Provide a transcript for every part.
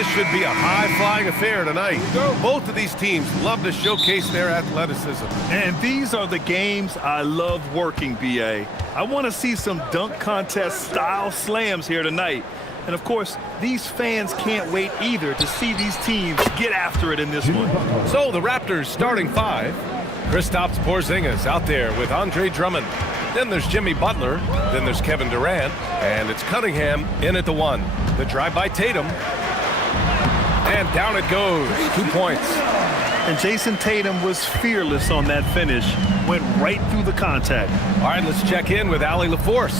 this should be a high-flying affair tonight. Both of these teams love to showcase their athleticism. And these are the games I love working, B.A. I want to see some dunk contest-style slams here tonight. And, of course, these fans can't wait either to see these teams get after it in this one. So the Raptors starting five. Kristaps Porzingis out there with Andre Drummond. Then there's Jimmy Butler. Then there's Kevin Durant. And it's Cunningham in at the one. The drive by Tatum. And down it goes. 2 points. And Jason Tatum was fearless on that finish. Went right through the contact. All right, let's check in with Allie LaForce.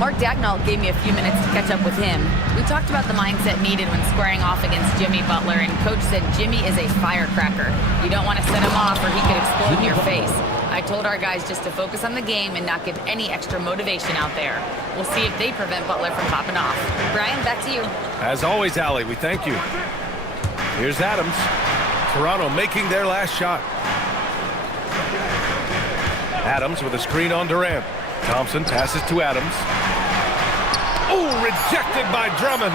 Mark Dagnall gave me a few minutes to catch up with him. We talked about the mindset needed when squaring off against Jimmy Butler, and Coach said Jimmy is a firecracker. You don't want to set him off or he could explode in your face. I told our guys just to focus on the game and not give any extra motivation out there. We'll see if they prevent Butler from popping off. Brian, back to you. As always, Allie, we thank you. Here's Adams. Toronto making their last shot. Adams with a screen on Durant. Thompson passes to Adams. Oh, rejected by Drummond.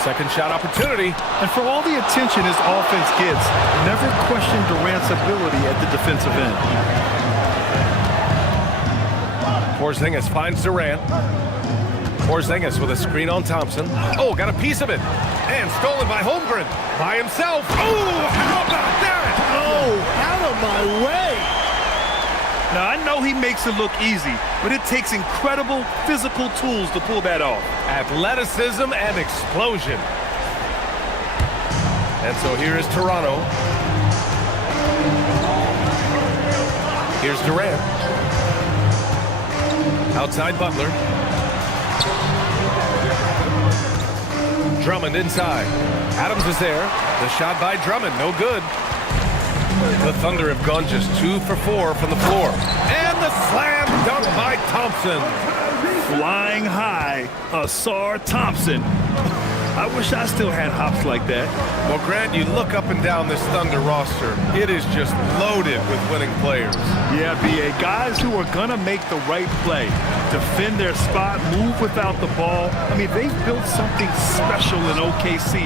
Second shot opportunity. And for all the attention his offense gets, never question Durant's ability at the defensive end. Porzingis finds Durant. Porzingis with a screen on Thompson. Oh, got a piece of it. And stolen by Holmgren. By himself. Oh, how about that? Oh, out of my way. Now, I know he makes it look easy, but it takes incredible physical tools to pull that off. Athleticism and explosion. And so here is Toronto. Here's Durant. Outside Butler. Drummond inside. Adams is there. The shot by Drummond, no good. The Thunder have gone just 2 for 4 from the floor. And the slam dunk by Thompson. Flying high, Ausar Thompson. I wish I still had hops like that. Well, Grant, you look up and down this Thunder roster. It is just loaded with winning players. Yeah, B.A. Guys who are going to make the right play, defend their spot, move without the ball. I mean, they've built something special in OKC,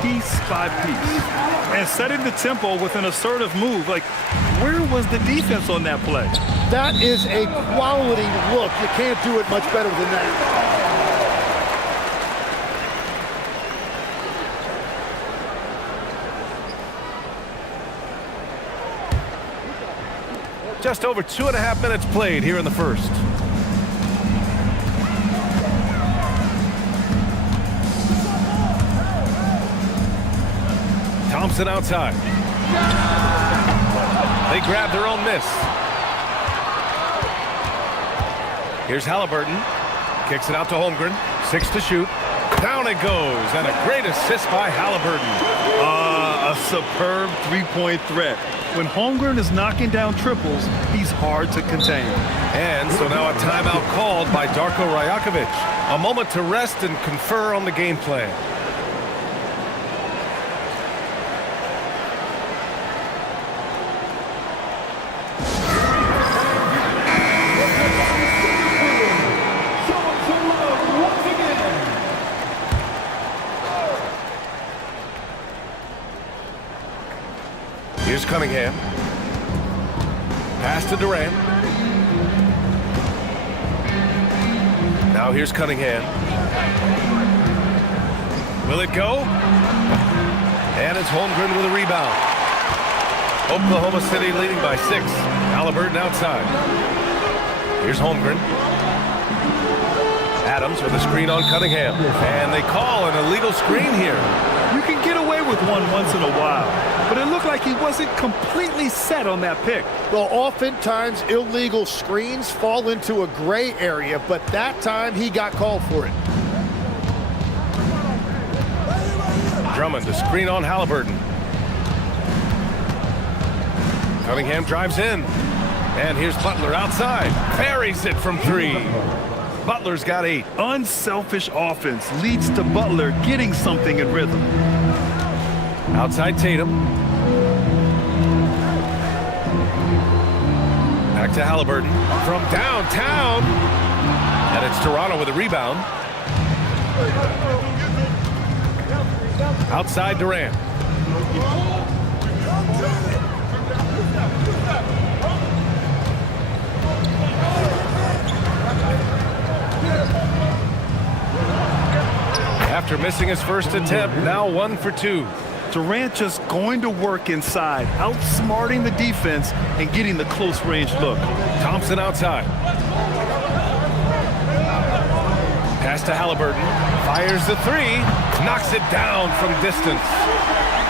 piece by piece. And setting the tempo with an assertive move. Like, where was the defense on that play? That is a quality look. You can't do it much better than that. Just over 2.5 minutes played here in the first. Thompson outside. They grab their own miss. Here's Halliburton. Kicks it out to Holmgren. 6 to shoot. Down it goes. And a great assist by Halliburton. A superb three-point threat. When Holmgren is knocking down triples, he's hard to contain. And so now a timeout called by Darko Rajakovic. A moment to rest and confer on the game plan. Here's Cunningham. Pass to Durant. Now here's Cunningham. Will it go? And it's Holmgren with a rebound. Oklahoma City leading by 6. Halliburton outside. Here's Holmgren. Adams with a screen on Cunningham. And they call an illegal screen here. You can get away with one once in a while, but it looked like he wasn't completely set on that pick. Well, oftentimes illegal screens fall into a gray area, but that time he got called for it. Drummond, a screen on Halliburton. Cunningham drives in. And here's Butler outside. Buries it from 3. Butler's got 8. Unselfish offense leads to Butler getting something in rhythm. Outside Tatum. Back to Halliburton from downtown. And it's Toronto with a rebound. Outside Durant. After missing his first attempt, now 1 for 2. Durant just going to work inside, outsmarting the defense and getting the close range look. Thompson outside. Pass to Halliburton. Fires the three. Knocks it down from distance.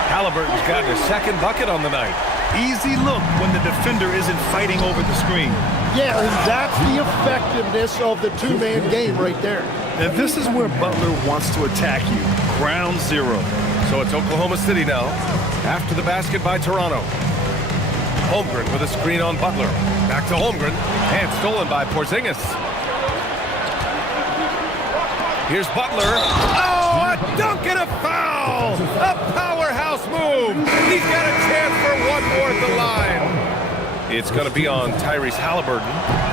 Halliburton's gotten his second bucket on the night. Easy look when the defender isn't fighting over the screen. Yeah, and that's the effectiveness of the two-man game right there. And this is where Butler wants to attack you. Ground zero. So it's Oklahoma City now. After the basket by Toronto. Holmgren with a screen on Butler. Back to Holmgren. And stolen by Porzingis. Here's Butler. Oh, a dunk and a foul! A powerhouse move! He's got a chance for one more at the line. It's going to be on Tyrese Halliburton.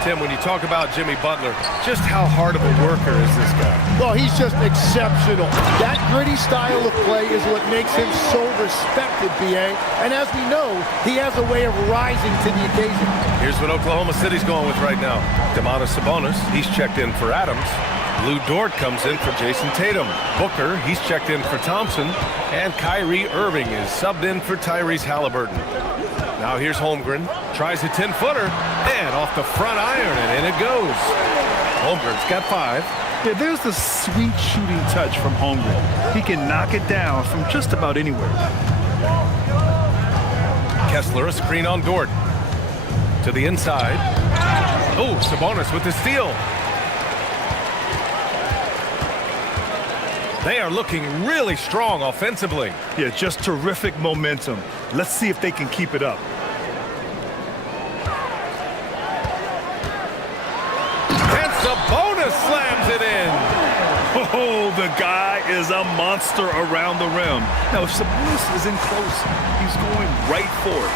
Tim, when you talk about Jimmy Butler, just how hard of a worker is this guy? Well, he's just exceptional. That gritty style of play is what makes him so respected, B.A. And as we know, he has a way of rising to the occasion. Here's what Oklahoma City's going with right now. Domantas Sabonis, he's checked in for Adams. Lou Dort comes in for Jason Tatum. Booker, he's checked in for Thompson. And Kyrie Irving is subbed in for Tyrese Halliburton. Now here's Holmgren. Tries a 10-footer. And off the front iron, and in it goes. Holmgren's got 5. Yeah, there's the sweet shooting touch from Holmgren. He can knock it down from just about anywhere. Kessler, a screen on Dort. To the inside. Oh, Sabonis with the steal. They are looking really strong offensively. Yeah, just terrific momentum. Let's see if they can keep it up. And Sabonis slams it in. Oh, the guy is a monster around the rim. Now, if Sabonis is in close, he's going right for it.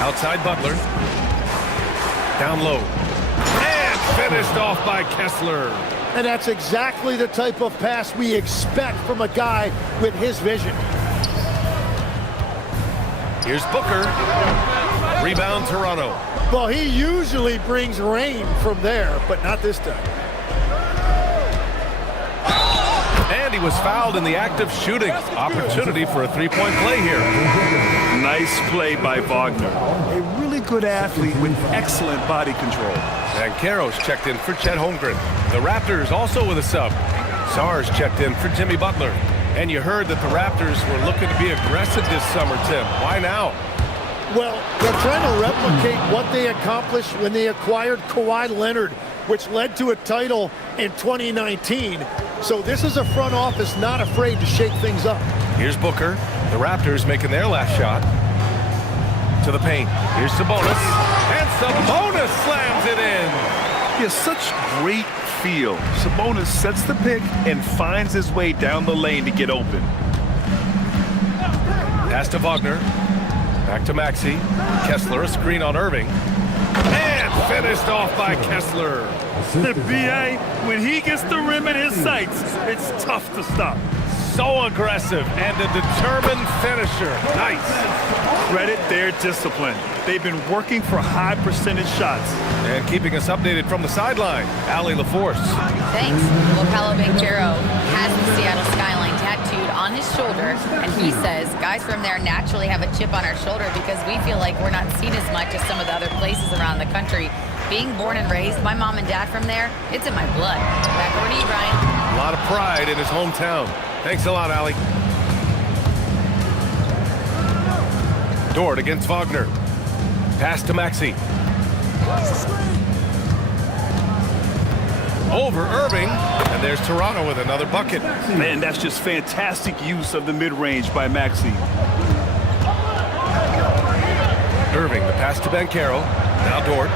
Outside Butler. Down low. And finished off by Kessler. And that's exactly the type of pass we expect from a guy with his vision. Here's Booker. Rebound Toronto. Well, he usually brings rain from there, but not this time. And he was fouled in the act of shooting. Opportunity for a three-point play here. Nice play by Wagner. A really good athlete with excellent body control. And Caro's checked in for Chet Holmgren. The Raptors also with a sub. Sars checked in for Jimmy Butler. And you heard that the Raptors were looking to be aggressive this summer, Tim. Why now? Well, they're trying to replicate what they accomplished when they acquired Kawhi Leonard, which led to a title in 2019. So this is a front office not afraid to shake things up. Here's Booker. The Raptors making their last shot. To the paint. Here's Sabonis. And Sabonis slams it in. He has such great feel. Sabonis sets the pick and finds his way down the lane to get open. Pass to Wagner. Back to Maxey. Kessler, a screen on Irving. And finished off by Kessler. The BA, when he gets the rim in his sights, it's tough to stop. So aggressive and a determined finisher. Nice. Credit their discipline. They've been working for high percentage shots. And keeping us updated from the sideline, Allie LaForce. Thanks. Well, Paolo Banchero has the Seattle skyline tattooed on his shoulder, and he says guys from there naturally have a chip on our shoulder because we feel like we're not seen as much as some of the other places around the country. Being born and raised, my mom and dad from there, it's in my blood. Back over to you, Brian. A lot of pride in his hometown. Thanks a lot, Allie. Dort against Wagner. Pass to Maxey. Over Irving, and there's Toronto with another bucket. Man, that's just fantastic use of the mid-range by Maxey. Irving, the pass to Banchero. Now Dort.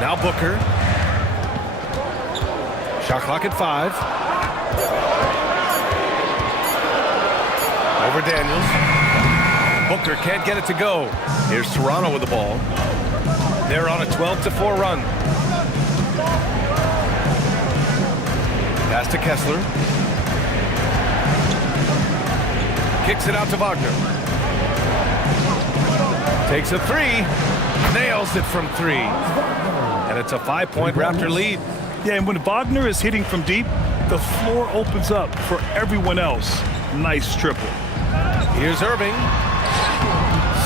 Now Booker. Shot clock at 5. Over Daniels. Booker can't get it to go. Here's Toronto with the ball. They're on a 12-4 run. Pass to Kessler. Kicks it out to Wagner. Takes a three. Nails it from three. And it's a 5-point Raptor lead. Yeah, and when Wagner is hitting from deep, the floor opens up for everyone else. Nice triple. Here's Irving.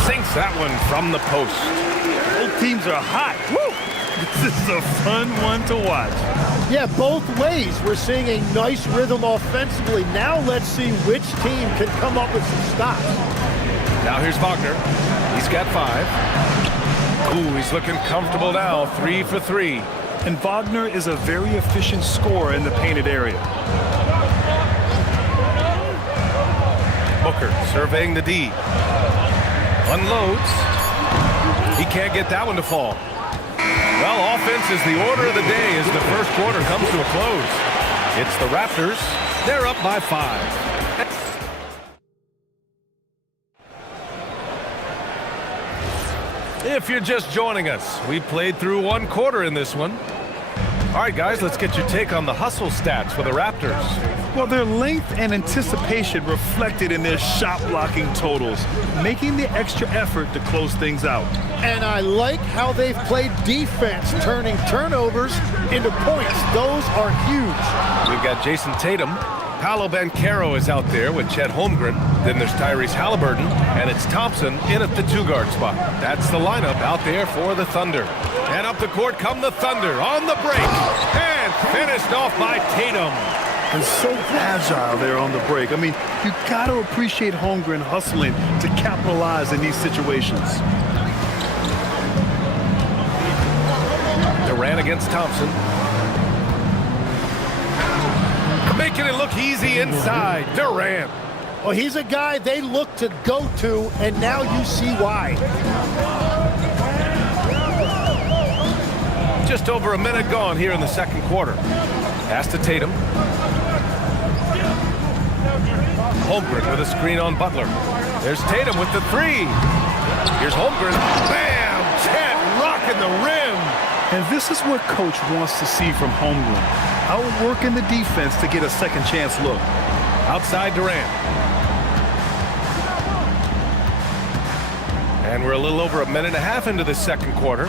Sinks that one from the post. Both teams are hot. Woo! This is a fun one to watch. Yeah, both ways. We're seeing a nice rhythm offensively. Now let's see which team can come up with some stops. Now here's Wagner. He's got 5. Ooh, he's looking comfortable now. 3 for 3. And Wagner is a very efficient scorer in the painted area. Booker surveying the D. Unloads. He can't get that one to fall. Well, offense is the order of the day as the first quarter comes to a close. It's the Raptors. They're up by 5. If you're just joining us, we played through 1 quarter in this one. All right, guys, let's get your take on the hustle stats for the Raptors. Well, their length and anticipation reflected in their shot blocking totals, making the extra effort to close things out. And I like how they've played defense, turning turnovers into points. Those are huge. We've got Jason Tatum. Paolo Banchero is out there with Chet Holmgren. Then there's Tyrese Halliburton, and it's Thompson in at the 2-guard spot. That's the lineup out there for the Thunder. And up the court come the Thunder on the break. And finished off by Tatum. And so agile there on the break. I mean, you got to appreciate Holmgren hustling to capitalize in these situations. Durant against Thompson. Making it look easy inside. Durant. Well, he's a guy they look to go to, and now you see why. Just over a minute gone here in the second quarter. Pass to Tatum. Holmgren with a screen on Butler. There's Tatum with the 3. Here's Holmgren. Bam! Chet rocking the rim. And this is what coach wants to see from Holmgren. Outworking the defense to get a second chance look. Outside Durant. And we're a little over a minute and a half into the second quarter.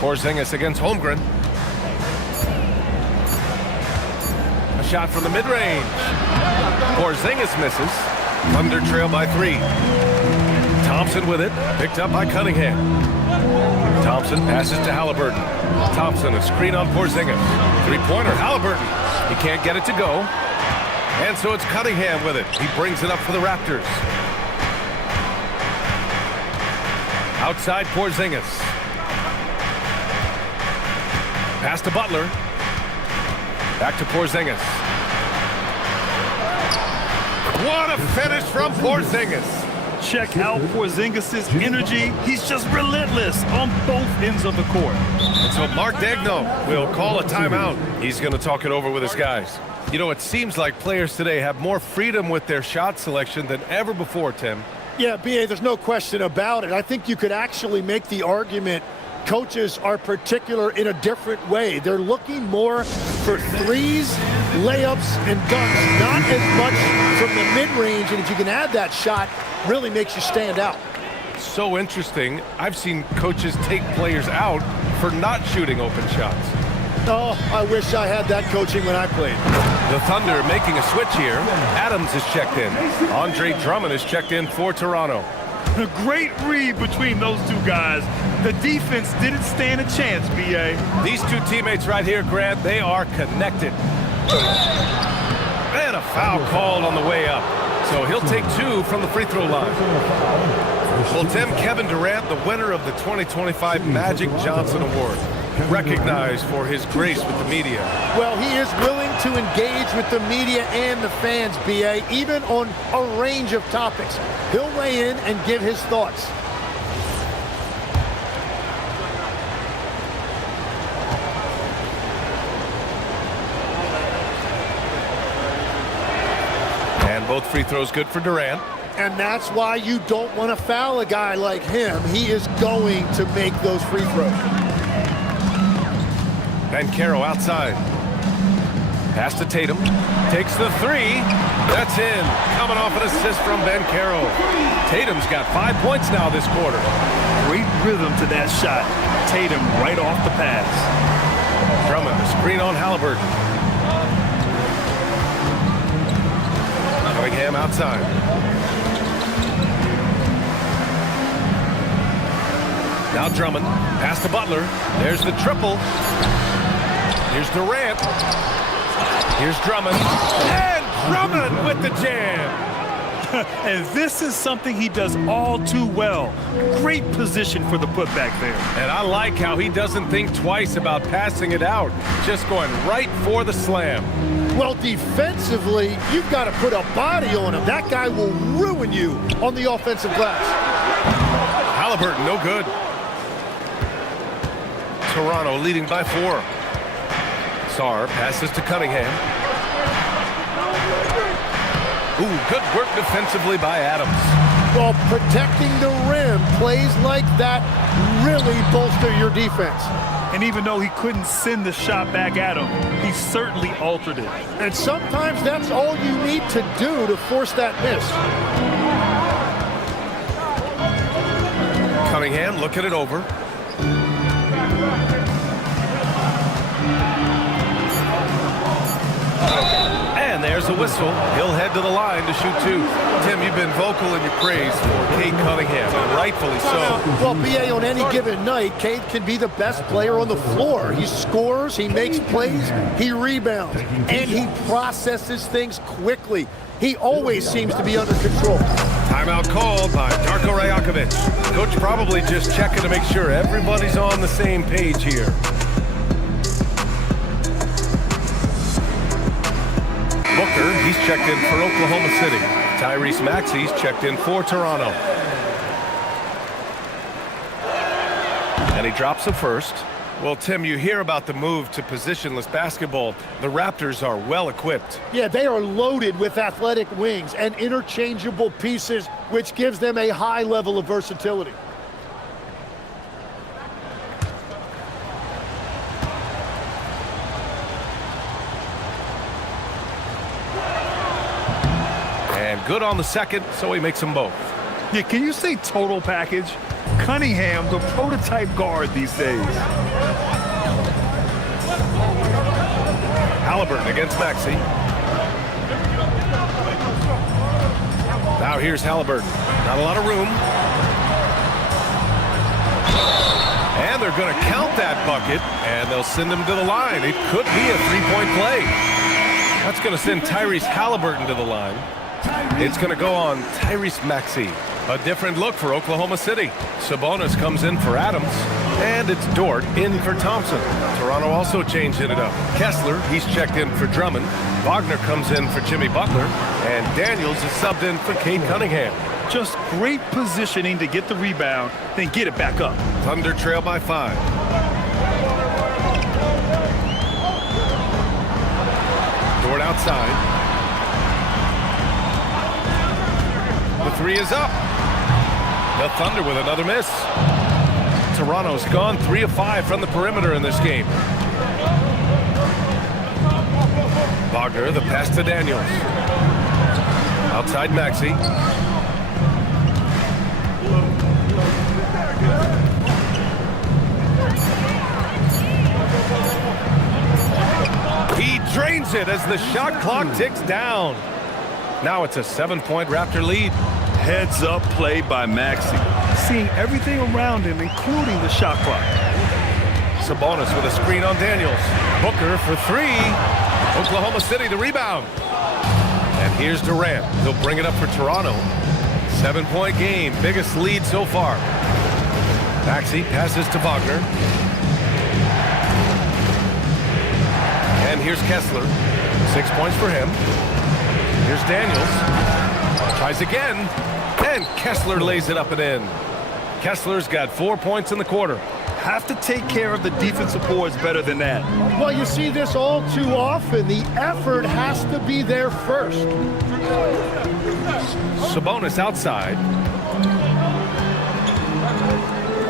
Porzingis against Holmgren. A shot from the mid-range. Porzingis misses. Thunder trail by 3. Thompson with it. Picked up by Cunningham. Thompson passes to Halliburton. Thompson, a screen on Porzingis. 3-pointer, Halliburton. He can't get it to go. And so it's Cunningham with it. He brings it up for the Raptors. Outside Porzingis. Pass to Butler. Back to Porzingis. What a finish from Porzingis. Check out Porzingis' energy. He's just relentless on both ends of the court. And so Mark Daigneault will call a timeout. He's going to talk it over with his guys. You know, it seems like players today have more freedom with their shot selection than ever before, Tim. Yeah, B.A., there's no question about it. I think you could actually make the argument coaches are particular in a different way. They're looking more for threes, layups, and dunks, not as much from the mid-range. And if you can add that shot, really makes you stand out. So interesting. I've seen coaches take players out for not shooting open shots. Oh, I wish I had that coaching when I played. The Thunder making a switch here. Adams is checked in. Andre Drummond is checked in for Toronto. A great read between those two guys. The defense didn't stand a chance, B.A. These two teammates right here, Grant, they are connected. And a foul called on the way up. So he'll take 2 from the free throw line. Well, Tim, Kevin Durant, the winner of the 2025 Magic Johnson Award, recognized for his grace with the media. Well, he is willing to engage with the media and the fans, B.A., even on a range of topics. He'll weigh in and give his thoughts. And both free throws good for Durant. And that's why you don't want to foul a guy like him. He is going to make those free throws. Banchero outside. Pass to Tatum. Takes the three. That's in. Coming off an assist from Banchero. Tatum's got 5 points now this quarter. Great rhythm to that shot. Tatum right off the pass. Drummond, the screen on Halliburton. Cunningham outside. Now Drummond. Pass to Butler. There's the triple. Here's Durant. Here's Drummond. And Drummond with the jam. And this is something he does all too well. Great position for the putback there. And I like how he doesn't think twice about passing it out. Just going right for the slam. Well, defensively, you've got to put a body on him. That guy will ruin you on the offensive glass. Halliburton, no good. Toronto leading by 4. Sarr passes to Cunningham. Ooh, good work defensively by Adams. Well, protecting the rim, plays like that really bolster your defense. And even though he couldn't send the shot back at him, he certainly altered it. And sometimes that's all you need to do to force that miss. Cunningham looking it over. And there's a whistle. He'll head to the line to shoot 2. Tim, you've been vocal in your praise for Cade Cunningham, and rightfully so. Well, B.A., on any given night, Cade can be the best player on the floor. He scores, he makes plays, he rebounds, and he processes things quickly. He always seems to be under control. Timeout called by Darko Rajakovic. Coach probably just checking to make sure everybody's on the same page here. Booker, he's checked in for Oklahoma City. Tyrese Maxey's checked in for Toronto. And he drops the first. Well, Tim, you hear about the move to positionless basketball. The Raptors are well equipped. Yeah, they are loaded with athletic wings and interchangeable pieces, which gives them a high level of versatility. And good on the second, so he makes them both. Yeah, can you say total package? Cunningham, the prototype guard these days. Halliburton against Maxey. Now here's Halliburton. Not a lot of room. And they're going to count that bucket, and they'll send him to the line. It could be a three-point play. That's going to send Tyrese Halliburton to the line. It's going to go on Tyrese Maxey. A different look for Oklahoma City. Sabonis comes in for Adams, and it's Dort in for Thompson. Toronto also changing it up. Kessler, he's checked in for Drummond. Wagner comes in for Jimmy Butler, and Daniels is subbed in for Cade Cunningham. Just great positioning to get the rebound, then get it back up. Thunder trail by 5. Dort outside. The three is up. The Thunder with another miss. Toronto's gone 3 of 5 from the perimeter in this game. Wagner, the pass to Daniels. Outside Maxey. He drains it as the shot clock ticks down. Now it's a 7-point Raptor lead. Heads up play by Maxey. Seeing everything around him, including the shot clock. Sabonis with a screen on Daniels. Booker for 3. Oklahoma City the rebound. And here's Durant. He'll bring it up for Toronto. 7-point game. Biggest lead so far. Maxey passes to Wagner. And here's Kessler. 6 points for him. Here's Daniels. Tries again. And Kessler lays it up and in. Kessler's got 4 points in the quarter. Have to take care of the defensive boards better than that. Well, you see this all too often. The effort has to be there first. Sabonis outside.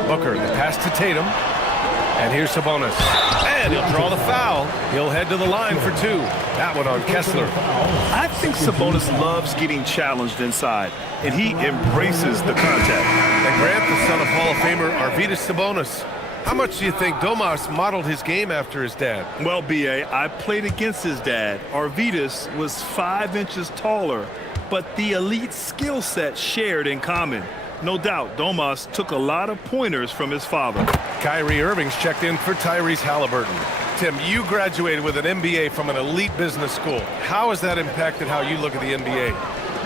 Booker, the pass to Tatum. And here's Sabonis. And he'll draw the foul. He'll head to the line for two. That one on Kessler. I think Sabonis loves getting challenged inside, and he embraces the contact. And Grant, the son of Hall of Famer Arvydas Sabonis. How much do you think Domas modeled his game after his dad? Well, B.A., I played against his dad. Arvydas was 5 inches taller, but the elite skill set shared in common. No doubt, Domas took a lot of pointers from his father. Kyrie Irving's checked in for Tyrese Halliburton. Tim, you graduated with an MBA from an elite business school. How has that impacted how you look at the NBA?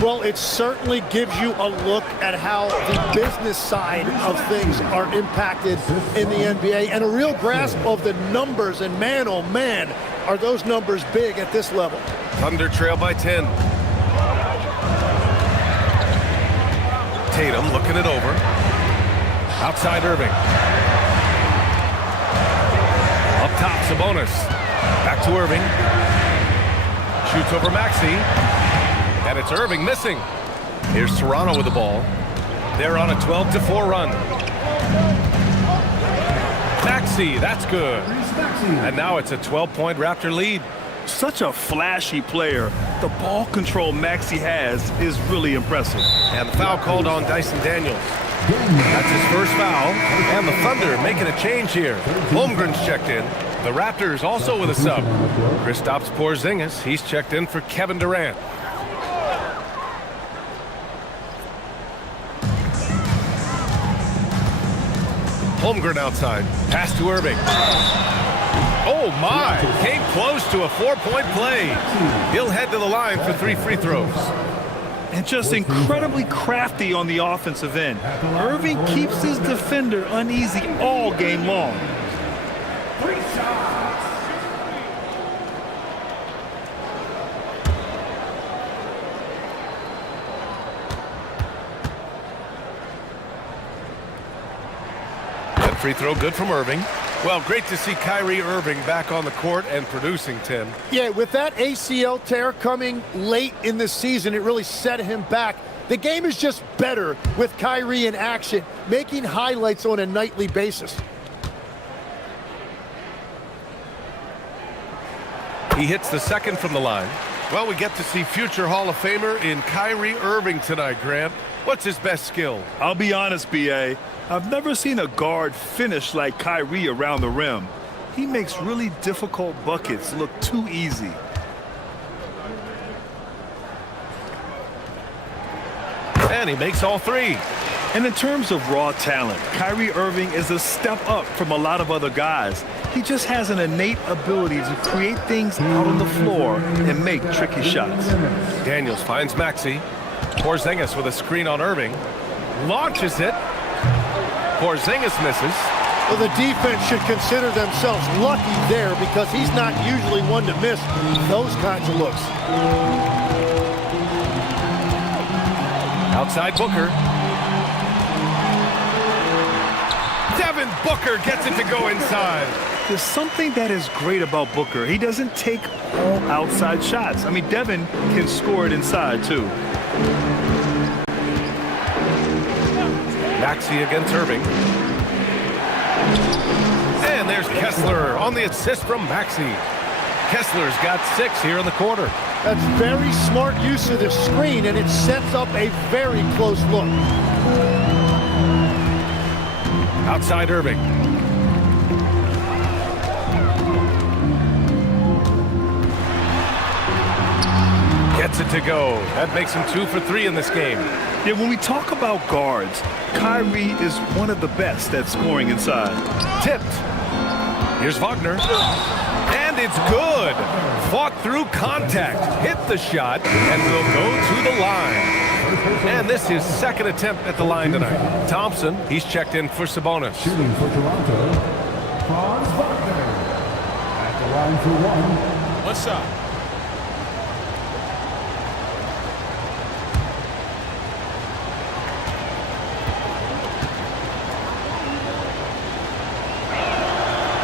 Well, it certainly gives you a look at how the business side of things are impacted in the NBA and a real grasp of the numbers. And man, oh man, are those numbers big at this level. Thunder trail by 10. Tatum looking it over. Outside Irving. Up top, Sabonis. Back to Irving. Shoots over Maxey. And it's Irving missing. Here's Toronto with the ball. They're on a 12-4 run. Maxey, that's good. And now it's a 12-point Raptor lead. Such a flashy player. The ball control Maxey has is really impressive. And the foul called on Dyson Daniels. That's his first foul. And the Thunder making a change here. Holmgren's checked in. The Raptors also with a sub. Kristaps Porzingis, he's checked in for Kevin Durant. Holmgren outside. Pass to Irving. Oh my! Came close to a 4-point play. He'll head to the line for 3 free throws. And just incredibly crafty on the offensive end. Irving keeps his defender uneasy all game long. That free throw good from Irving. Well, great to see Kyrie Irving back on the court and producing, Tim. Yeah, with that ACL tear coming late in the season, it really set him back. The game is just better with Kyrie in action, making highlights on a nightly basis. He hits the second from the line. Well, we get to see future Hall of Famer in Kyrie Irving tonight, Grant. What's his best skill? I'll be honest, B.A., I've never seen a guard finish like Kyrie around the rim. He makes really difficult buckets look too easy. And he makes all 3. And in terms of raw talent, Kyrie Irving is a step up from a lot of other guys. He just has an innate ability to create things out on the floor and make tricky shots. Daniels finds Maxey. Porzingis with a screen on Irving. Launches it. Porzingis misses. Well, the defense should consider themselves lucky there because he's not usually one to miss those kinds of looks. Outside Booker. Devin Booker gets it to go inside. There's something that is great about Booker. He doesn't take all outside shots. I mean, Devin can score it inside, too. Maxey against Irving. And there's Kessler on the assist from Maxey. Kessler's got 6 here in the quarter. That's very smart use of the screen, and it sets up a very close look. Outside Irving. Gets it to go. That makes him 2 for 3 in this game. Yeah, when we talk about guards, Kyrie is one of the best at scoring inside. Tipped. Here's Wagner. And it's good. Fought through contact. Hit the shot and will go to the line. And this is his second attempt at the line tonight. Thompson, he's checked in for Sabonis. Shooting for Toronto, Franz Wagner. At the line for 1. What's up?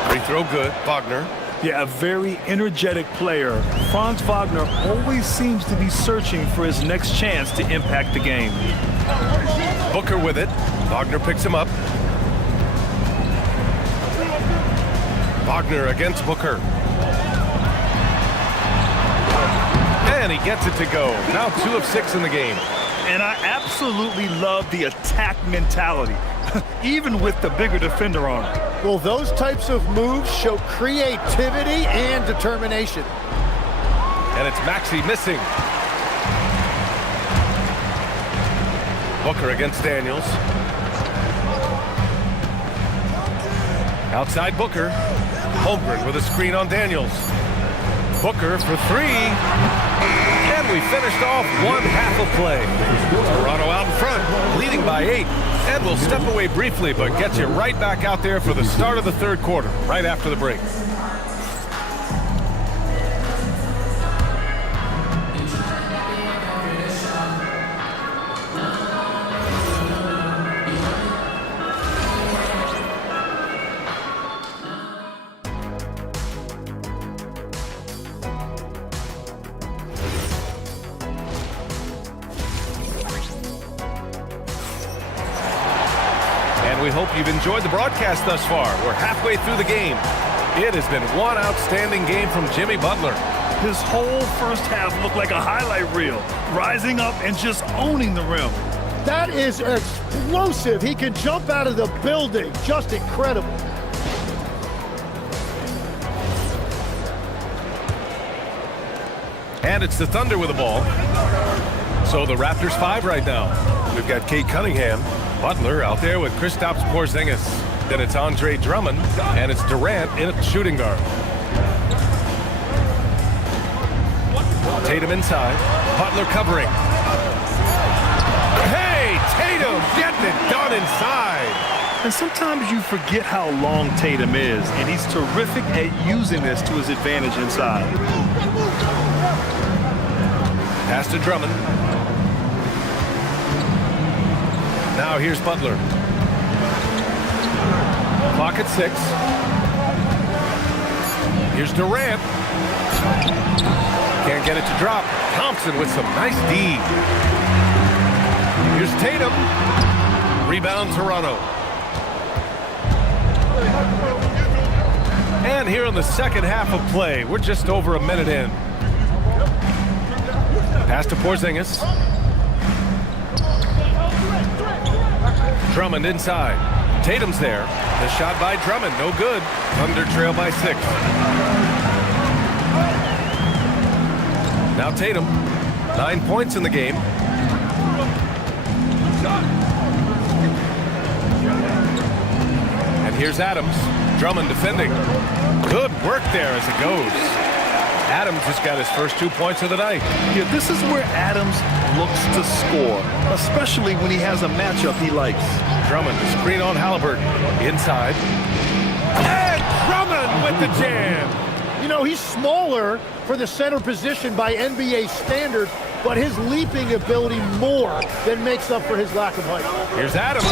Free throw good. Wagner. Yeah, a very energetic player. Franz Wagner always seems to be searching for his next chance to impact the game. Booker with it. Wagner picks him up. Wagner against Booker. And he gets it to go. Now 2 of 6 in the game. And I absolutely love the attack mentality, even with the bigger defender on him. Well, those types of moves show creativity and determination. And it's Maxey missing. Booker against Daniels. Outside Booker. Holmgren with a screen on Daniels. Booker for 3. And we finished off 1/2 of play. Toronto out in front, leading by 8. And we'll step away briefly, but get you right back out there for the start of the 3rd quarter, right after the break. We hope you've enjoyed the broadcast thus far. We're halfway through the game. It has been one outstanding game from Jimmy Butler. His whole first half looked like a highlight reel, rising up and just owning the rim. That is explosive. He can jump out of the building. Just incredible. And it's the Thunder with the ball. So the Raptors 5 right now. We've got Cade Cunningham. Butler out there with Kristaps Porzingis. Then it's Andre Drummond, and it's Durant in at shooting guard. Tatum inside. Butler covering. Hey, Tatum getting it done inside. And sometimes you forget how long Tatum is, and he's terrific at using this to his advantage inside. Pass to Drummond. Now here's Butler. Clock at 6. Here's Durant. Can't get it to drop. Thompson with some nice D. Here's Tatum. Rebound Toronto. And here in the second half of play, we're just over a minute in. Pass to Porzingis. Drummond inside. Tatum's there. The shot by Drummond, no good. Thunder trail by 6. Now Tatum, 9 points in the game. And here's Adams. Drummond defending. Good work there as it goes. Adams just got his first 2 points of the night. Yeah, this is where Adams looks to score, especially when he has a matchup he likes. Drummond, the screen on Halliburton. Inside. And Drummond with the jam. You know, he's smaller for the center position by NBA standards, but his leaping ability more than makes up for his lack of height. Here's Adams.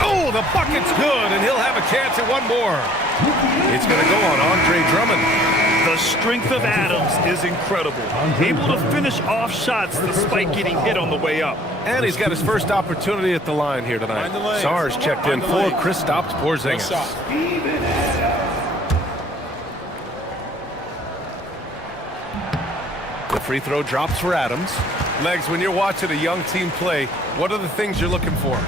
Oh, the bucket's good, and he'll have a chance at one more. It's going to go on Andre Drummond. The strength of Adams is incredible. Able to finish off shots despite getting hit on the way up. And he's got his first opportunity at the line here tonight. Sars checked in for Kristaps Porzingis. The free throw drops for Adams. Legs, when you're watching a young team play, what are the things you're looking for?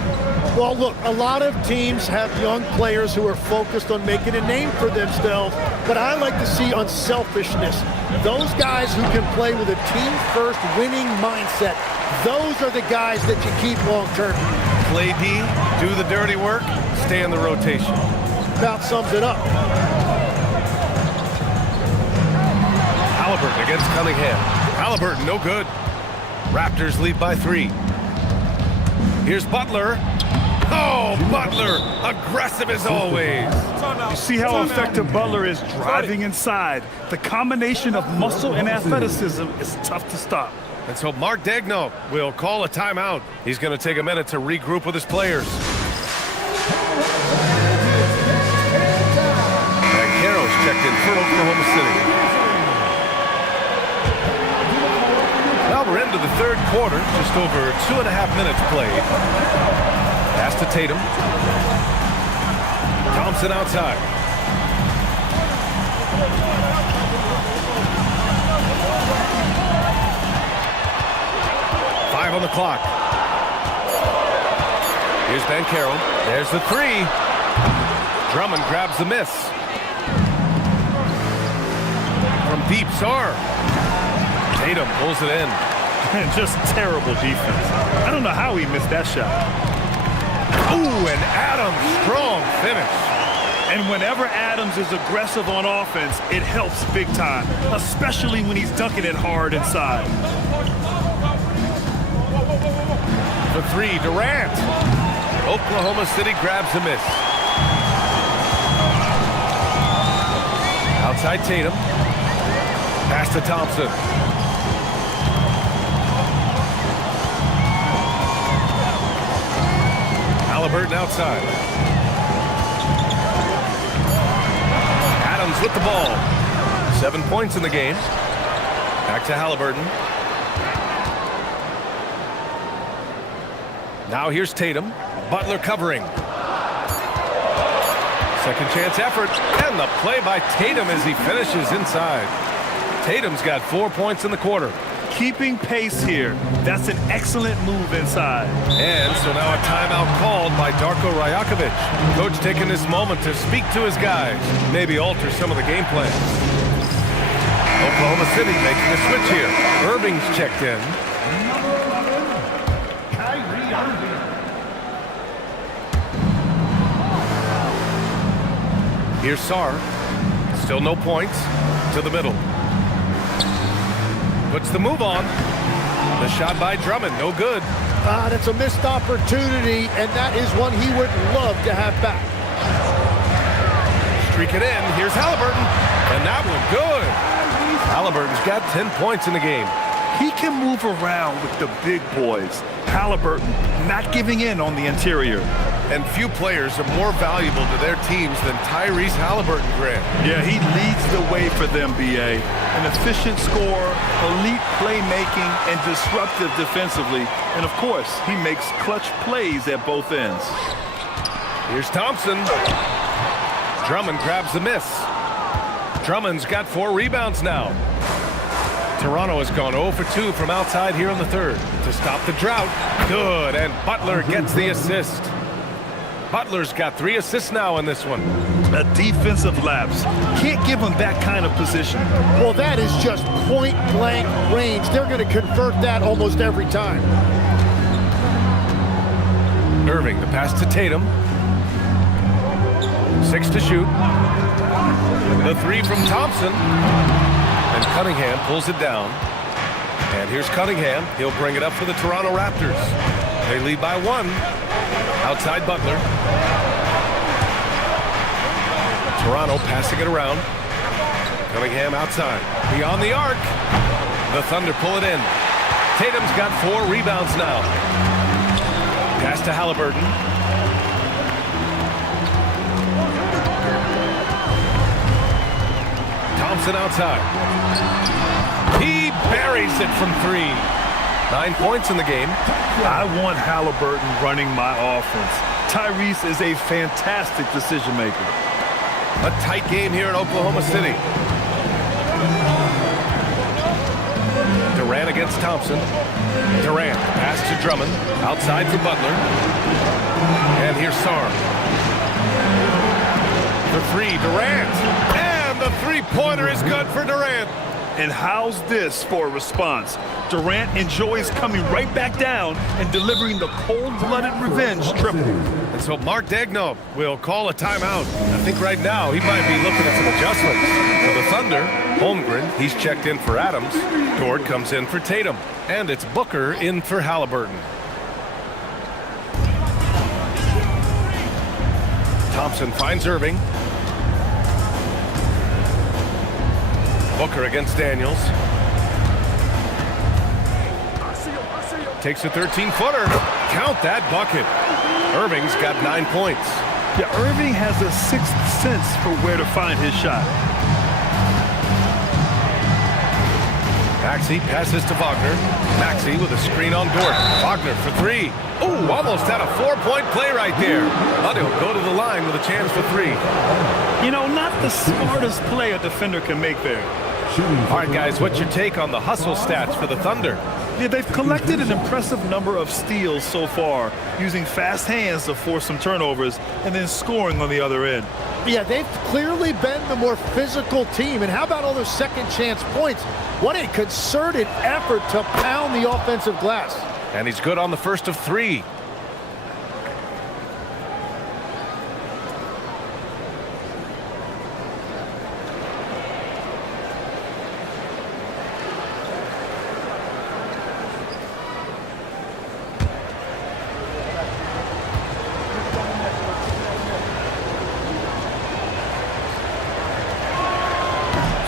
Well, look, a lot of teams have young players who are focused on making a name for themselves, but I like to see unselfishness. Those guys who can play with a team-first winning mindset, those are the guys that you keep long-term. Play D, do the dirty work, stay in the rotation. About sums it up. Halliburton against Cunningham. Halliburton, no good. Raptors lead by 3. Here's Butler. Oh, Butler, aggressive as always. You see how effective Butler is driving inside. The combination of muscle and athleticism is tough to stop. And so Mark Daigneault will call a timeout. He's going to take a minute to regroup with his players. Banchero's checked in for Oklahoma City. Now we're into the third quarter, just over 2.5 minutes played. Pass to Tatum. Thompson outside. On the clock. Here's Banchero. There's the three. Drummond grabs the miss. From deep, Sarr. Tatum pulls it in. Just terrible defense. I don't know how he missed that shot. Ooh, and Adams, strong finish. And whenever Adams is aggressive on offense, it helps big time, especially when he's dunking it hard inside. The three, Durant. Oklahoma City grabs a miss. Outside Tatum. Pass to Thompson. Haliburton outside. Adams with the ball. 7 points in the game. Back to Haliburton. Now here's Tatum. Butler covering. Second chance effort. And the play by Tatum as he finishes inside. Tatum's got 4 points in the quarter. Keeping pace here. That's an excellent move inside. And so now a timeout called by Darko Rajakovic. Coach taking this moment to speak to his guys. Maybe alter some of the game plan. Oklahoma City making a switch here. Irving's checked in. Here's Sarr. Still no points. To the middle. Puts the move on. The shot by Drummond. No good. That's a missed opportunity, and that is one he would love to have back. Streak it in. Here's Haliburton. And that one good. Haliburton's got 10 points in the game. He can move around with the big boys. Haliburton not giving in on the interior. And few players are more valuable to their teams than Tyrese Haliburton, Grant. Yeah, he leads the way for them, B.A. An efficient scorer, elite playmaking, and disruptive defensively. And, of course, he makes clutch plays at both ends. Here's Thompson. Drummond grabs the miss. Drummond's got 4 rebounds now. Toronto has gone 0 for 2 from outside here in the third. To stop the drought. Good, and Butler gets the assist. Butler's got 3 assists now in this one. A defensive lapse. Can't give him that kind of position. Well, that is just point-blank range. They're going to convert that almost every time. Irving, the pass to Tatum. 6 to shoot. The 3 from Thompson. And Cunningham pulls it down. And here's Cunningham. He'll bring it up for the Toronto Raptors. They lead by 1. Outside Butler. Toronto passing it around. Cunningham outside. Beyond the arc. The Thunder pull it in. Tatum's got 4 rebounds now. Pass to Haliburton. Thompson outside. He buries it from 3. 9 points in the game. I want Haliburton running my offense. Tyrese is a fantastic decision maker. A tight game here in Oklahoma City. Durant against Thompson. Durant pass to Drummond. Outside for Butler. And here's Sarr. The 3, Durant. And the 3-pointer is good for Durant. And how's this for a response? Durant enjoys coming right back down and delivering the cold-blooded revenge triple. And so Mark Daigneault will call a timeout. I think right now he might be looking at some adjustments. For the Thunder, Holmgren, he's checked in for Adams. Dort comes in for Tatum. And it's Booker in for Haliburton. Thompson finds Irving. Booker against Daniels. Takes a 13-footer. Count that bucket. Irving's got 9 points. Yeah, Irving has a sixth sense for where to find his shot. Maxey passes to Wagner. Maxey with a screen on Dort. Wagner for three. Oh, almost had a 4-point play right there. But he'll go to the line with a chance for three. You know, not the smartest play a defender can make there. All right, guys, what's your take on the hustle stats for the Thunder? Yeah, they've collected an impressive number of steals so far, using fast hands to force some turnovers and then scoring on the other end. Yeah, they've clearly been the more physical team. And how about all those second chance points? What a concerted effort to pound the offensive glass. And he's good on the first of three.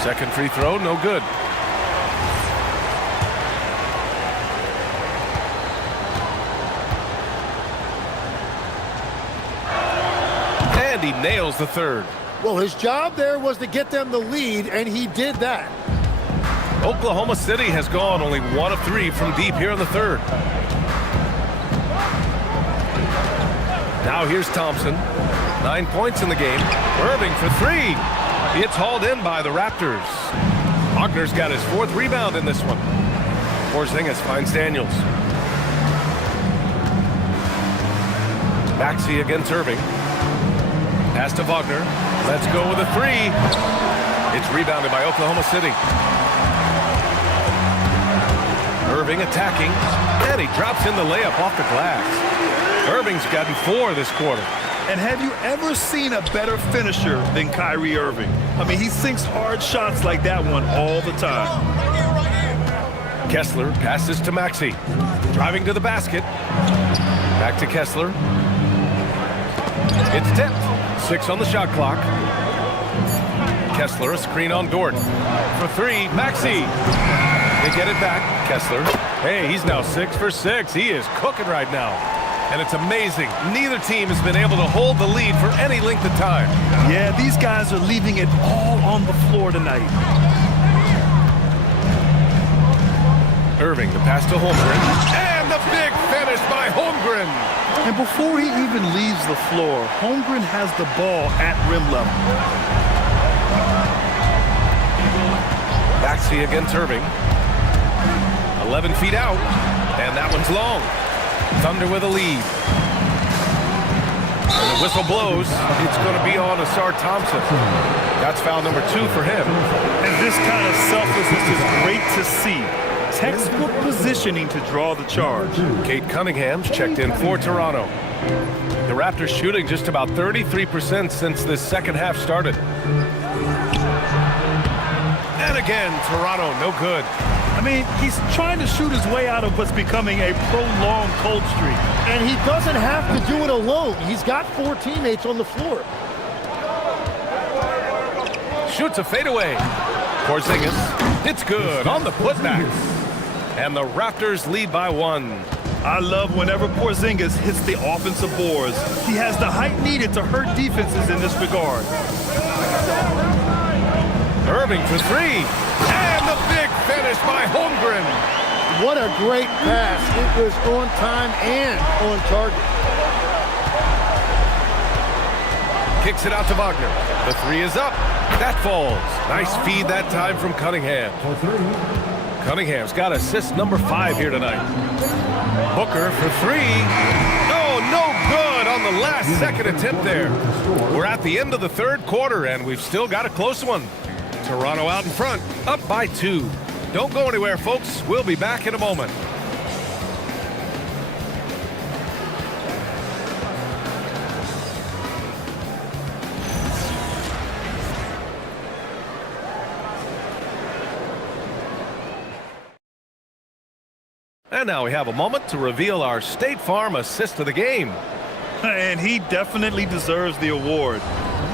Second free throw, no good. And he nails the third. Well, his job there was to get them the lead, and he did that. Oklahoma City has gone only 1 of 3 from deep here in the third. Now here's Thompson. 9 points in the game. Irving for three. It's hauled in by the Raptors. Wagner's got his 4th rebound in this one. Porzingis finds Daniels. Maxey against Irving. Pass to Wagner. Let's go with a three. It's rebounded by Oklahoma City. Irving attacking. And he drops in the layup off the glass. Irving's gotten 4 this quarter. And have you ever seen a better finisher than Kyrie Irving? I mean, he sinks hard shots like that one all the time. Kessler passes to Maxey. Driving to the basket. Back to Kessler. It's tipped. 6 on the shot clock. Kessler, a screen on Dort. For three, Maxey. They get it back. Kessler. Hey, he's now 6 for 6. He is cooking right now. And it's amazing. Neither team has been able to hold the lead for any length of time. Yeah, these guys are leaving it all on the floor tonight. Irving, the pass to Holmgren. And the big finish by Holmgren. And before he even leaves the floor, Holmgren has the ball at rim level. Maxey against Irving. 11 feet out. And that one's long. Thunder with a lead. And the whistle blows. It's going to be on Asar Thompson. That's foul number 2 for him. And this kind of selflessness is great to see. Textbook positioning to draw the charge. Cade Cunningham's checked in for Toronto. The Raptors shooting just about 33% since this second half started. And again, Toronto, no good. I mean, he's trying to shoot his way out of what's becoming a prolonged cold streak. And he doesn't have to do it alone. He's got 4 teammates on the floor. Shoots a fadeaway. Porzingis, it's good on the putback. And the Raptors lead by 1. I love whenever Porzingis hits the offensive boards. He has the height needed to hurt defenses in this regard. Irving for three. And the big finish by Holmgren. What a great pass. It was on time and on target. Kicks it out to Wagner. The three is up. That falls. Nice feed that time from Cunningham. Cunningham's got assist number 5 here tonight. Booker for three. Oh, no good on the last second attempt there. We're at the end of the third quarter, and we've still got a close one. Toronto out in front, up by 2. Don't go anywhere, folks. We'll be back in a moment. And now we have a moment to reveal our State Farm assist of the game. And he definitely deserves the award.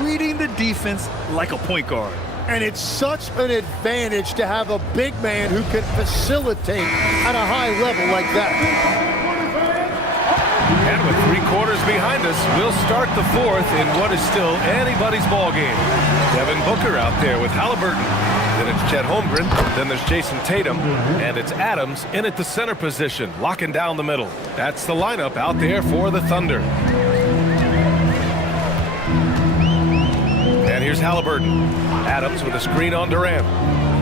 Reading the defense like a point guard. And it's such an advantage to have a big man who can facilitate at a high level like that. And right, with 3 quarters behind us, we'll start the 4th in what is still anybody's ball game. Devin Booker out there with Halliburton. Then it's Chet Holmgren. Then there's Jason Tatum. And it's Adams in at the center position, locking down the middle. That's the lineup out there for the Thunder. And here's Halliburton. Adams with a screen on Durant.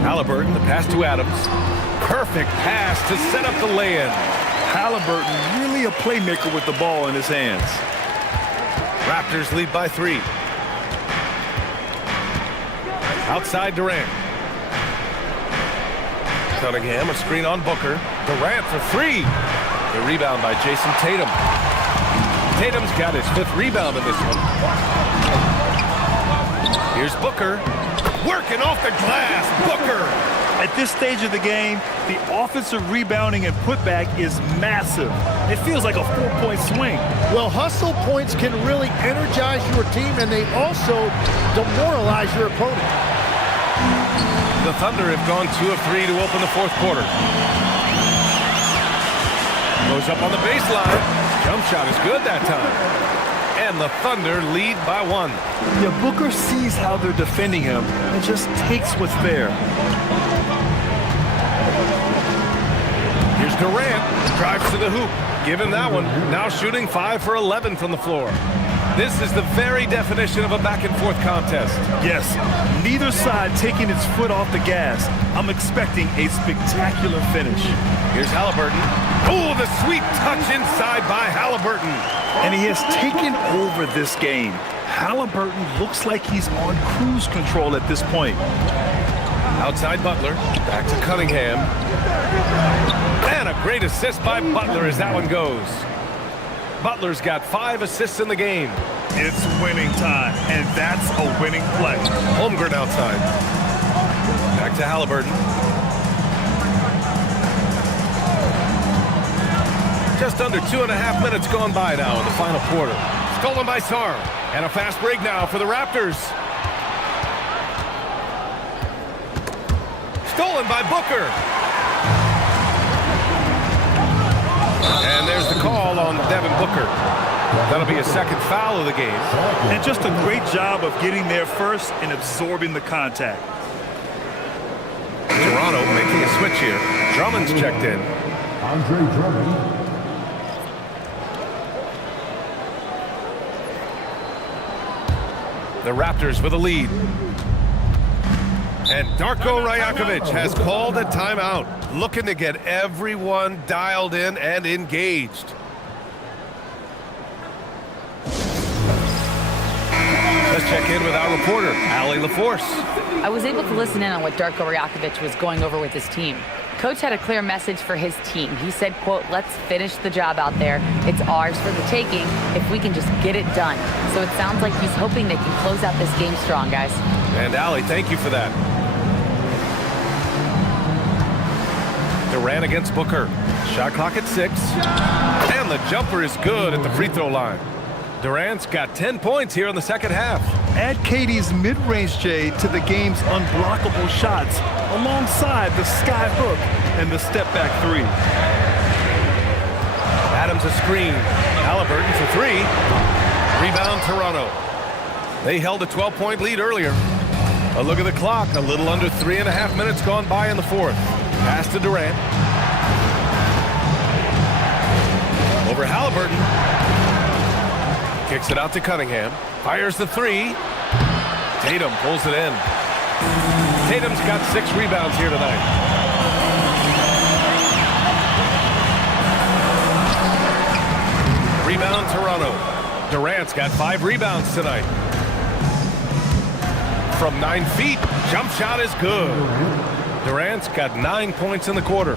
Halliburton, the pass to Adams. Perfect pass to set up the lay-in. Halliburton, really a playmaker with the ball in his hands. Raptors lead by 3. Outside Durant. Cunningham, a screen on Booker. Durant for 3. The rebound by Jason Tatum. Tatum's got his 5th rebound in this one. Here's Booker. Working off the glass. Booker. At this stage of the game, the offensive rebounding and putback is massive. It feels like a 4-point swing. Well, hustle points can really energize your team, and they also demoralize your opponent. The Thunder have gone 2 of 3 to open the 4th quarter. Goes up on the baseline. Jump shot is good that time. And the Thunder lead by 1. Yeah, Booker sees how they're defending him and just takes what's there. Here's Durant. Drives to the hoop. Give him that one. Now shooting 5 for 11 from the floor. This is the very definition of a back-and-forth contest. Yes, neither side taking its foot off the gas. I'm expecting a spectacular finish. Here's Halliburton. Oh, the sweet touch inside by Halliburton. And he has taken over this game. Halliburton looks like he's on cruise control at this point. Outside Butler. Back to Cunningham. And a great assist by Butler as that one goes. Butler's got 5 assists in the game. It's winning time, and that's a winning play. Holmgren outside. Back to Halliburton. Just under 2.5 minutes gone by now in the final quarter. Stolen by Sarr. And a fast break now for the Raptors. Stolen by Booker. And there's the call on Devin Booker. That'll be a 2nd foul of the game. And just a great job of getting there first and absorbing the contact. Toronto making a switch here. Drummond's checked in. Andre Drummond. The Raptors with a lead. And Darko Rajakovic has called a timeout, looking to get everyone dialed in and engaged. Let's check in with our reporter, Allie LaForce. I was able to listen in on what Darko Rajakovic was going over with his team. Coach had a clear message for his team. He said, quote, "Let's finish the job out there. It's ours for the taking if we can just get it done." So it sounds like he's hoping they can close out this game strong, guys. And Allie, thank you for that. Durant against Booker. Shot clock at 6. And the jumper is good at the free throw line. Durant's got 10 points here in the 2nd half. Add KD's mid-range J to the game's unblockable shots alongside the sky hook and the step-back 3. Adams a screen. Halliburton for 3. Rebound Toronto. They held a 12-point lead earlier. A look at the clock. A little under 3.5 minutes gone by in the 4th. Pass to Durant. Over Halliburton. Kicks it out to Cunningham. Fires the 3. Tatum pulls it in. Tatum's got 6 rebounds here tonight. Rebound Toronto. Durant's got 5 rebounds tonight. From 9 feet, jump shot is good. Durant's got 9 points in the quarter.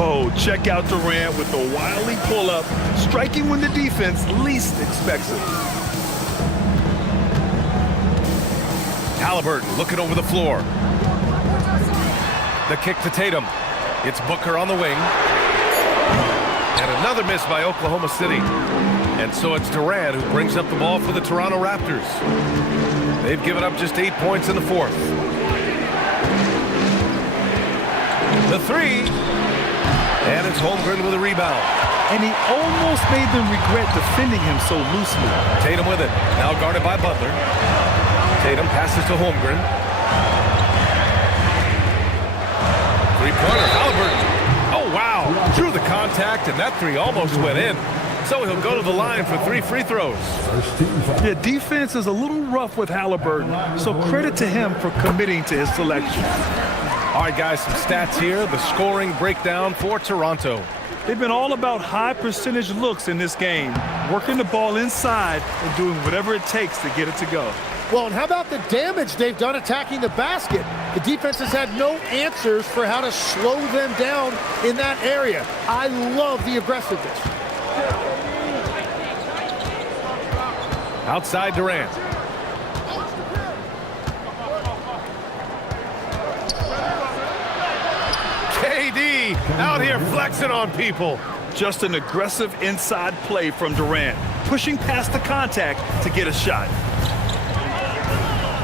Oh, check out Durant with the wily pull-up, striking when the defense least expects it. Halliburton looking over the floor. The kick to Tatum. It's Booker on the wing. And another miss by Oklahoma City. And so it's Durant who brings up the ball for the Toronto Raptors. They've given up just 8 points in the 4th. The 3. And it's Holmgren with a rebound. and he almost made them regret defending him so loosely. Tatum with it. Now guarded by Butler. Tatum passes to Holmgren. Three-pointer, Halliburton. Oh, wow. Drew the contact, and that three almost went in. So he'll go to the line for 3 free throws. First team foul. Yeah, defense is a little rough with Halliburton, so credit to him for committing to his selection. All right, guys, some stats here. The scoring breakdown for Toronto. They've been all about high percentage looks in this game, working the ball inside and doing whatever it takes to get it to go. Well, and how about the damage they've done attacking the basket? The defense has had no answers for how to slow them down in that area. I love the aggressiveness. Outside Durant. KD out here flexing on people. Just an aggressive inside play from Durant, pushing past the contact to get a shot.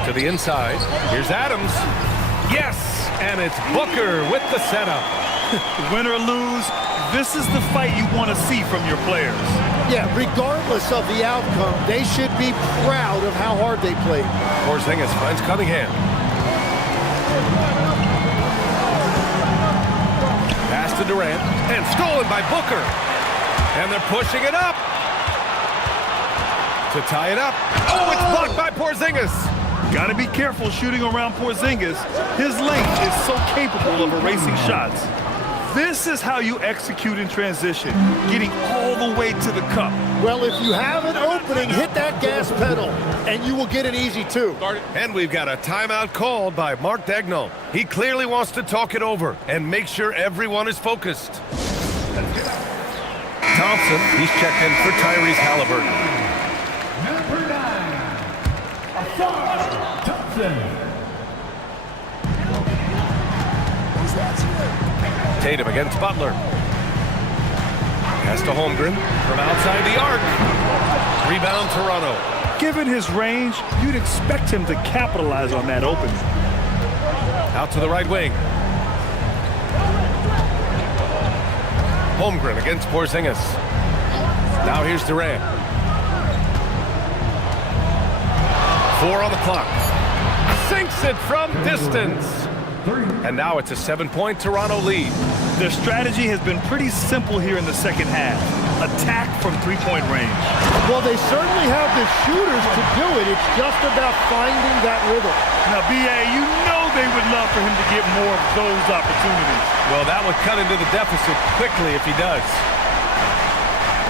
To the inside. Here's Adams. Yes, and it's Booker with the setup. Win or lose, this is the fight you want to see from your players. Yeah, regardless of the outcome, they should be proud of how hard they played. Porzingis finds Cunningham. Pass to Durant, and stolen by Booker. And they're pushing it up. To tie it up. Oh, it's blocked by Porzingis. Got to be careful shooting around Porzingis. His length is so capable of erasing shots. This is how you execute in transition, getting all the way to the cup. Well, if you have an opening, hit that gas pedal, and you will get an easy two. And we've got a timeout called by Mark Daigneault. He clearly wants to talk it over and make sure everyone is focused. Thompson, he's checked in for Tyrese Halliburton. Number 9, Ausar Thompson. Tatum against Butler. Pass to Holmgren from outside the arc. Rebound Toronto. Given his range, you'd expect him to capitalize on that opening. Out to the right wing. Holmgren against Porzingis. Now here's Durant. 4 on the clock. Sinks it from distance. And now it's a 7-point Toronto lead. Their strategy has been pretty simple here in the second half. Attack from three-point range. Well, they certainly have the shooters to do it. It's just about finding that rhythm. Now, B.A., you know they would love for him to get more of those opportunities. Well, that would cut into the deficit quickly if he does.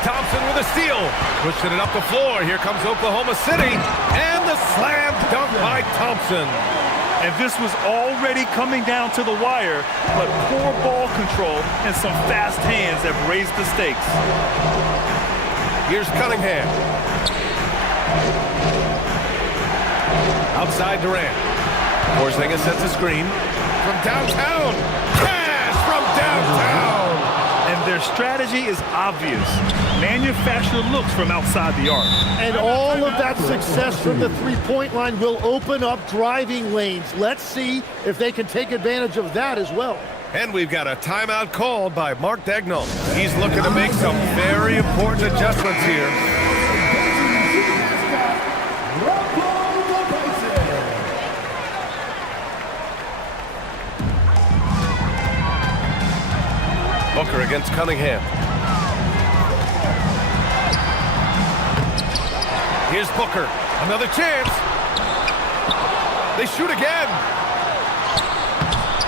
Thompson with a steal. Pushing it up the floor. Here comes Oklahoma City. And the slam dunk by Thompson. And this was already coming down to the wire, but poor ball control and some fast hands have raised the stakes. Here's Cunningham. Outside Durant. Porzingis sets a screen. From downtown. Cash from downtown. And their strategy is obvious. Manufacture looks from outside the arc. And all of that success from the three-point line will open up driving lanes. Let's see if they can take advantage of that as well. And we've got a timeout called by Mark Daigneault. He's looking to make some very important adjustments here. Booker against Cunningham. Here's Booker. Another chance. They shoot again.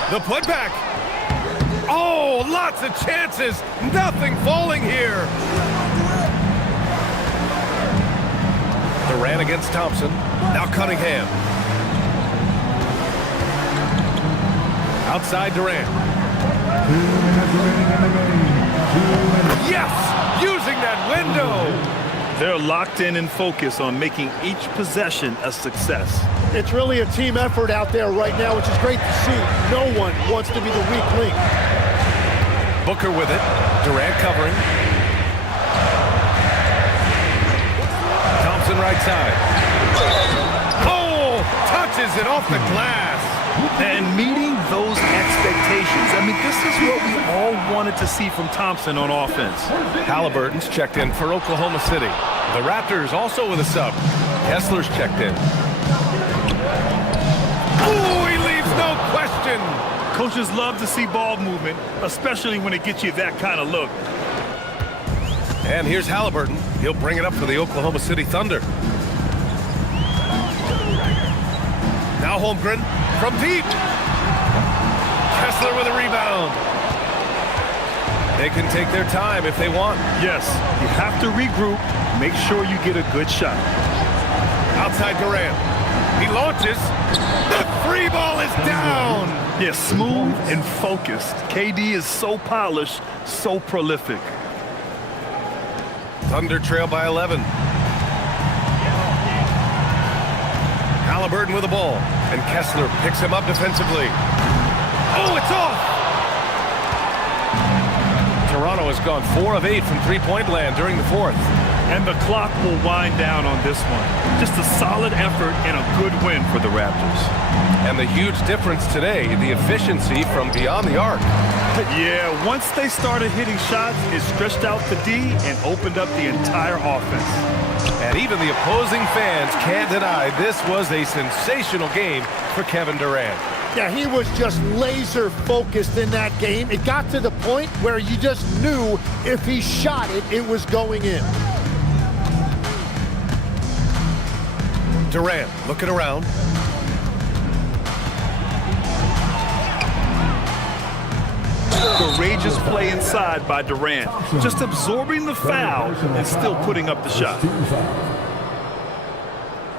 The putback. Oh, lots of chances. Nothing falling here. Durant against Thompson. Now Cunningham. Outside Durant. 2 minutes remaining in the game. 2 minutes. Yes! Using that window. They're locked in and focused on making each possession a success. It's really a team effort out there right now, which is great to see. No one wants to be the weak link. Booker with it. Durant covering. Thompson right side. Oh! Touches it off the glass. And meeting those expectations. I mean, this is what we all wanted to see from Thompson on offense. Halliburton's checked in for Oklahoma City. The Raptors also with a sub. Kessler's checked in. Oh, he leaves no question. Coaches love to see ball movement, especially when it gets you that kind of look. And here's Halliburton. He'll bring it up for the Oklahoma City Thunder. Now Holmgren from deep. Kessler with a rebound. They can take their time if they want. Yes, you have to regroup. Make sure you get a good shot. Outside Durant. He launches. The free ball is down. Yeah, smooth and focused. KD is so polished, so prolific. Thunder trail by 11. Halliburton with the ball. And Kessler picks him up defensively. Oh, it's off! Toronto has gone 4 of 8 from three-point land during the fourth. And the clock will wind down on this one. Just a solid effort and a good win for the Raptors. And the huge difference today, the efficiency from beyond the arc. Yeah, once they started hitting shots, it stretched out the D and opened up the entire offense. And even the opposing fans can't deny this was a sensational game for Kevin Durant. Yeah, he was just laser focused in that game. It got to the point where you just knew if he shot it, it was going in. Durant looking around. Courageous play inside by Durant. Just absorbing the foul and still putting up the shot.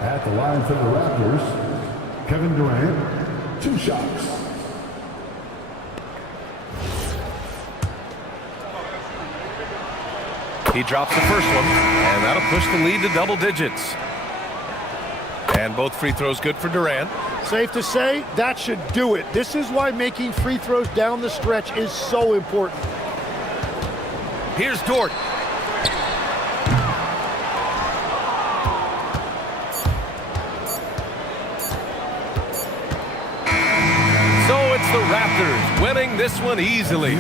At the line for the Raptors, Kevin Durant, 2 shots. He drops the first one, and that'll push the lead to double digits. And both free throws good for Durant. Safe to say, that should do it. This is why making free throws down the stretch is so important. Here's Dort. So it's the Raptors winning this one easily.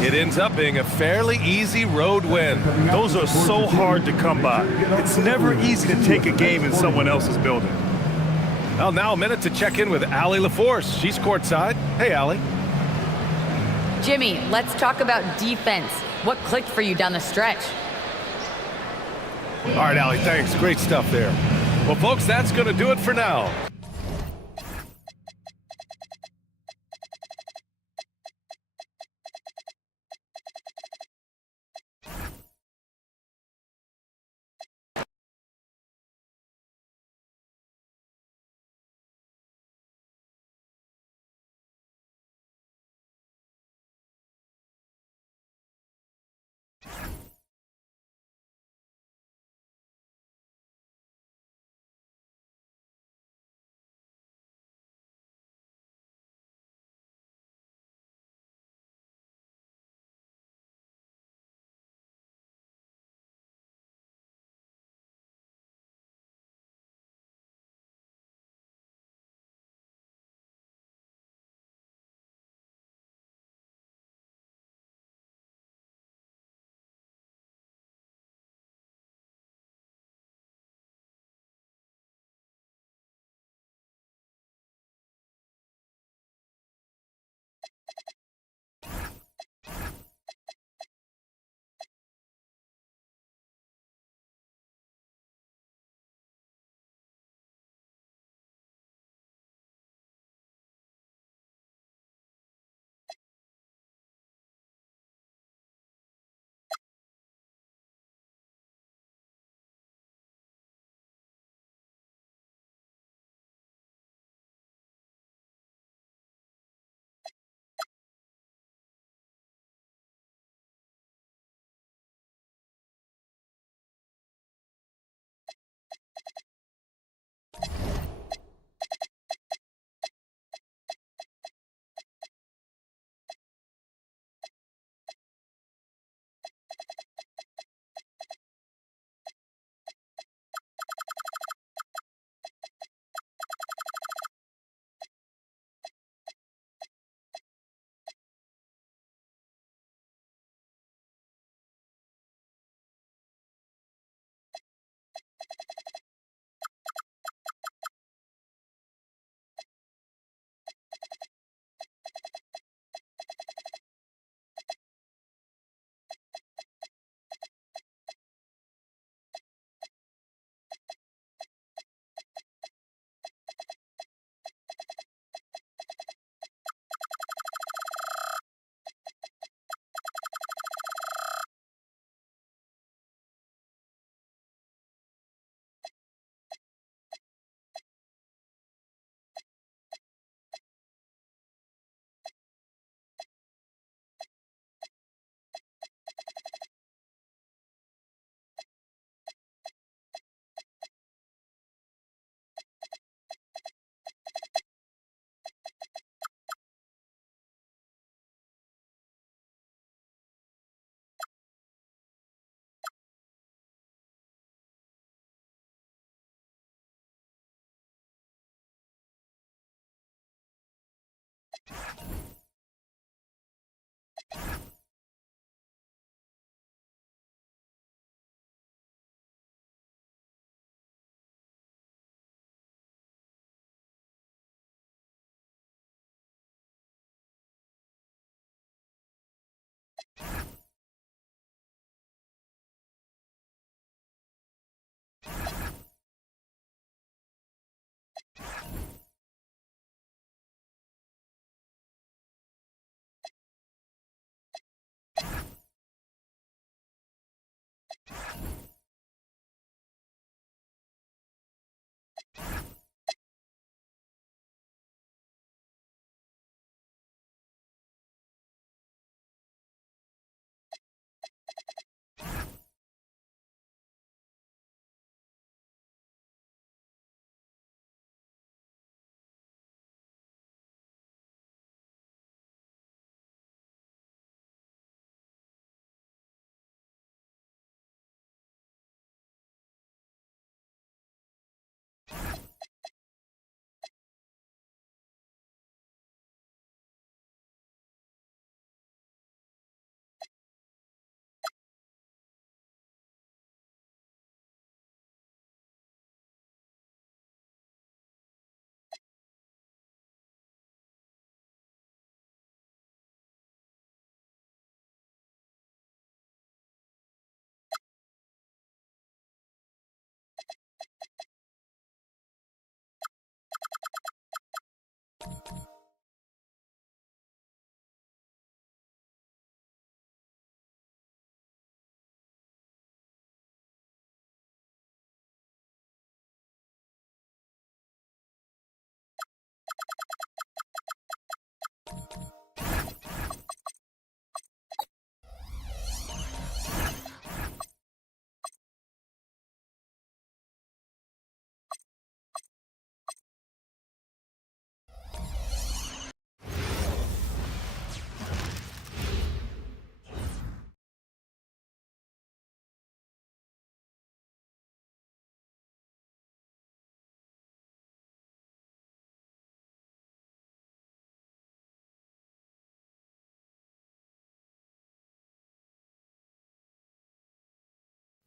It ends up being a fairly easy road win. Those are so hard to come by. It's never easy to take a game in someone else's building. Well, now a minute to check in with Allie LaForce. She's courtside. Hey, Allie. Jimmy, let's talk about defense. What clicked for you down the stretch? All right, Allie, thanks. Great stuff there. Well, folks, that's going to do it for now.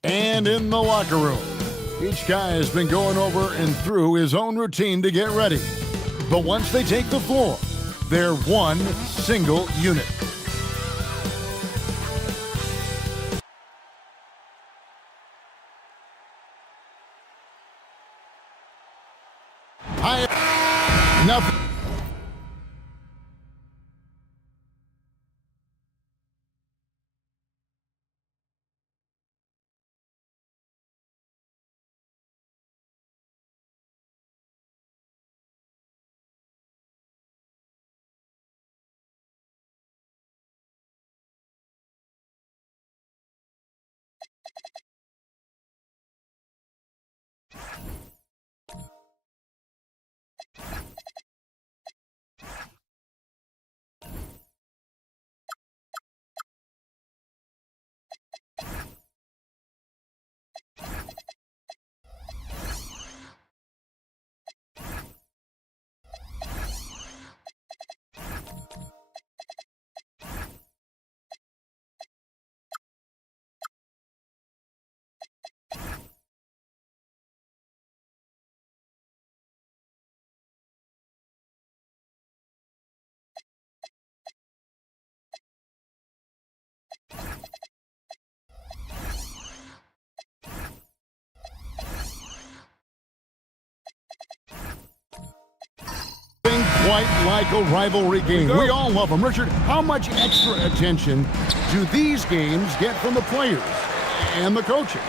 And in the locker room, each guy has been going over and through his own routine to get ready. But once they take the floor, they're one single unit. Nothing. Quite like a rivalry game. We all love them. Richard, how much extra attention do these games get from the players and the coaches?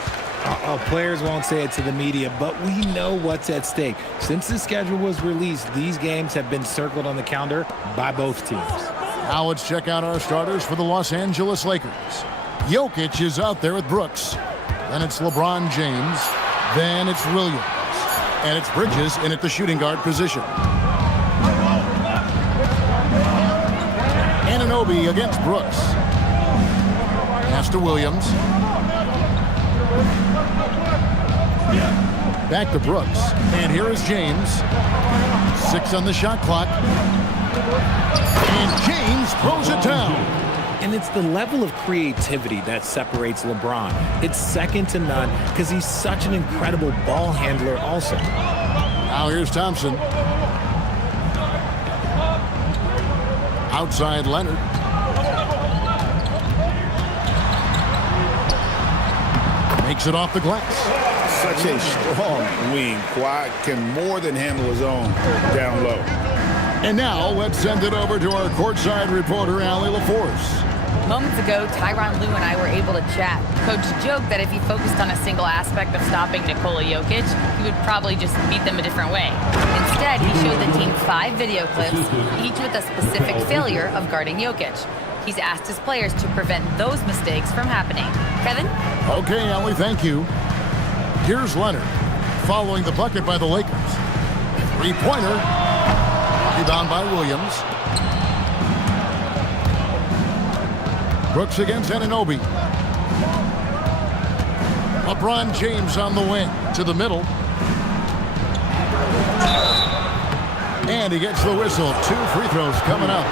Players won't say it to the media, but we know what's at stake. Since the schedule was released, these games have been circled on the calendar by both teams. Now let's check out our starters for the Los Angeles Lakers. Jokic is out there with Brooks. Then it's LeBron James. Then it's Williams. And it's Bridges in at the shooting guard position. Anunoby against Brooks. Pass to Williams. Back to Brooks. And here is James. 6 on the shot clock. And James throws it down. And it's the level of creativity that separates LeBron. It's second to none because he's such an incredible ball handler also. Now here's Thompson. Outside Leonard. Makes it off the glass. Such a strong wing. Kawhi can more than handle his own down low. And now let's send it over to our courtside reporter, Allie LaForce. Moments ago, Tyronn Lue and I were able to chat. Coach joked that if he focused on a single aspect of stopping Nikola Jokic, he would probably just beat them a different way. Instead, he showed the team 5 video clips, each with a specific failure of guarding Jokic. He's asked his players to prevent those mistakes from happening. Kevin? Okay, Allie, thank you. Here's Leonard, following the bucket by the Lakers. Three-pointer, rebound by Williams. Brooks against Anunoby. LeBron James on the wing to the middle. And he gets the whistle. 2 free throws coming up.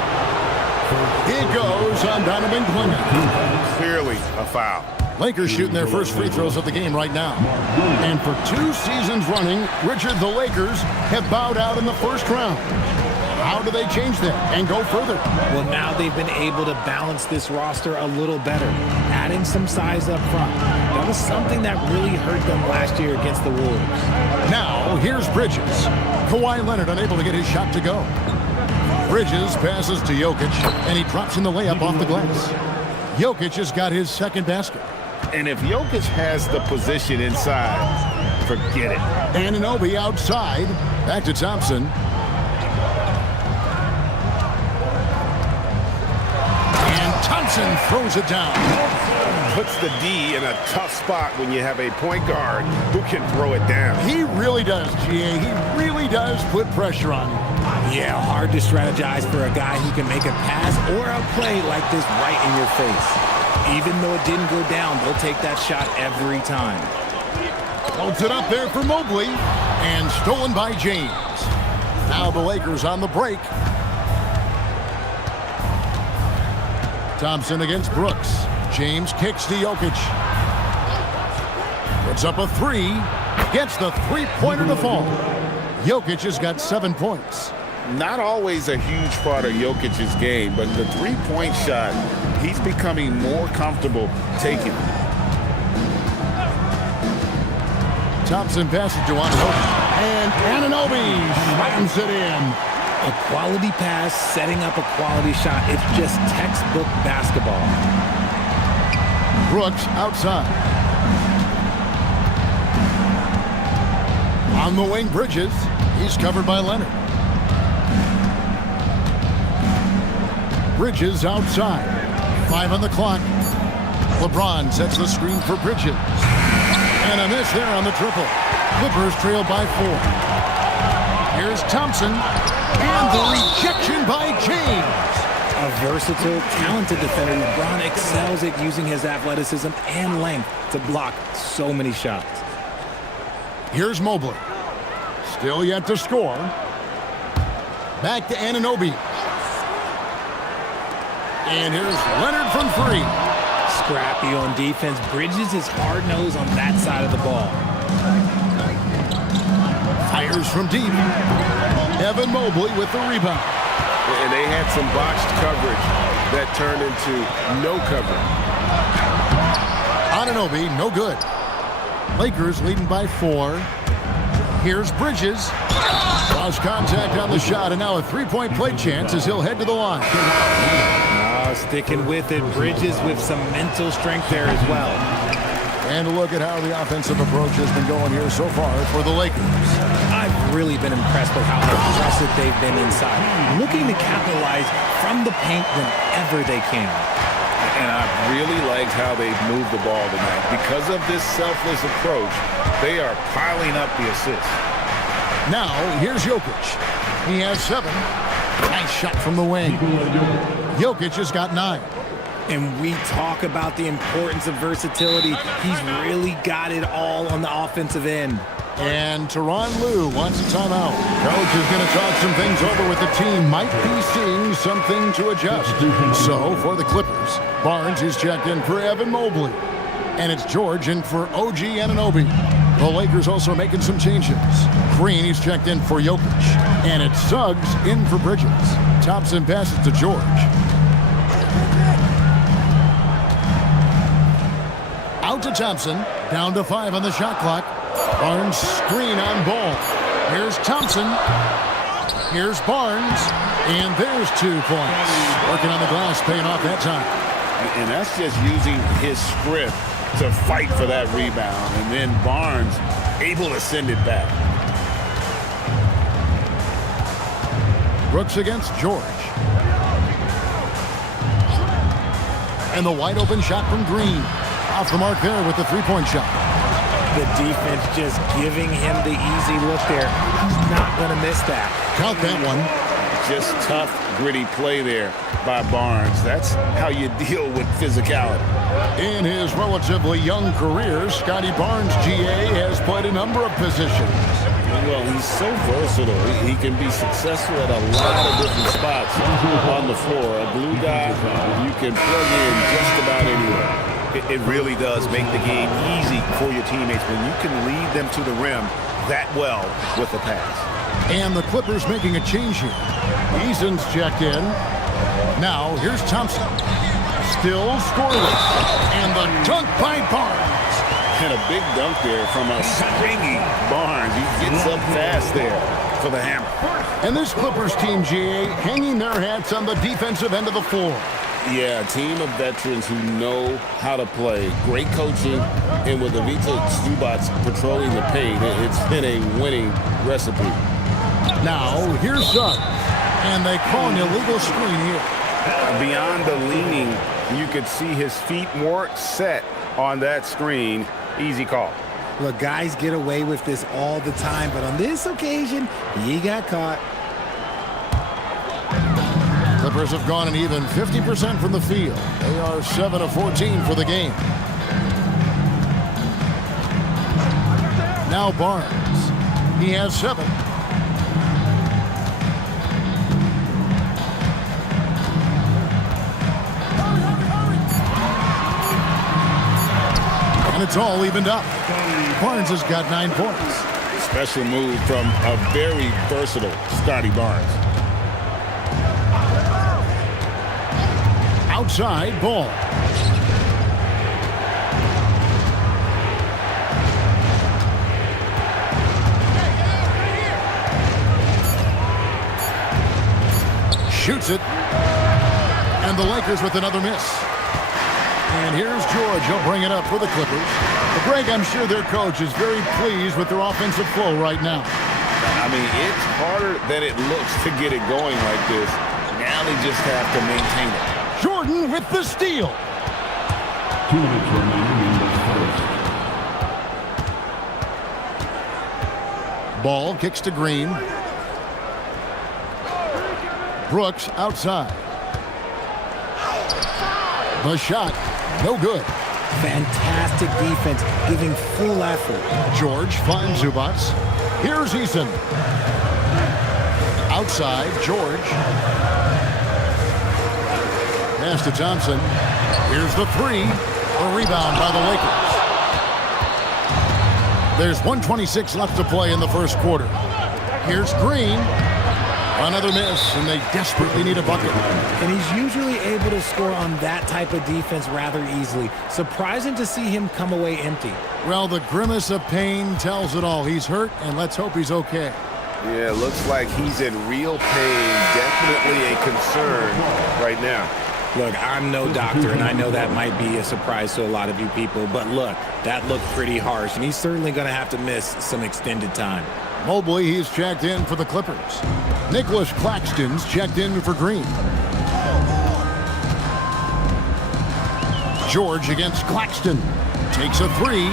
He goes on Donovan Clement. Clearly a foul. Lakers shooting their first free throws of the game right now. And for 2 seasons running, Richard, the Lakers have bowed out in the first round. How do they change that and go further? Well, now they've been able to balance this roster a little better, adding some size up front. That was something that really hurt them last year against the Wolves. Now, here's Bridges. Kawhi Leonard unable to get his shot to go. Bridges passes to Jokic, and he drops in the layup off the glass. Jokic has got his second basket. And if Jokic has the position inside, forget it. Anunoby outside. Back to Thompson. And Thompson throws it down. Puts the D in a tough spot when you have a point guard who can throw it down. He really does, GA. He really does put pressure on you. Yeah, hard to strategize for a guy who can make a pass or a play like this right in your face. Even though it didn't go down, they'll take that shot every time. Holds it up there for Mobley. And stolen by James. Now the Lakers on the break. Thompson against Brooks. James kicks to Jokic. Puts up a 3. Gets the three-pointer to fall. Jokic has got 7 points. Not always a huge part of Jokic's game, but the three-point shot, he's becoming more comfortable taking it. Thompson passes to Anunoby. And Anunoby slams it in. A quality pass, setting up a quality shot. It's just textbook basketball. Brooks outside. On the wing, Bridges. He's covered by Leonard. Bridges outside. 5 on the clock. LeBron sets the screen for Bridges. And a miss there on the triple. Clippers trail by 4. Here's Thompson. And the rejection by James. A versatile, talented defender, LeBron excels at using his athleticism and length to block so many shots. Here's Mobley. Still yet to score. Back to Anunoby. And here's Leonard from 3. Scrappy on defense. Bridges is hard-nosed on that side of the ball. Fires from deep. Evan Mobley with the rebound. And they had some botched coverage that turned into no coverage. Anunoby, no good. Lakers leading by 4. Here's Bridges. Lost contact on the shot, and now a three-point play chance as he'll head to the line. Sticking with it. Bridges with some mental strength there as well. And a look at how the offensive approach has been going here so far for the Lakers. I've really been impressed with how aggressive they've been inside, looking to capitalize from the paint whenever they can. And I really liked how they've moved the ball tonight. Because of this selfless approach, they are piling up the assists. Now, here's Jokic. He has 7. Nice shot from the wing. Jokic has got 9. And we talk about the importance of versatility. He's really got it all on the offensive end. And Tyronn Lue wants a timeout. Coach is going to talk some things over with the team. Might be seeing something to adjust. So, for the Clippers, Barnes is checked in for Evan Mobley. And it's George in for OG Anunoby. The Lakers also making some changes. Green is checked in for Jokic. And it's Suggs in for Bridges. Thompson passes to George. Out to Thompson. Down to 5 on the shot clock. Barnes screen on Ball. Here's Thompson. Here's Barnes. And there's 2 points. Working on the glass, paying off that time. And that's just using his script to fight for that rebound. And then Barnes able to send it back. Brooks against George. And the wide open shot from Green. Off the mark there with the 3-point shot. The defense just giving him the easy look there. He's not going to miss that. Count that one. Just tough, gritty play there by Barnes. That's how you deal with physicality. In his relatively young career, Scotty Barnes, GA, has played a number of positions. Well, he's so versatile. He can be successful at a lot of different spots on the floor. A glue guy, you can plug in just about anywhere. It really does make the game easy for your teammates when you can lead them to the rim that well with the pass. And the Clippers making a change here. Eason's checked in. Now, here's Thompson. Still scoreless. And the dunk by Barnes. And a big dunk there from a springy Barnes. He gets up fast there for the hammer. And this Clippers team, GA, hanging their hats on the defensive end of the floor. Yeah, a team of veterans who know how to play. Great coaching, and with Ivica Zubac patrolling the paint, it's been a winning recipe. Now, here's Suggs, and they call an illegal screen here. Beyond the leaning, you could see his feet more set on that screen. Easy call. Look, guys get away with this all the time, but on this occasion, he got caught. Clippers have gone an even 50% from the field. They are 7 of 14 for the game. Now Barnes. He has 7. And it's all evened up. Barnes has got 9 points. Special move from a very versatile Scotty Barnes. Outside Ball. Shoots it. And the Lakers with another miss. And here's George. He'll bring it up for the Clippers. But Greg, I'm sure their coach is very pleased with their offensive flow right now. I mean, it's harder than it looks to get it going like this. Now they just have to maintain it. Jordan with the steal. 2 minutes remaining in the first. Ball kicks to Green. Brooks outside. The shot, no good. Fantastic defense, giving full effort. George finds Zubac. Here's Eason. Outside, George. Pass to Thompson. Here's the 3. A rebound by the Lakers. There's 1:26 left to play in the first quarter. Here's Green. Another miss, and they desperately need a bucket. And he's usually able to score on that type of defense rather easily. Surprising to see him come away empty. Well, the grimace of pain tells it all. He's hurt, and let's hope he's okay. Yeah, looks like he's in real pain. Definitely a concern right now. Look, I'm no doctor, and I know that might be a surprise to a lot of you people, but look, that looked pretty harsh, and he's certainly going to have to miss some extended time. Mobley, he's checked in for the Clippers. Nicholas Claxton's checked in for Green. George against Claxton. Takes a 3.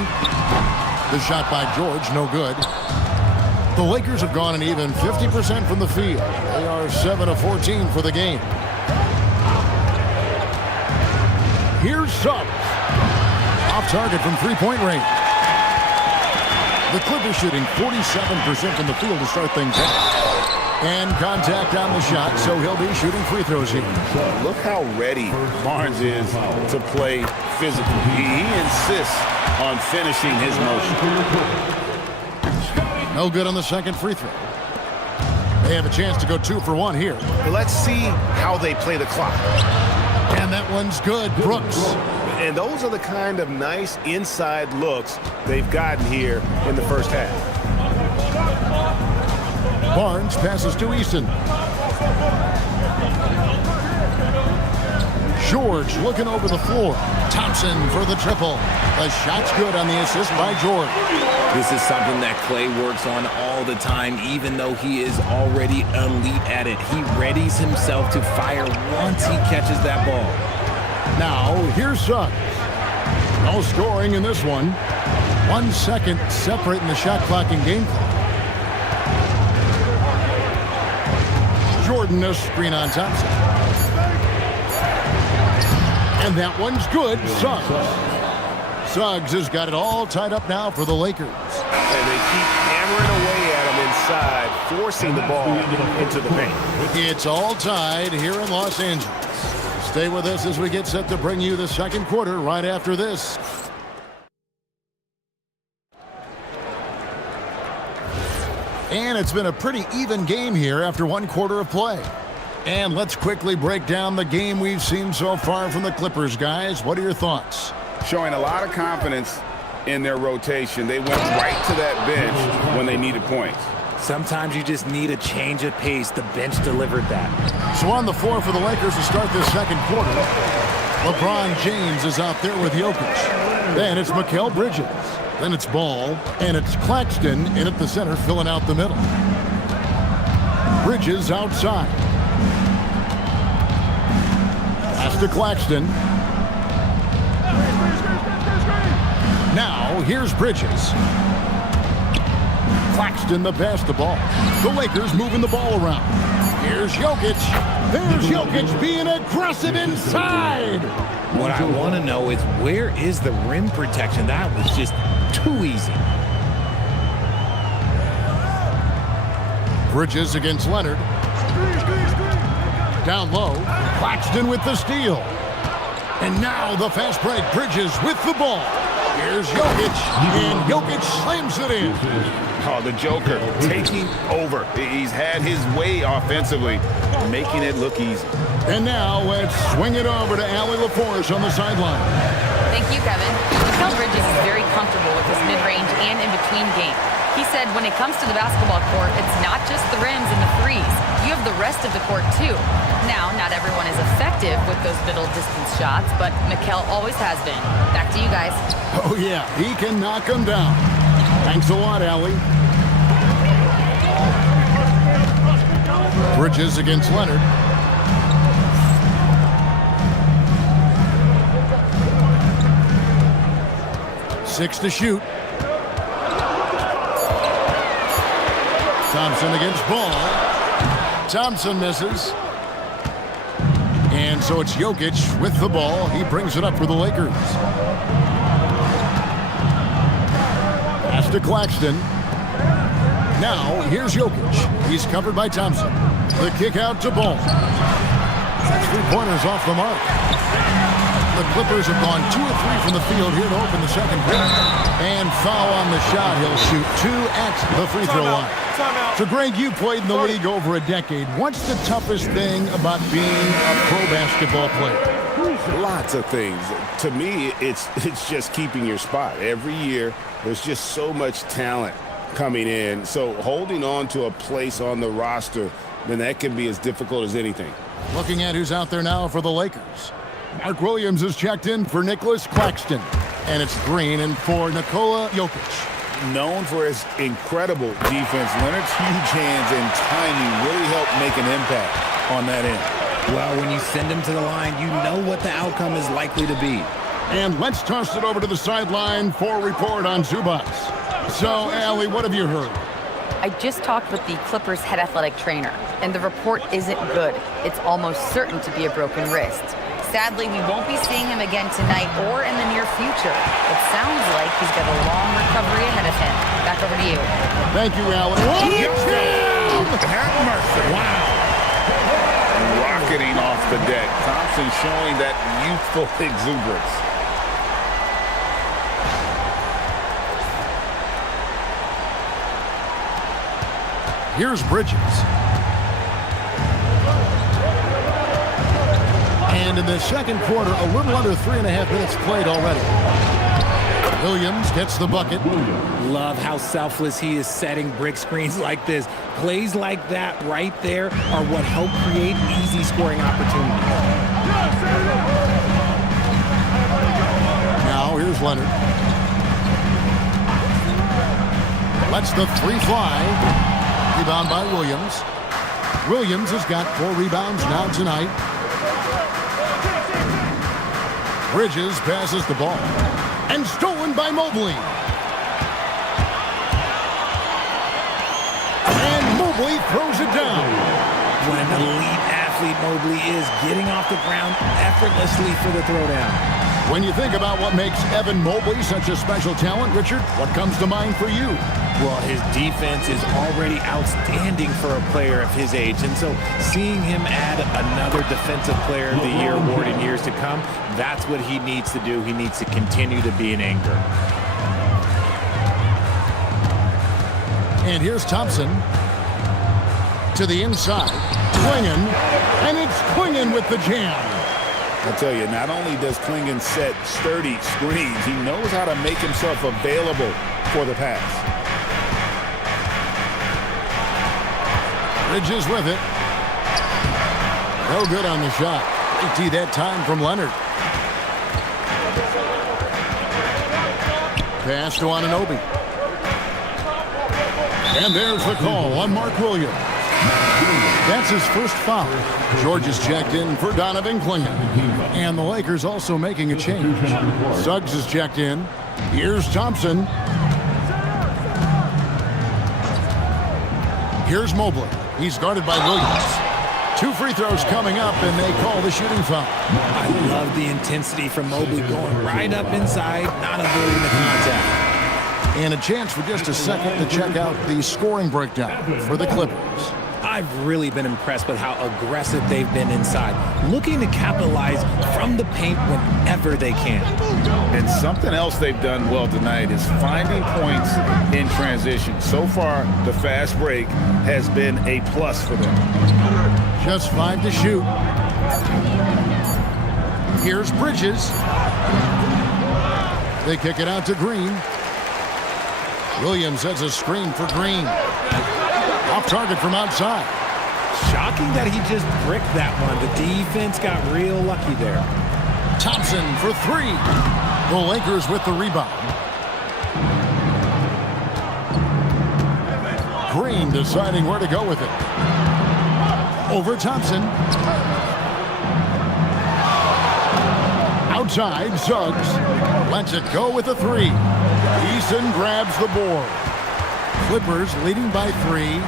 The shot by George, no good. The Lakers have gone an even 50% from the field. They are 7 of 14 for the game. Here's Suggs. Off target from 3-point range. The Clippers shooting 47% from the field to start things off. And contact on the shot, so he'll be shooting free throws here. Look how ready Barnes is to play physically. He insists on finishing his motion. No good on the second free throw. They have a chance to go 2 for 1 here. Let's see how they play the clock. And that one's good. Brooks. And those are the kind of nice inside looks they've gotten here in the first half. Barnes passes to Easton. George looking over the floor. Thompson for the triple. The shot's good on the assist by George. This is something that Clay works on all the time, even though he is already elite at it. He readies himself to fire once he catches that ball. Now, here's Suggs. No scoring in this one. 1 second separating the shot clock and game clock. Jordan, a screen on Thompson. And that one's good. Suggs has got it all tied up now for the Lakers. And they keep hammering away at him inside, forcing the ball into the paint. It's all tied here in Los Angeles. Stay with us as we get set to bring you the second quarter right after this. And it's been a pretty even game here after 1 quarter of play. And let's quickly break down the game we've seen so far from the Clippers, guys. What are your thoughts? Showing a lot of confidence in their rotation. They went right to that bench when they needed points. Sometimes you just need a change of pace. The bench delivered that. So on the floor for the Lakers to start this second quarter, LeBron James is out there with Jokic. Then it's Mikal Bridges. Then it's Ball. And it's Claxton in at the center, filling out the middle. Bridges outside. Pass to Claxton. Now, here's Bridges. Claxton the pass the ball. The Lakers moving the ball around. Here's Jokic. There's Jokic being aggressive inside. What I want to know is, where is the rim protection? That was just too easy. Bridges against Leonard. Down low. Claxton with the steal. And now the fast break. Bridges with the ball. Here's Jokic. And Jokic slams it in. Oh, the Joker taking over. He's had his way offensively, making it look easy. And now let's swing it over to Allie LaForce on the sideline. Thank you, Kevin. Mikal Bridges is very comfortable with his mid-range and in-between game. He said when it comes to the basketball court, it's not just the rims and the threes. You have the rest of the court, too. Now, not everyone is effective with those middle-distance shots, but Mikal always has been. Back to you guys. Oh, yeah, he can knock them down. Thanks a lot, Allie. Bridges against Leonard. Six to shoot. Thompson against Ball. Thompson misses. And so it's Jokic with the ball. He brings it up for the Lakers. Pass to Claxton. Now, here's Jokic. He's covered by Thompson. The kick out to Ball. 3-pointers off the mark. The Clippers have gone 2 of 3 from the field here to open the second quarter. And foul on the shot. He'll shoot 2 at the free throw line. So, Greg, you played in the league over a decade. What's the toughest thing about being a pro basketball player? Lots of things. To me, it's just keeping your spot. Every year, there's just so much talent coming in. So holding on to a place on the roster, then that can be as difficult as anything. Looking at who's out there now for the Lakers. Mark Williams is checked in for Nicholas Claxton. And it's Green in for Nikola Jokic. Known for his incredible defense, Leonard's huge hands and timing really help make an impact on that end. Well, when you send him to the line, you know what the outcome is likely to be. And let's toss it over to the sideline for a report on Zubac. So, Allie, what have you heard? I just talked with the Clippers head athletic trainer, and the report isn't good. It's almost certain to be a broken wrist. Sadly, we won't be seeing him again tonight or in the near future. It sounds like he's got a long recovery ahead of him. Back over to you. Thank you, Alan. Have mercy. Wow. Rocketing off the deck. Thompson showing that youthful exuberance. Here's Bridges. And in the second quarter, a little under 3.5 minutes played already. Williams gets the bucket. Love how selfless he is setting brick screens like this. Plays like that right there are what help create easy scoring opportunities. Now here's Leonard. Lets the three fly. Rebound by Williams. Williams has got 4 rebounds now tonight. Bridges passes the ball. And stolen by Mobley. And Mobley throws it down. What an elite athlete Mobley is, getting off the ground effortlessly for the throwdown. When you think about what makes Evan Mobley such a special talent, Richard, what comes to mind for you? Well, his defense is already outstanding for a player of his age. And so seeing him add another Defensive Player of the Year award in years to come, that's what he needs to do. He needs to continue to be an anchor. And here's Thompson to the inside. Clingan, and it's Clingan with the jam. I tell you, not only does Clingan set sturdy screens, he knows how to make himself available for the pass. Bridges with it. No good on the shot. Great tee that time from Leonard. Pass to Anunoby. And there's the call on Mark Williams. That's his first foul. George is checked in for Donovan Clingan. And the Lakers also making a change. Suggs is checked in. Here's Thompson. Here's Mobley. He's guarded by Williams. 2 free throws coming up, and they call the shooting foul. I love the intensity from Mobley going right up inside, not avoiding the contact. And a chance for just a second to check out the scoring breakdown for the Clippers. I've really been impressed with how aggressive they've been inside, looking to capitalize from the paint whenever they can. And something else they've done well tonight is finding points in transition. So far, the fast break has been a plus for them. Just 5 to shoot. Here's Bridges. They kick it out to Green. Williams has a screen for Green. Off target from outside. Shocking that he just bricked that one. The defense got real lucky there. Thompson for 3. The Lakers with the rebound. Green deciding where to go with it. Over Thompson. Outside, Suggs lets it go with a 3. Eason grabs the board. Clippers leading by 3.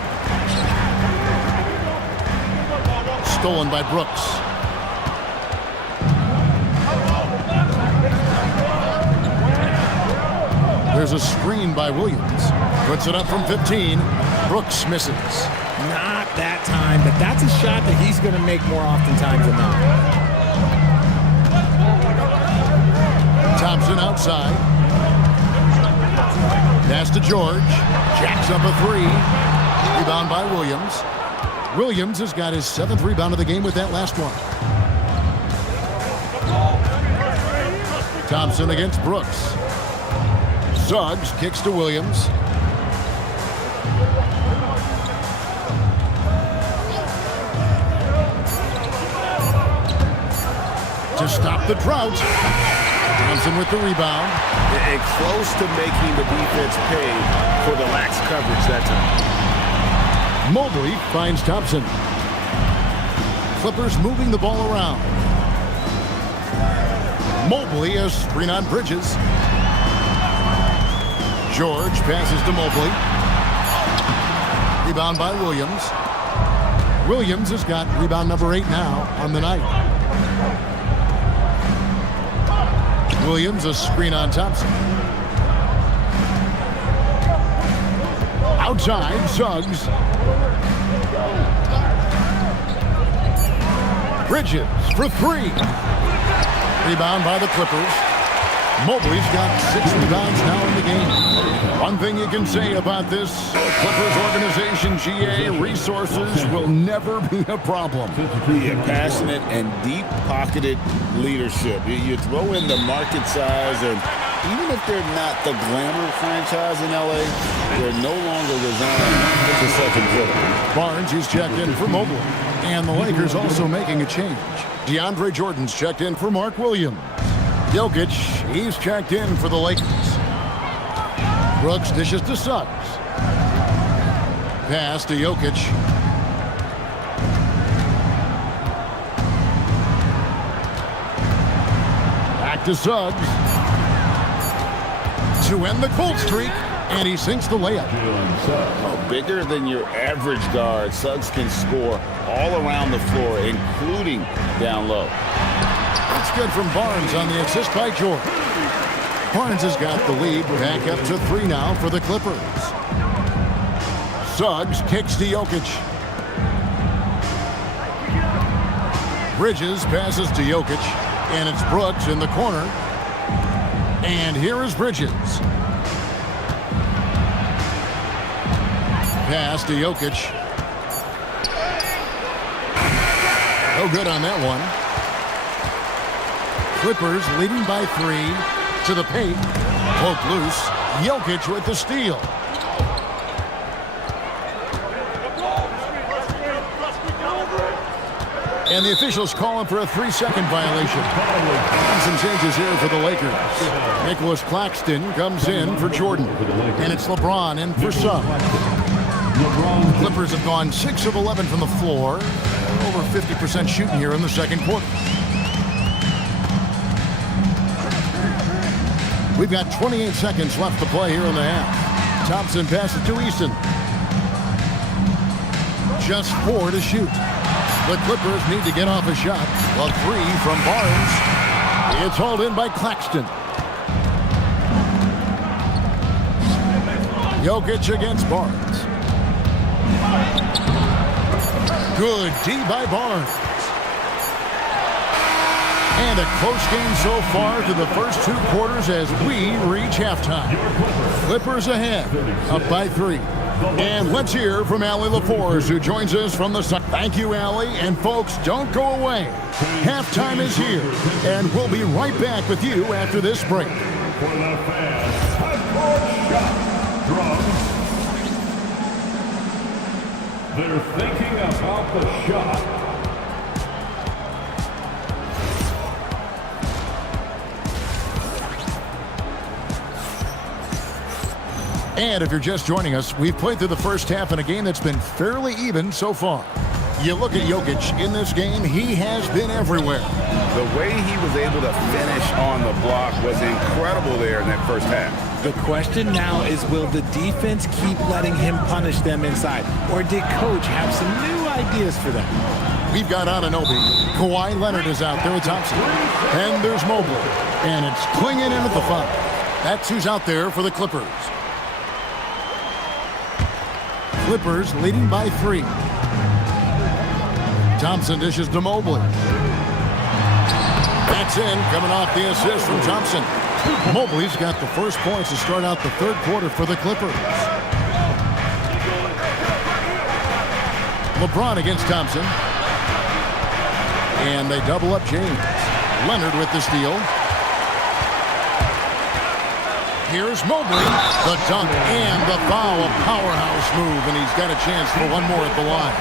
Stolen by Brooks. There's a screen by Williams. Puts it up from 15. Brooks misses. Not that time, but that's a shot that he's going to make more oftentimes than not. Thompson outside. Pass to George. Jacks up a 3. Rebound by Williams. Williams has got his 7th rebound of the game with that last one. Thompson against Brooks. Suggs kicks to Williams. To stop the drought. Thompson with the rebound. And close to making the defense pay for the lax coverage that time. Mobley finds Thompson. Clippers moving the ball around. Mobley a screen on Bridges. George passes to Mobley. Rebound by Williams. Williams has got rebound number 8 now on the night. Williams, a screen on Thompson. Outside, Suggs. Bridges for 3. Rebound by the Clippers. Mobley's got 6 rebounds now in the game. One thing you can say about this Clippers organization, GA, resources will never be a problem. Yeah, passionate and deep-pocketed leadership. You throw in the market size, and even if they're not the glamour franchise in LA, they're no longer resigned to second fiddle. Barnes is checked in for Mobley. And the Lakers also making a change. DeAndre Jordan's checked in for Mark Williams. Jokic, he's checked in for the Lakers. Brooks dishes to Suggs. Pass to Jokic. Back to Suggs. To end the cold streak, and he sinks the layup. Bigger than your average guard, Suggs can score all around the floor, including down low. That's good from Barnes on the assist by Jordan. Barnes has got the lead back up to 3 now for the Clippers. Suggs kicks to Jokic. Bridges passes to Jokic, and it's Brooks in the corner. And here is Bridges. Pass to Jokic. No good on that one. Clippers leading by 3 to the paint. Poke loose. Jokic with the steal. And the officials calling for a 3-second violation. And some changes here for the Lakers. Nicholas Claxton comes in for Jordan. And it's LeBron in for Suggs. The Clippers have gone 6 of 11 from the floor. Over 50% shooting here in the second quarter. We've got 28 seconds left to play here in the half. Thompson passes to Eason. Just 4 to shoot. The Clippers need to get off a shot. A 3 from Barnes. It's hauled in by Claxton. Jokic against Barnes. Good D by Barnes. And a close game so far through the first 2 quarters as we reach halftime. Clippers ahead, up by 3. And let's hear from Allie LaForce, who joins us from the side. Thank you, Allie. And folks, don't go away. Halftime is here, and we'll be right back with you after this break. For the fans, shot drums. They're thinking about the shot. And if you're just joining us, we've played through the first half in a game that's been fairly even so far. You look at Jokic in this game, he has been everywhere. The way he was able to finish on the block was incredible there in that first half. The question now is, will the defense keep letting him punish them inside? Or did Coach have some new ideas for them? We've got Anunoby. Kawhi Leonard is out there with Thompson. And there's Mobley. And it's clinging in at the 5. That's who's out there for the Clippers. Clippers leading by 3. Thompson dishes to Mobley. That's in, coming off the assist from Thompson. Mobley's got the first points to start out the third quarter for the Clippers. LeBron against Thompson. And they double up James. Leonard with the steal. Here's Mobley, the dunk and the foul, a powerhouse move, and he's got a chance for one more at the line.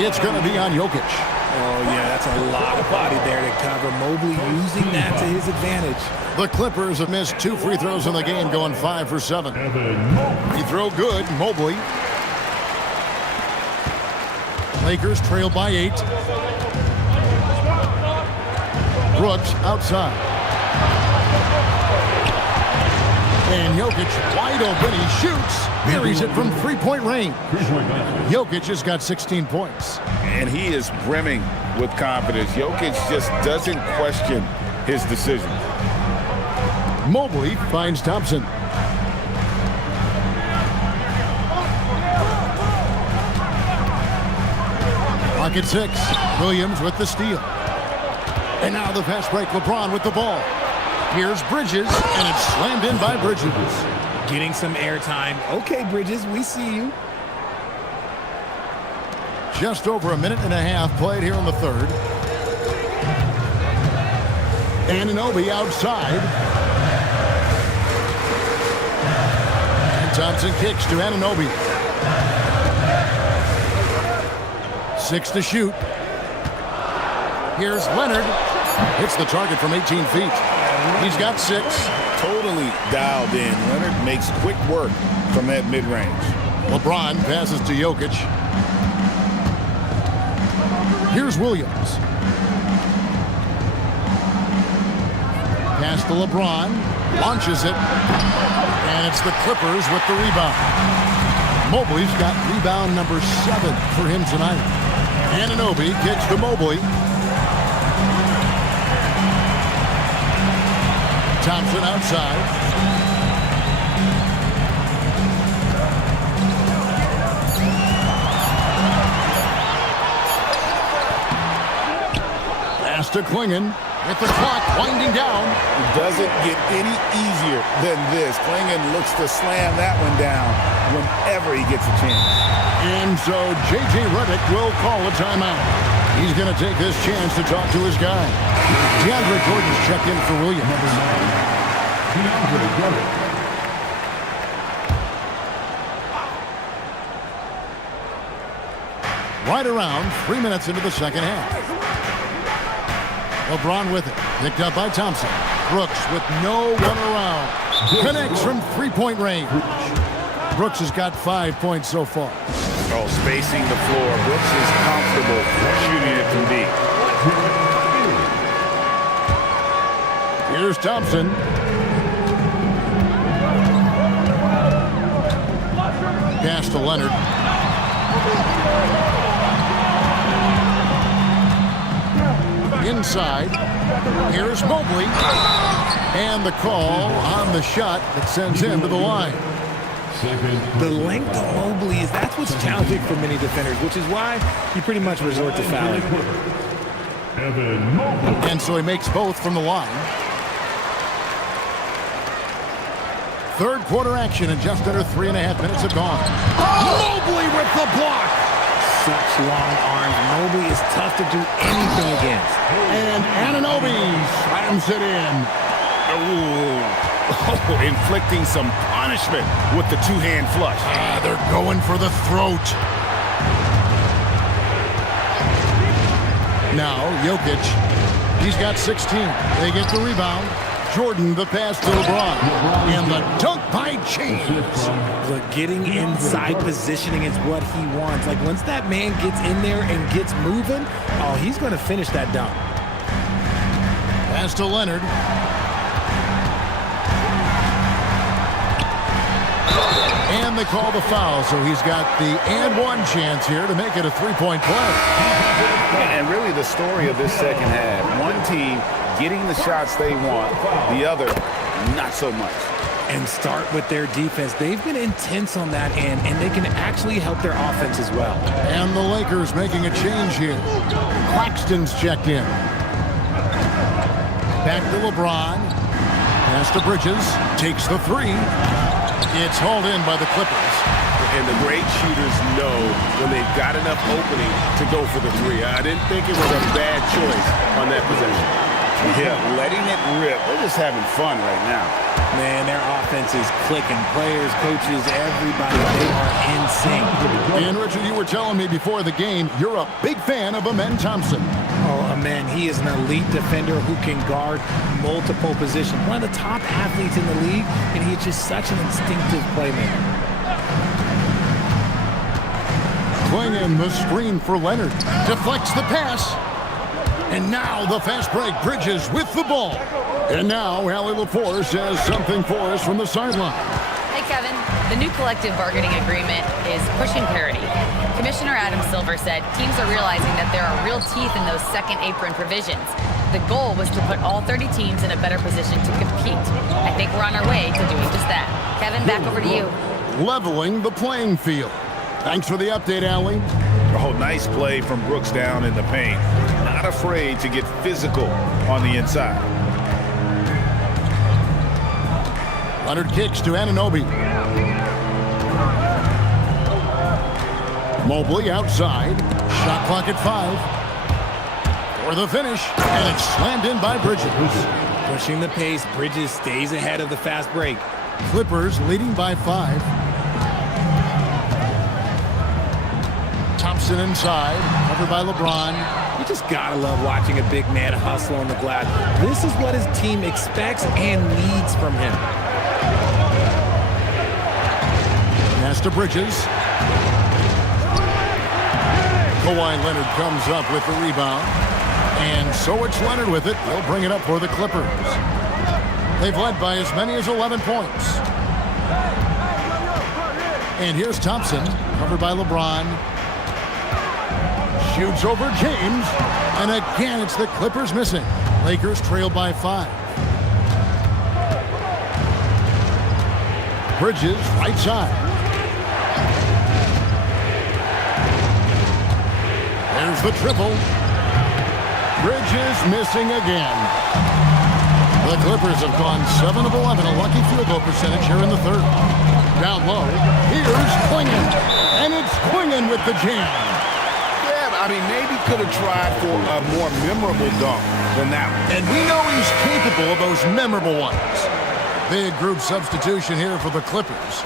It's going to be on Jokic. Oh, yeah, that's a lot of body there to cover. Mobley using that to his advantage. The Clippers have missed 2 free throws in the game, going 5 for 7. Free throw good, Mobley. Lakers trail by 8. Brooks outside. And Jokic wide open, he shoots, buries it from 3-point range. Jokic has got 16 points. And he is brimming with confidence. Jokic just doesn't question his decision. Mobley finds Thompson. Clock at 6. Williams with the steal. And now the fast break. LeBron with the ball. Here's Bridges, and it's slammed in by Bridges. Getting some airtime. Okay, Bridges, we see you. Just over a minute and a half played here in the third. Anunoby outside. And Thompson kicks to Anunoby. 6 to shoot. Here's Leonard. Hits the target from 18 feet. He's got 6. Totally dialed in. Leonard makes quick work from that mid-range. LeBron passes to Jokic. Here's Williams. Pass to LeBron. Launches it. And it's the Clippers with the rebound. Mobley's got rebound number 7 for him tonight. Anunoby kicks to Mobley. Thompson outside. Pass to Klingon with the clock winding down. It doesn't get any easier than this. Klingon looks to slam that one down whenever he gets a chance. And so J.J. Redick will call a timeout. He's going to take this chance to talk to his guy. DeAndre Jordan's checked in for Williams. DeAndre Jordan. Right around 3 minutes into the second half. LeBron with it. Picked up by Thompson. Brooks with no one around. Connects from three-point range. Brooks has got 5 points so far. Oh, spacing the floor. Brooks is comfortable shooting it from deep. Here's Thompson. Pass to Leonard. Inside. Here's Mobley. And the call on the shot that sends him to the line. The length of Mobley that's what's challenging for many defenders, which is why you pretty much resort to fouling. And so he makes both from the line. Third quarter action and just under 3.5 minutes have gone. Mobley with the block. Such long arms. Mobley is tough to do anything against. And Anunoby slams it in. Oh, inflicting some punishment with the two-hand flush. They're going for the throat. Now, Jokic. He's got 16. They get the rebound. Jordan, the pass to LeBron. And the dunk by James. Look, getting inside positioning is what he wants. Like, once that man gets in there and gets moving, oh, he's going to finish that dunk. Pass to Leonard. And they call the foul, so he's got the and one chance here to make it a three-point play. And really the story of this second half, one team getting the shots they want, the other not so much. And start with their defense. They've been intense on that end, and they can actually help their offense as well. And the Lakers making a change here. Claxton's checked in. Back to LeBron. Pass to Bridges. Takes the three. It's hauled in by the Clippers. And the great shooters know when they've got enough opening to go for the three. I didn't think it was a bad choice on that possession. Yeah, letting it rip. They're just having fun right now. Man, their offense is clicking. Players, coaches, everybody, they are in sync. And Richard, you were telling me before the game, you're a big fan of Amen Thompson. Oh, man, he is an elite defender who can guard multiple positions. One of the top athletes in the league, and he's just such an instinctive playmaker. Klingon the screen for Leonard. Deflects the pass. And now the fast break. Bridges with the ball. And now Allie LaForce has something for us from the sideline. Hey, Kevin. The new collective bargaining agreement is pushing parity. Commissioner Adam Silver said, teams are realizing that there are real teeth in those second apron provisions. The goal was to put all 30 teams in a better position to compete. I think we're on our way to doing just that. Kevin, back over to you. Leveling the playing field. Thanks for the update, Allie. Oh, nice play from Brooks down in the paint. Not afraid to get physical on the inside. Leonard kicks to Anunoby. Mobley outside. Shot clock at 5. For the finish. And it's slammed in by Bridges. Pushing the pace, Bridges stays ahead of the fast break. Clippers leading by 5. Thompson inside. Covered by LeBron. You just gotta love watching a big man hustle on the glass. This is what his team expects and needs from him. Pass to Bridges. Kawhi Leonard comes up with the rebound. And so it's Leonard with it. They'll bring it up for the Clippers. They've led by as many as 11 points. And here's Thompson, covered by LeBron. Shoots over James. And again, it's the Clippers missing. Lakers trail by 5. Bridges, right side. There's the triple. Bridges missing again. The Clippers have gone 7 of 11, a lucky field goal percentage here in the third. Down low, here's Klingon, and it's Klingon with the jam. Yeah, I mean, maybe could have tried for a more memorable dunk than that one. And we know he's capable of those memorable ones. Big group substitution here for the Clippers.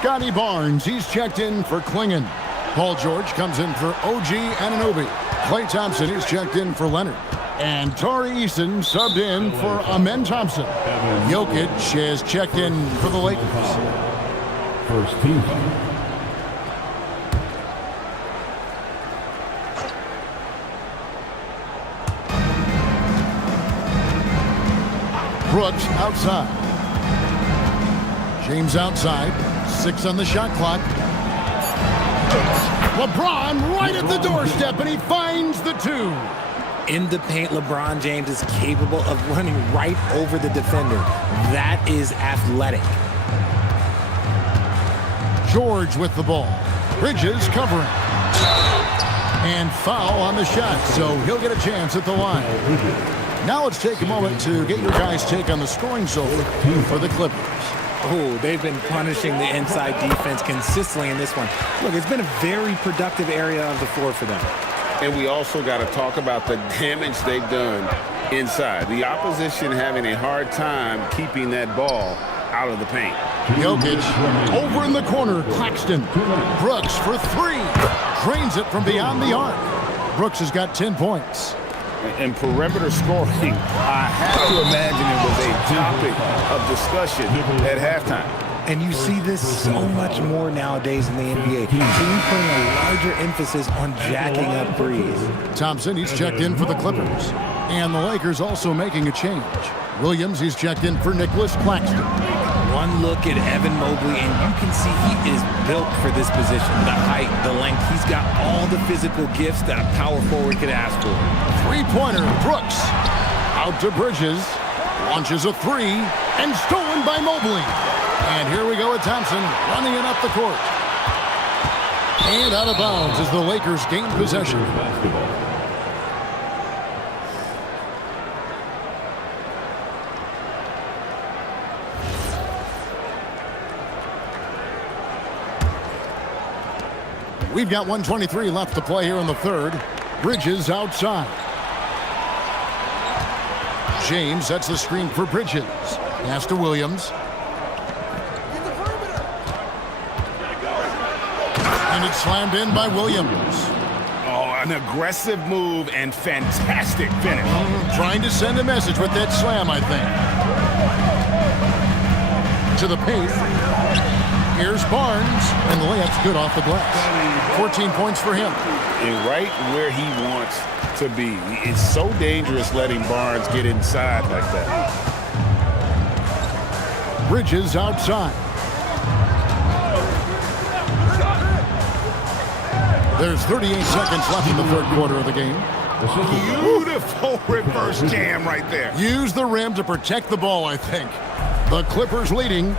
Scotty Barnes, he's checked in for Klingon. Paul George comes in for OG Anunoby. Klay Thompson is checked in for Leonard. And Tari Eason subbed in for Amen Thompson. Jokic has checked in for the Lakers. First team foul. Brooks outside. James outside. 6 on the shot clock. LeBron right at the doorstep, and he finds the 2. In the paint, LeBron James is capable of running right over the defender. That is athletic. George with the ball. Bridges covering. And foul on the shot, so he'll get a chance at the line. Now let's take a moment to get your guys' take on the scoring so far for the Clippers. Oh, they've been punishing the inside defense consistently in this one. Look, it's been a very productive area of the floor for them. And we also got to talk about the damage they've done inside. The opposition having a hard time keeping that ball out of the paint. Jokic over in the corner. Claxton. Brooks for 3. Drains it from beyond the arc. Brooks has got 10 points. And perimeter scoring, I have to imagine it was a topic of discussion at halftime. And you see this so much more nowadays in the NBA. Teams putting a larger emphasis on jacking up threes. Thompson, he's checked in for the Clippers. And the Lakers also making a change. Williams, he's checked in for Nicholas Claxton. One look at Evan Mobley, and you can see he is built for this position. The height, the length, he's got all the physical gifts that a power forward could ask for. Three-pointer, Brooks. Out to Bridges. Launches a 3, and stolen by Mobley. And here we go with Thompson running it up the court. And out of bounds as the Lakers gain possession. We've got 1:23 left to play here in the third. Bridges outside. James sets the screen for Bridges. Pass to Williams. And it's slammed in by Williams. Oh, an aggressive move and fantastic finish. Trying to send a message with that slam, I think. To the paint. Here's Barnes, and the layup's good off the glass. 14 points for him. And right where he wants to be. It's so dangerous letting Barnes get inside like that. Bridges outside. There's 38 seconds left in the third quarter of the game. Beautiful reverse jam right there. Use the rim to protect the ball, I think. The Clippers leading.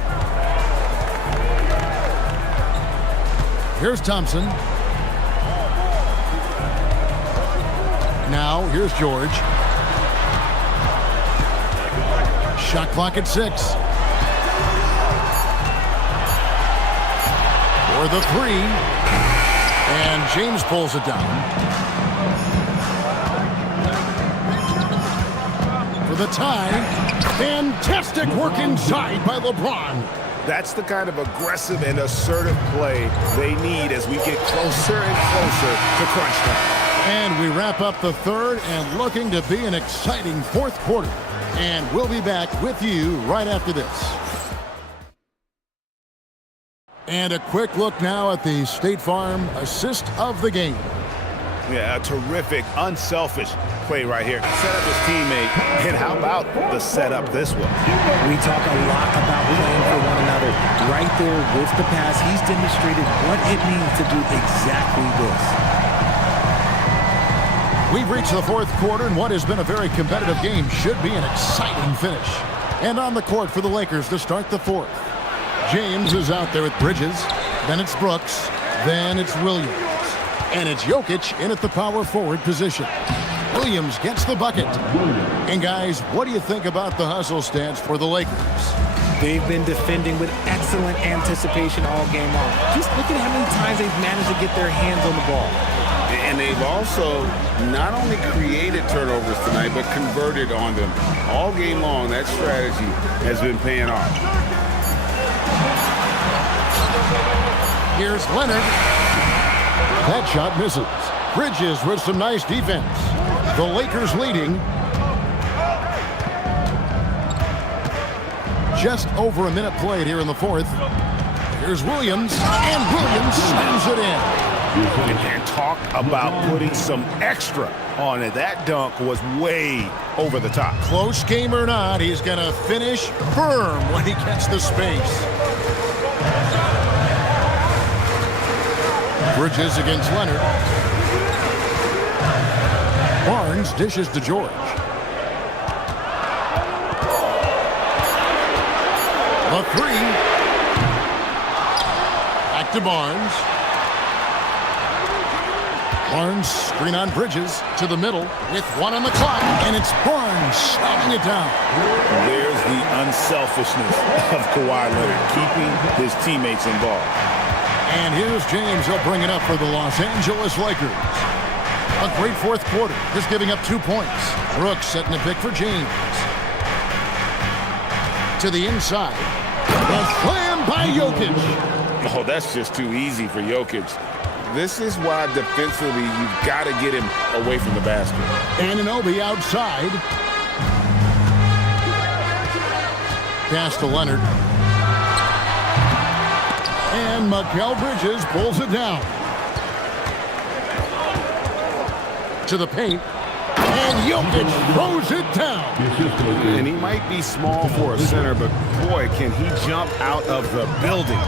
Here's Thompson. Now, here's George. Shot clock at 6. For the 3. And James pulls it down. For the tie. Fantastic work inside by LeBron. That's the kind of aggressive and assertive play they need as we get closer and closer to crunch time. And we wrap up the third and looking to be an exciting fourth quarter. And we'll be back with you right after this. And a quick look now at the State Farm assist of the game. Yeah, a terrific, unselfish play right here. Set up his teammate, and how about the setup this one? We talk a lot about playing for one another. Right there with the pass, he's demonstrated what it means to do exactly this. We've reached the fourth quarter, and what has been a very competitive game should be an exciting finish. And on the court for the Lakers to start the fourth. James is out there with Bridges. Then it's Brooks. Then it's Williams. And it's Jokic in at the power forward position. Williams gets the bucket. And guys, what do you think about the hustle stance for the Lakers? They've been defending with excellent anticipation all game long. Just look at how many times they've managed to get their hands on the ball. And they've also not only created turnovers tonight, but converted on them. All game long, that strategy has been paying off. Here's Leonard. That shot misses. Bridges with some nice defense. The Lakers leading. Just over a minute played here in the fourth. Here's Williams, and Williams slams it in. And talk about putting some extra on it. That dunk was way over the top. Close game or not, he's going to finish firm when he gets the space. Bridges against Leonard. Barnes dishes to George. The 3. Back to Barnes. Barnes screen on Bridges to the middle with 1 on the clock, and it's Barnes slamming it down. There's the unselfishness of Kawhi Leonard, keeping his teammates involved. And here's James. He'll bring it up for the Los Angeles Lakers. A great fourth quarter, just giving up 2 points. Brooks setting a pick for James. To the inside. The slam by Jokic. Oh, that's just too easy for Jokic. This is why defensively you've got to get him away from the basket. Anunoby outside. Pass to Leonard. And Mikal Bridges pulls it down. To the paint. And Jokic throws it down. And he might be small for a center, but boy, can he jump out of the building.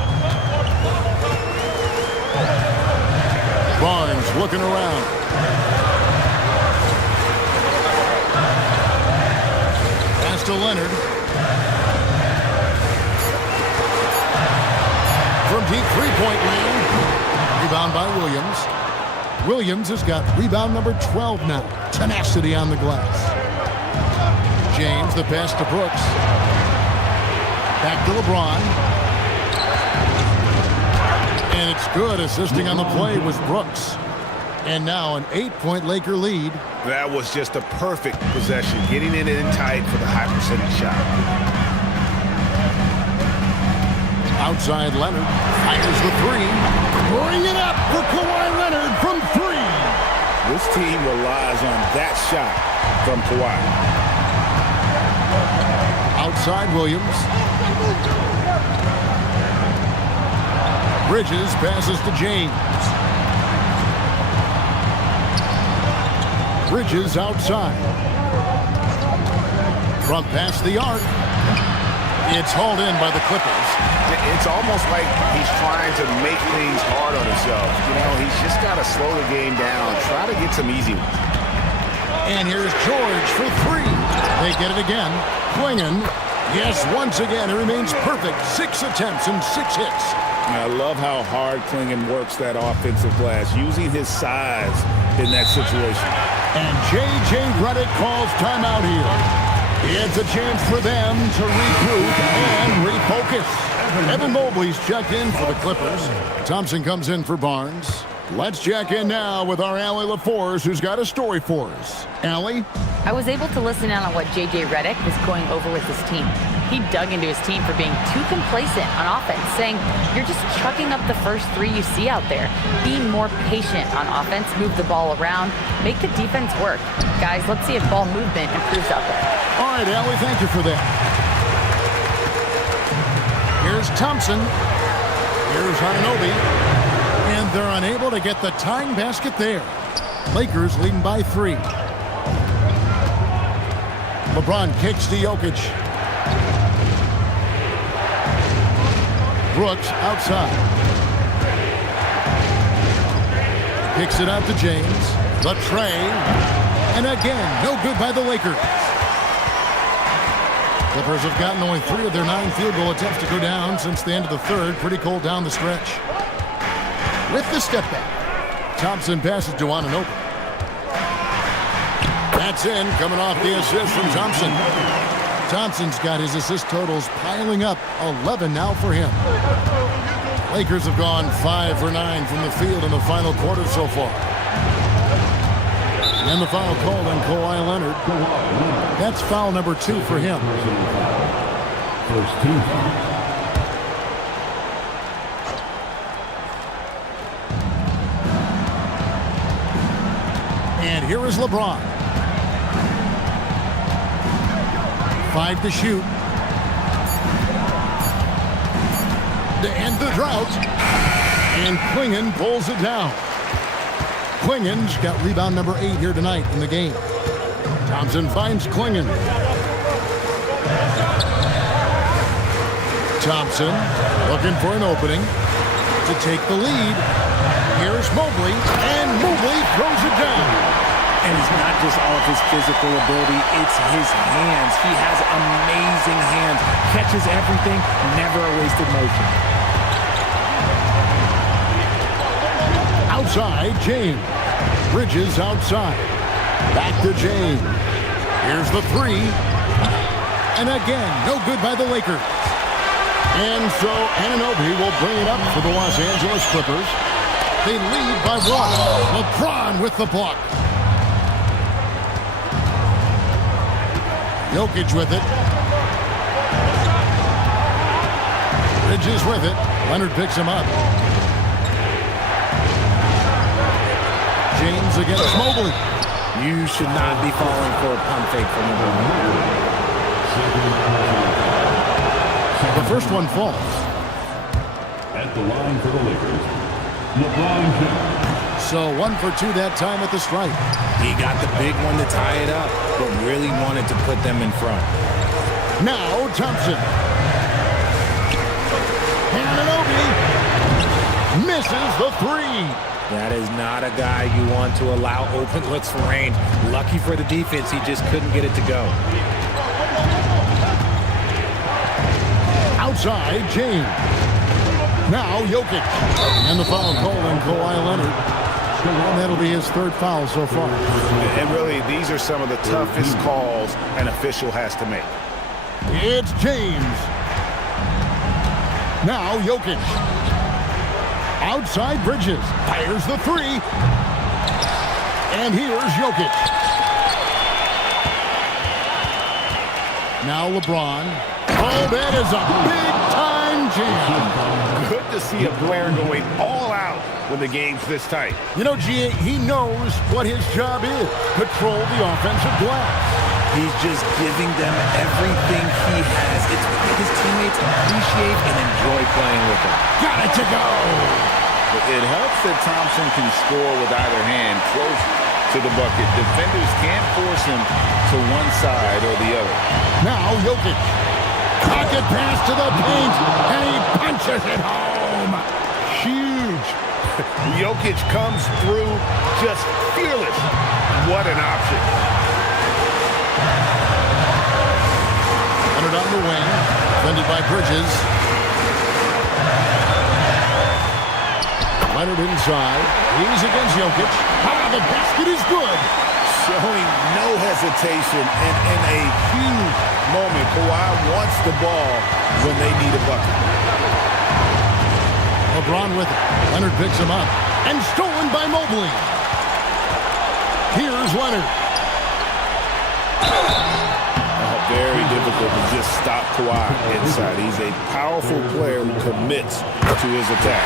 Barnes looking around. Pass to Leonard. From deep three-point land. Rebound by Williams. Williams has got rebound number 12 now. Tenacity on the glass. James, the pass to Brooks. Back to LeBron. And it's good. Assisting on the play was Brooks. And now an 8-point Laker lead. That was just a perfect possession, getting it in tight for the high percentage shot. Outside Leonard fires the 3. Bring it up for Kawhi Leonard from 3. This team relies on that shot from Kawhi. Outside Williams. Bridges passes to James. Bridges outside. From past the arc. It's hauled in by the Clippers. It's almost like he's trying to make things hard on himself. You know, he's just got to to slow the game down. Try to get some easy ones. And here's George for three. They get it again. Klingon, yes, once again, it remains perfect. 6 attempts and 6 hits. I love how hard Klingon works that offensive glass, using his size in that situation. And J.J. Redick calls timeout here. It's a chance for them to regroup and refocus. Evan Mobley's checked in for the Clippers. Thompson comes in for Barnes. Let's check in now with our Allie LaForce, who's got a story for us. Allie? I was able to listen in on what J.J. Redick was going over with his team. He dug into his team for being too complacent on offense, saying, you're just chucking up the first 3 you see out there. Being more patient on offense, move the ball around, make the defense work. Guys, let's see if ball movement improves out there. All right, Allie, thank you for that. Here's Thompson. Here's Anunoby. And they're unable to get the tying basket there. Lakers leading by 3. LeBron kicks to Jokic. Brooks outside. Kicks it out to James. The tray. And again, no good by the Lakers. Clippers have gotten only 3 of their 9 field goal attempts to go down since the end of the third. Pretty cold down the stretch. With the step back, Thompson passes to Anunoby. That's in, coming off the assist from Thompson. Thompson's got his assist totals piling up, 11 now for him. Lakers have gone 5 for 9 from the field in the final quarter so far. And the foul called on Kawhi Leonard. That's foul number 2 for him. First team foul. And here is LeBron. 5 to shoot. To end the drought. And Klingon pulls it down. Klingon's got rebound number 8 here tonight in the game. Thompson finds Klingon. Thompson looking for an opening to take the lead. Here's Mobley, and Mobley throws it down. And it's not just all of his physical ability, it's his hands. He has amazing hands. Catches everything, never a wasted motion. Outside, James. Bridges outside. Back to James. Here's the 3. And again, no good by the Lakers. And so Anunoby will bring it up for the Los Angeles Clippers. They lead by 1. LeBron with the block. Jokic with it. Bridges with it. Leonard picks him up. James against Mobley. You should not be falling for a pump fake from LeBron. The first one falls. At the line for the Lakers, LeBron James. So 1 for 2 that time at the stripe. He got the big one to tie it up, but really wanted to put them in front. Now Thompson. Anunoby misses the 3. That is not a guy you want to allow open looks for range. Lucky for the defense, he just couldn't get it to go. Outside, James. Now Jokic. And the foul called on Kawhi Leonard. And that'll be his 3rd foul so far. And really, these are some of the toughest calls an official has to make. It's James. Now Jokic. Outside Bridges. Fires the 3. And here's Jokic. Now LeBron. Oh, that is a big-time jam. Good to see a player going all out when the game's this tight. You know, G.A., he knows what his job is. Control the offensive glass. He's just giving them everything he has. It's what his teammates appreciate and enjoy playing with him. Got it to go. It helps that Thompson can score with either hand close to the bucket. Defenders can't force him to one side or the other. Now Jokic. Pocket pass to the paint, and he punches it home. Huge Jokic comes through just fearless. What an option. Leonard on the wing, defended by Bridges. Leonard inside. He's against Jokic. The basket is good. Showing no hesitation and in a huge moment. Kawhi wants the ball when they need a bucket. LeBron with it. Leonard picks him up. And stolen by Mobley. Here's Leonard. Very difficult to just stop Kawhi inside. He's a powerful player who commits to his attack.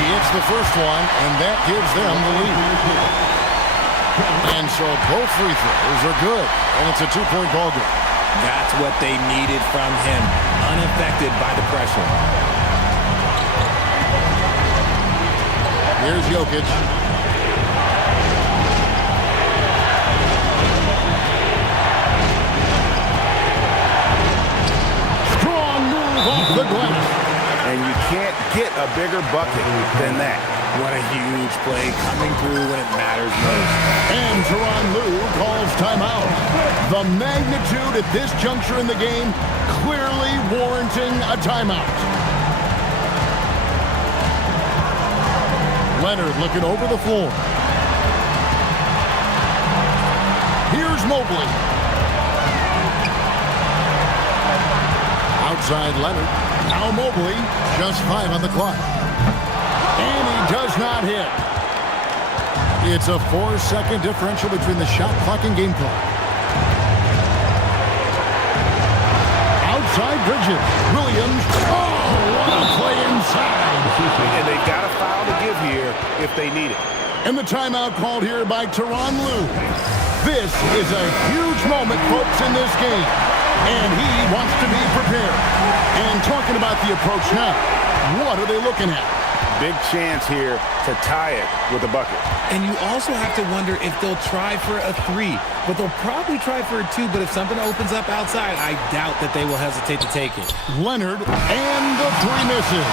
He hits the first one, and that gives them the lead. And so both free throws are good, and it's a two-point ball game. That's what they needed from him, unaffected by the pressure. Here's Jokic. Strong move off the glass. And you can't get a bigger bucket than that. What a huge play coming through when it matters most. And Tyronn Lue calls timeout. The magnitude at this juncture in the game clearly warranting a timeout. Leonard looking over the floor. Here's Mobley. Outside Leonard. Now Mobley, just 5 on the clock. And he does not hit. It's a 4-second differential between the shot clock and game clock. Outside Bridges. Williams. Oh, what a play inside. And they've got a foul to give here if they need it. And the timeout called here by Tyronn Lue. This is a huge moment, folks, in this game. And he wants to be prepared. And talking about the approach now, what are they looking at? Big chance here to tie it with a bucket. And you also have to wonder if they'll try for a 3. But they'll probably try for a 2. But if something opens up outside, I doubt that they will hesitate to take it. Leonard, and the 3 misses.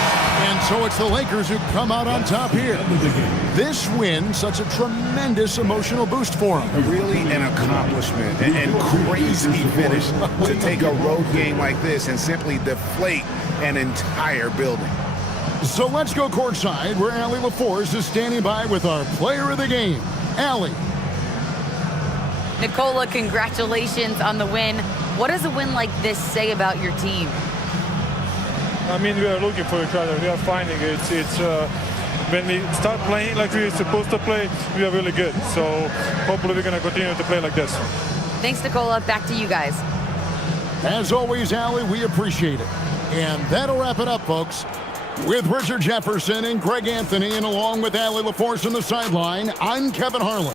And so it's the Lakers who come out on top here. This win, such a tremendous emotional boost for them. Really an accomplishment and crazy finish to take a road game like this and simply deflate an entire building. So let's go courtside where Allie LaForce is standing by with our player of the game. Allie. Nikola, congratulations on the win. What does a win like this say about your team? I mean, we are looking for each other. We are finding it. When we start playing like we're supposed to play, we are really good. So hopefully we're going to continue to play like this. Thanks, Nikola. Back to you guys. As always, Allie, we appreciate it. And that'll wrap it up, folks. With Richard Jefferson and Greg Anthony, and along with Allie LaForce on the sideline, I'm Kevin Harlan.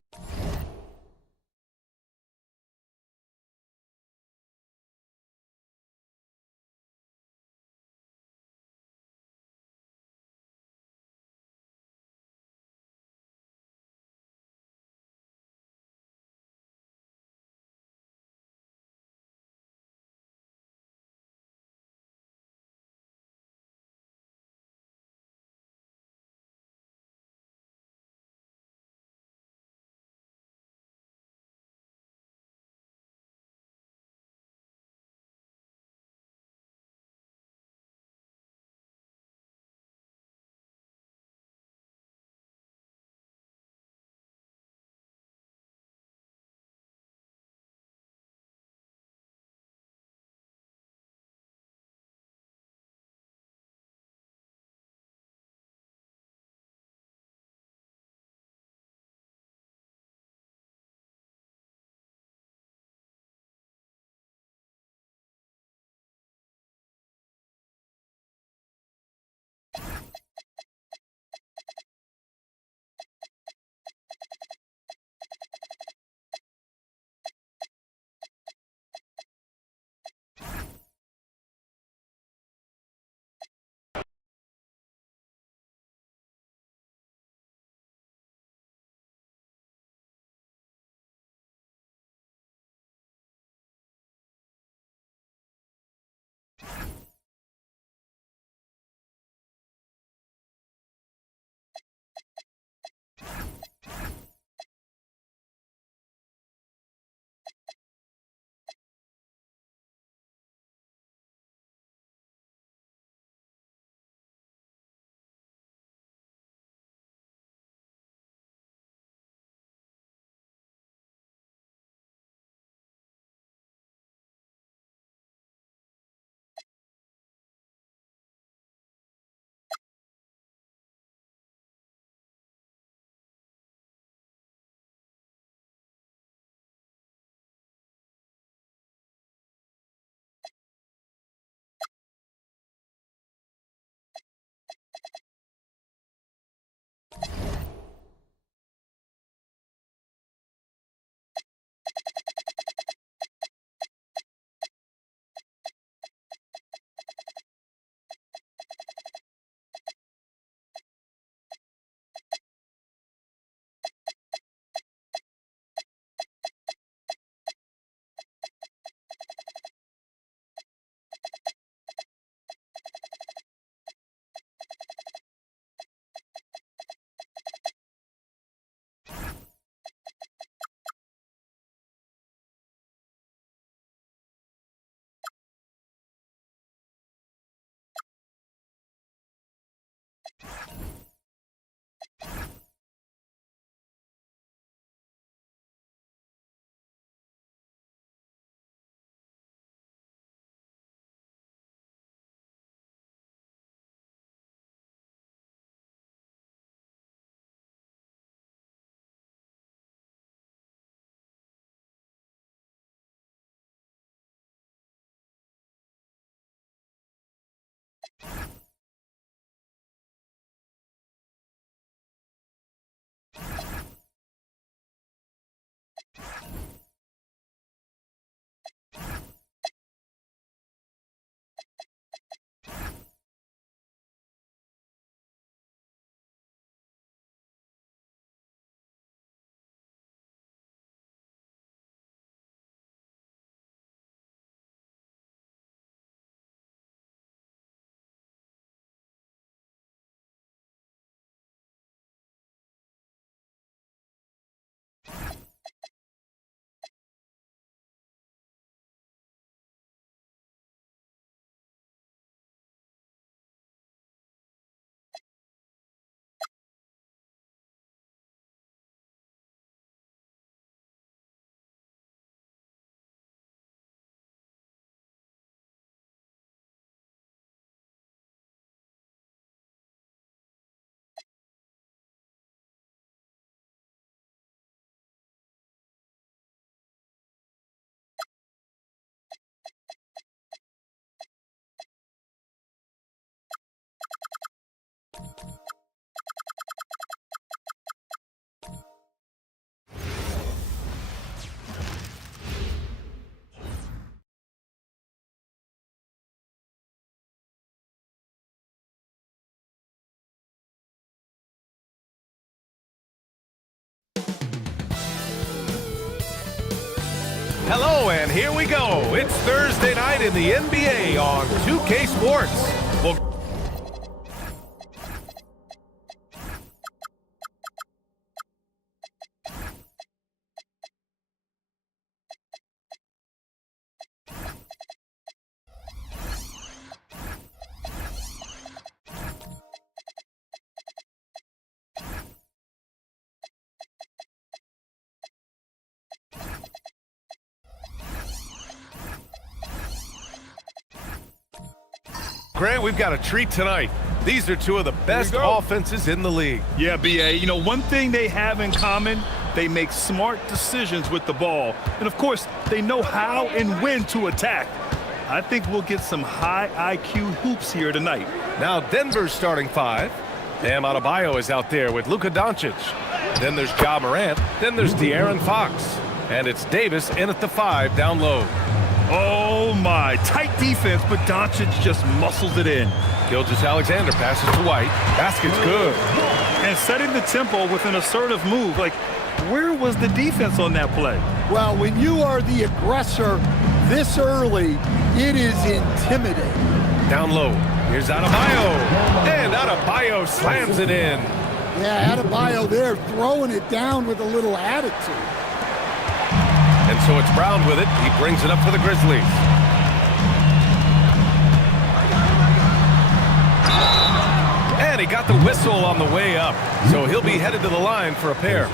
Hello, and here we go. It's Thursday night in the NBA on 2K Sports. Well, Grant, we've got a treat tonight. These are two of the best offenses in the league. Yeah, BA, you know, one thing they have in common, they make smart decisions with the ball. And, of course, they know how and when to attack. I think we'll get some high IQ hoops here tonight. Now Denver's starting 5. Bam Adebayo is out there with Luka Doncic. Then there's Ja Morant. Then there's De'Aaron Fox. And it's Davis in at the 5 down low. Oh, my. Tight defense, but Doncic just muscles it in. Gilgeous-Alexander passes to White. Basket's good. And setting the tempo with an assertive move. Like, where was the defense on that play? Well, when you are the aggressor this early, it is intimidating. Down low. Here's Adebayo. And Adebayo slams it in. Yeah, Adebayo there throwing it down with a little attitude. And so it's Brown with it. He brings it up for the Grizzlies. And he got the whistle on the way up. So he'll be headed to the line for a pair.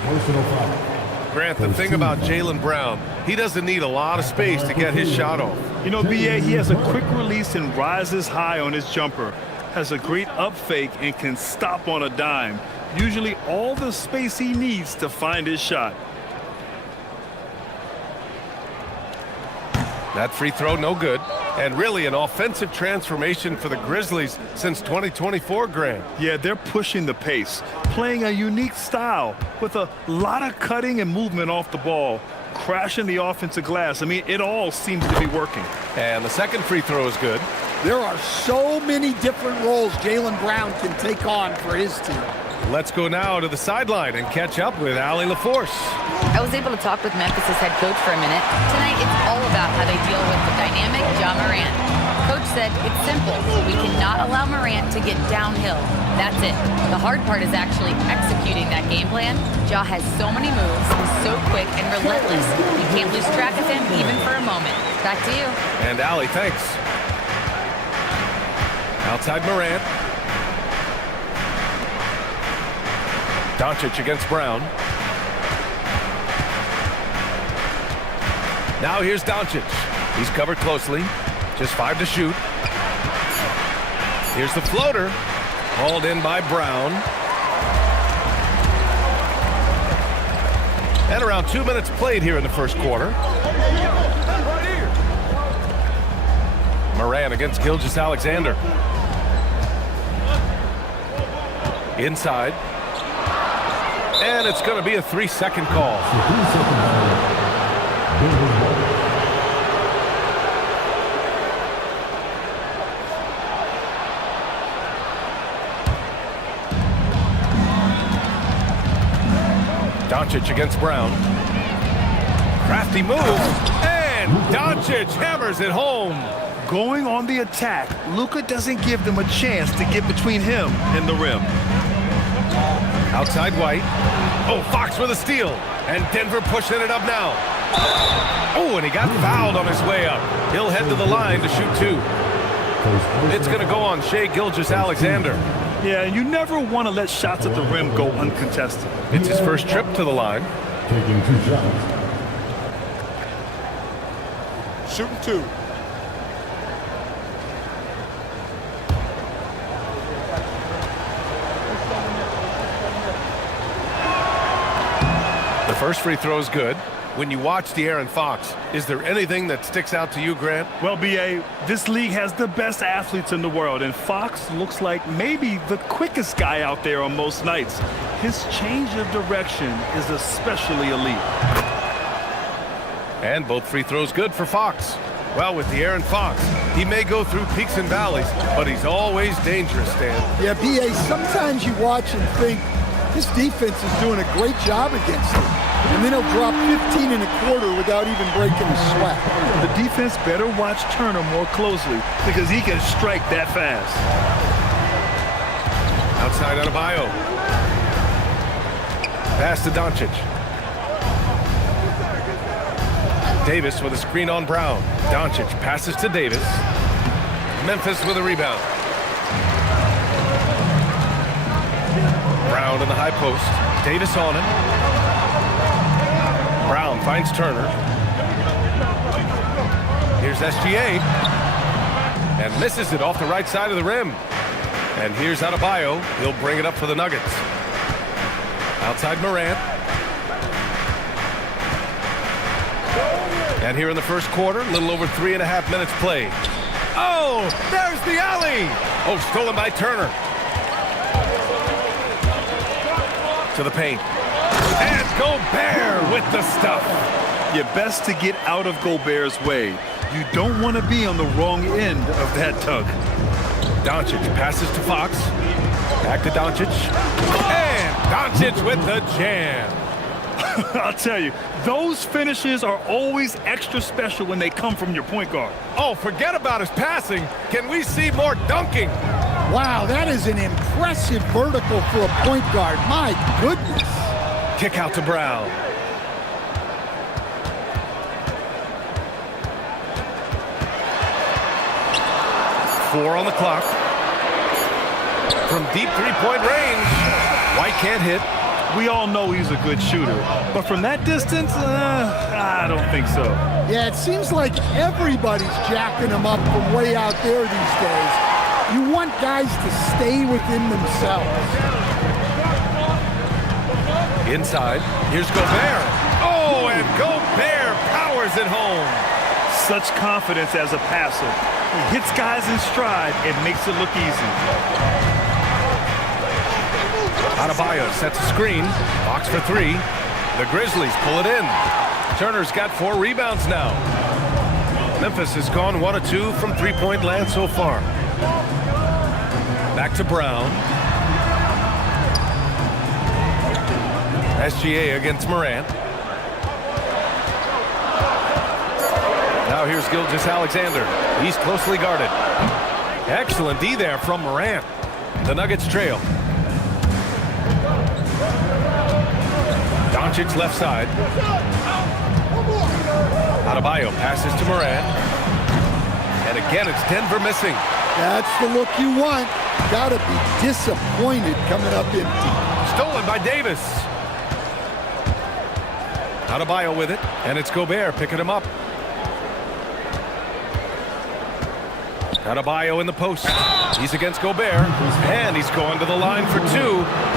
Grant, the thing about Jaylen Brown, he doesn't need a lot of space to get his shot off. You know, BA, he has a quick release and rises high on his jumper. Has a great up fake and can stop on a dime. Usually all the space he needs to find his shot. That free throw, no good. And really an offensive transformation for the Grizzlies since 2024, Grant. Yeah, they're pushing the pace, playing a unique style with a lot of cutting and movement off the ball, crashing the offensive glass. I mean, it all seems to be working. And the second free throw is good. There are so many different roles Jaylen Brown can take on for his team. Let's go now to the sideline and catch up with Allie LaForce. I was able to talk with Memphis' head coach for a minute. Tonight, it's all about how they deal with the dynamic Ja Morant. Coach said it's simple. We cannot allow Morant to get downhill. That's it. The hard part is actually executing that game plan. Ja has so many moves, he's so quick and relentless. You can't lose track of him even for a moment. Back to you. And Allie, thanks. Outside Morant. Doncic against Brown. Now here's Doncic. He's covered closely. Just 5 to shoot. Here's the floater. Hauled in by Brown. And around 2 minutes played here in the first quarter. Morant against Gilgeous-Alexander. Inside. And it's going to be a 3-second call. Doncic against Brown. Crafty move. And Doncic hammers it home. Going on the attack, Luka doesn't give them a chance to get between him and the rim. Outside White. Oh, Fox with a steal. And Denver pushing it up now. Oh, and he got fouled on his way up. He'll head to the line to shoot 2. It's going to go on Shai Gilgeous-Alexander. Yeah, you never want to let shots at the rim go uncontested. It's his first trip to the line. Taking 2 shots. Shooting 2. The first free throw is good. When you watch De'Aaron Fox, is there anything that sticks out to you, Grant? Well, BA, this league has the best athletes in the world, and Fox looks like maybe the quickest guy out there on most nights. His change of direction is especially elite. And both free throws good for Fox. Well, with De'Aaron Fox, he may go through peaks and valleys, but he's always dangerous, Dan. Yeah, BA, sometimes you watch and think this defense is doing a great job against him. and then he'll drop 15 and a quarter without even breaking a sweat. The defense better watch Turner more closely because he can strike that fast. Outside Adebayo. Pass to Doncic. Davis with a screen on Brown. Doncic passes to Davis. Memphis with a rebound. Brown in the high post. Davis on him. Brown finds Turner. Here's SGA. And misses it off the right side of the rim. And here's Adebayo. He'll bring it up for the Nuggets. Outside Morant. And here in the first quarter, a little over 3.5 minutes played. Oh, there's the alley. Oh, stolen by Turner. To the paint. And Gobert with the stuff. You're best to get out of Gobert's way. You don't want to be on the wrong end of that tug. Doncic passes to Fox. Back to Doncic. And Doncic with the jam. I'll tell you, those finishes are always extra special when they come from your point guard. Oh, forget about his passing. Can we see more dunking? Wow, that is an impressive vertical for a point guard. My goodness. Kick out to Brown. Four on the clock. From deep three-point range, White can't hit. We all know he's a good shooter, but from that distance, I don't think so. Yeah, it seems like everybody's jacking him up from way out there these days. You want guys to stay within themselves. Inside, here's Gobert. Oh, and Gobert powers it home. Such confidence as a passer. He hits guys in stride and makes it look easy. Adebayo sets a screen. Fox for three. The Grizzlies pull it in. Turner's got 4 rebounds now. Memphis has gone 1 of 2 from three-point land so far. Back to Brown. SGA against Morant. Now here's Gilgeous-Alexander. He's closely guarded. Excellent D there from Morant. The Nuggets trail. Doncic left side. Adebayo passes to Morant. And again, it's Denver missing. That's the look you want. Gotta be disappointed coming up empty. Stolen by Davis. Adebayo with it, and it's Gobert picking him up. Adebayo in the post. He's against Gobert, and he's going to the line for 2.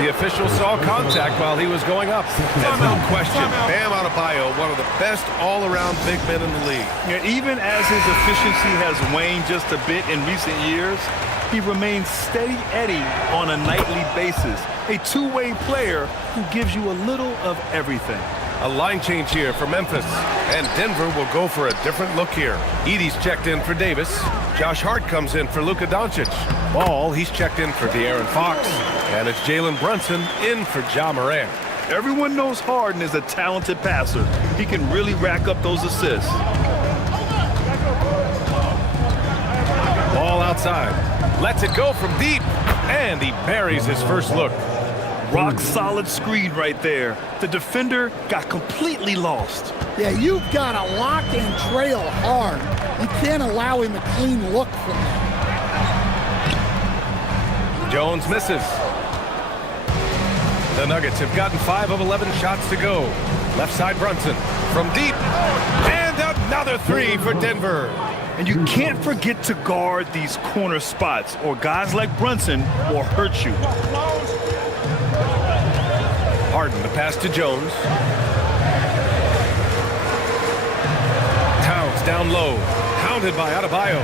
The official saw contact while he was going up. And no question, Bam Adebayo, one of the best all-around big men in the league. Yeah, even as his efficiency has waned just a bit in recent years, he remains steady Eddie on a nightly basis. A two-way player who gives you a little of everything. A line change here for Memphis, and Denver will go for a different look here. Edie's checked in for Davis. Josh Hart comes in for Luka Doncic. Ball, he's checked in for De'Aaron Fox. And it's Jalen Brunson in for Ja Morant. Everyone knows Harden is a talented passer. He can really rack up those assists. Ball outside. Lets it go from deep, and he buries his first look. Rock solid screen right there. The defender got completely lost. Yeah, you've got to lock and trail hard. You can't allow him a clean look from that. Jones misses. The Nuggets have gotten 5 of 11 shots to go. Left side Brunson from deep. And another 3 for Denver. And you can't forget to guard these corner spots, or guys like Brunson will hurt you. Harden, the pass to Jones. Towns down low, hounded by Adebayo.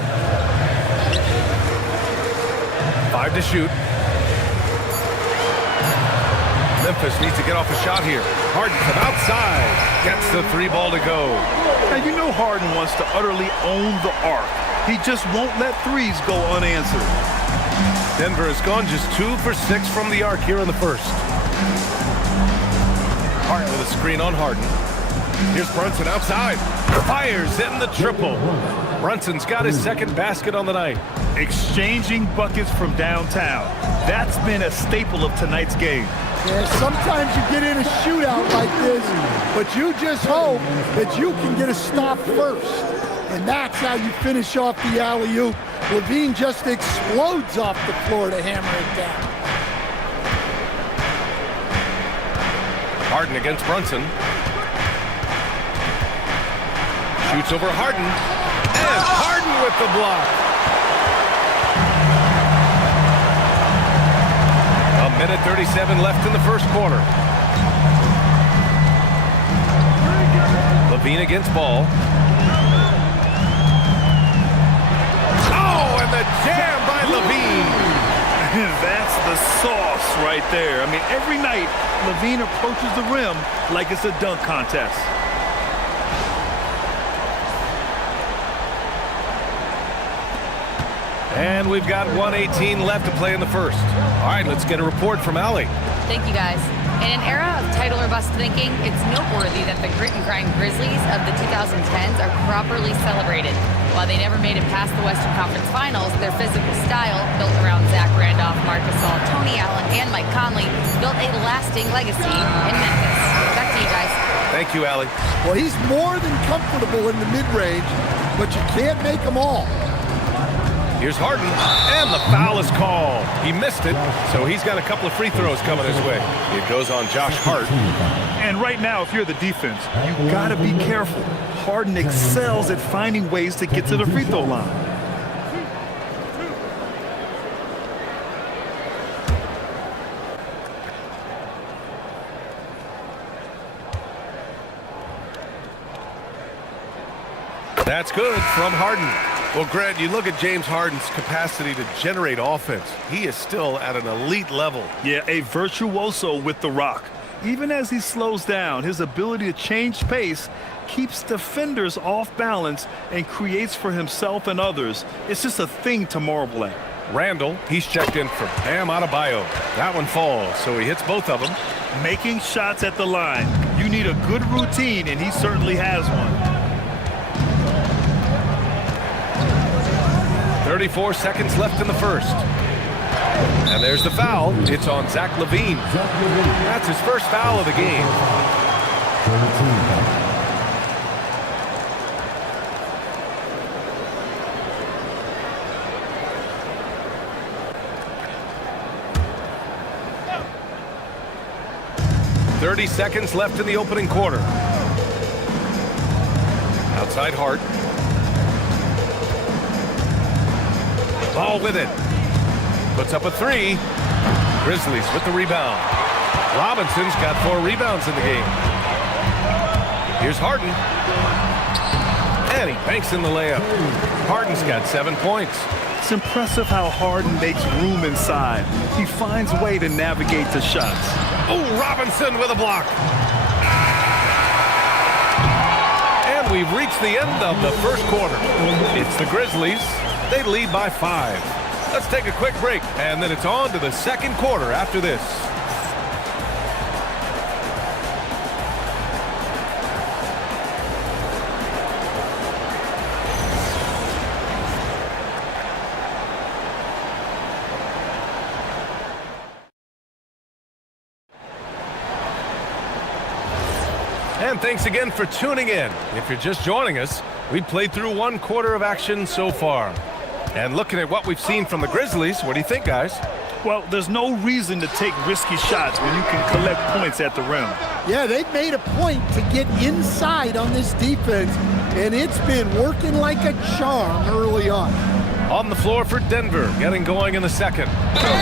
5 to shoot. Memphis needs to get off a shot here. Harden from outside gets the 3 ball to go. And you know Harden wants to utterly own the arc. He just won't let threes go unanswered. Denver has gone just 2 for 6 from the arc here in the first. Hart with a screen on Harden. Here's Brunson outside. Fires in the triple. Brunson's got his second basket on the night. Exchanging buckets from downtown. That's been a staple of tonight's game. Yeah, sometimes you get in a shootout like this, but you just hope that you can get a stop first. And that's how you finish off the alley-oop. LaVine just explodes off the floor to hammer it down. Harden against Brunson. Shoots over Harden. And Harden with the block. A minute 37 left in the first quarter. LaVine against Ball. Oh, and the jam by LaVine. That's the sauce right there. I mean, every night, LaVine approaches the rim like it's a dunk contest. And we've got 1:18 left to play in the first. All right, let's get a report from Allie. Thank you, guys. In an era of title or bust thinking, it's noteworthy that the grit and grind Grizzlies of the 2010s are properly celebrated. While they never made it past the Western Conference Finals, their physical style, built around Zach Randolph, Marc Gasol, Tony Allen, and Mike Conley, built a lasting legacy in Memphis. Back to you guys. Thank you, Allie. Well, he's more than comfortable in the mid-range, but you can't make them all. Here's Harden, and the foul is called. He missed it, so he's got a couple of free throws coming his way. It goes on Josh Hart. And right now, if you're the defense, you got to be careful. Harden excels at finding ways to get to the free throw line. That's good from Harden. Well, Grant, you look at James Harden's capacity to generate offense. He is still at an elite level. Yeah, a virtuoso with the rock. Even as he slows down, his ability to change pace keeps defenders off balance and creates for himself and others. It's just a thing to marvel at. Randall, he's checked in for Bam Adebayo. That one falls, so he hits both of them. Making shots at the line. You need a good routine, and he certainly has one. 34 seconds left in the first. And there's the foul. It's on Zach LaVine. That's his first foul of the game. 30 seconds left in the opening quarter. Outside Hart. Ball with it. Puts up a three. Grizzlies with the rebound. Robinson's got 4 rebounds in the game. Here's Harden. And he banks in the layup. Harden's got 7 points. It's impressive how Harden makes room inside. He finds a way to navigate the shots. Oh, Robinson with a block. And we've reached the end of the first quarter. It's the Grizzlies. They lead by 5. Let's take a quick break, and then it's on to the second quarter after this. And thanks again for tuning in. If you're just joining us, we played through 1 quarter of action so far. And looking at what we've seen from the Grizzlies, what do you think, guys? Well, there's no reason to take risky shots when you can collect points at the rim. Yeah, they've made a point to get inside on this defense, and it's been working like a charm early on. On the floor for Denver, getting going in the second.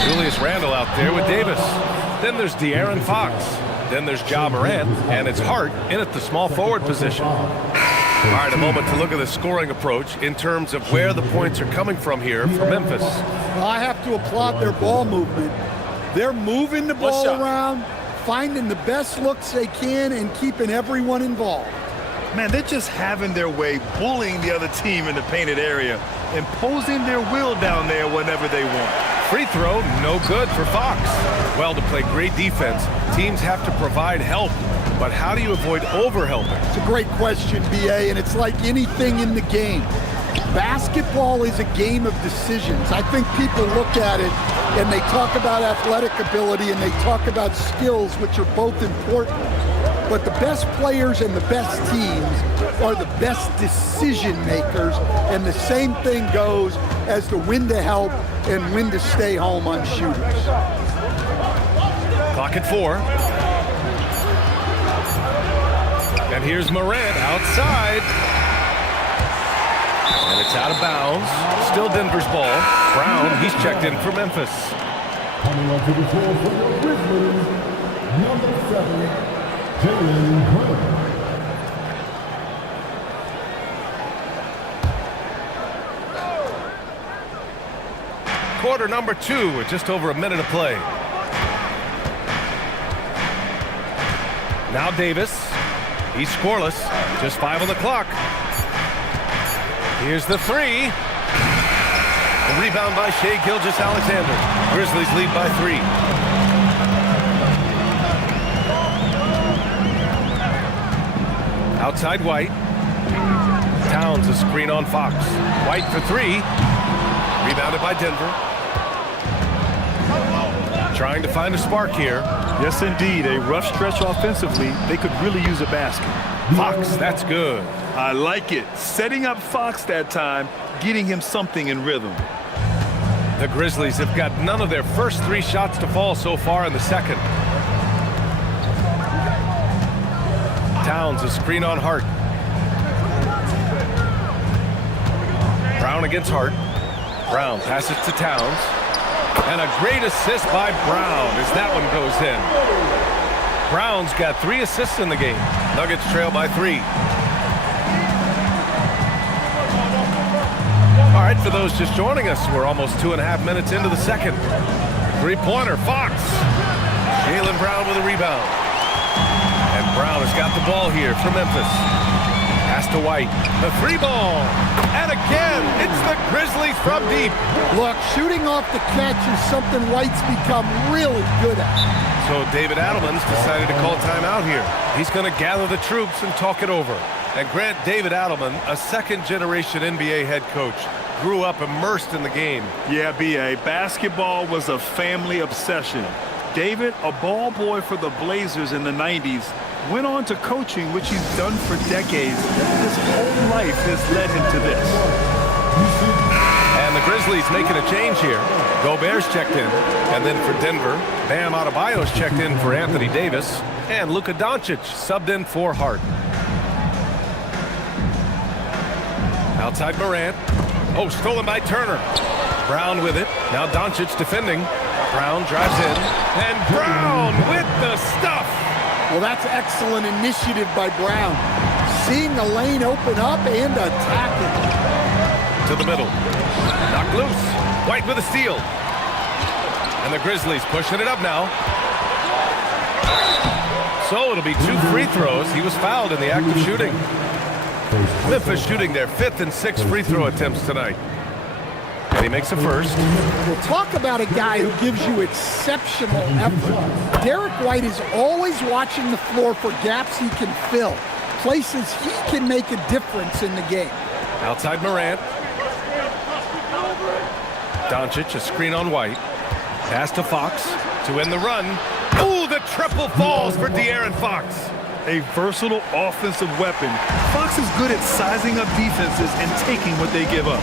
Julius Randle out there with Davis. Then there's De'Aaron Fox. Then there's Ja Morant, and it's Hart in at the small forward position. All right, a moment to look at the scoring approach in terms of where the points are coming from here for Memphis. Well, I have to applaud their ball movement. They're moving the ball around, finding the best looks they can, and keeping everyone involved. Man, they're just having their way, bullying the other team in the painted area, imposing their will down there whenever they want. Free throw, no good for Fox. Well, to play great defense, teams have to provide help. But how do you avoid overhelping? It's a great question, BA, and it's like anything in the game. Basketball is a game of decisions. I think people look at it and they talk about athletic ability and they talk about skills, which are both important. But the best players and the best teams are the best decision makers, and the same thing goes as to when to help and when to stay home on shooters. Clock at 4. And here's Morant outside. And it's out of bounds. Still Denver's ball. Brown, he's checked in for Memphis. Coming onto the floor for the Grizzlies, number 7, Jalen Brown. Quarter number 2 with just over a minute of play. Now Davis. He's scoreless. Just 5 on the clock. Here's the 3. The rebound by Shai Gilgeous-Alexander. Grizzlies lead by 3. Outside White. Towns a screen on Fox. White for 3. Rebounded by Denver. Trying to find a spark here. Yes, indeed. A rough stretch offensively. They could really use a basket. Fox, that's good. I like it. Setting up Fox that time, getting him something in rhythm. The Grizzlies have got none of their first 3 shots to fall so far in the second. Towns a screen on Hart. Brown against Hart. Brown passes to Towns. And a great assist by Brown as that one goes in. Brown's got 3 assists in the game. Nuggets trail by 3. All right, for those just joining us, we're almost 2.5 minutes into the second. 3-pointer, Fox. Jaylen Brown with a rebound. And Brown has got the ball here for Memphis. Pass to White. The 3 ball. And again, it's the Grizzlies from deep. Look, shooting off the catch is something White's become really good at. So David Adelman's decided to call timeout here. He's going to gather the troops and talk it over. And Grant, David Adelman, a second-generation NBA head coach, grew up immersed in the game. Yeah, B.A., basketball was a family obsession. David, a ball boy for the Blazers in the 90s, went on to coaching, which he's done for decades. His whole life has led him to this. And the Grizzlies making a change here. Gobert's checked in. And then for Denver, Bam Adebayo's checked in for Anthony Davis. And Luka Doncic subbed in for Hart. Outside Morant. Oh, stolen by Turner. Brown with it. Now Doncic defending. Brown drives in. And Brown with the stuff. Well, that's excellent initiative by Brown. Seeing the lane open up and attacking. To the middle. Knocked loose. White with a steal. And the Grizzlies pushing it up now. So it'll be 2 free throws. He was fouled in the act of shooting. Memphis shooting their 5th and 6th free throw attempts tonight. And he makes a first. We'll talk about a guy who gives you exceptional effort. Derek White is always watching the floor for gaps he can fill, places he can make a difference in the game. Outside Morant. Doncic, a screen on White. Pass to Fox to end the run. Ooh, the triple falls for De'Aaron Fox. A versatile offensive weapon. Fox is good at sizing up defenses and taking what they give up.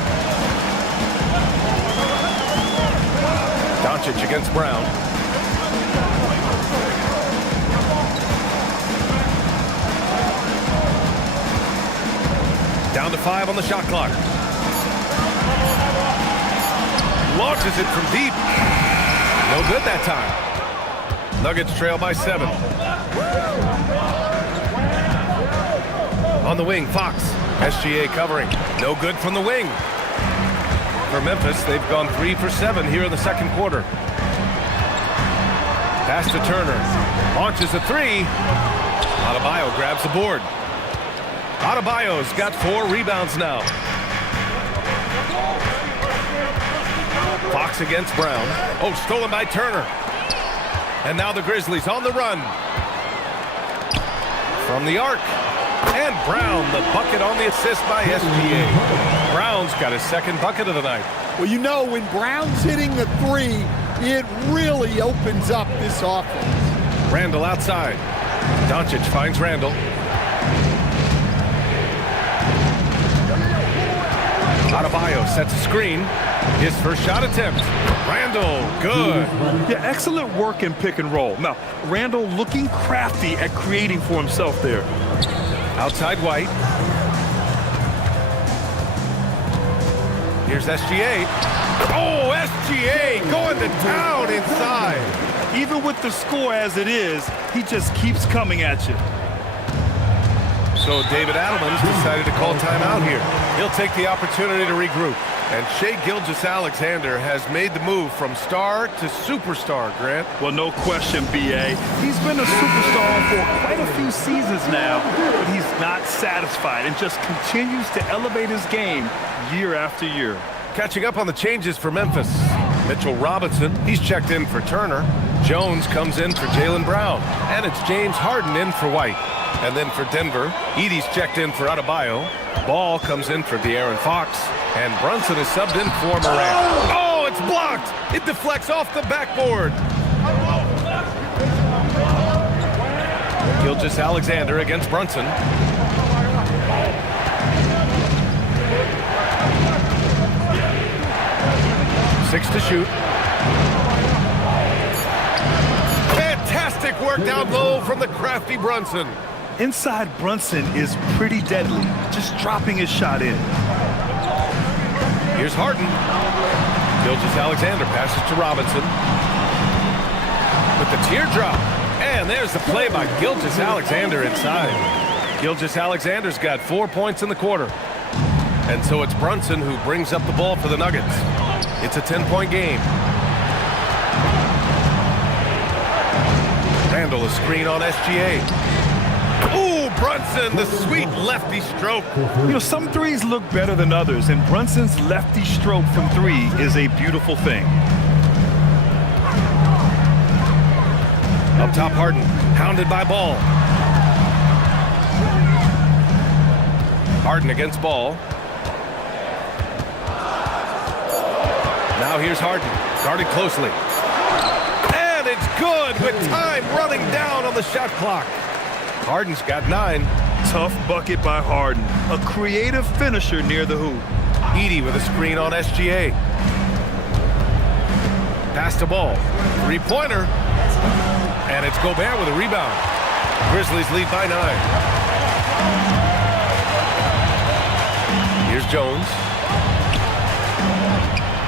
Doncic against Brown. Down to 5 on the shot clock. Launches it from deep. No good that time. Nuggets trail by 7. On the wing, Fox. SGA covering. No good from the wing. For Memphis, they've gone 3 for 7 here in the second quarter. Pass to Turner. Launches a 3. Adebayo grabs the board. Adebayo's got 4 rebounds now. Fox against Brown. Oh, stolen by Turner. And now the Grizzlies on the run. from the arc. And Brown, the bucket on the assist by SGA. Brown's got his second bucket of the night. Well, you know, when Brown's hitting the three, it really opens up this offense. Randall outside. Doncic finds Randall. Adebayo sets a screen. His first shot attempt. Randall, good. Yeah, excellent work in pick and roll. Now, Randall looking crafty at creating for himself there. Outside White. Here's SGA. Oh, SGA going to town inside. Even with the score as it is, he just keeps coming at you. So David Adelman's decided to call timeout here. He'll take the opportunity to regroup. And Shai Gilgeous-Alexander has made the move from star to superstar, Grant. Well, no question, B.A. He's been a superstar for quite a few seasons now, but he's not satisfied and just continues to elevate his game year after year. Catching up on the changes for Memphis. Mitchell Robinson, he's checked in for Turner. Jones comes in for Jaylen Brown. And it's James Harden in for White. And then for Denver, Edey's checked in for Adebayo. Ball comes in for De'Aaron Fox. And Brunson is subbed in for Morant. Oh, it's blocked! It deflects off the backboard. Gilgeous-Alexander against Brunson. Six to shoot. Fantastic work down low from the crafty Brunson. Inside Brunson is pretty deadly, just dropping his shot in. Here's Harden. Gilgeous-Alexander passes to Robinson. With the teardrop. And there's the play by Gilgeous-Alexander inside. Gilgeous-Alexander's got 4 points in the quarter. And so it's Brunson who brings up the ball for the Nuggets. It's a 10-point game. Randall, a screen on SGA. Ooh, Brunson, the sweet lefty stroke. You know, some threes look better than others, and Brunson's lefty stroke from three is a beautiful thing. Up top, Harden, hounded by Ball. Harden against Ball. Now here's Harden, guarded closely. And it's good with time running down on the shot clock. Harden's got 9. Tough bucket by Harden, a creative finisher near the hoop. Edey with a screen on SGA. Pass to Ball, three-pointer. And it's Gobert with a rebound. Grizzlies lead by 9. Here's Jones.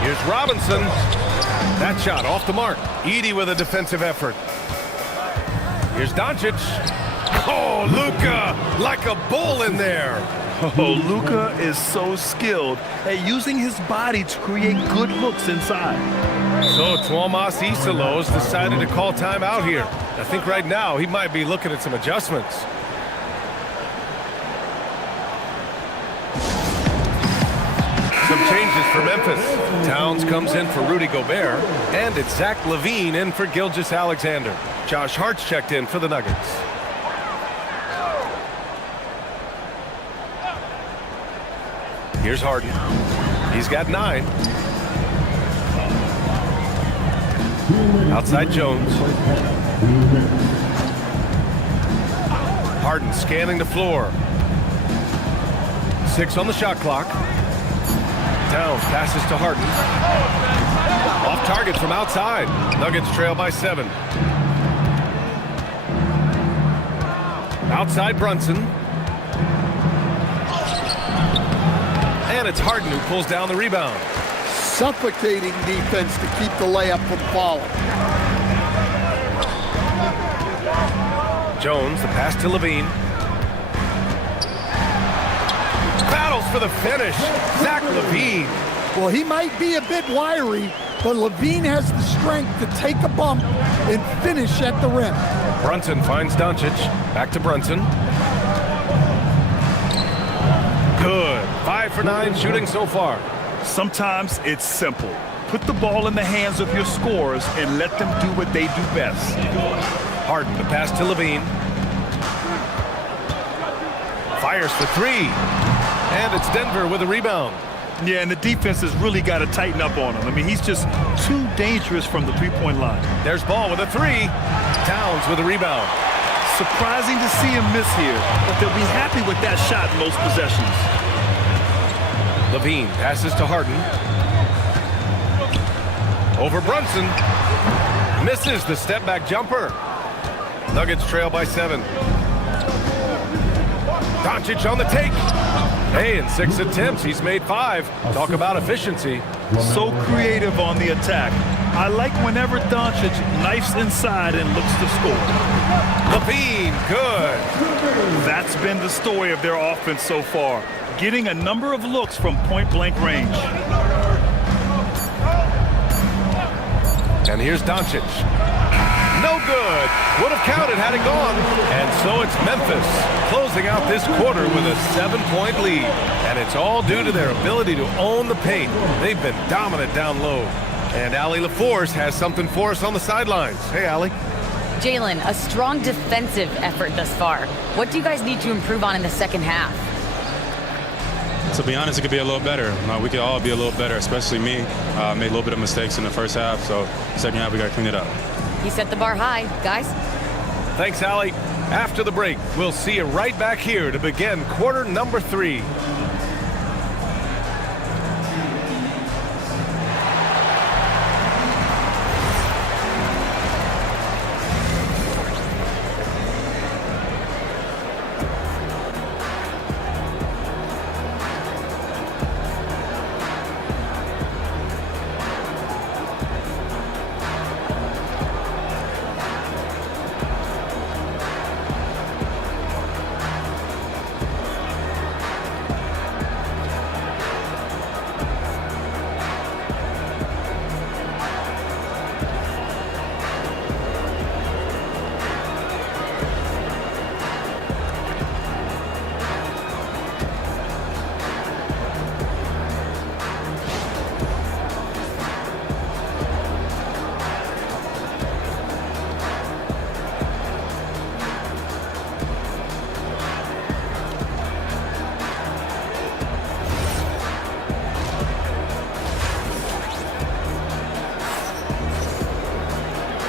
Here's Robinson. That shot off the mark. Edey with a defensive effort. Here's Doncic. Oh, Luka, like a bull in there. Oh, Luka is so skilled at using his body to create good looks inside. So Tuomas Isalos decided to call timeout here. I think right now he might be looking at some adjustments. Some changes for Memphis. Towns comes in for Rudy Gobert, and it's Zach LaVine in for Gilgeous-Alexander. Josh Hart's checked in for the Nuggets. Here's Harden. He's got 9. Outside Jones. Harden scanning the floor. 6 on the shot clock. Towns passes to Harden. Off target from outside. Nuggets trail by 7. Outside Brunson. And it's Harden who pulls down the rebound. Suffocating defense to keep the layup from falling. Jones, the pass to LaVine. Battles for the finish. Zach LaVine. Well, he might be a bit wiry, but LaVine has the strength to take a bump and finish at the rim. Brunson finds Doncic. Back to Brunson. Good. 5 for 9 shooting so far. Sometimes it's simple. Put the ball in the hands of your scorers and let them do what they do best. Harden, the pass to LaVine. Fires for three. And it's Denver with a rebound. Yeah, and the defense has really got to tighten up on him. I mean, he's just too dangerous from the three-point line. There's Ball with a three. Towns with a rebound. Surprising to see him miss here, but they'll be happy with that shot in most possessions. Levine passes to Harden. Over Brunson. Misses the step-back jumper. Nuggets trail by 7. Doncic on the take. Hey, in 6 attempts, he's made 5. Talk about efficiency. So creative on the attack. I like whenever Doncic knifes inside and looks to score. Levine, good. That's been the story of their offense so far, getting a number of looks from point-blank range. And here's Doncic. No good. Would have counted had it gone. And so it's Memphis closing out this quarter with a 7-point lead. And it's all due to their ability to own the paint. They've been dominant down low. And Allie LaForce has something for us on the sidelines. Hey, Allie. Jalen, a strong defensive effort thus far. What do you guys need to improve on in the second half? To be honest, it could be a little better. We could all be a little better, especially me. Made a little bit of mistakes in the first half, so second half we got to clean it up. He set the bar high. Guys? Thanks, Allie. After the break, we'll see you right back here to begin quarter number 3.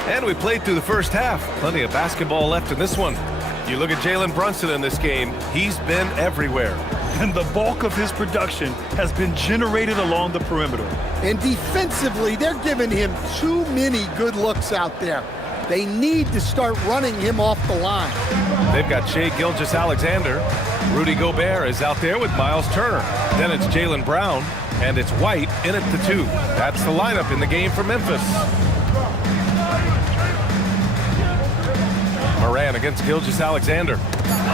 And we played through the first half. Plenty of basketball left in this one. You look at Jalen Brunson in this game, he's been everywhere. And the bulk of his production has been generated along the perimeter. And defensively, they're giving him too many good looks out there. They need to start running him off the line. They've got Shai Gilgeous-Alexander. Rudy Gobert is out there with Miles Turner. Then it's Jaylen Brown, and it's White in at the 2. That's the lineup in the game for Memphis. Moran against Gilgeous-Alexander.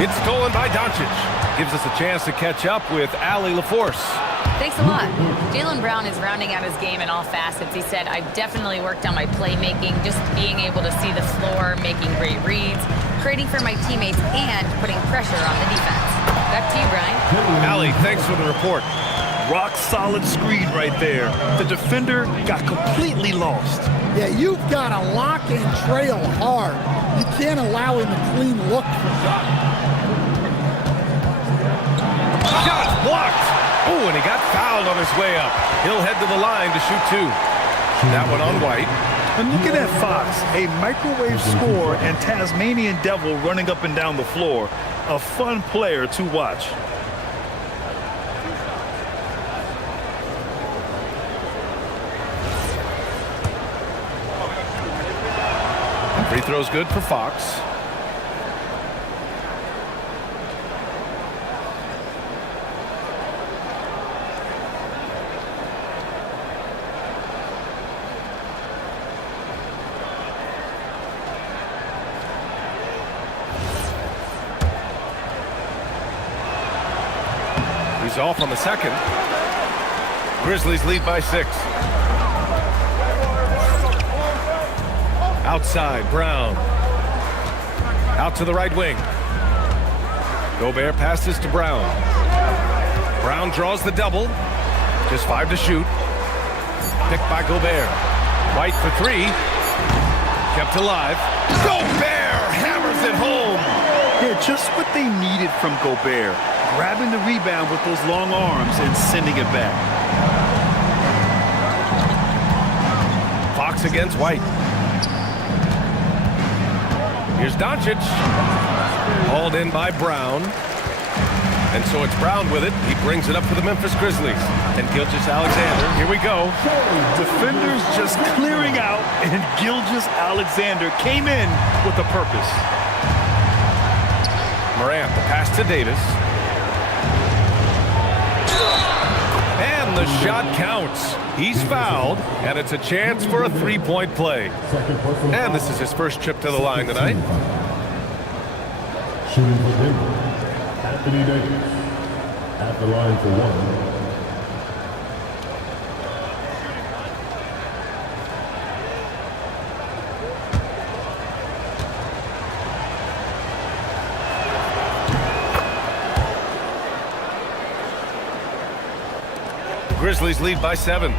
It's stolen by Doncic. Gives us a chance to catch up with Allie LaForce. Thanks a lot. Jaylen Brown is rounding out his game in all facets. He said, I've definitely worked on my playmaking, just being able to see the floor, making great reads, creating for my teammates, and putting pressure on the defense. Back to you, Brian. Allie, thanks for the report. Rock solid screen right there. The defender got completely lost. Yeah, you've got to lock and trail hard. You can't allow him a clean look from that. Shot blocked. Oh, and he got fouled on his way up. He'll head to the line to shoot 2. That one on White. And look at that Fox, a microwave score and Tasmanian Devil running up and down the floor. A fun player to watch. Free throw's good for Fox. He's off on the second. Grizzlies lead by 6. Outside, Brown. Out to the right wing. Gobert passes to Brown. Brown draws the double. Just 5 to shoot. Picked by Gobert. White for 3. Kept alive. Gobert hammers it home. Yeah, just what they needed from Gobert. Grabbing the rebound with those long arms and sending it back. Fox against White. Here's Doncic. Hauled in by Brown. And so it's Brown with it. He brings it up for the Memphis Grizzlies. And Gilgeous-Alexander, here we go. Defenders just clearing out, and Gilgeous-Alexander came in with a purpose. Morant, the pass to Davis. And the shot counts. He's fouled, and it's a chance for a three-point play. And this is his first trip to the line tonight. Shooting for Denver, Anthony Davis at the line for one. Grizzlies lead by 7.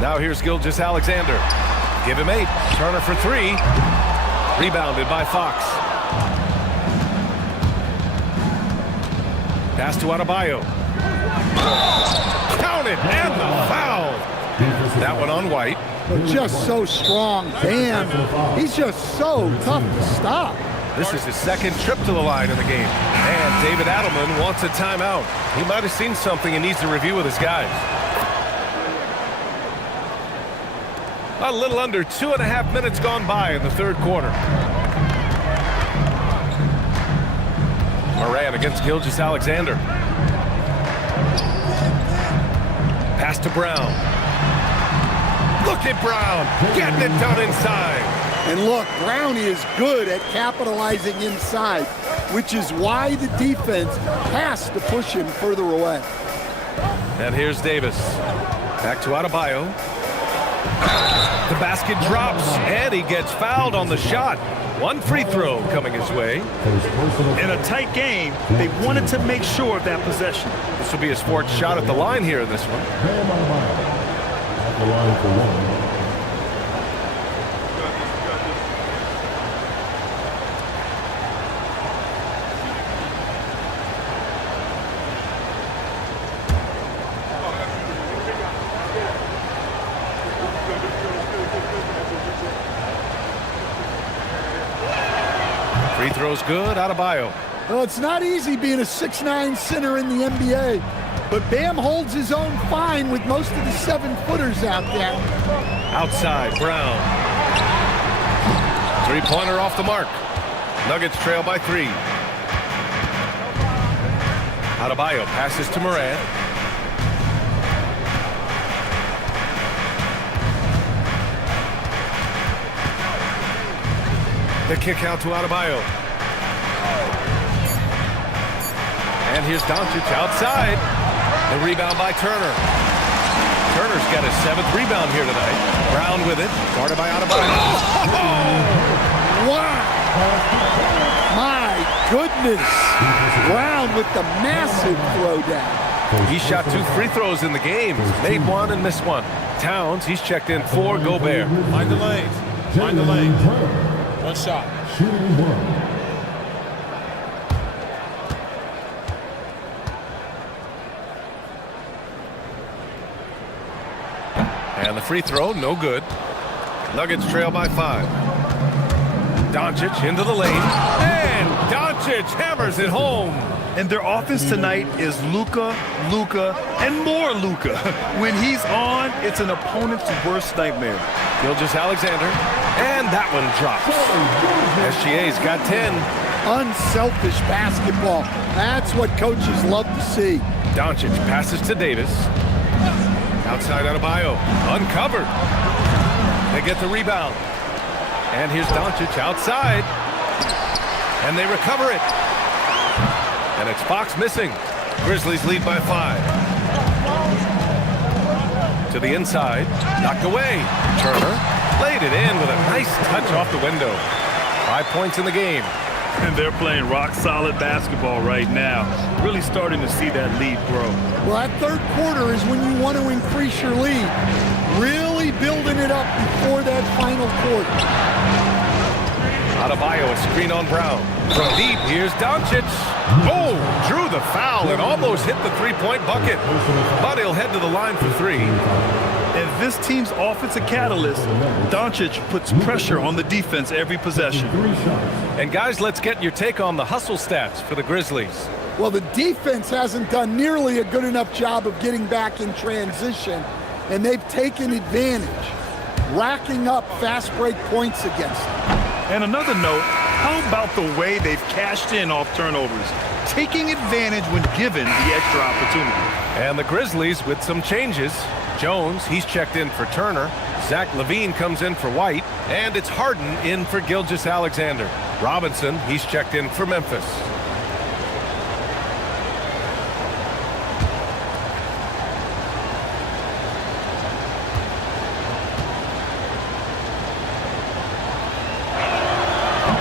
Now here's Gilgeous-Alexander. Give him 8. Turner for 3. Rebounded by Fox. Pass to Adebayo. Counted and the foul. That one on White. Just so strong. Bam. He's just so tough to stop. This is his second trip to the line in the game. And David Adelman wants a timeout. He might have seen something he needs to review with his guys. A little under 2.5 minutes gone by in the third quarter. Morant against Gilgeous-Alexander. Pass to Brown. Look at Brown getting it done inside. And look, Brown is good at capitalizing inside, which is why the defense has to push him further away. And here's Davis. Back to Adebayo. The basket drops, and he gets fouled on the shot. One free throw coming his way. In a tight game, they wanted to make sure of that possession. This will be his fourth shot at the line here in this one. At the line for one. Free throw's good. Adebayo. Well, it's not easy being a 6'9" center in the NBA, but Bam holds his own fine with most of the 7-footers out there. Outside, Brown. Three-pointer off the mark. Nuggets trail by 3. Adebayo passes to Morant. The kick out to Adebayo. And here's Doncic outside. The rebound by Turner. Turner's got his 7th rebound here tonight. Brown with it. Guarded by Adebayo. Wow! My goodness! Brown with the massive throwdown. He shot 2 free throws in the game. Made 1 and missed 1. Towns, he's checked in for Gobert. Find the lane. Find the lane. One shot. Shooting one. And the free throw, no good. Nuggets trail by 5. Doncic into the lane. And Doncic hammers it home. And their offense tonight is Luka, and more Luka. When he's on, it's an opponent's worst nightmare. Gilgeous-Alexander. And that one drops. SGA's got 10. Unselfish basketball. That's what coaches love to see. Doncic passes to Davis. Outside Adebayo. Uncovered. They get the rebound. And here's Doncic outside. And they recover it. And it's Fox missing. Grizzlies lead by 5. To the inside. Knocked away. Turner laid it in with a nice touch off the window. 5 points in the game. And they're playing rock-solid basketball right now. Really starting to see that lead grow. Well, that third quarter is when you want to increase your lead. Really building it up before that final quarter. Adebayo, a screen on Brown. From deep, here's Doncic. Oh, drew the foul and almost hit the three-point bucket. But he'll head to the line for three. And this team's offensive catalyst, Doncic puts pressure on the defense every possession. And guys, let's get your take on the hustle stats for the Grizzlies. Well, the defense hasn't done nearly a good enough job of getting back in transition, and they've taken advantage, racking up fast break points against them. And another note, how about the way they've cashed in off turnovers, taking advantage when given the extra opportunity. And the Grizzlies with some changes. Jones, he's checked in for Turner. Zach LaVine comes in for White. And it's Harden in for Gilgeous-Alexander. Robinson, he's checked in for Memphis.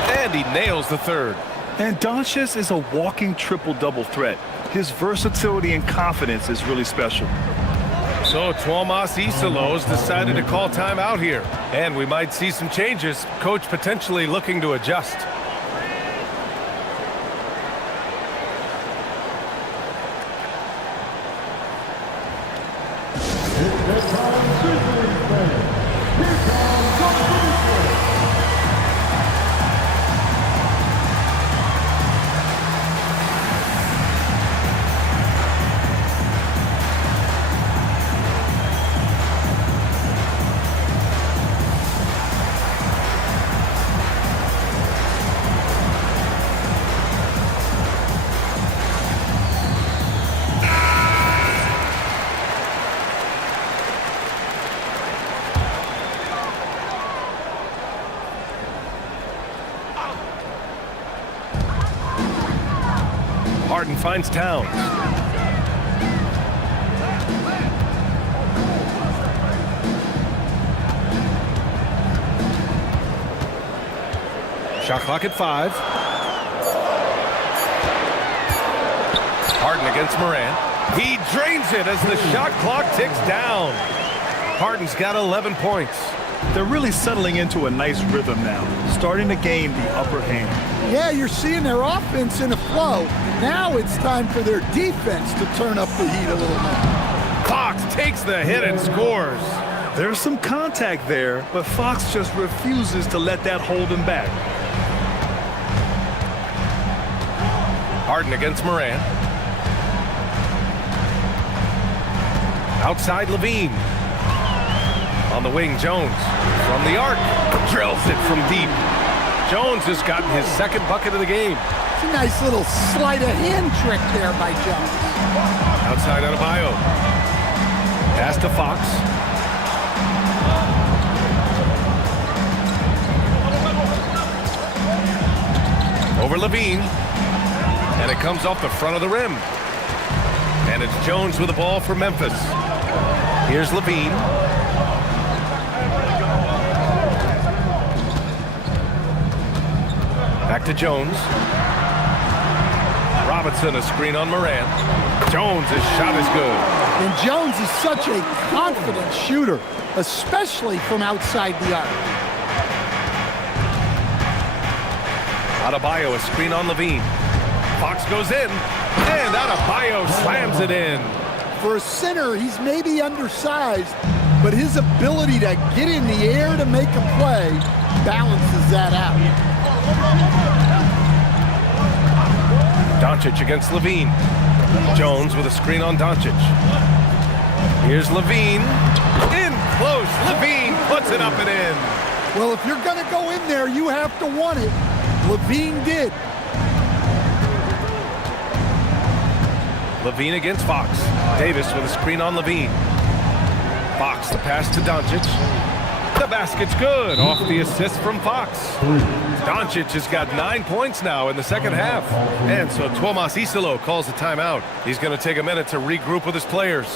And he nails the third. And Doncic is a walking triple-double threat. His versatility and confidence is really special. So Tuomas Isalo's decided to call timeout here. And we might see some changes. Coach potentially looking to adjust. Harden finds Towns. Shot clock at 5. Harden against Morant. He drains it as the shot clock ticks down. Harden's got 11 points. They're really settling into a nice rhythm now, starting to gain the upper hand. Yeah, you're seeing their offense in a flow. Now it's time for their defense to turn up the heat a little more. Fox takes the hit and scores. There's some contact there, but Fox just refuses to let that hold him back. Harden against Morant. Outside LaVine. On the wing, Jones. From the arc. Drills it from deep. Jones has gotten his second bucket of the game. It's a nice little sleight of hand trick there by Jones. Outside Adebayo. Pass to Fox. Over LaVine. And it comes off the front of the rim. And it's Jones with the ball for Memphis. Here's LaVine. Back to Jones. Robinson, a screen on Morant. Jones' shot is good. And Jones is such a confident shooter, especially from outside the arc. Adebayo, a screen on LaVine. Fox goes in, and Adebayo slams it in. For a center, he's maybe undersized, but his ability to get in the air to make a play balances that out. Doncic against LaVine. Jones with a screen on Doncic. Here's LaVine. In close. LaVine puts it up and in. Well, if you're going to go in there, you have to want it. LaVine did. LaVine against Fox. Davis with a screen on LaVine. Fox, the pass to Doncic. The basket's good off the assist from Fox. Doncic has got 9 points now in the second half. And so Tuomas Isalo calls a timeout. He's going to take a minute to regroup with his players.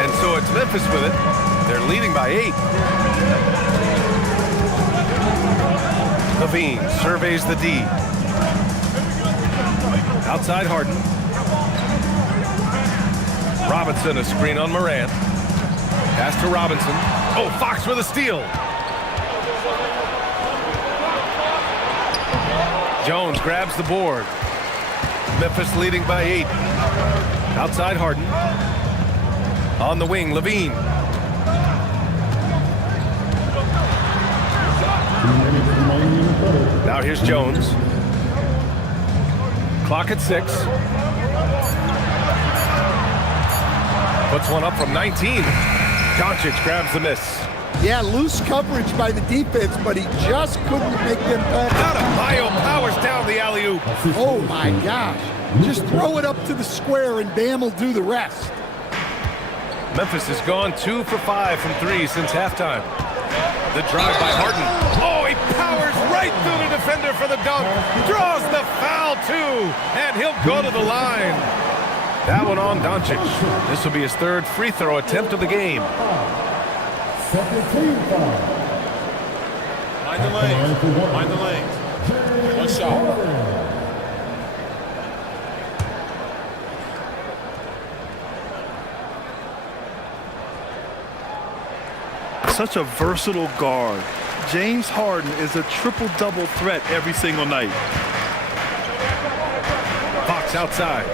And so it's Memphis with it. They're leading by 8. LaVine surveys the D. Outside Harden. Robinson, a screen on Morant. Pass to Robinson. Oh, Fox with a steal. Jones grabs the board. Memphis leading by 8. Outside Harden. On the wing, Levine. Now here's Jones. Clock at 6. Puts one up from 19. Doncic grabs the miss. Yeah, loose coverage by the defense, but he just couldn't make them pay. Adebayo powers down the alley-oop. Oh, my gosh. Just throw it up to the square, and Bam will do the rest. Memphis has gone 2 for 5 from 3 since halftime. The drive by Harden. Oh, he powers right through the defender for the dunk. Draws the foul, too, and he'll go to the line. That one on Doncic. This will be his 3rd free throw attempt of the game. Second team foul. Mind the lanes. Mind the lanes. One shot. Such a versatile guard. James Harden is a triple-double threat every single night. Fox outside.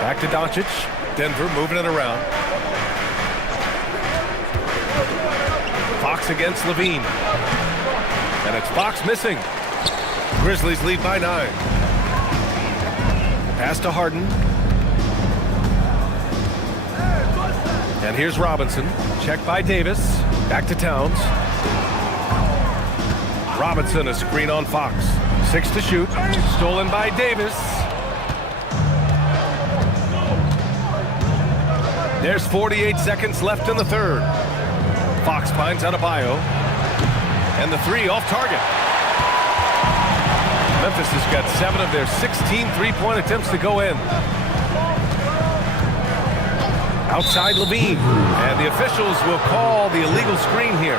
Back to Doncic. Denver moving it around. Fox against Levine. And it's Fox missing. Grizzlies lead by 9. Pass to Harden. And here's Robinson. Checked by Davis. Back to Towns. Robinson, a screen on Fox. 6 to shoot. Stolen by Davis. There's 48 seconds left in the 3rd. Fox finds Adebayo. And the 3 off target. Memphis has got 7 of their 16 three-point attempts to go in. Outside Levine. And the officials will call the illegal screen here.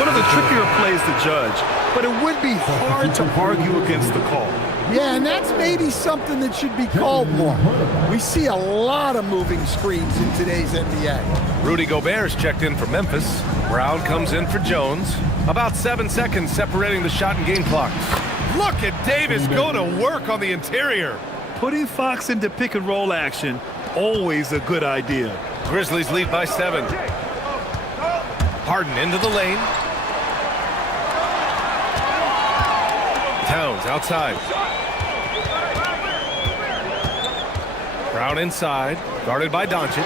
One of the trickier plays to judge, but it would be hard to argue against the call. Yeah, and that's maybe something that should be called more. We see a lot of moving screens in today's NBA. Rudy Gobert's checked in for Memphis. Brown comes in for Jones. About 7 seconds separating the shot and game clocks. Look at Davis go to work on the interior. Putting Fox into pick-and-roll action, always a good idea. Grizzlies lead by 7. Harden into the lane. Towns outside. Brown inside, guarded by Doncic.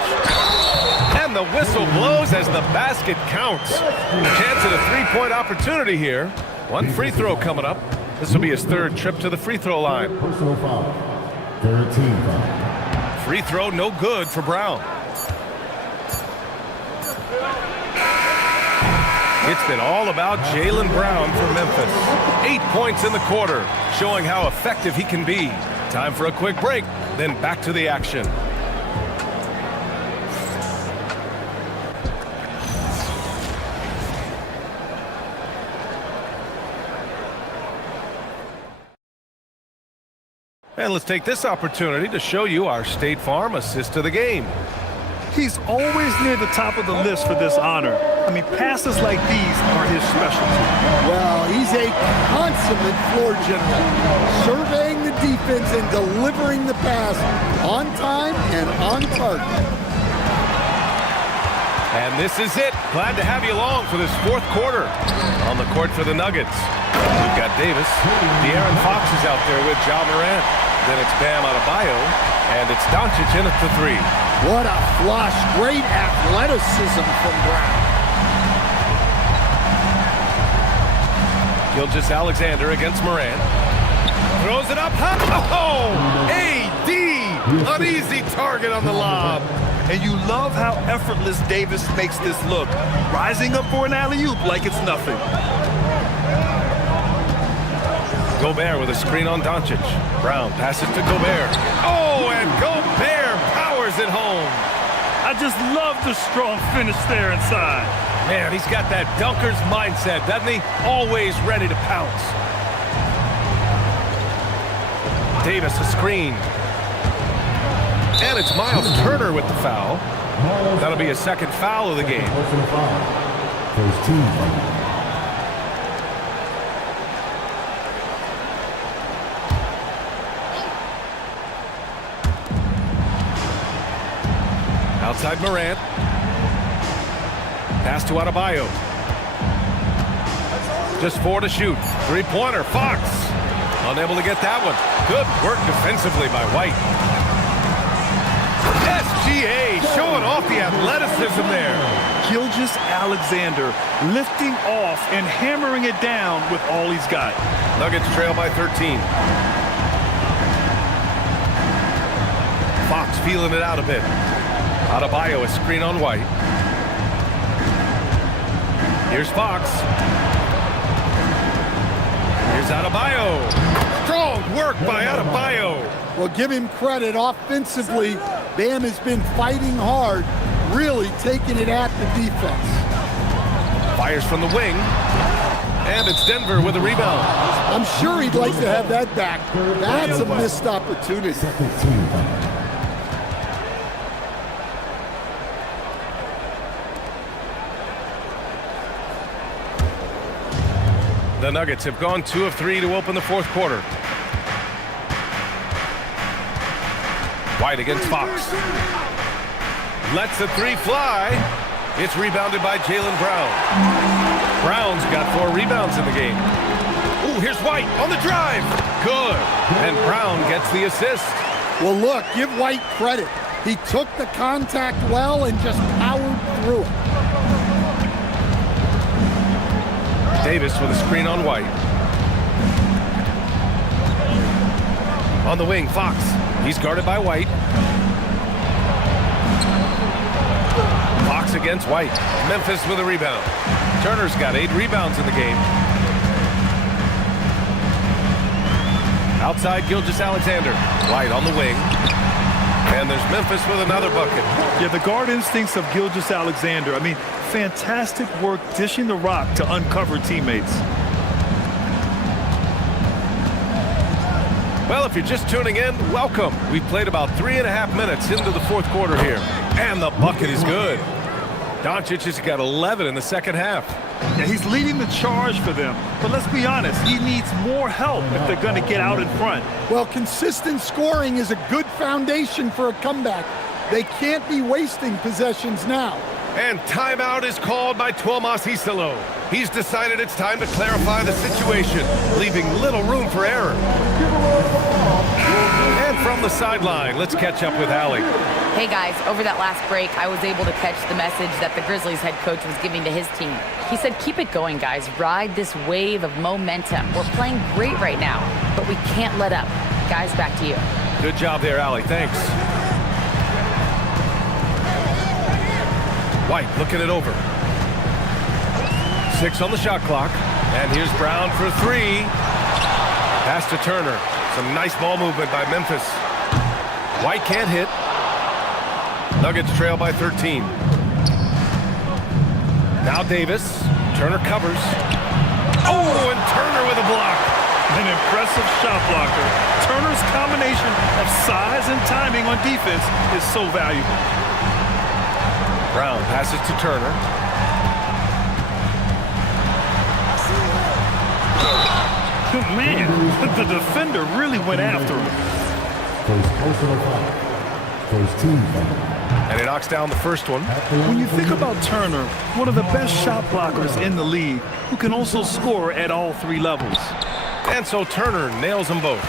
And the whistle blows as the basket counts. Chance at a three-point opportunity here. One free throw coming up. This will be his 3rd trip to the free throw line. Personal foul. 13 foul. Free throw no good for Brown. It's been all about Jaylen Brown for Memphis. 8 points in the quarter, showing how effective he can be. Time for a quick break, then back to the action. And let's take this opportunity to show you our State Farm assist to the game. He's always near the top of the list for this honor. I mean, passes like these are his specialty. Well, he's a consummate floor general, surveying the defense and delivering the pass on time and on target. And this is it. Glad to have you along for this 4th quarter. On the court for the Nuggets, we've got Davis. De'Aaron Fox is out there with Ja Morant. Then it's Bam Adebayo, and it's Doncic in at the 3. What a flush. Great athleticism from Brown. Gilgeous-Alexander against Morant. Throws it up. Oh! AD! An easy target on the lob. And you love how effortless Davis makes this look. Rising up for an alley-oop like it's nothing. Gobert with a screen on Doncic. Brown passes to Gobert. Oh, and Gobert powers it home. I just love the strong finish there inside. Man, he's got that dunker's mindset, doesn't he? Always ready to pounce. Davis a screen. And it's Miles Turner with the foul. That'll be his second foul of the game. Personal foul. First team foul. Outside Morant. Pass to Adebayo. Just 4 to shoot. Three-pointer. Fox. Unable to get that one. Good work defensively by White. SGA showing off the athleticism there. Gilgeous-Alexander lifting off and hammering it down with all he's got. Nuggets trail by 13. Fox feeling it out a bit. Adebayo, a screen on White. Here's Fox. Here's Adebayo. Strong work by Adebayo. Well, give him credit. Offensively, Bam has been fighting hard, really taking it at the defense. Fires from the wing. And it's Denver with a rebound. I'm sure he'd like to have that back. That's a missed opportunity. Second team foul. The Nuggets have gone 2 of 3 to open the fourth quarter. White against Fox. Lets the three fly. It's rebounded by Jaylen Brown. Brown's got 4 rebounds in the game. Ooh, here's White on the drive. Good. And Brown gets the assist. Well, look, give White credit. He took the contact well and just powered through it. Davis with a screen on White. On the wing, Fox. He's guarded by White. Fox against White. Memphis with a rebound. Turner's got 8 rebounds in the game. Outside, Gilgeous-Alexander. White on the wing. And there's Memphis with another bucket. Yeah, the guard instincts of Gilgeous-Alexander. I mean, fantastic work dishing the rock to uncover teammates. Well, if you're just tuning in, welcome. We've played about 3.5 minutes into the fourth quarter here. And the bucket is good. Doncic has got 11 in the second half. Yeah, he's leading the charge for them. But let's be honest, he needs more help if they're going to get out in front. Well, consistent scoring is a good foundation for a comeback. They can't be wasting possessions now. And timeout is called by Tuomas Isalo. He's decided it's time to clarify the situation, leaving little room for error. And from the sideline, let's catch up with Allie. Hey guys, over that last break, I was able to catch the message that the Grizzlies head coach was giving to his team. He said, keep it going, guys. Ride this wave of momentum. We're playing great right now, but we can't let up. Guys, back to you. Good job there, Allie. Thanks. White looking it over. 6 on the shot clock. And here's Brown for 3. Pass to Turner. Some nice ball movement by Memphis. White can't hit. Nuggets trail by 13. Now Davis. Turner covers. Oh, and Turner with a block. An impressive shot blocker. Turner's combination of size and timing on defense is so valuable. Brown passes to Turner. Man, the defender really went after him. First personal foul. First team foul. And he knocks down the first one. When you think about Turner, one of the best shot blockers in the league, who can also score at all 3 levels. And so Turner nails them both.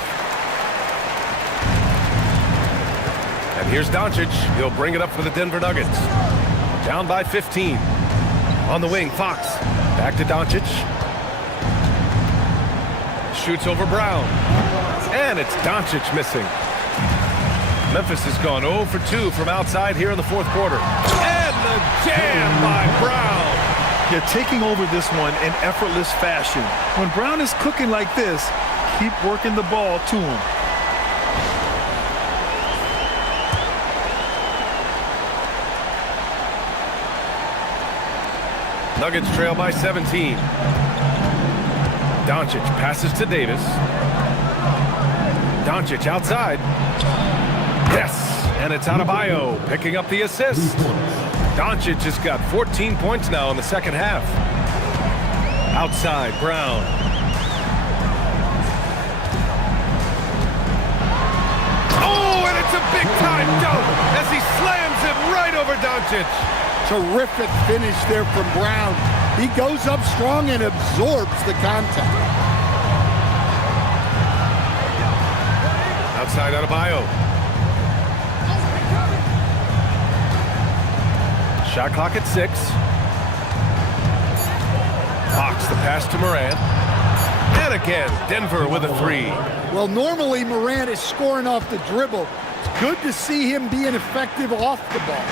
And here's Doncic. He'll bring it up for the Denver Nuggets. Down by 15. On the wing, Fox. Back to Doncic. Shoots over Brown. And it's Doncic missing. Memphis has gone 0 for 2 from outside here in the fourth quarter. And the jam by Brown. They're taking over this one in effortless fashion. When Brown is cooking like this, keep working the ball to him. Nuggets trail by 17. Doncic passes to Davis. Doncic outside. Yes, And it's Adebayo picking up the assist. Doncic has got 14 points now in the second half. Outside, Brown. Oh, and it's a big-time dunk as he slams it right over Doncic. Terrific finish there from Brown. He goes up strong and absorbs the contact. Outside Adebayo. Shot clock at 6. Fox the pass to Morant. And again, Denver with a 3. Well, normally Morant is scoring off the dribble. It's good to see him being effective off the ball.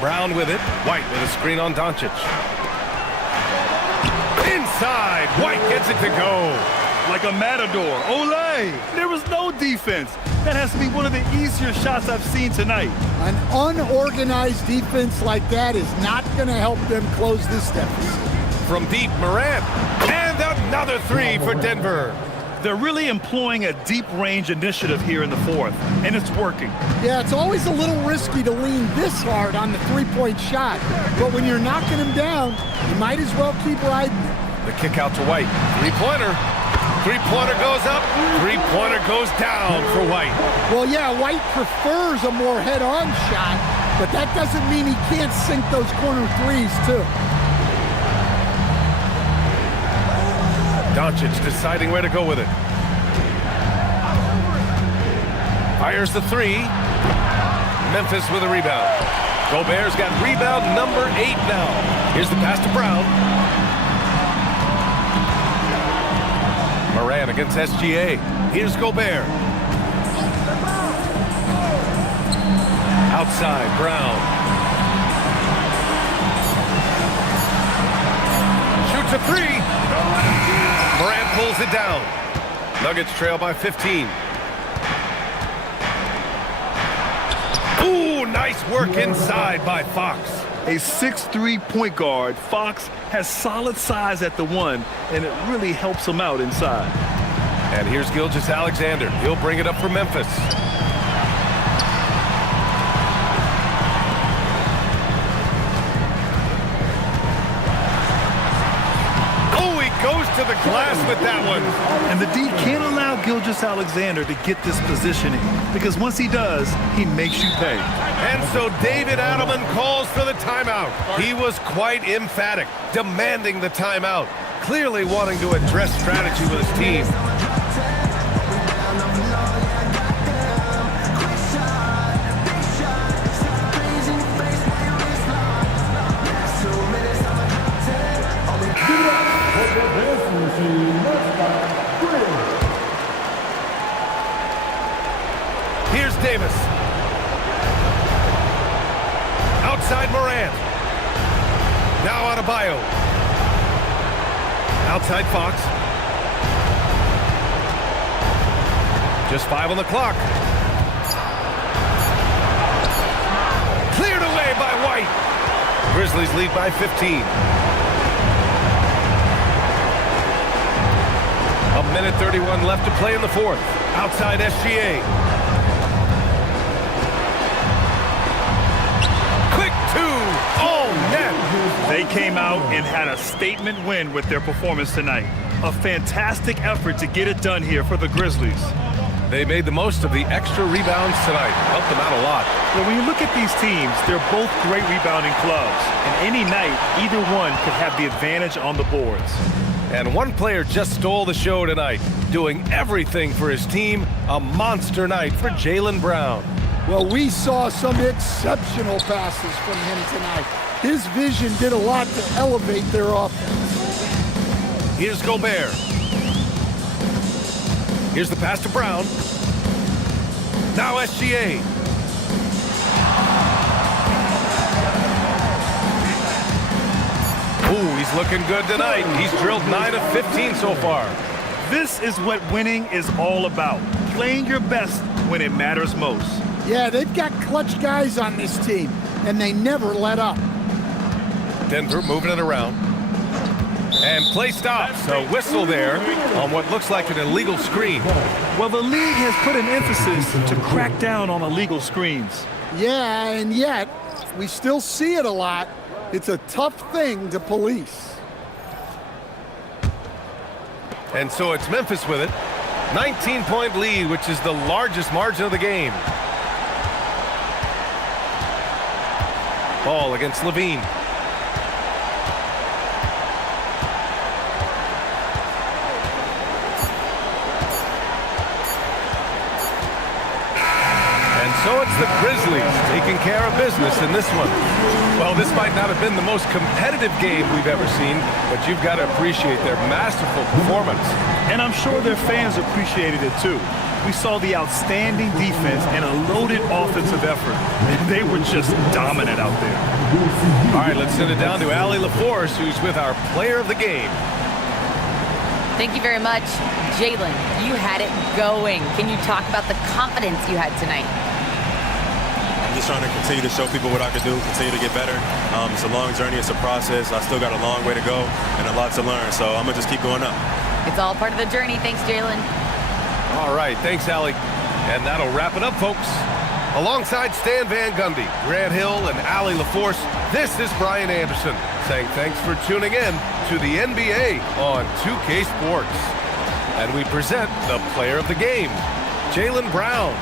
Brown with it. White with a screen on Doncic. Inside. White gets it to go. Like a matador. Olay! There was no defense. That has to be one of the easier shots I've seen tonight. An unorganized defense like that is not going to help them close this deficit. From deep, Morant. And another 3 for Denver. They're really employing a deep-range initiative here in the fourth, and it's working. Yeah, it's always a little risky to lean this hard on the three-point shot, but when you're knocking him down, you might as well keep riding it. The kick out to White. Three-pointer. Three-pointer goes up. Three-pointer goes down for White. Well, yeah, White prefers a more head-on shot, but that doesn't mean he can't sink those corner threes, too. Doncic deciding where to go with it. Fires the 3. Memphis with a rebound. Gobert's got rebound number 8 now. Here's the pass to Brown. Morant against SGA. Here's Gobert. Outside, Brown. Shoots a 3. Morant pulls it down. Nuggets trail by 15. Ooh, nice work inside by Fox. A 6'3" point guard, Fox has solid size at the 1, and it really helps him out inside. And here's Gilgeous-Alexander. He'll bring it up for Memphis. Goes to the glass with that one. And the D can't allow Gilgeous-Alexander to get this positioning, because once he does, he makes you pay. And so David Adelman calls for the timeout. He was quite emphatic, demanding the timeout, clearly wanting to address strategy with his team. Here's Davis. Outside Morant. Now Adebayo. Outside Fox. Just 5 on the clock. Cleared away by White. Grizzlies lead by 15. A minute 31 left to play in the fourth. Outside SGA. Quick 2. Oh, net. They came out and had a statement win with their performance tonight. A fantastic effort to get it done here for the Grizzlies. They made the most of the extra rebounds tonight. Helped them out a lot. Well, when you look at these teams, they're both great rebounding clubs. And any night, either one could have the advantage on the boards. And one player just stole the show tonight, doing everything for his team. A monster night for Jaylen Brown. Well, we saw some exceptional passes from him tonight. His vision did a lot to elevate their offense. Here's Gobert. Here's the pass to Brown. Now SGA. Ooh, he's looking good tonight. He's drilled 9 of 15 so far. This is what winning is all about. Playing your best when it matters most. Yeah, they've got clutch guys on this team, and they never let up. Denver moving it around. And play stops. A whistle there on what looks like an illegal screen. Well, the league has put an emphasis to crack down on illegal screens. Yeah, and yet we still see it a lot. It's a tough thing to police. And so it's Memphis with it. 19-point lead, which is the largest margin of the game. Ball against Levine. And so it's the Grizzlies taking care of business in this one. Well, this might not have been the most competitive game we've ever seen, but you've got to appreciate their masterful performance. And I'm sure their fans appreciated it too. We saw the outstanding defense and a loaded offensive effort. They were just dominant out there. All right, let's send it down to Allie LaForce, who's with our player of the game. Thank you very much. Jalen, you had it going. Can you talk about the confidence you had tonight? I'm just trying to continue to show people what I can do, continue to get better. It's a long journey. It's a process. I still got a long way to go and a lot to learn, so I'm going to just keep going up. It's all part of the journey. Thanks, Jalen. All right, thanks, Allie. And that'll wrap it up, folks. Alongside Stan Van Gundy, Grant Hill, and Allie LaForce, this is Brian Anderson saying thanks for tuning in to the NBA on 2K Sports. And we present the player of the game, Jaylen Brown.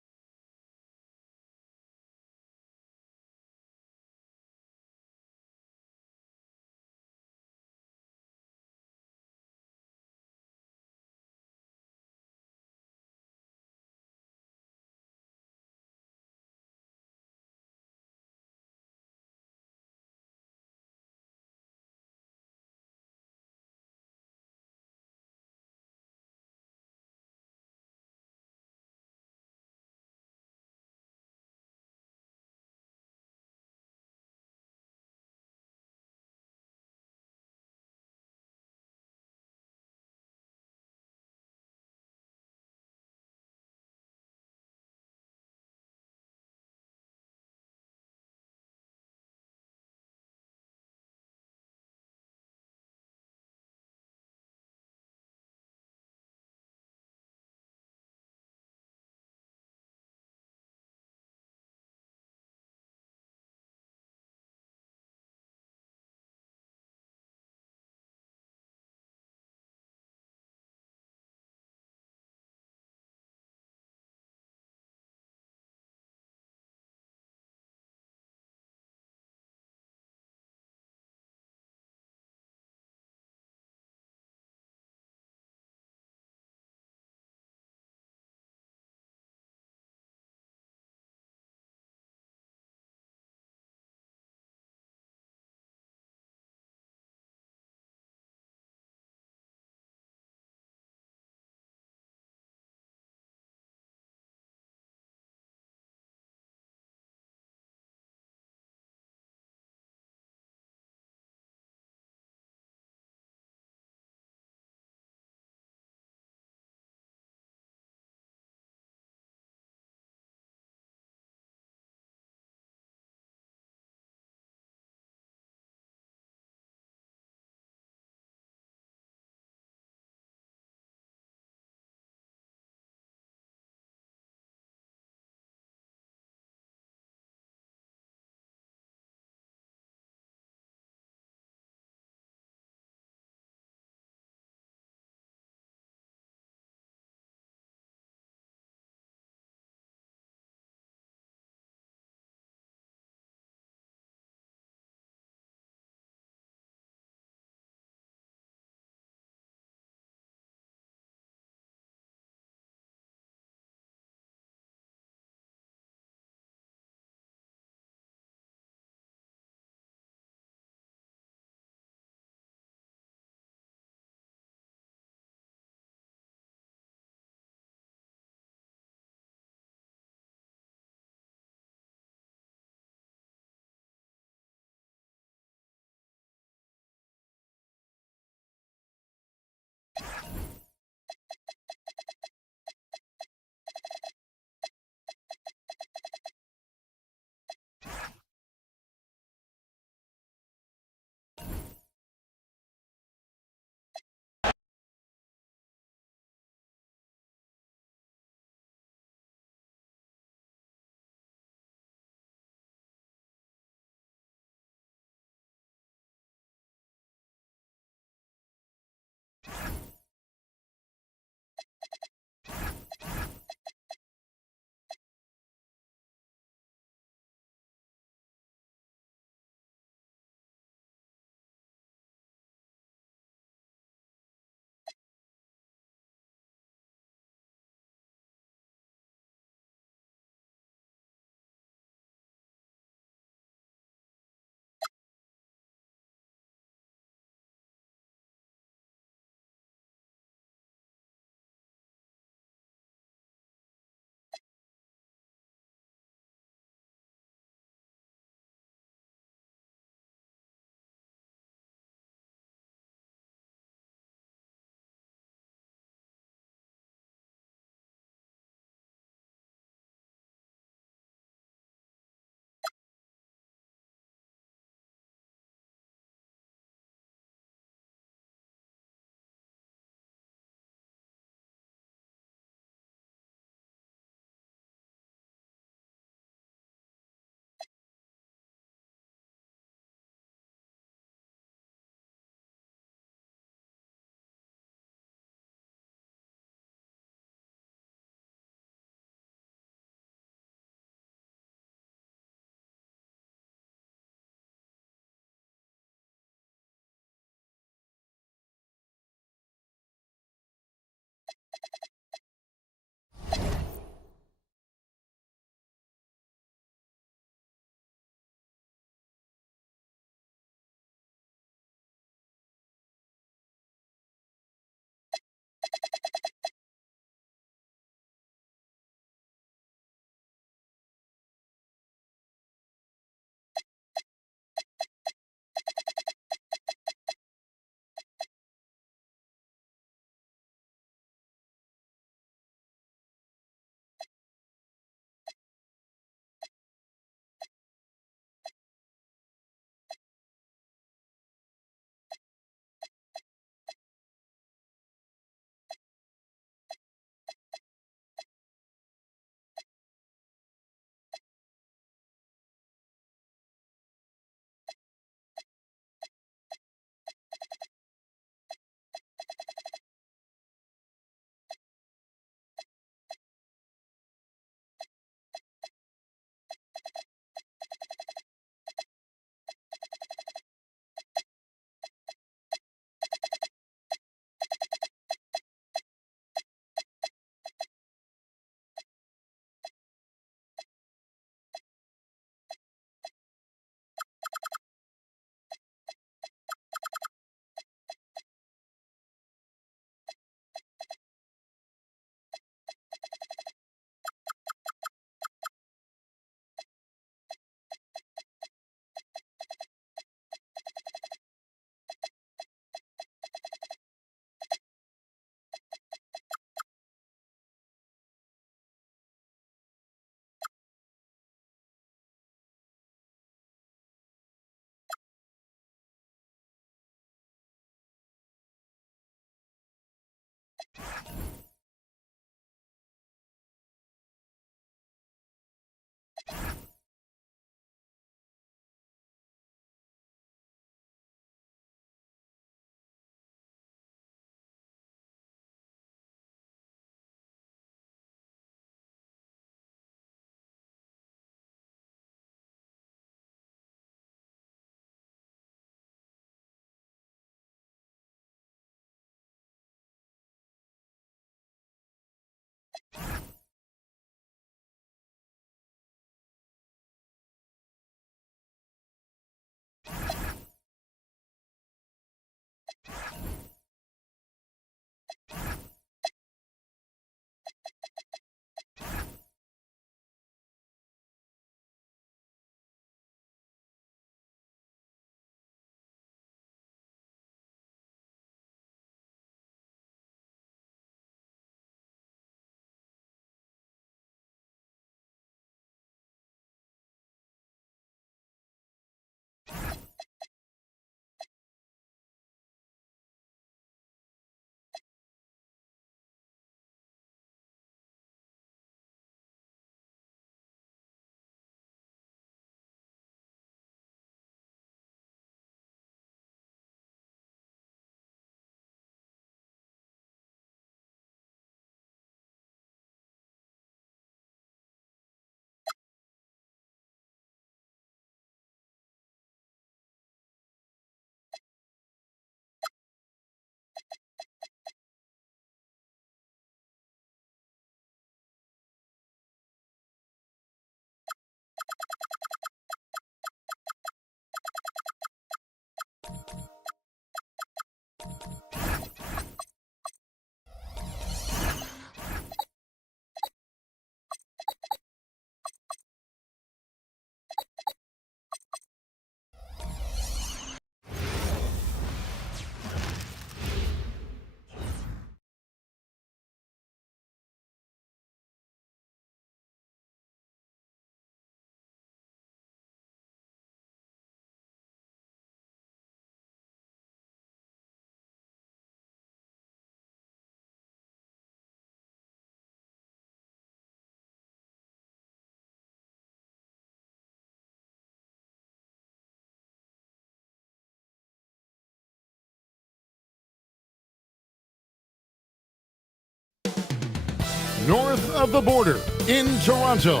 North of the border in Toronto,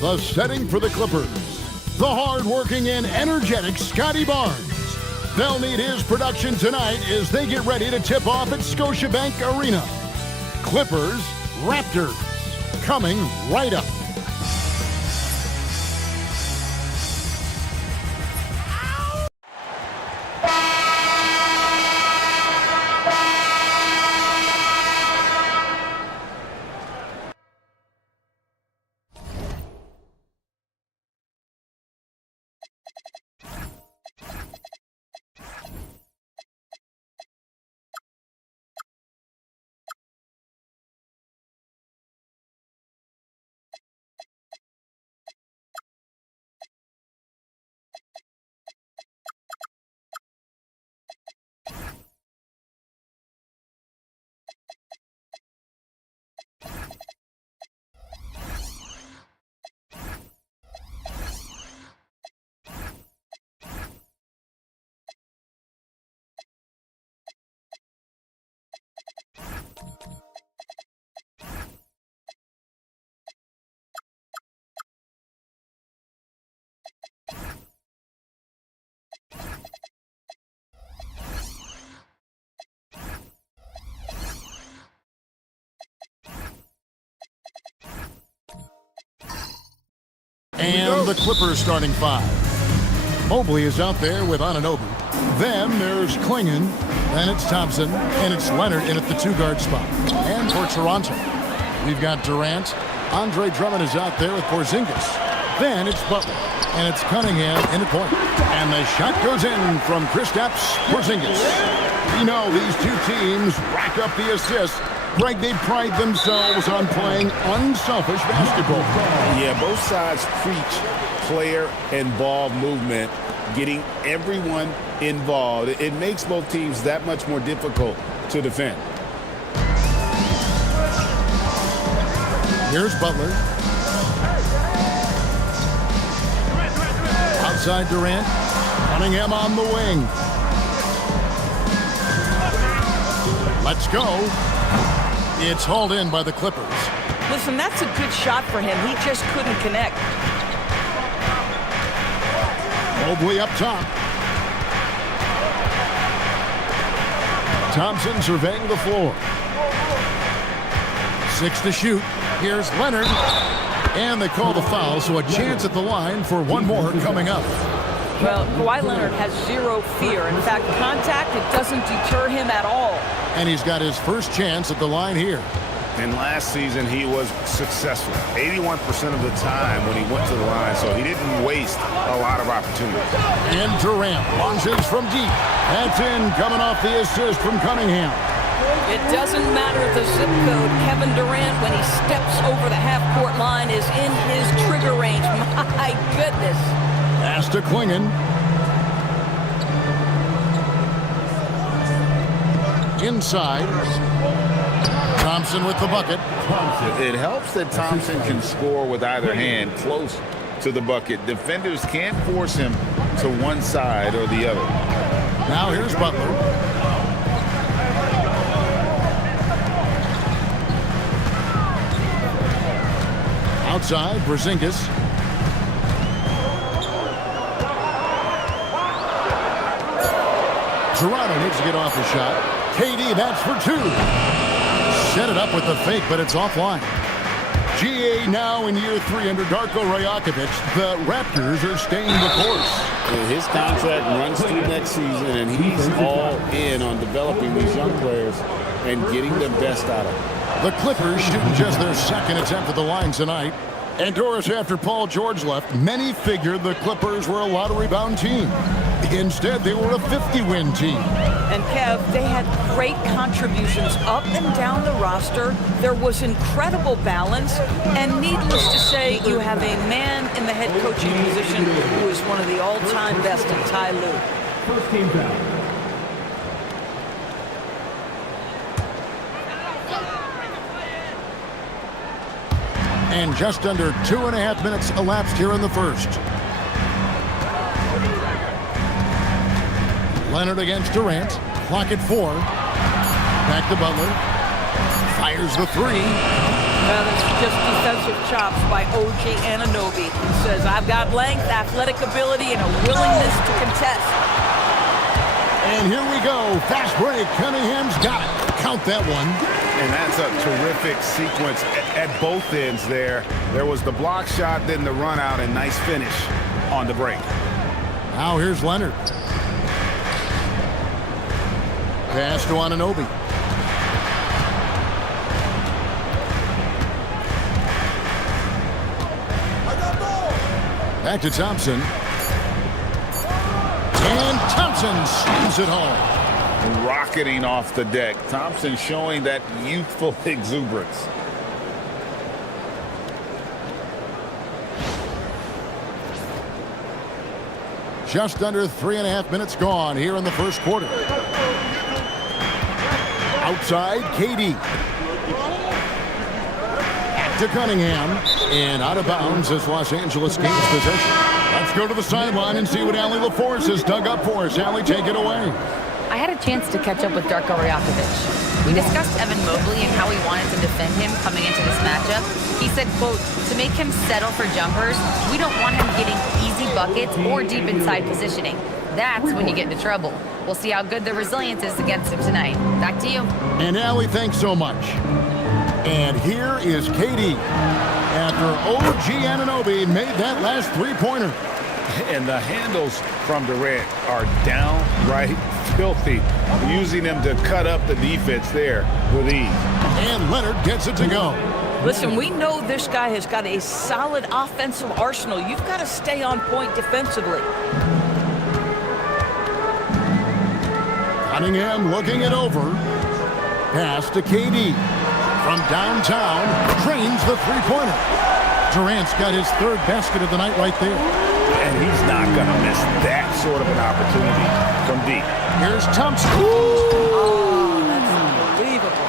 the setting for the Clippers, the hard-working and energetic Scotty Barnes. They'll need his production tonight as they get ready to tip off at Scotiabank Arena. Clippers, Raptors, coming right up. And the Clippers starting five. Mobley is out there with Anunoby. Then there's Klingon. Then it's Thompson. And it's Leonard in at the two-guard spot. And for Toronto, we've got Durant. Andre Drummond is out there with Porzingis. Then it's Butler. And it's Cunningham in at point. And the shot goes in from Kristaps Porzingis. You know, these two teams rack up the assists. Greg, they pride themselves on playing unselfish basketball. Yeah, both sides preach player and ball movement, getting everyone involved. It makes both teams that much more difficult to defend. Here's Butler. Outside Durant. Cunningham on the wing. Let's go. It's hauled in by the Clippers. Listen, that's a good shot for him. He just couldn't connect. Mobley up top. Thompson surveying the floor. 6 to shoot. Here's Leonard. And they call the foul, so a chance at the line for one more coming up. Well, Kawhi Leonard has zero fear. In fact, contact, it doesn't deter him at all. And he's got his first chance at the line here. And last season, he was successful 81% of the time when he went to the line, so he didn't waste a lot of opportunities. And Durant launches from deep. That's in, coming off the assist from Cunningham. It doesn't matter the zip code. Kevin Durant, when he steps over the half-court line, is in his trigger range. My goodness. Pass to Klingon. Inside. Thompson with the bucket. It helps that Thompson can score with either hand close to the bucket. Defenders can't force him to one side or the other. Now here's Butler. Outside, Porzingis. Toronto needs to get off the shot. KD, that's for 2. Set it up with the fake, but it's offline. GA now in year 3 under Darko Rajakovic. The Raptors are staying the course. His contract runs through next season, and he's all in on developing these young players and getting the best out of them. The Clippers shooting just their second attempt at the line tonight. And Doris, after Paul George left, many figured the Clippers were a lottery-bound team. Instead, they were a 50-win team. And Kev, they had great contributions up and down the roster. There was incredible balance. And needless to say, you have a man in the head coaching position who is one of the all-time best in Ty Lue. First team foul. And just under 2.5 minutes elapsed here in the first. Leonard against Durant. Clock at 4. Back to Butler. Fires the 3. Well, that's just defensive chops by OG Anunoby. He says, I've got length, athletic ability, and a willingness to contest. And here we go. Fast break. Cunningham's got it. Count that one. And that's a terrific sequence at both ends there. There was the block shot, then the run out, and nice finish on the break. Now here's Leonard. Pass to Anunoby. Back to Thompson. And Thompson slams it home. Rocketing off the deck. Thompson showing that youthful exuberance. Just under 3.5 minutes gone here in the first quarter. Outside, KD. Back to Cunningham. And out of bounds as Los Angeles gains possession. Let's go to the sideline and see what Allie LaForce has dug up for us. Allie, take it away. I had a chance to catch up with Darko Rajakovic. We discussed Evan Mobley and how we wanted to defend him coming into this matchup. He said, quote, to make him settle for jumpers, we don't want him getting easy buckets or deep inside positioning. That's when you get into trouble. We'll see how good the resilience is against him tonight. Back to you. And Allie, thanks so much. And here is KD. After OG Anunoby made that last three-pointer. And the handles from Durant are downright filthy, using them to cut up the defense there with ease. And Leonard gets it to go. Listen, we know this guy has got a solid offensive arsenal. You've got to stay on point defensively. Cunningham looking it over. Pass to KD. From downtown, drains the three-pointer. Durant's got his third basket of the night right there. And he's not going to miss that sort of an opportunity from deep. Here's Thompson. Oh, that's unbelievable.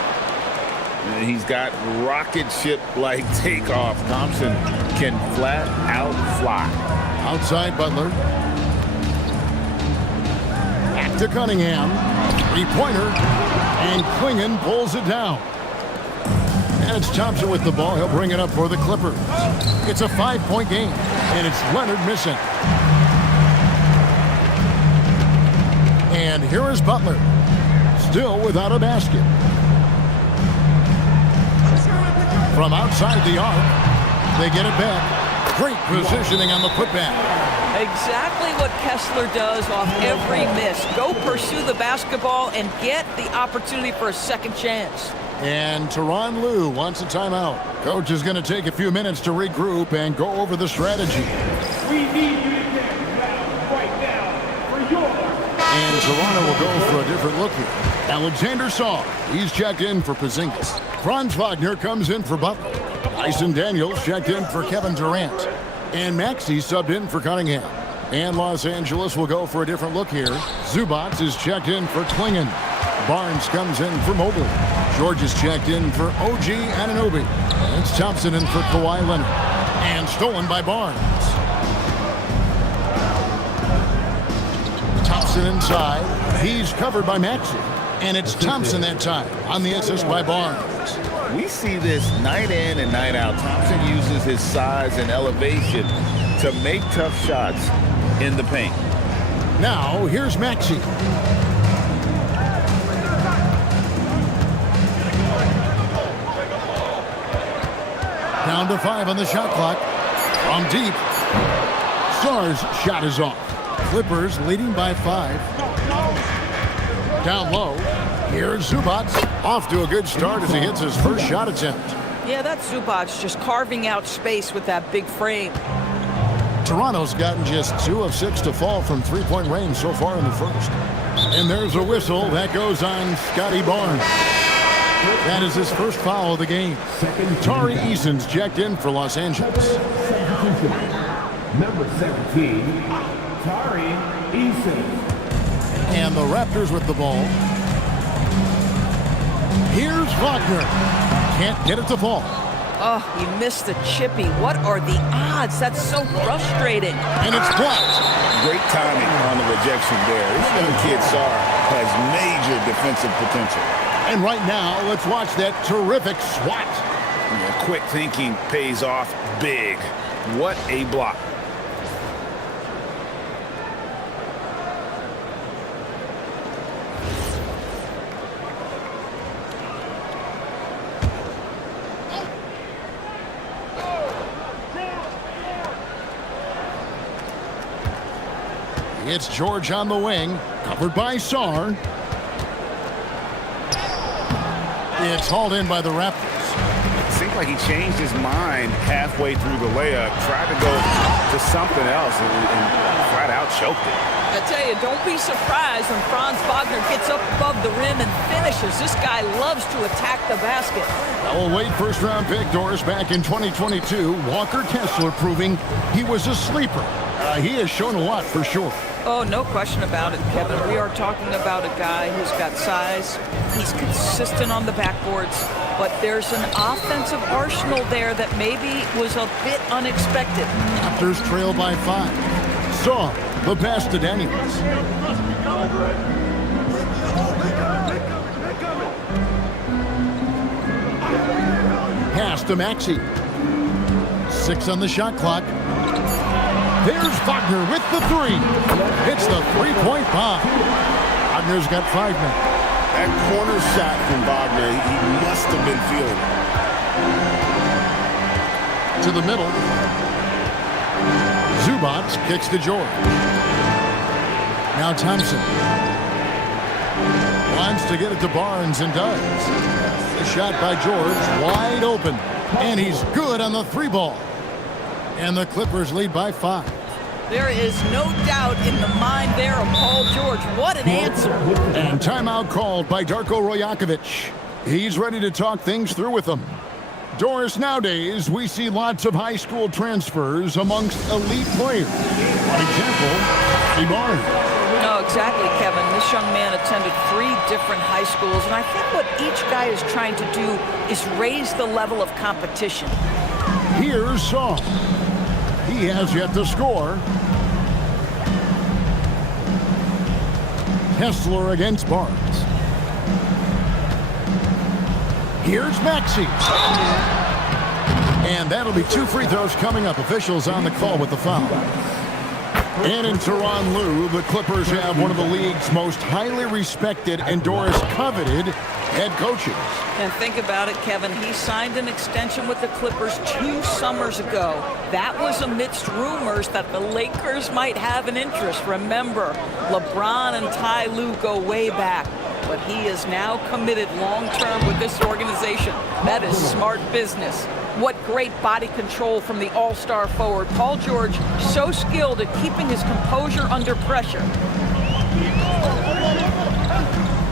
He's got rocket ship-like takeoff. Thompson can flat out fly. Outside Butler. Back to Cunningham. Three-pointer. And Klingon pulls it down. And it's Thompson with the ball. He'll bring it up for the Clippers. It's a 5-point game. And it's Leonard missing. And here is Butler. Still without a basket. From outside the arc, they get it back. Great positioning on the putback. Exactly what Kessler does off every miss. Go pursue the basketball and get the opportunity for a second chance. And Tyronn Lue wants a timeout. Coach is going to take a few minutes to regroup and go over the strategy. We need you to get right now for your... And Toronto will go for a different look here. Alexander Saw, he's checked in for Porzingis. Franz Wagner comes in for Butler. Dyson Daniels checked in for Kevin Durant. And Maxey subbed in for Cunningham. And Los Angeles will go for a different look here. Zubac is checked in for Klingon. Barnes comes in for Mobley. George is checked in for OG Anunoby. It's Thompson in for Kawhi Leonard. And stolen by Barnes. Thompson inside. He's covered by Maxey. And it's Thompson that time on the assist by Barnes. We see this night in and night out. Thompson uses his size and elevation to make tough shots in the paint. Now, here's Maxey. Down to 5 on the shot clock. From deep. Sarr's shot is off. Clippers leading by 5. Down low. Here's Zubac. Off to a good start as he hits his first shot attempt. Yeah, that's Zubac just carving out space with that big frame. Toronto's gotten just 2 of 6 to fall from three-point range so far in the first. And there's a whistle that goes on Scotty Barnes. That is his first foul of the game. Tari Eason's checked in for Los Angeles. Number 17, Tari Eason. And the Raptors with the ball. Here's Wagner. Can't get it to fall. Oh, he missed the chippy. What are the odds? That's so frustrating. And it's blocked. Great timing on the rejection there. This young kid, Sarr, has major defensive potential. And right now, let's watch that terrific swat. Yeah, quick thinking pays off big. What a block. It's George on the wing, covered by Sarr. It's hauled in by the Raptors. It seemed like he changed his mind halfway through the layup, tried to go to something else, and flat out choked it. I tell you, don't be surprised when Franz Wagner gets up above the rim and finishes. This guy loves to attack the basket. Well, Wade first-round pick Doris back in 2022. Walker Kessler proving he was a sleeper. He has shown a lot for sure. Oh, no question about it, Kevin. We are talking about a guy who's got size. He's consistent on the backboards, but there's an offensive arsenal there that maybe was a bit unexpected. Raptors trail by 5. Saw the pass to Daniels. Pass to Maxey. 6 on the shot clock. There's Wagner with the 3. It's the three-point bomb. Wagner's got 5 now. That corner shot from Wagner, he must have been feeling it. To the middle. Zubac kicks to George. Now Thompson. Wants to get it to Barnes and does. The shot by George, wide open. And he's good on the 3 ball. And the Clippers lead by 5. There is no doubt in the mind there of Paul George. What an answer. And timeout called by Darko Rajakovic. He's ready to talk things through with them. Doris, nowadays, we see lots of high school transfers amongst elite players. For example, Barnes. No, exactly, Kevin. This young man attended 3 different high schools, and I think what each guy is trying to do is raise the level of competition. Here's Song. He has yet to score. Kessler against Barnes. Here's Maxey. And that'll be 2 free throws coming up. Officials on the call with the foul. And in Tyronn Lue, the Clippers have one of the league's most highly respected and Doris coveted head coaches. And think about it, Kevin. He signed an extension with the Clippers 2 summers ago. That was amidst rumors that the Lakers might have an interest. Remember, LeBron and Ty Lue go way back. But he is now committed long-term with this organization. That is smart business. What great body control from the all-star forward. Paul George, so skilled at keeping his composure under pressure.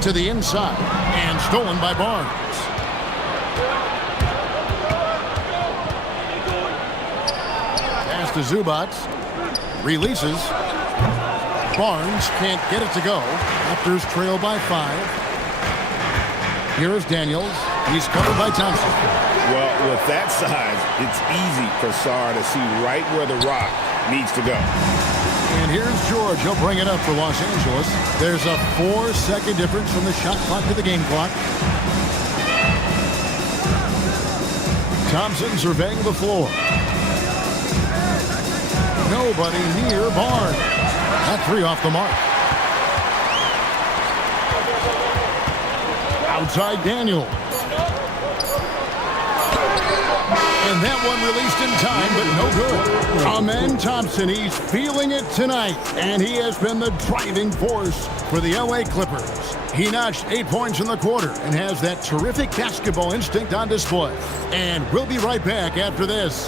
To the inside, and stolen by Barnes. Pass to Zubac. Releases. Barnes can't get it to go. Raptors trail by 5. Here is Daniels. He's covered by Thompson. Well, with that size, it's easy for Sarr to see right where the rock needs to go. And here's George. He'll bring it up for Los Angeles. There's a 4-second difference from the shot clock to the game clock. Thompson surveying the floor. Nobody near Barnes. That 3 off the mark. Outside Daniel. And that one released in time, but no good. Amen Thompson, he's feeling it tonight, and he has been the driving force for the LA Clippers. He notched 8 points in the quarter and has that terrific basketball instinct on display. And we'll be right back after this.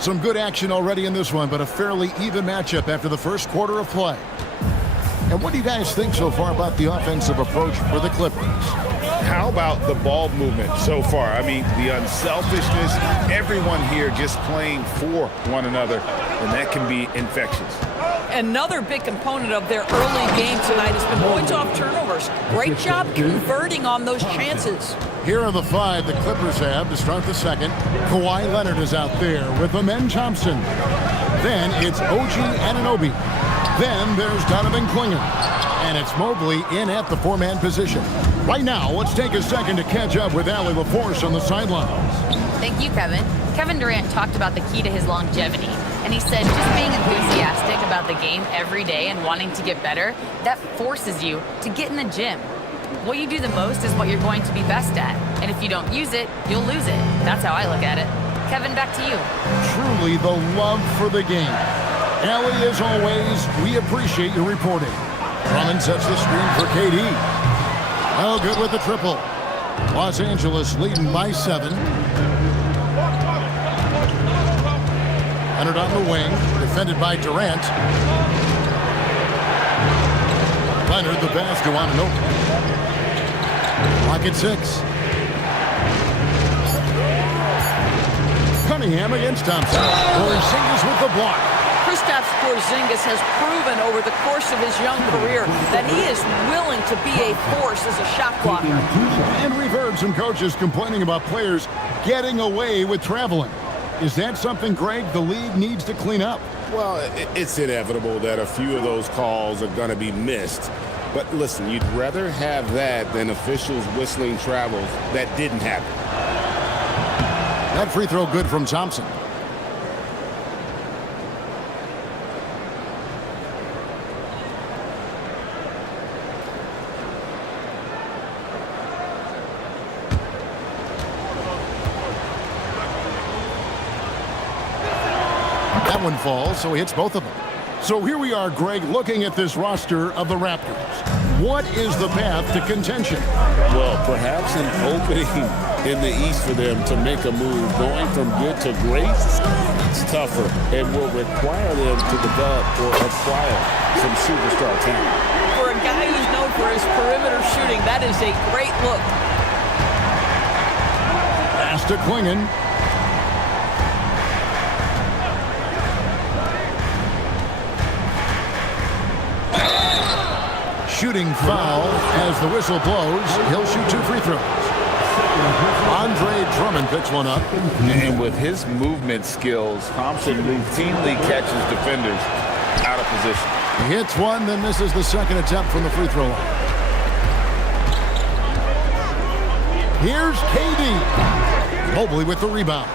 Some good action already in this one, but a fairly even matchup after the first quarter of play. And what do you guys think so far about the offensive approach for the Clippers? How about the ball movement so far? I mean, the unselfishness, everyone here just playing for one another, and that can be infectious. Another big component of their early game tonight has been points off turnovers. Great job converting on those chances. Here are the 5 the Clippers have to start the second. Kawhi Leonard is out there with Amen Thompson. Then it's OG Anunoby. Then there's Donovan Klinger. And it's Mobley in at the 4-man position. Right now, let's take a second to catch up with Allie LaForce on the sidelines. Thank you, Kevin. Kevin Durant talked about the key to his longevity. And he said just being enthusiastic about the game every day and wanting to get better, that forces you to get in the gym. What you do the most is what you're going to be best at. And if you don't use it, you'll lose it. That's how I look at it. Kevin, back to you. Truly the love for the game. Allie, as always, we appreciate your reporting. Drummond sets the screen for KD. Well, good with the triple. Los Angeles leading by 7. Leonard on the wing, defended by Durant. Leonard the pass to Anunoby. Clock at 6. Cunningham against Thompson. Porzingis with the block. Kristaps Porzingis has proven over the course of his young career that he is willing to be a force as a shot blocker. And we've heard some coaches complaining about players getting away with traveling. Is that something, Greg, the league needs to clean up? Well, it's inevitable that a few of those calls are going to be missed. But listen, you'd rather have that than officials whistling travels that didn't happen. That free throw good from Thompson. That one falls, so he hits both of them. So here we are, Greg, looking at this roster of the Raptors. What is the path to contention? Well, perhaps an opening in the East for them to make a move. Going from good to great, it's tougher and will require them to develop or acquire some superstar talent. For a guy who's known for his perimeter shooting. That is a great look. Pass to Klingon. Shooting foul as the whistle blows. He'll shoot 2 free throws. Andre Drummond picks one up. And with his movement skills, Thompson routinely catches defenders out of position. He hits one, then misses the second attempt from the free throw line. Here's KD. Mobley with the rebound.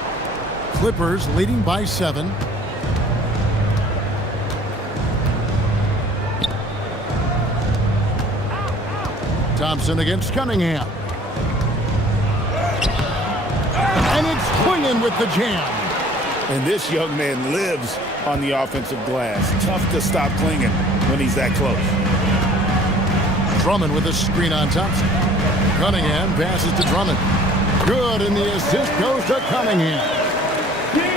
Clippers leading by 7. Thompson against Cunningham. And it's Klingon with the jam. And this young man lives on the offensive glass. Tough to stop Klingon when he's that close. Drummond with a screen on Thompson. Cunningham passes to Drummond. Good, and the assist goes to Cunningham.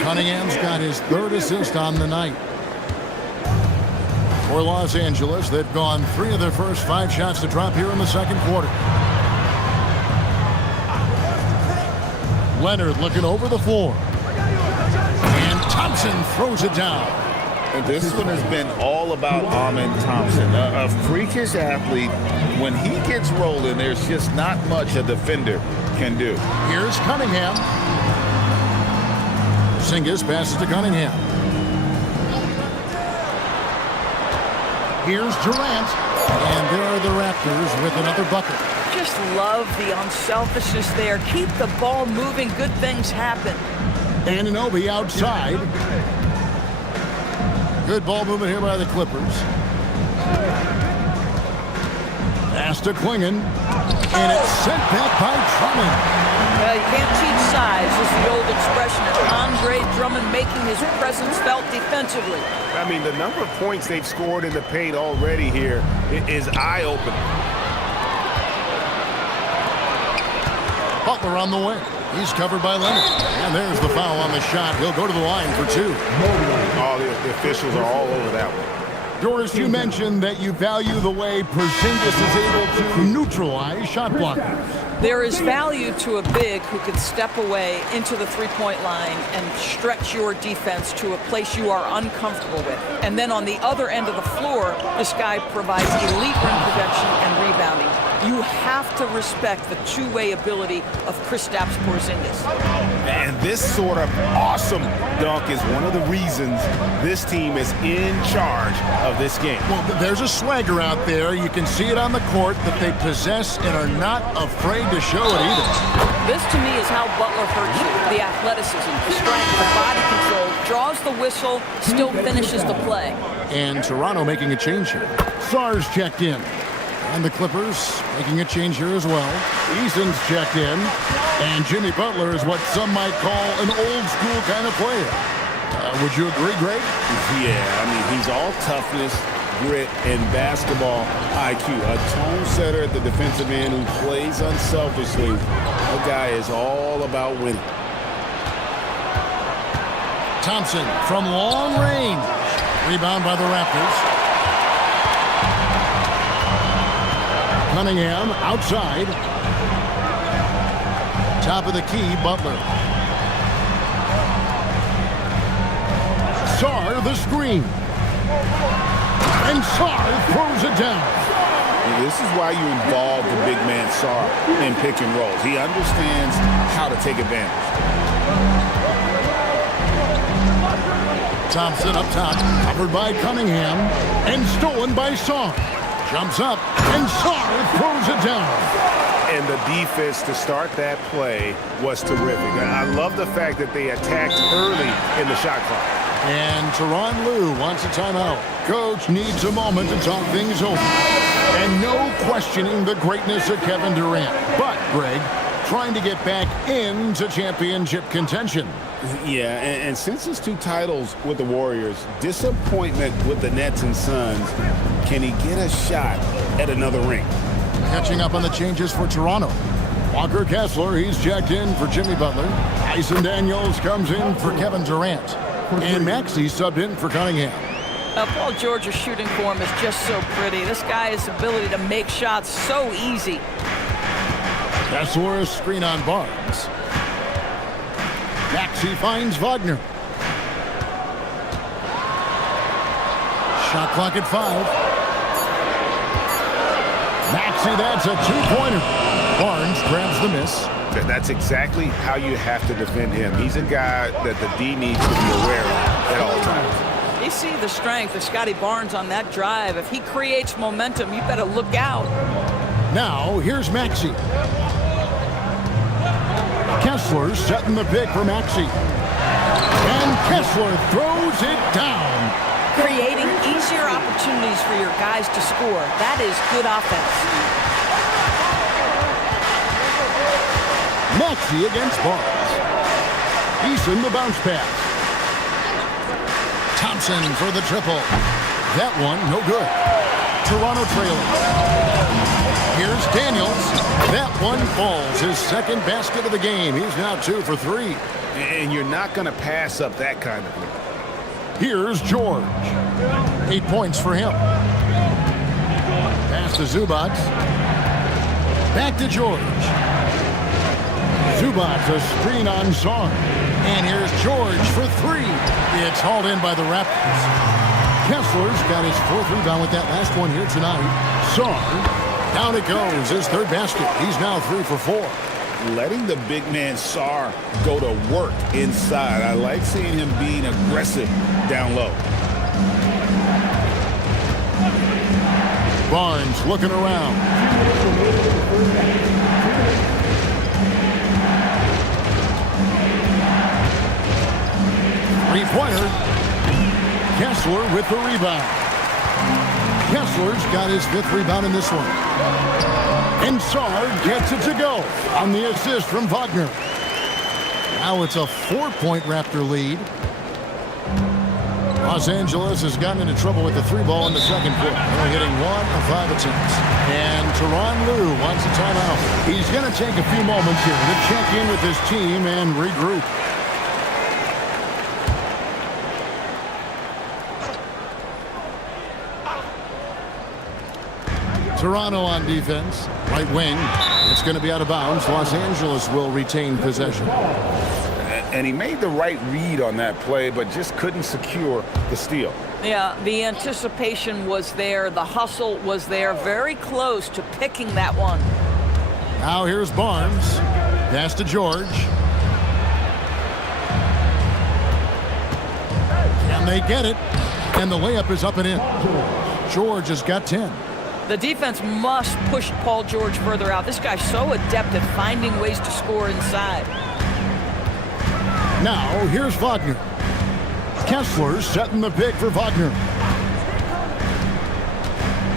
Cunningham's got his 3rd assist on the night. For Los Angeles, they've gone 3 of their first 5 shots to drop here in the second quarter. Leonard looking over the floor. And Thompson throws it down. And this one has been all about Amen Thompson, a freakish athlete. When he gets rolling, there's just not much a defender can do. Here's Cunningham. Porzingis passes to Cunningham. Here's Durant. And there are the Raptors with another bucket. Just love the unselfishness there. Keep the ball moving. Good things happen. Anunoby outside. Good ball movement here by the Clippers. Pass to Klingon. And it's sent back by Drummond. Well, you can't teach size, is the old expression. And Andre Drummond making his presence felt defensively. I mean, the number of points they've scored in the paint already here is eye-opening. Butler on the way. He's covered by Leonard. And there's the foul on the shot. He'll go to the line for 2. All the officials are all over that one. Doris, you mentioned that you value the way Porzingis is able to neutralize shot blockers. There is value to a big who can step away into the three-point line and stretch your defense to a place you are uncomfortable with. And then on the other end of the floor, this guy provides elite rim protection and rebounding. You have to respect the two-way ability of Kristaps Porzingis. And this sort of awesome dunk is one of the reasons this team is in charge of this game. Well, there's a swagger out there. You can see it on the court that they possess and are not afraid to show it either. This, to me, is how Butler hurts you. The athleticism, the strength, the body control, draws the whistle, still finishes the play. And Toronto making a change here. Sarge checked in. And the Clippers making a change here as well. Eason's checked in. And Jimmy Butler is what some might call an old-school kind of player. Would you agree, Greg? Yeah, I mean, he's all toughness, grit, and basketball IQ. A tone setter at the defensive end who plays unselfishly. That guy is all about winning. Thompson from long range. Rebound by the Raptors. Cunningham outside. Top of the key, Butler. Sarr the screen. And Sarr throws it down. And this is why you involve the big man Sarr in pick and rolls. He understands how to take advantage. Thompson up top, covered by Cunningham, and stolen by Sarr. Jumps up, and Sarr throws it down. And the defense to start that play was terrific. I love the fact that they attacked early in the shot clock. And Tyronn Lue wants a timeout. Coach needs a moment to talk things over. And no questioning the greatness of Kevin Durant. But, Greg, trying to get back into championship contention. Yeah, and since his 2 titles with the Warriors, disappointment with the Nets and Suns, can he get a shot at another ring? Catching up on the changes for Toronto. Walker Kessler, he's checked in for Jimmy Butler. Tyson Daniels comes in for Kevin Durant. And Maxey subbed in for Cunningham. Paul George's shooting form is just so pretty. This guy's ability to make shots so easy. Kessler screen on Barnes. Maxey finds Wagner. Shot clock at 5. Maxey, that's a two-pointer. Barnes grabs the miss. That's exactly how you have to defend him. He's a guy that the D needs to be aware of at all times. You see the strength of Scotty Barnes on that drive. If he creates momentum, you better look out. Now, here's Maxey. Kessler setting the pick for Maxey. And Kessler throws it down. Creating easier opportunities for your guys to score. That is good offense. Maxey against Barnes. Eason the bounce pass. Thompson for the triple. That one, no good. Toronto trailing. Here's Daniels. That one falls. His second basket of the game. He's now 2 for 3. And you're not going to pass up that kind of thing. Here's George. 8 points for him. Pass to Zubac. Back to George. Zubac, a screen on Sarr. And here's George for 3. It's hauled in by the Raptors. Kessler's got his 4th rebound with that last one here tonight. Sarr, down it goes. His 3rd basket. He's now 3 for 4. Letting the big man Sarr go to work inside. I like seeing him being aggressive down low. Barnes looking around. Three-pointer. Kessler with the rebound. Kessler's got his 5th rebound in this one. And Sarr gets it to go on the assist from Wagner. Now it's a 4-point Raptor lead. Los Angeles has gotten into trouble with the 3-ball in the second quarter. They're hitting 1 of 5 attempts. And Tyronn Lue wants a timeout. He's going to take a few moments here to check in with his team and regroup. Toronto on defense. Right wing. It's going to be out of bounds. Los Angeles will retain possession. And he made the right read on that play, but just couldn't secure the steal. Yeah, the anticipation was there. The hustle was there. Very close to picking that one. Now here's Barnes. Pass to George. And they get it. And the layup is up and in. George has got 10. The defense must push Paul George further out. This guy's so adept at finding ways to score inside. Now, here's Wagner. Kessler setting the pick for Wagner.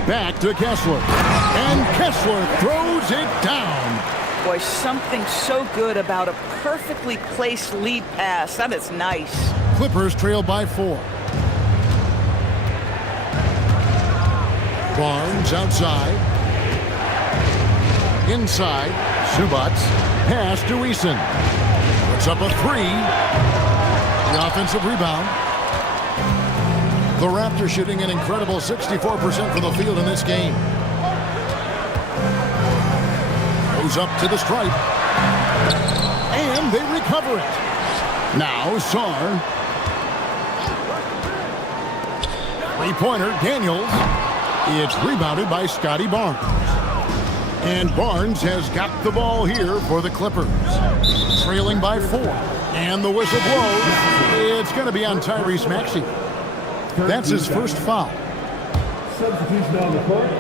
Back to Kessler. And Kessler throws it down. Boy, something so good about a perfectly placed lead pass. That is nice. Clippers trail by 4. Barnes outside. Inside. Zubac. Pass to Eason. Puts up a 3. The offensive rebound. The Raptors shooting an incredible 64% from the field in this game. Goes up to the stripe. And they recover it. Now Sarr. Three-pointer, Daniels. It's rebounded by Scotty Barnes. And Barnes has got the ball here for the Clippers. Trailing by 4. And the whistle blows. It's going to be on Tyrese Maxey. That's his first foul. Substitution on the court.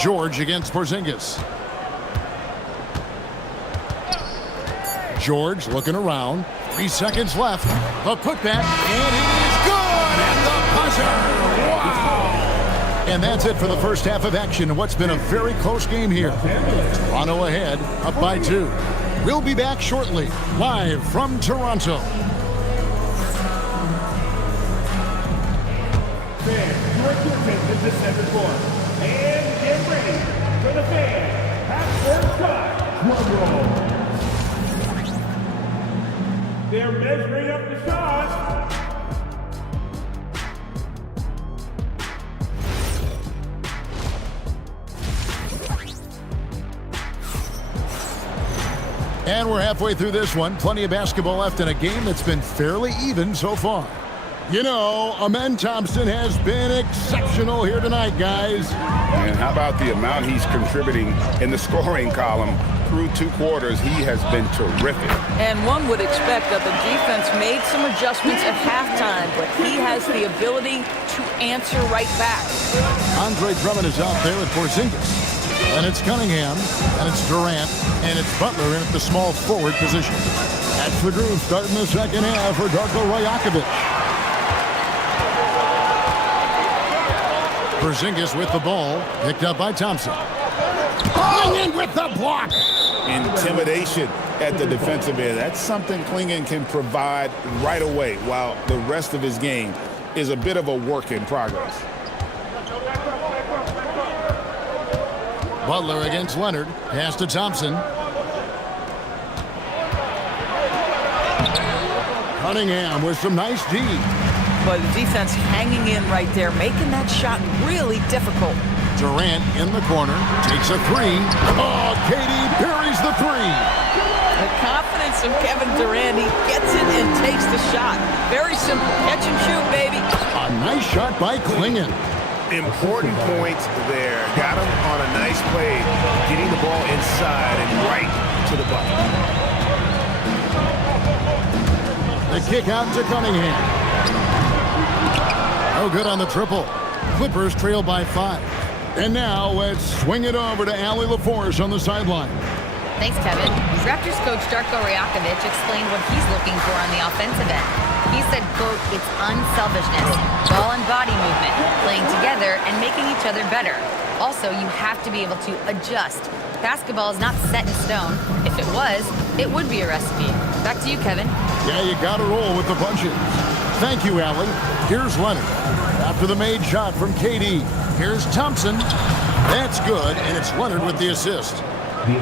George against Porzingis. George looking around. 3 seconds left. The putback. And it is good at the buzzer. Wow. And that's it for the first half of action. What's been a very close game here. Toronto ahead, up by 2. We'll be back shortly, live from Toronto. Fans, direct your attention to center court. And get ready for the fans. Half-court shot. Drum roll. They're measuring up the shot. And we're halfway through this one. Plenty of basketball left in a game that's been fairly even so far. You know, Amen Thompson has been exceptional here tonight, guys. And how about the amount he's contributing in the scoring column? Through 2 quarters, he has been terrific. And one would expect that the defense made some adjustments at halftime, but he has the ability to answer right back. Andre Drummond is out there with Porzingis. And it's Cunningham, and it's Durant, and it's Butler in at the small forward position. That's the groove starting the second half for Darko Rajakovic. Porzingis with the ball, picked up by Thompson. Klingon with the block. Intimidation at the defensive end. That's something Klingon can provide right away, while the rest of his game is a bit of a work in progress. Butler against Leonard. Pass to Thompson. Cunningham with some nice D. But the defense hanging in right there, making that shot really difficult. Durant in the corner. Takes a 3. Oh, Katie buries the 3. The confidence of Kevin Durant. He gets it and takes the shot. Very simple. Catch and shoot, baby. A nice shot by Klingon. Important points there. Got him on a nice play, getting the ball inside and right to the bucket. The kick out to Cunningham. No good on the triple. Clippers trail by 5. And now let's swing it over to Allie LaForce on the sideline. Thanks, Kevin. Raptors coach Darko Rajakovic explained what he's looking for on the offensive end. He said, quote, it's unselfishness, ball and body movement, playing together and making each other better. Also, you have to be able to adjust. Basketball is not set in stone. If it was, it would be a recipe. Back to you, Kevin. Yeah, you got to roll with the punches. Thank you, Allie. Here's Leonard. After the made shot from KD. Here's Thompson. That's good, and it's Leonard with the assist.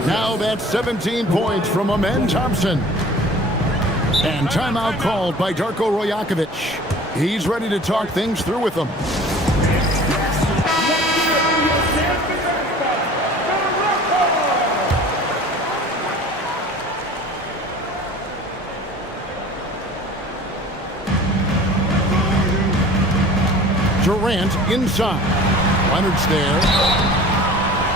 Now that's 17 points from Amen Thompson. And timeout called by Darko Rajakovic. He's ready to talk things through with them. Durant inside. Leonard's there.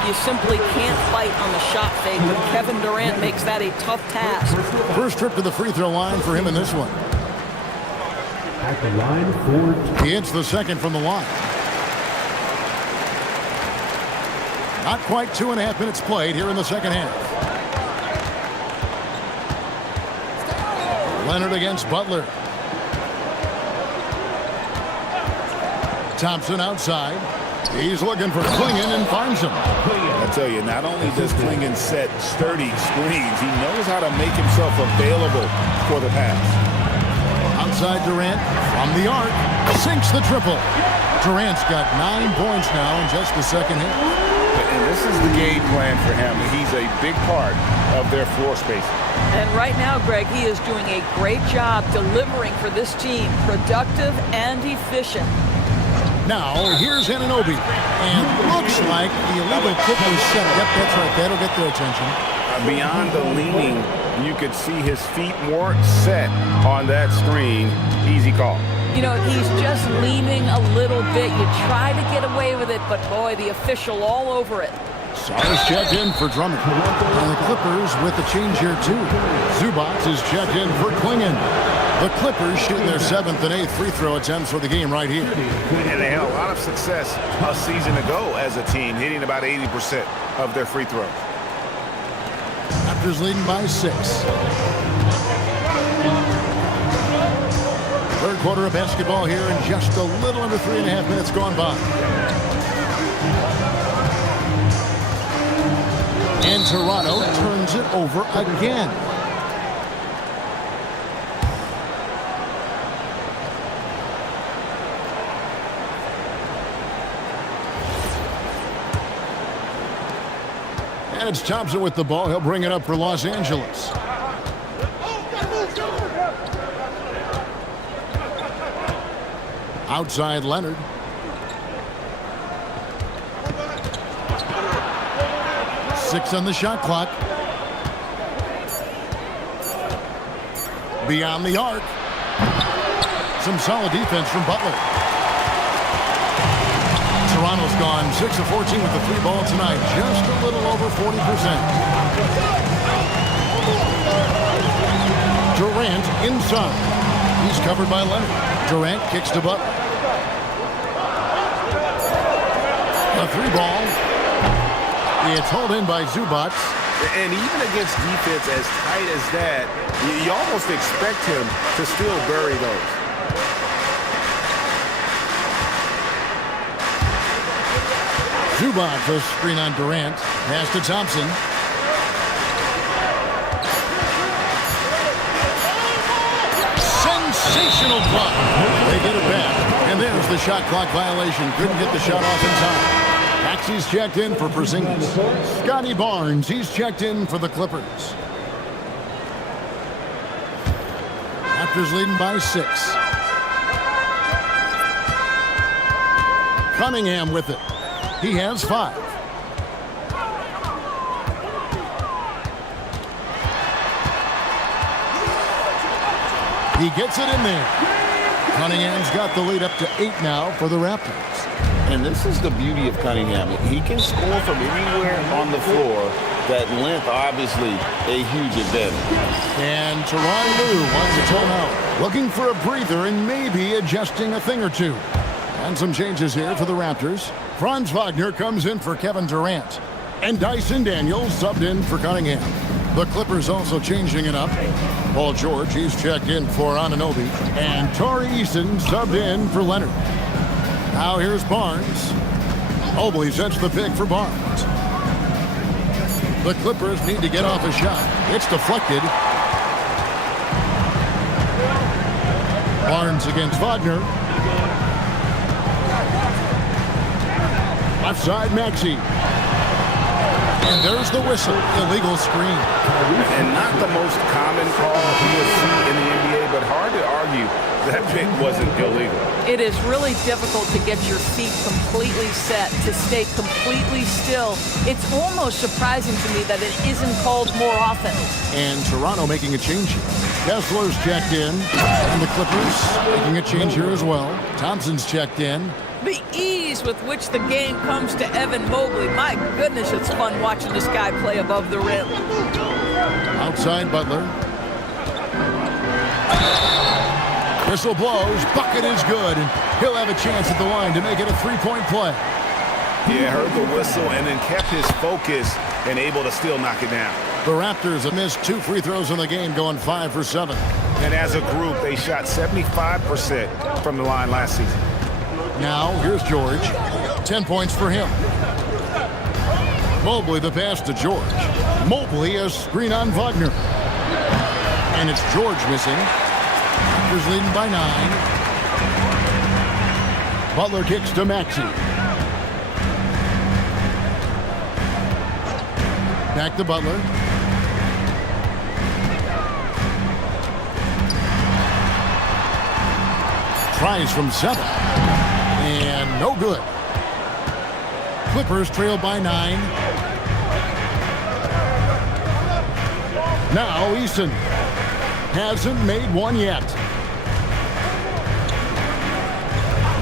You simply can't fight on the shot fake, but Kevin Durant makes that a tough task. First trip to the free throw line for him in this one. At the line for... He hits the second from the line. Not quite 2.5 minutes played here in the second half. Leonard against Butler. Thompson outside. He's looking for Klingon and finds him. I tell you, not only does Klingon set sturdy screens, he knows how to make himself available for the pass. Outside Durant from the arc. Sinks the triple. Durant's got 9 points now in just the second half. And this is the game plan for him. He's a big part of their floor spacing. And right now, Greg, he is doing a great job delivering for this team. Productive and efficient. Now, here's Anunoby. And looks like the illegal kick was set. Yep, that's right. That'll get their attention. Beyond the leaning, you could see his feet weren't set on that screen. Easy call. You know, he's just leaning a little bit. You try to get away with it, but boy, the official all over it. Saras checked in for Drummond. And the Clippers with the change here, too. Zubac is checked in for Klingon. The Clippers shooting their 7th and 8th free throw attempts for the game right here. And they had a lot of success a season ago as a team, hitting about 80% of their free throws. Raptors leading by 6. Third quarter of basketball here in just a little under 3.5 minutes gone by. And Toronto turns it over again. And it's Thompson with the ball. He'll bring it up for Los Angeles. Outside Leonard. Six on the shot clock. Beyond the arc. Some solid defense from Butler. Toronto's gone 6 of 14 with the 3 ball tonight. Just a little over 40%. Durant inside. He's covered by Leonard. Durant kicks to Butler. A 3 ball. It's hauled in by Zubac. And even against defense as tight as that, you almost expect him to still bury those. Zubac, a screen on Durant. Pass to Thompson. Sensational block. They get it back. And there's the shot clock violation. Couldn't get the shot off in time. Maxey's checked in for Porzingis. Scotty Barnes, he's checked in for the Clippers. Raptors leading by 6. Cunningham with it. He has 5. He gets it in there. Cunningham's got the lead up to 8 now for the Raptors. And this is the beauty of Cunningham. He can score from anywhere on the floor. That length, obviously, a huge advantage. And Tyronn Lue wants a timeout. Looking for a breather and maybe adjusting a thing or two. And some changes here for the Raptors. Franz Wagner comes in for Kevin Durant. And Dyson Daniels subbed in for Cunningham. The Clippers also changing it up. Paul George, he's checked in for Anunoby. And Tari Eason subbed in for Leonard. Now here's Barnes. Mobley sets the pick for Barnes. The Clippers need to get off a shot. It's deflected. Barnes against Wagner. Left side, Maxey. And there's the whistle. Illegal screen. And not the most common call you'll see in the NBA, but hard to argue that pick wasn't illegal. It is really difficult to get your feet completely set, to stay completely still. It's almost surprising to me that it isn't called more often. And Toronto making a change here. Kessler's checked in. And the Clippers making a change here as well. Thompson's checked in. The ease with which the game comes to Evan Mobley. My goodness, it's fun watching this guy play above the rim. Outside Butler. Whistle blows. Bucket is good. And he'll have a chance at the line to make it a 3-point play. Yeah, heard the whistle and then kept his focus and able to still knock it down. The Raptors have missed 2 free throws in the game, going 5 for 7. And as a group, they shot 75% from the line last season. Now, here's George. 10 points for him. Mobley the pass to George. Mobley a screen on Wagner. And it's George missing. Raptors leading by 9. Butler kicks to Maxey. Back to Butler. Tries from 7. And no good. Clippers trail by 9. Now Eason hasn't made one yet.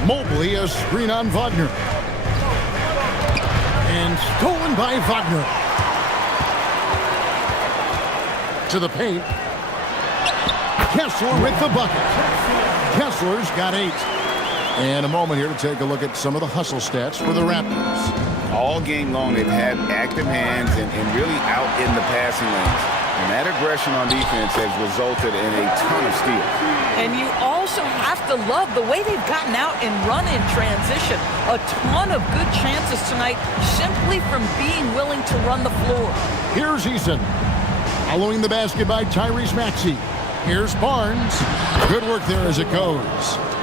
Mobley a screen on Wagner. And stolen by Wagner. To the paint. Kessler with the bucket. Kessler's got 8. And a moment here to take a look at some of the hustle stats for the Raptors. All game long, they've had active hands and really out in the passing lanes. And that aggression on defense has resulted in a ton of steals. And you also have to love the way they've gotten out and run in transition. A ton of good chances tonight simply from being willing to run the floor. Here's Eason. Following the basket by Tyrese Maxey. Here's Barnes. Good work there as it goes.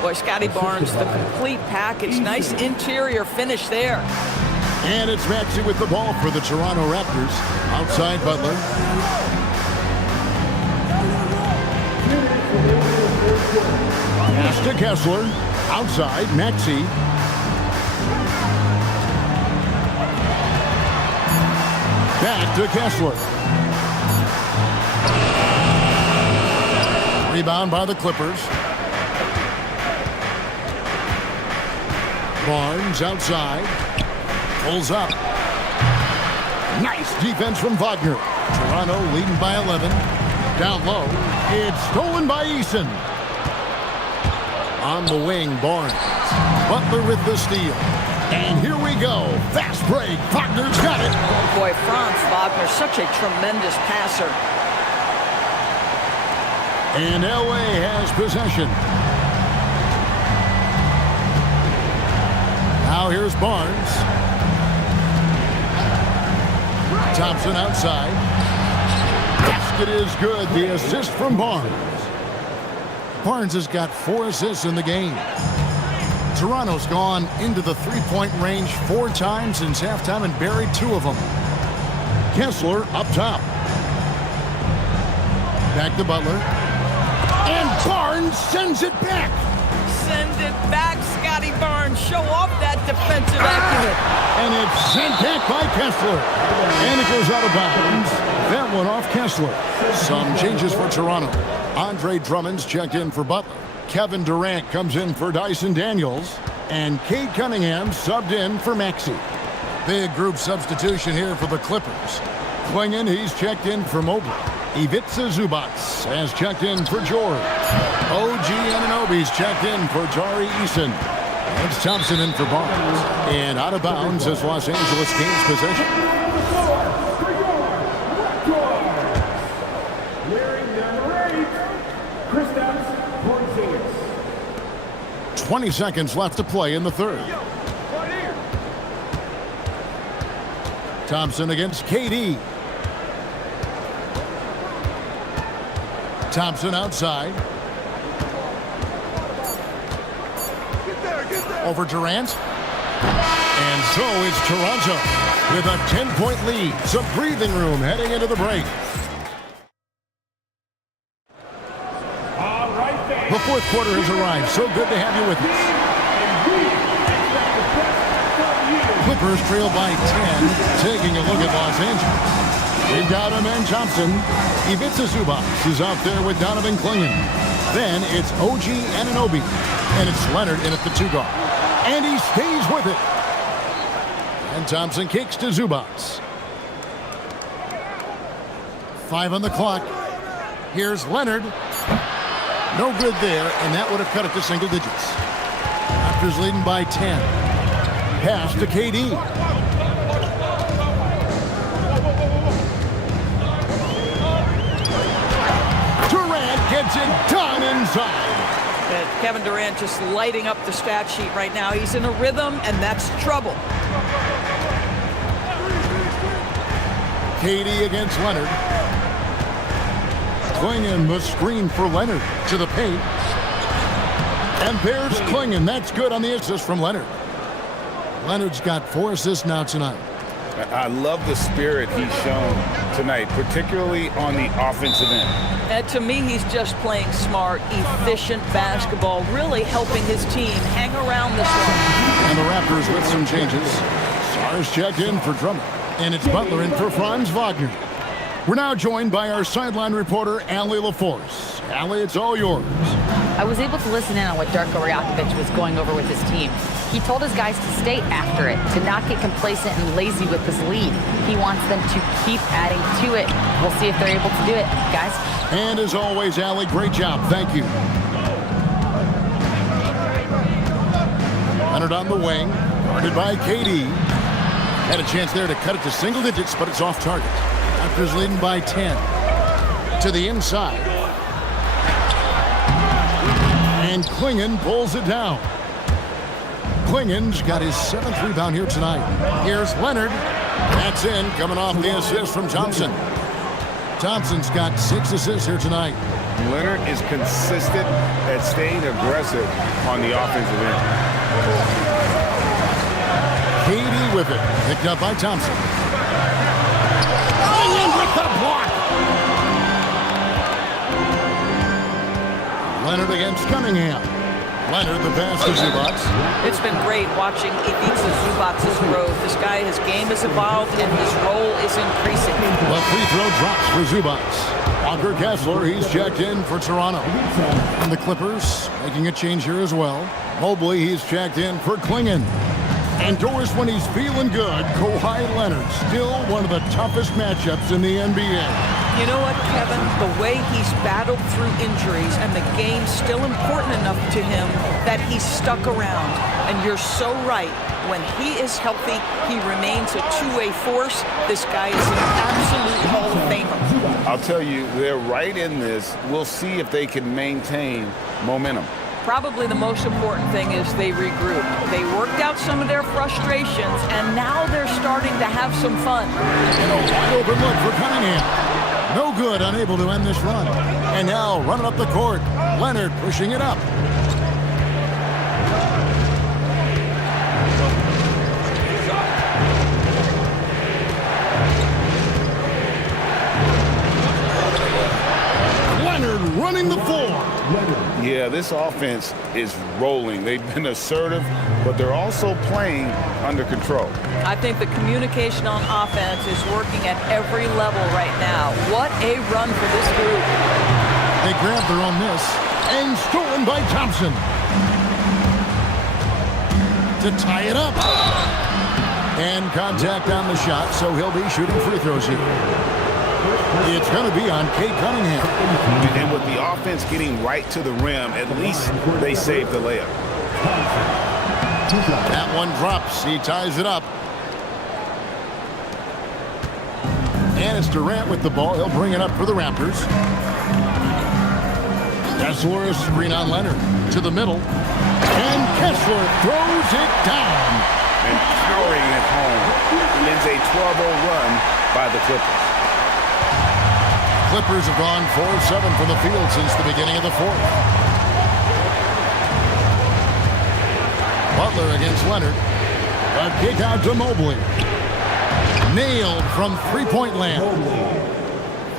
Boy, Scotty Barnes, the complete package. Nice interior finish there. And it's Maxey with the ball for the Toronto Raptors. Outside Butler. Pass to Kessler. Outside Maxey. Back to Kessler. Rebound by the Clippers. Barnes outside. Pulls up. Nice defense from Wagner. Toronto leading by 11. Down low. It's stolen by Eason. On the wing, Barnes. Butler with the steal. And here we go. Fast break. Wagner's got it. Boy, Franz Wagner, such a tremendous passer. And LA has possession. Now here's Barnes. Thompson outside. Basket is good. The assist from Barnes. Barnes has got 4 assists in the game. Toronto's gone into the three-point range 4 times since halftime and buried 2 of them. Kessler up top. Back to Butler. And Barnes sends it back. Send it back, Scotty Barnes. Show off that defensive acumen. And it's sent back by Kessler. And it goes out of bounds. That one off Kessler. Some changes for Toronto. Andre Drummond's checked in for Butler. Kevin Durant comes in for Dyson Daniels. And Cade Cunningham subbed in for Maxey. Big group substitution here for the Clippers. Klingon, he's checked in for Mobley. Ivica Zubac has checked in for George. OG Anunoby's checked in for Tari Eason. It's Thompson in for Barnes. And out of bounds as Los Angeles gains possession. Wearing number 8, Kristaps Porzingis. 20 seconds left to play in the third. Thompson against KD. Thompson outside. Over Durant. And so it's Toronto with a 10-point lead. Some breathing room heading into the break. The fourth quarter has arrived. So good to have you with us. Clippers trail by 10, taking a look at Los Angeles. We've got Amen Thompson. Ivica Zubac is out there with Donovan Klingon. Then it's OG Anunoby. And it's Leonard in at the 2 guard. And he stays with it. And Thompson kicks to Zubac. 5 on the clock. Here's Leonard. No good there, and that would have cut it to single digits. Raptors leading by 10. Pass to KD. Durant gets it done inside. Kevin Durant just lighting up the stat sheet right now. He's in a rhythm, and that's trouble. KD against Leonard. Klingon the screen for Leonard to the paint. And there's Klingon. That's good on the assist from Leonard. Leonard's got 4 assists now tonight. I love the spirit he's shown tonight, particularly on the offensive end. To me, he's just playing smart, efficient basketball, really helping his team hang around this one. And the Raptors with some changes. Stars checked in for Drummond. And it's Butler in for Franz Wagner. We're now joined by our sideline reporter, Allie LaForce. Allie, it's all yours. I was able to listen in on what Darko Rajakovic was going over with his team. He told his guys to stay after it, to not get complacent and lazy with this lead. He wants them to keep adding to it. We'll see if they're able to do it, guys. And as always, Allie, great job. Thank you. Leonard on the wing, guarded by KD. Had a chance there to cut it to single digits, but it's off target. Raptors leading by 10. To the inside. And Klingon pulls it down. Klingon's got his 7th rebound here tonight. Here's Leonard. That's in, coming off the assist from Thompson. Thompson's got 6 assists here tonight. Leonard is consistent at staying aggressive on the offensive end. KD with it. Picked up by Thompson. With the block. Leonard against Cunningham. Leonard, the pass to Zubac. It's been great watching Ivica Zubac's growth. This guy, his game has evolved and his role is increasing. The free throw drops for Zubac. Walker Kessler, he's checked in for Toronto. And the Clippers making a change here as well. Mobley, he's checked in for Klingon. And Doris, when he's feeling good, Kawhi Leonard, still one of the toughest matchups in the NBA. You know what, Kevin? The way he's battled through injuries and the game's still important enough to him that he's stuck around. And you're so right. When he is healthy, he remains a two-way force. This guy is an absolute Hall of Famer. I'll tell you, they're right in this. We'll see if they can maintain momentum. Probably the most important thing is they regrouped. They worked out some of their frustrations, and now they're starting to have some fun. And a wide open look for Cunningham. No good, unable to end this run. And now running up the court, Leonard pushing it up. Leonard running the floor. Yeah, this offense is rolling. They've been assertive, but they're also playing under control. I think the communication on offense is working at every level right now. What a run for this group. They grab their own miss, and stolen by Thompson. To tie it up. And contact on the shot, so he'll be shooting free throws here. It's going to be on Cade Cunningham. And with the offense getting right to the rim, at least they saved the layup. That one drops. He ties it up. And it's Durant with the ball. He'll bring it up for the Raptors. Kessler, a screen on Leonard. To the middle. And Kessler throws it down. And powering it home. It is a 12-0 run by the Clippers. Clippers have gone 4-7 from the field since the beginning of the fourth. Butler against Leonard. A kick out to Mobley. Nailed from three-point land.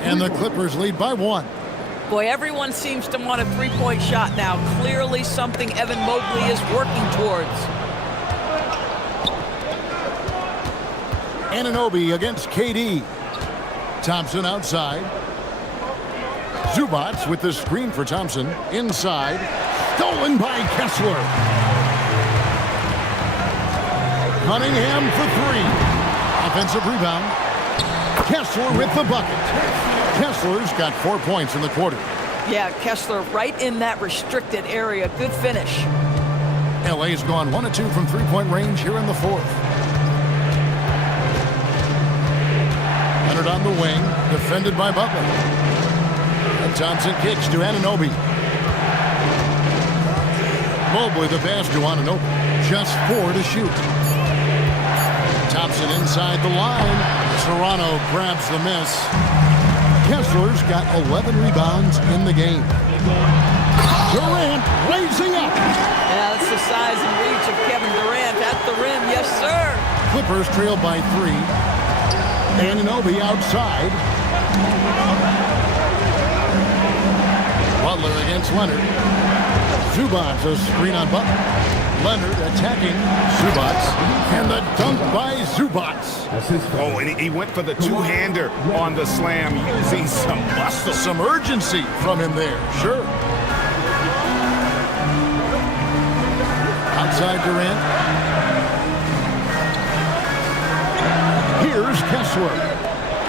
And the Clippers lead by 1. Boy, everyone seems to want a three-point shot now. Clearly something Evan Mobley is working towards. Anunoby against KD. Thompson outside. Zubac with the screen for Thompson. Inside. Stolen by Kessler. Cunningham for 3. Offensive rebound. Kessler with the bucket. Kessler's got 4 points in the quarter. Yeah, Kessler right in that restricted area. Good finish. LA's gone 1 of 2 from three-point range here in the fourth. Leonard on the wing, defended by Butler. And Thompson kicks to Anunoby. Mobley the pass to Anunoby. Just 4 to shoot. Thompson inside the line. Toronto grabs the miss. Kessler's got 11 rebounds in the game. Durant raising up. Yeah, that's the size and reach of Kevin Durant at the rim. Yes, sir. Clippers trail by 3. Anunoby outside. Butler against Leonard. Zubac, a screen on Butler. Leonard attacking Zubac. And the dunk by Zubac. Oh, and he went for the two-hander on the slam, using some muscle. Some urgency from him there, sure. Outside Durant. Here's Kessler.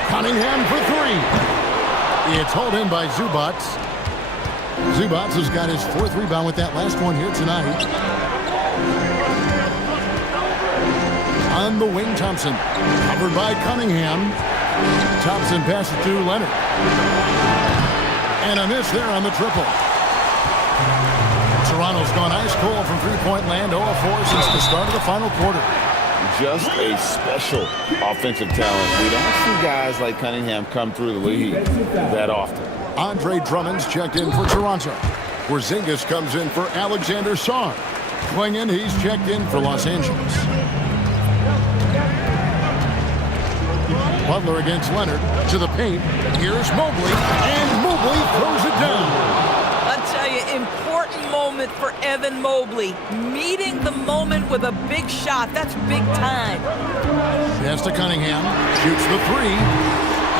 Cunningham for 3. It's hauled in by Zubac. Zubac has got his 4th rebound with that last one here tonight. On the wing, Thompson. Covered by Cunningham. Thompson passes to Leonard. And a miss there on the triple. Toronto's gone ice cold from three-point land, 0 of 4 since the start of the final quarter. Just a special offensive talent. We don't see guys like Cunningham come through the league that often. Andre Drummond's checked in for Toronto. Porzingis comes in for Alexander Sarr. Klingon, he's checked in for Los Angeles. Butler against Leonard to the paint. Here's Mobley, and Mobley throws it down. I'll tell you, important moment for Evan Mobley. Meeting the moment with a big shot. That's big time. Pass to Cunningham. Shoots the three.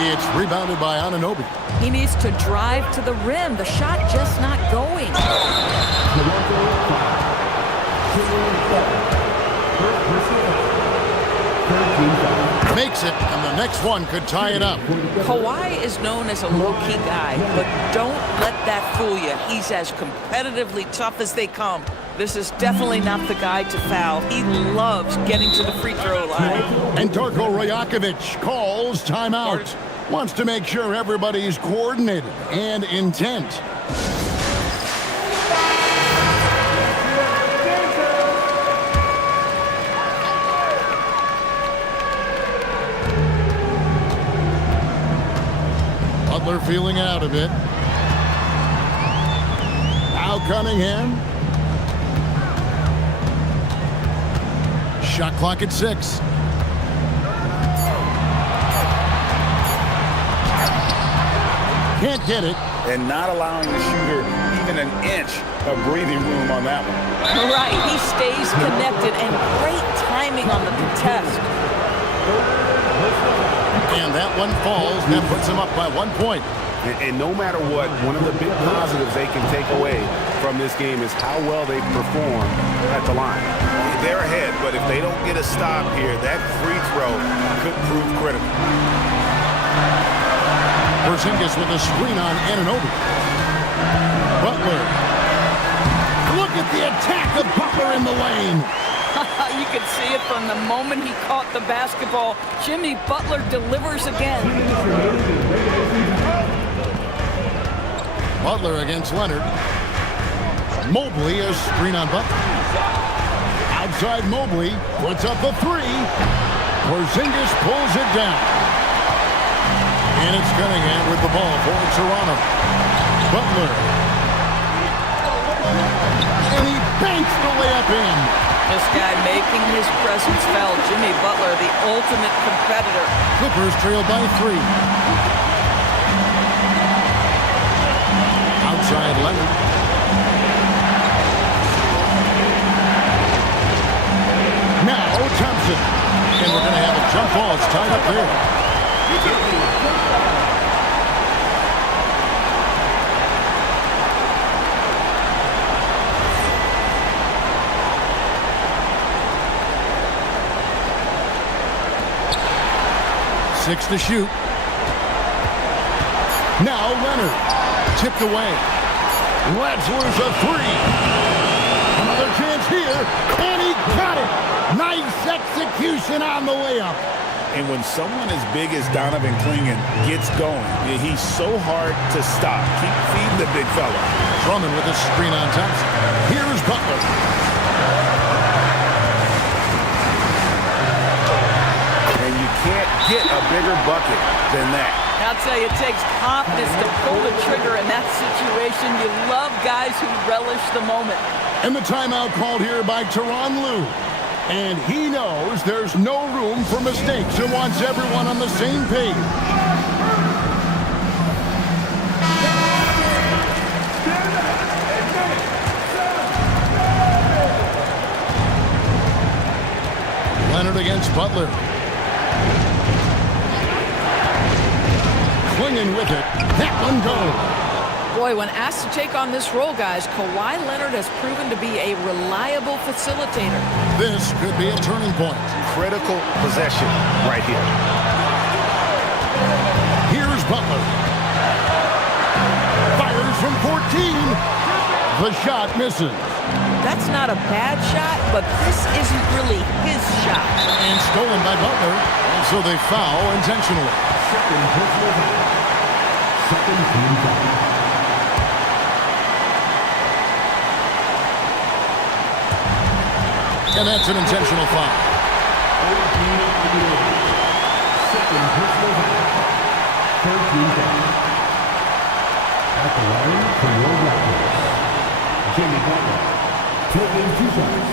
It's rebounded by Anunoby. He needs to drive to the rim. The shot just not going. Makes it, and the next one could tie it up. Kawhi is known as a low-key guy, but don't let that fool you. He's as competitively tough as they come. This is definitely not the guy to foul. He loves getting to the free throw line. And Darko Rajakovic calls timeout. Wants to make sure everybody's coordinated and intent. Butler feeling out of it. Now Cunningham. Shot clock at 6. Can't get it. And not allowing the shooter even an inch of breathing room on that one. Right, he stays connected, and great timing on the contest. And that one falls. That puts him up by 1 point. And no matter what, one of the big positives they can take away from this game is how well they perform at the line. They're ahead, but if they don't get a stop here, that free throw could prove critical. Porzingis with a screen on Anunoby. Butler. Look at the attack of Butler in the lane. You can see it from the moment he caught the basketball. Jimmy Butler delivers again. Butler against Leonard. Mobley a screen on Butler. Outside Mobley puts up a three. Porzingis pulls it down. And it's Cunningham with the ball for Toronto. Butler. And he banks the layup in. This guy making his presence felt. Jimmy Butler, the ultimate competitor. Clippers trail by 3. Outside Leonard. Now Thompson. And we're going to have a jump ball. It's tied up there. Six to shoot. Now Leonard. Tipped away. Wetzler's a three. Another chance here. And he got it. Nice execution on the layup. And when someone as big as Donovan Clingan gets going, he's so hard to stop. Keep feeding the big fella. Drummond with a screen on Thompson. Here's Butler. And you can't get a bigger bucket than that. I'll tell you, it takes confidence to pull the trigger in that situation. You love guys who relish the moment. And the timeout called here by Tyronn Lue. And he knows there's no room for mistakes and wants everyone on the same page. Leonard against Butler. Clinging with it. That one goes. Boy, when asked to take on this role, guys, Kawhi Leonard has proven to be a reliable facilitator. This could be a turning point. Critical possession right here. Here's Butler. Fires from 14. The shot misses. That's not a bad shot, but this isn't really his shot. And stolen by Butler. So they foul intentionally. Second team foul. And that's an intentional foul. Second personal foul. Third team foul. At the line for your Raptors, Jimmy Butler, taking 2 shots.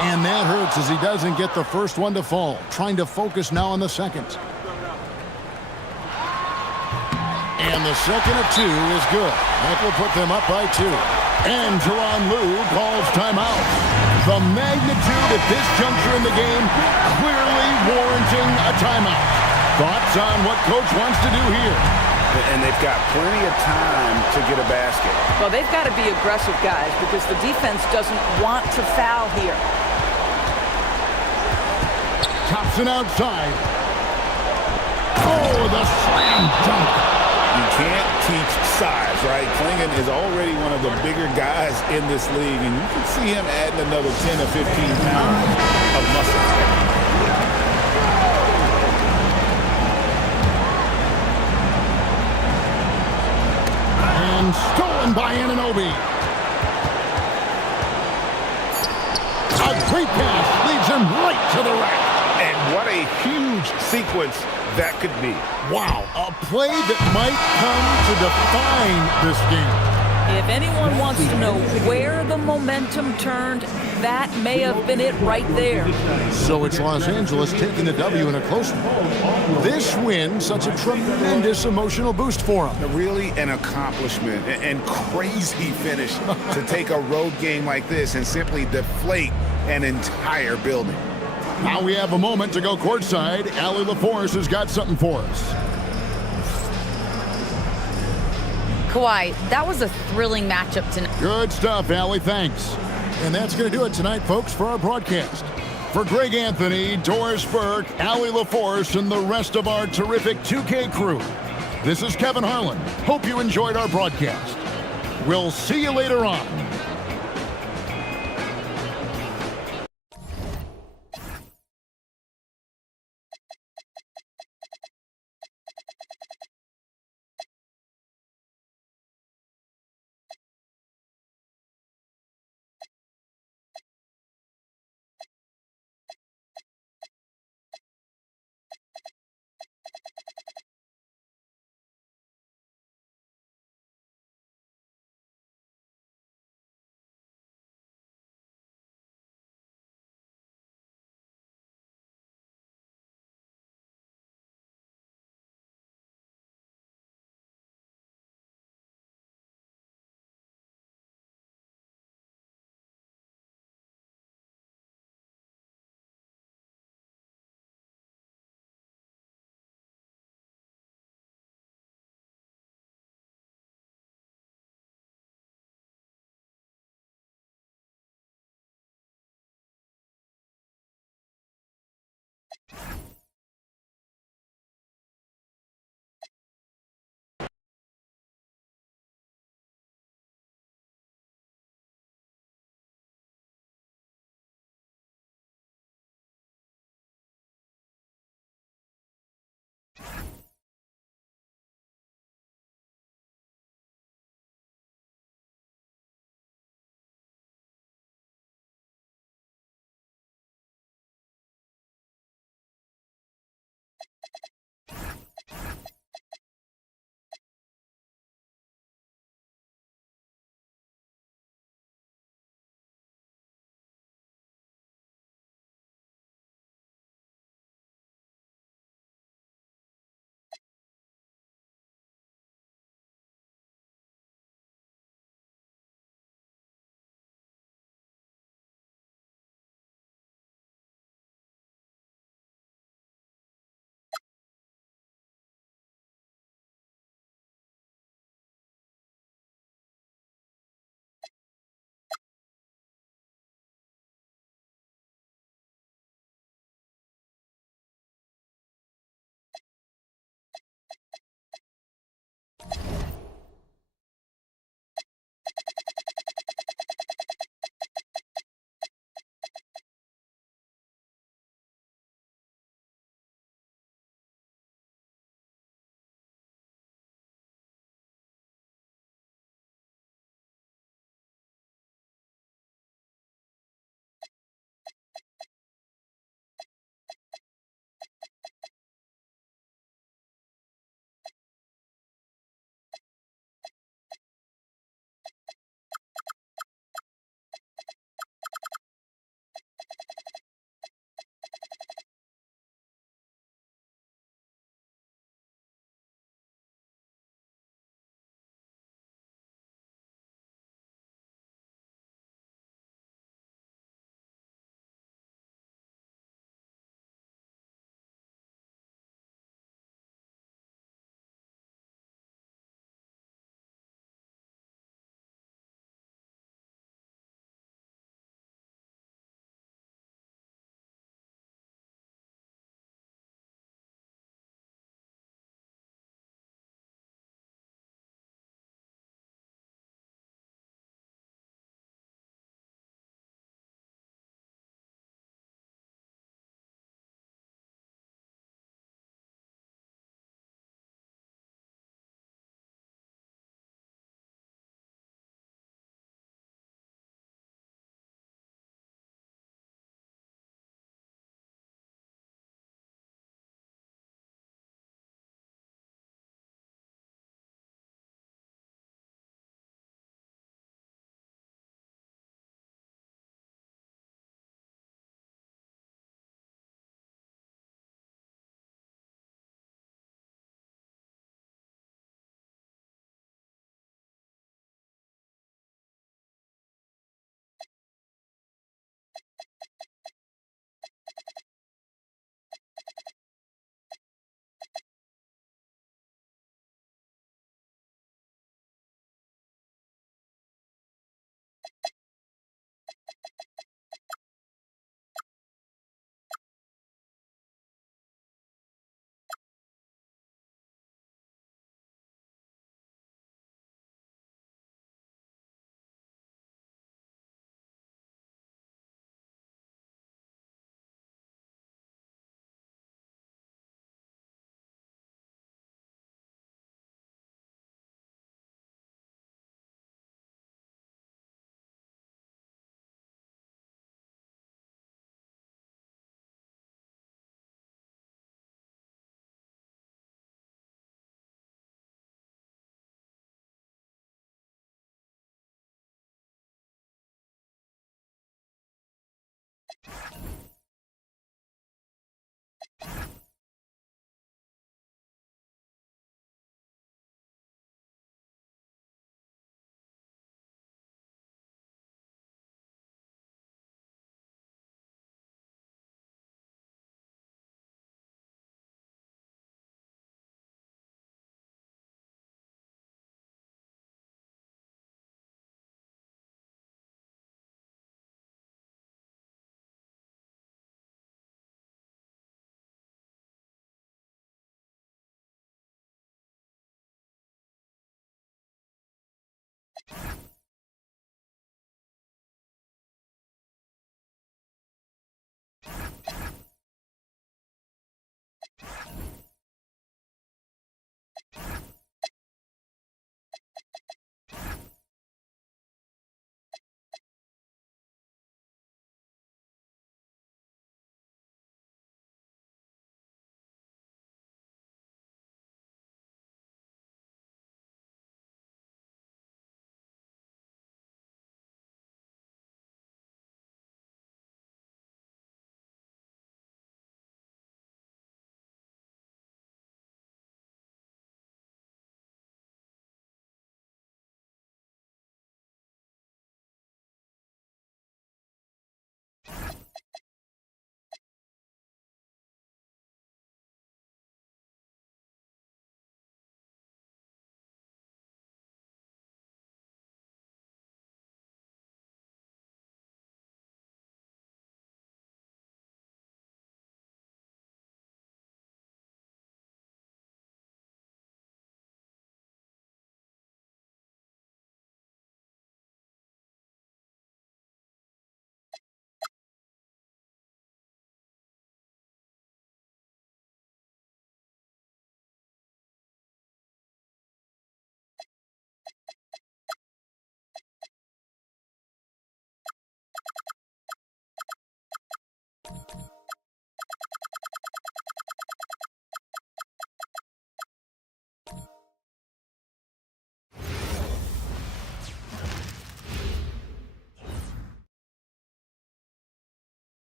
And that hurts as he doesn't get the first one to fall. Trying to focus now on the second. And the second of two is good. That will put them up by 2. And Tyronn Lue calls timeout. The magnitude at this juncture in the game clearly warranting a timeout. Thoughts on what Coach wants to do here? And they've got plenty of time to get a basket. Well, they've got to be aggressive, guys, because the defense doesn't want to foul here. Thompson outside. Oh, the slam dunk. You can't teach size, right? Clingan is already one of the bigger guys in this league, and you can see him adding another 10 or 15 pounds of muscle. And stolen by Anunoby. A great pass leads him right to the rack. And what a huge sequence that could be. Wow, a play that might come to define this game. If anyone wants to know where the momentum turned, that may have been it right there. So it's Los Angeles taking the W in a close one. This win, such a tremendous emotional boost for them. Really an accomplishment and crazy finish to take a road game like this and simply deflate an entire building. Now we have a moment to go courtside. Allie LaForce has got something for us. Kawhi, that was a thrilling matchup tonight. Good stuff, Allie. Thanks. And that's going to do it tonight, folks, for our broadcast. For Greg Anthony, Doris Burke, Allie LaForce, and the rest of our terrific 2K crew, this is Kevin Harlan. Hope you enjoyed our broadcast. We'll see you later on.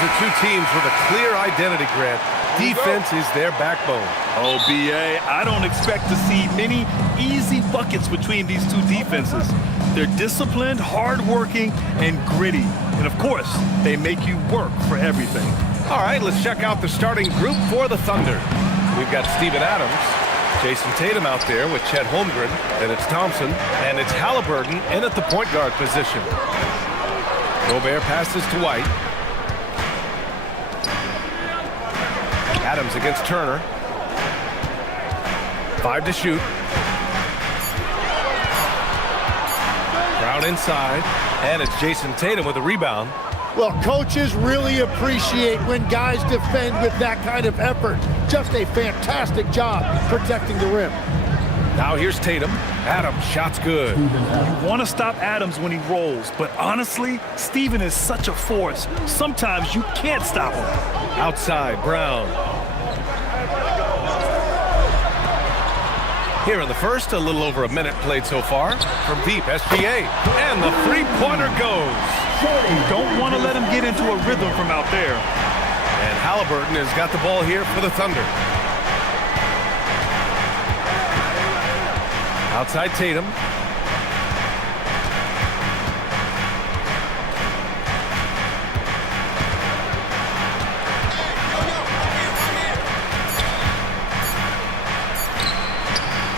These are two teams with a clear identity, Grant. Defense is their backbone. Oh, BA, I don't expect to see many easy buckets between these two defenses. They're disciplined, hardworking, and gritty. And of course, they make you work for everything. All right, let's check out the starting group for the Thunder. We've got Steven Adams, Jason Tatum out there with Chet Holmgren, and it's Thompson, and it's Halliburton in at the point guard position. Gobert passes to White. Adams against Turner. 5 to shoot. Brown inside, and it's Jason Tatum with a rebound. Well, coaches really appreciate when guys defend with that kind of effort. Just a fantastic job protecting the rim. Now here's Tatum. Adams, shot's good. You want to stop Adams when he rolls, but honestly, Steven is such a force. Sometimes you can't stop him. Outside, Brown. Here in the first, a little over a minute played so far. From deep, SGA. And the three-pointer goes. You don't want to let him get into a rhythm from out there. And Halliburton has got the ball here for the Thunder. Outside Tatum.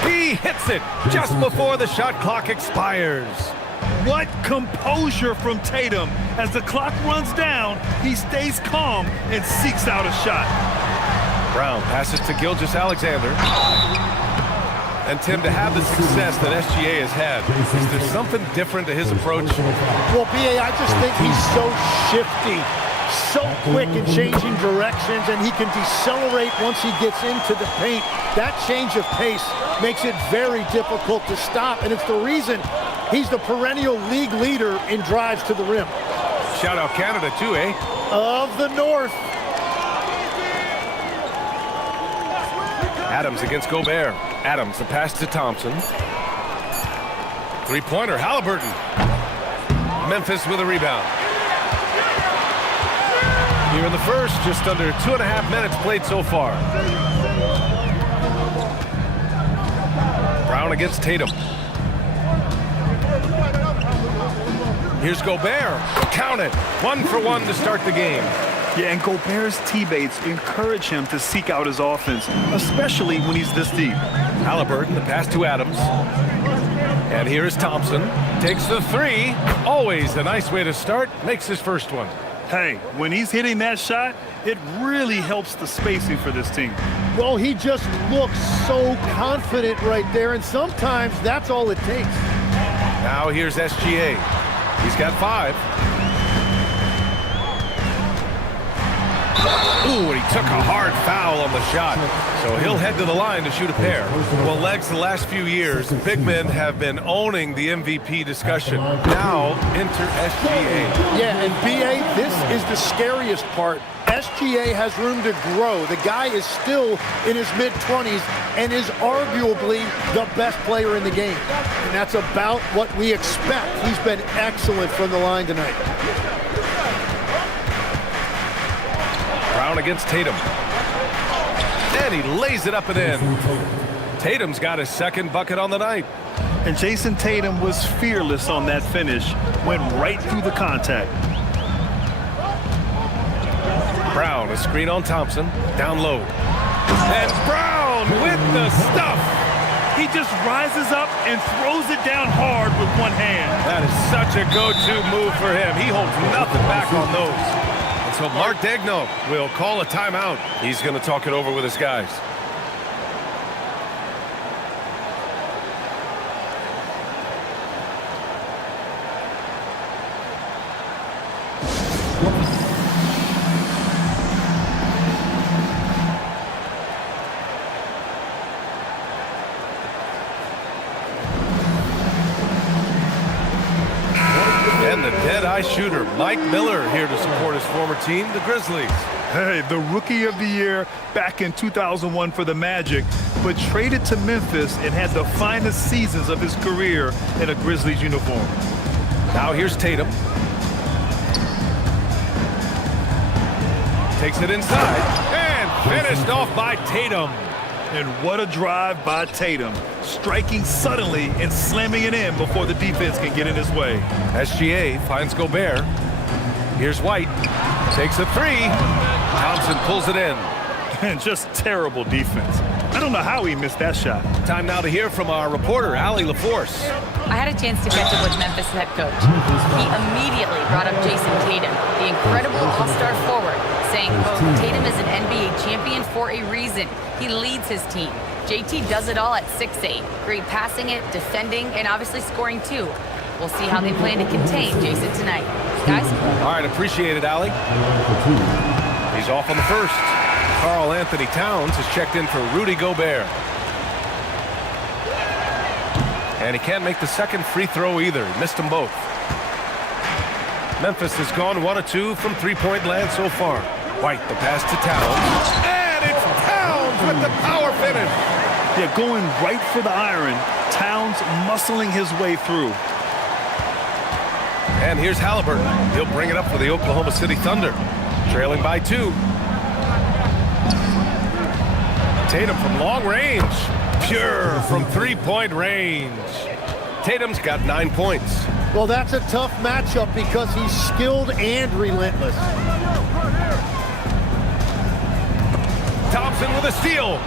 He hits makes it just before the shot clock expires. What composure from Tatum. As the clock runs down, he stays calm and seeks out a shot. Brown passes to Gilgeous-Alexander. And Tim, to have the success that SGA has had, is there something different to his approach? Well, B.A., I just think he's so shifty, so quick in changing directions, and he can decelerate once he gets into the paint. That change of pace makes it very difficult to stop, and it's the reason he's the perennial league leader in drives to the rim. Shout out Canada too, eh? Of the North. Adams against Gobert. Adams, the pass to Thompson. Three-pointer, Halliburton. Memphis with a rebound. Here in the first, just under 2.5 minutes played so far. Brown against Tatum. Here's Gobert. Count it. 1 for 1 to start the game. Yeah, and Gobert's teammates encourage him to seek out his offense, especially when he's this deep. Halliburton, the pass to Adams. And here is Thompson. Takes the three. Always a nice way to start. Makes his first one. Hey, when he's hitting that shot, it really helps the spacing for this team. Well, he just looks so confident right there, and sometimes that's all it takes. Now here's SGA. He's got 5. Ooh, and he took a hard foul on the shot. So he'll head to the line to shoot a pair. Well, Legs, the last few years, big men have been owning the MVP discussion. Now, enter SGA. Yeah, and B.A., this is the scariest part. SGA has room to grow. The guy is still in his mid-20s and is arguably the best player in the game. And that's about what we expect. He's been excellent from the line tonight. Brown against Tatum. And he lays it up and in. Tatum's got his second bucket on the night. And Jason Tatum was fearless on that finish. Went right through the contact. Brown, a screen on Thompson. Down low. And Brown with the stuff. He just rises up and throws it down hard with one hand. That is such a go-to move for him. He holds nothing back on those. So Mark Daigneault will call a timeout. He's going to talk it over with his guys. And the dead-eye shooter, Mike Miller, here to support his former team, the Grizzlies. Hey, the Rookie of the Year back in 2001 for the Magic, but traded to Memphis and had the finest seasons of his career in a Grizzlies uniform. Now here's Tatum. Takes it inside and finished off by Tatum. And what a drive by Tatum, striking suddenly and slamming it in before the defense can get in his way. SGA finds Gobert. Here's White. Takes a three. Thompson pulls it in. And just terrible defense. I don't know how he missed that shot. Time now to hear from our reporter, Allie LaForce. I had a chance to catch up with Memphis head coach. He immediately brought up Jason Tatum, the incredible all-star forward, saying, quote, Tatum is an NBA champion for a reason. He leads his team. JT does it all at 6'8". Great passing it, defending, and obviously scoring too. We'll see how they plan to contain Jason tonight. Guys? All right, appreciate it, Allie. He's off on the first. Karl Anthony Towns has checked in for Rudy Gobert. And he can't make the second free throw either. He missed them both. Memphis has gone 1 of 2 from three-point land so far. White, the pass to Towns. And it's Towns with the power finish. Yeah, going right for the iron. Towns muscling his way through. And here's Halliburton. He'll bring it up for the Oklahoma City Thunder. Trailing by 2. Tatum from long range. Pure from three-point range. Tatum's got 9 points. Well, that's a tough matchup because he's skilled and relentless. Thompson with a steal.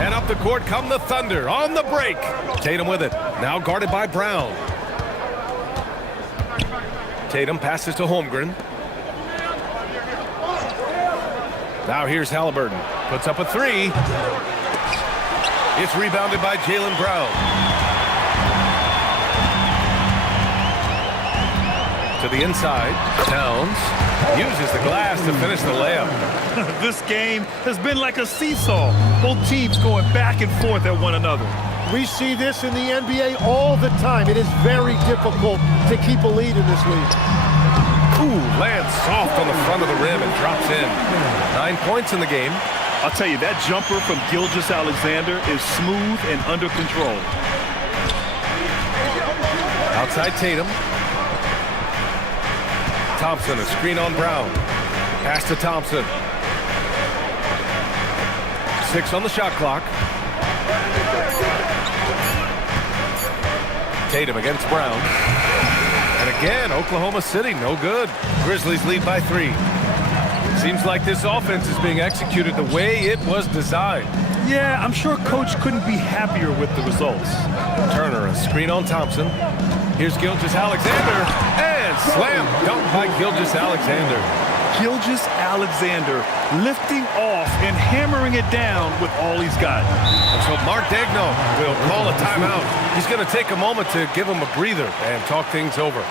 And up the court come the Thunder on the break. Tatum with it. Now guarded by Brown. Tatum passes to Holmgren. Now here's Halliburton. Puts up a three. It's rebounded by Jaylen Brown. To the inside. Towns uses the glass to finish the layup. This game has been like a seesaw. Both teams going back and forth at one another. We see this in the NBA all the time. It is very difficult to keep a lead in this league. Ooh, lands soft on the front of the rim and drops in. 9 points in the game. I'll tell you, that jumper from Gilgeous-Alexander is smooth and under control. Outside Tatum. Thompson, a screen on Brown. Pass to Thompson. 6 on the shot clock. Tatum against Brown. And again, Oklahoma City, no good. Grizzlies lead by 3. Seems like this offense is being executed the way it was designed. Yeah, I'm sure Coach couldn't be happier with the results. Turner, a screen on Thompson. Here's Gilgeous-Alexander. And slam dunk by Gilgeous-Alexander. Gilgeous-Alexander lifting off and hammering it down with all he's got. And so Mark Daigneault will call a timeout. He's going to take a moment to give him a breather and talk things over.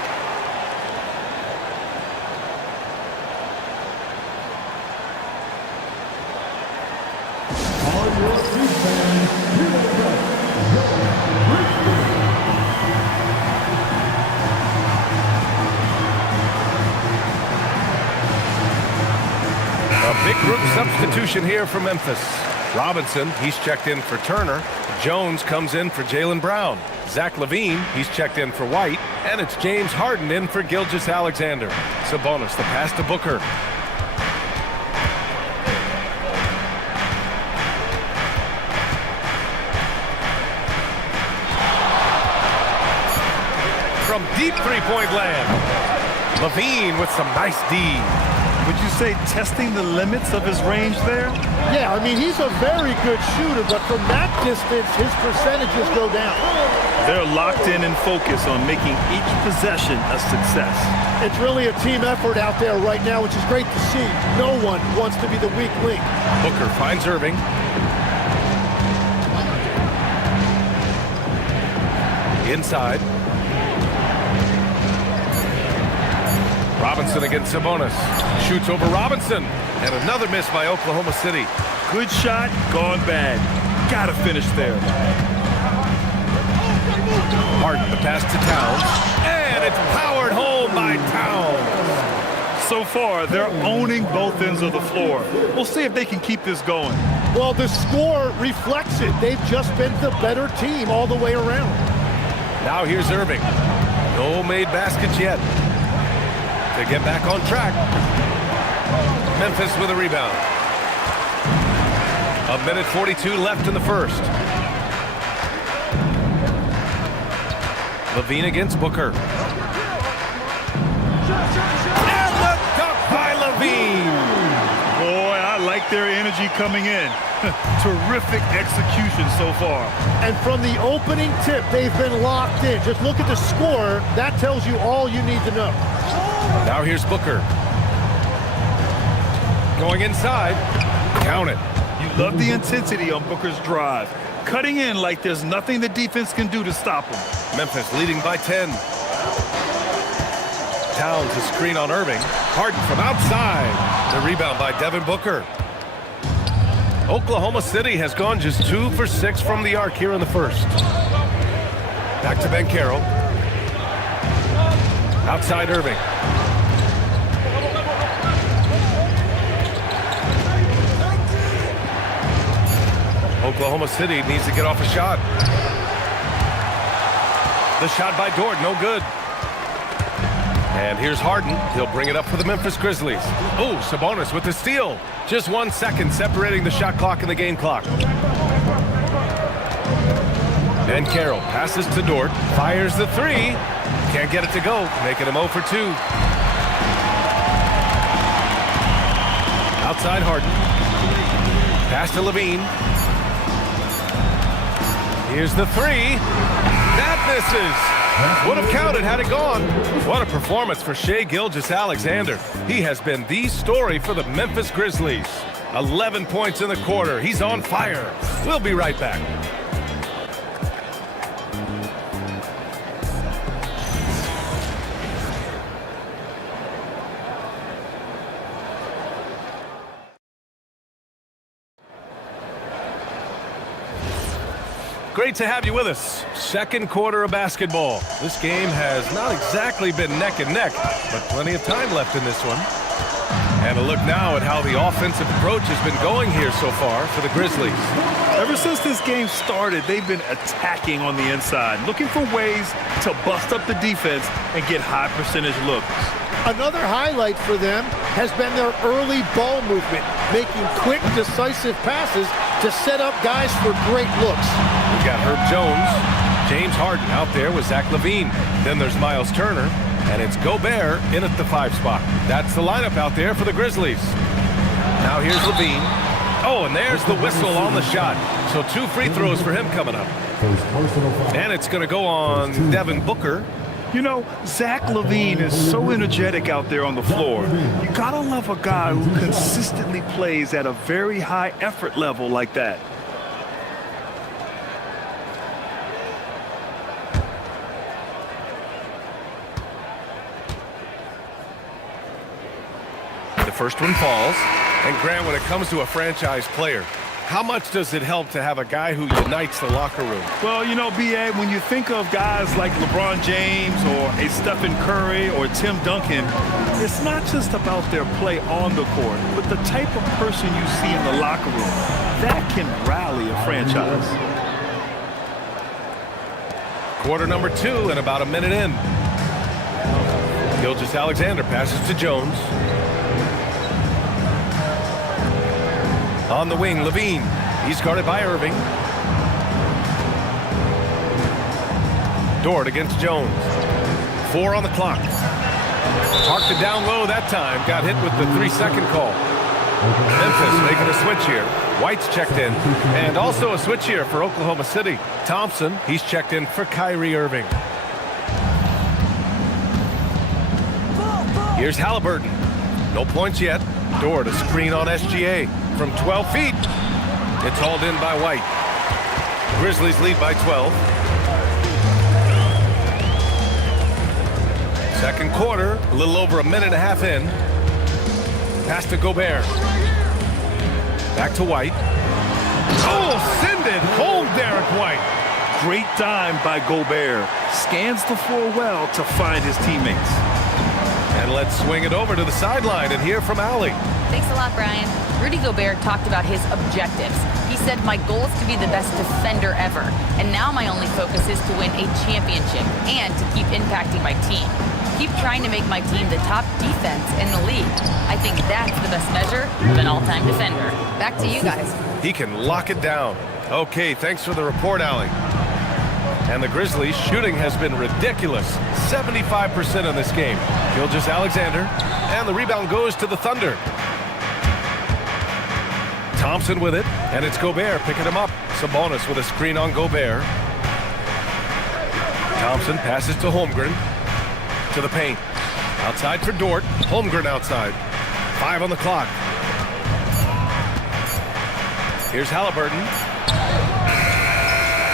Big group substitution here for Memphis. Robinson, he's checked in for Turner. Jones comes in for Jaylen Brown. Zach LaVine, he's checked in for White. And it's James Harden in for Gilgeous-Alexander. Sabonis, the pass to Booker. From deep three-point land. LaVine with some nice D. Would you say testing the limits of his range there? Yeah, I mean, he's a very good shooter, but from that distance, his percentages go down. They're locked in and focused on making each possession a success. It's really a team effort out there right now, which is great to see. No one wants to be the weak link. Booker finds Irving. Inside. Robinson against Sabonis. Shoots over Robinson. And another miss by Oklahoma City. Good shot, gone bad. Gotta finish there. Harden, the pass to Towns. And it's powered home by Towns. So far, they're owning both ends of the floor. We'll see if they can keep this going. Well, the score reflects it. They've just been the better team all the way around. Now here's Irving. No made baskets yet. To get back on track. Memphis with a rebound. 1:42 left in the first. LaVine against Booker. And the dunk by LaVine. Boy, I like their energy coming in. Terrific execution so far. And from the opening tip, they've been locked in. Just look at the score. That tells you all you need to know. Now here's Booker. Going inside. Count it. You love the intensity on Booker's drive. Cutting in like there's nothing the defense can do to stop him. Memphis leading by 10. Towns a screen on Irving. Harden from outside. The rebound by Devin Booker. Oklahoma City has gone just 2 for 6 from the arc here in the first. Back to Banchero. Outside Irving. Oklahoma City needs to get off a shot. The shot by Dort, no good. And here's Harden. He'll bring it up for the Memphis Grizzlies. Oh, Sabonis with the steal. Just 1 second separating the shot clock and the game clock. And Carroll passes to Dort. Fires the three. Can't get it to go. Making him 0 for 2. Outside Harden. Pass to LaVine. Here's the three. That misses. Would have counted had it gone. What a performance for Shai Gilgeous-Alexander. He has been the story for the Memphis Grizzlies. 11 points in the quarter. He's on fire. We'll be right back. Great to have you with us. Second quarter of basketball. This game has not exactly been neck and neck, but plenty of time left in this one. And a look now at how the offensive approach has been going here so far for the Grizzlies. Ever since this game started, they've been attacking on the inside, looking for ways to bust up the defense and get high percentage looks. Another highlight for them has been their early ball movement, making quick, decisive passes to set up guys for great looks. We've got Herb Jones, James Harden out there with Zach LaVine. Then there's Miles Turner, and it's Gobert in at the 5 spot. That's the lineup out there for the Grizzlies. Now here's LaVine. Oh, and there's the whistle on the shot. So 2 free throws for him coming up. And it's going to go on Devin Booker. You know, Zach LaVine is so energetic out there on the floor. You gotta love a guy who consistently plays at a very high effort level like that. The first one falls. And Grant, when it comes to a franchise player, how much does it help to have a guy who unites the locker room? Well, you know, B.A., when you think of guys like LeBron James or a Stephen Curry or Tim Duncan, it's not just about their play on the court, but the type of person you see in the locker room. That can rally a franchise. Quarter number 2 and about a minute in. Gilgeous-Alexander passes to Jones. On the wing, LaVine. He's guarded by Irving. Dort against Jones. 4 on the clock. Parked it down low that time. Got hit with the 3-second call. Memphis making a switch here. White's checked in. And also a switch here for Oklahoma City. Thompson, he's checked in for Kyrie Irving. Here's Halliburton. No points yet. Dort, a screen on SGA. From 12 feet, it's hauled in by White. Grizzlies lead by 12. Second quarter, a little over a minute and a half in. Pass to Gobert. Back to White. Oh, send it home, Derek White. Great dime by Gobert. Scans the floor well to find his teammates. And let's swing it over to the sideline and hear from Allie. Thanks a lot, Brian. Rudy Gobert talked about his objectives. He said, my goal is to be the best defender ever. And now my only focus is to win a championship and to keep impacting my team. Keep trying to make my team the top defense in the league. I think that's the best measure of an all-time defender. Back to you guys. He can lock it down. Okay, thanks for the report, Allie. And the Grizzlies' shooting has been ridiculous. 75% in this game. Gilgeous-Alexander. And the rebound goes to the Thunder. Thompson with it, and it's Gobert picking him up. Sabonis with a screen on Gobert. Thompson passes to Holmgren. To the paint. Outside for Dort. Holmgren outside. 5 on the clock. Here's Halliburton.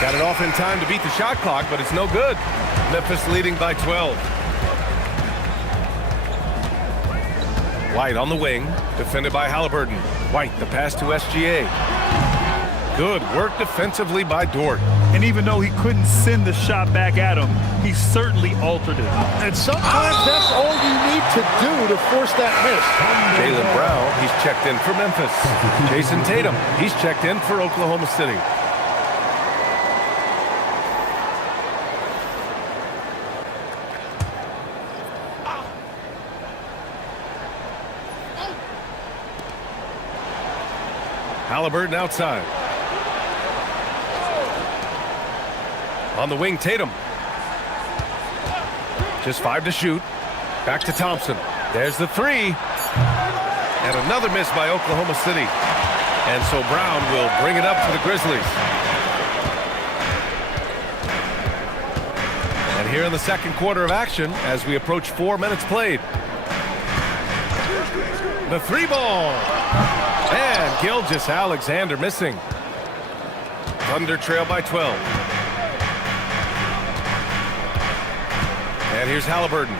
Got it off in time to beat the shot clock, but it's no good. Memphis leading by 12. White on the wing, defended by Halliburton. White, the pass to SGA. Good work defensively by Dort. And even though he couldn't send the shot back at him, he certainly altered it. And sometimes that's all you need to do to force that miss. Jaylen Brown, he's checked in for Memphis. Jason Tatum, he's checked in for Oklahoma City. Halliburton outside. On the wing, Tatum. Just 5 to shoot. Back to Thompson. There's the 3. And another miss by Oklahoma City. And so Brown will bring it up for the Grizzlies. here in the second quarter of action as we approach 4 minutes played. The three ball. And Gilgeous-Alexander missing. Thunder trail by 12. And here's Halliburton.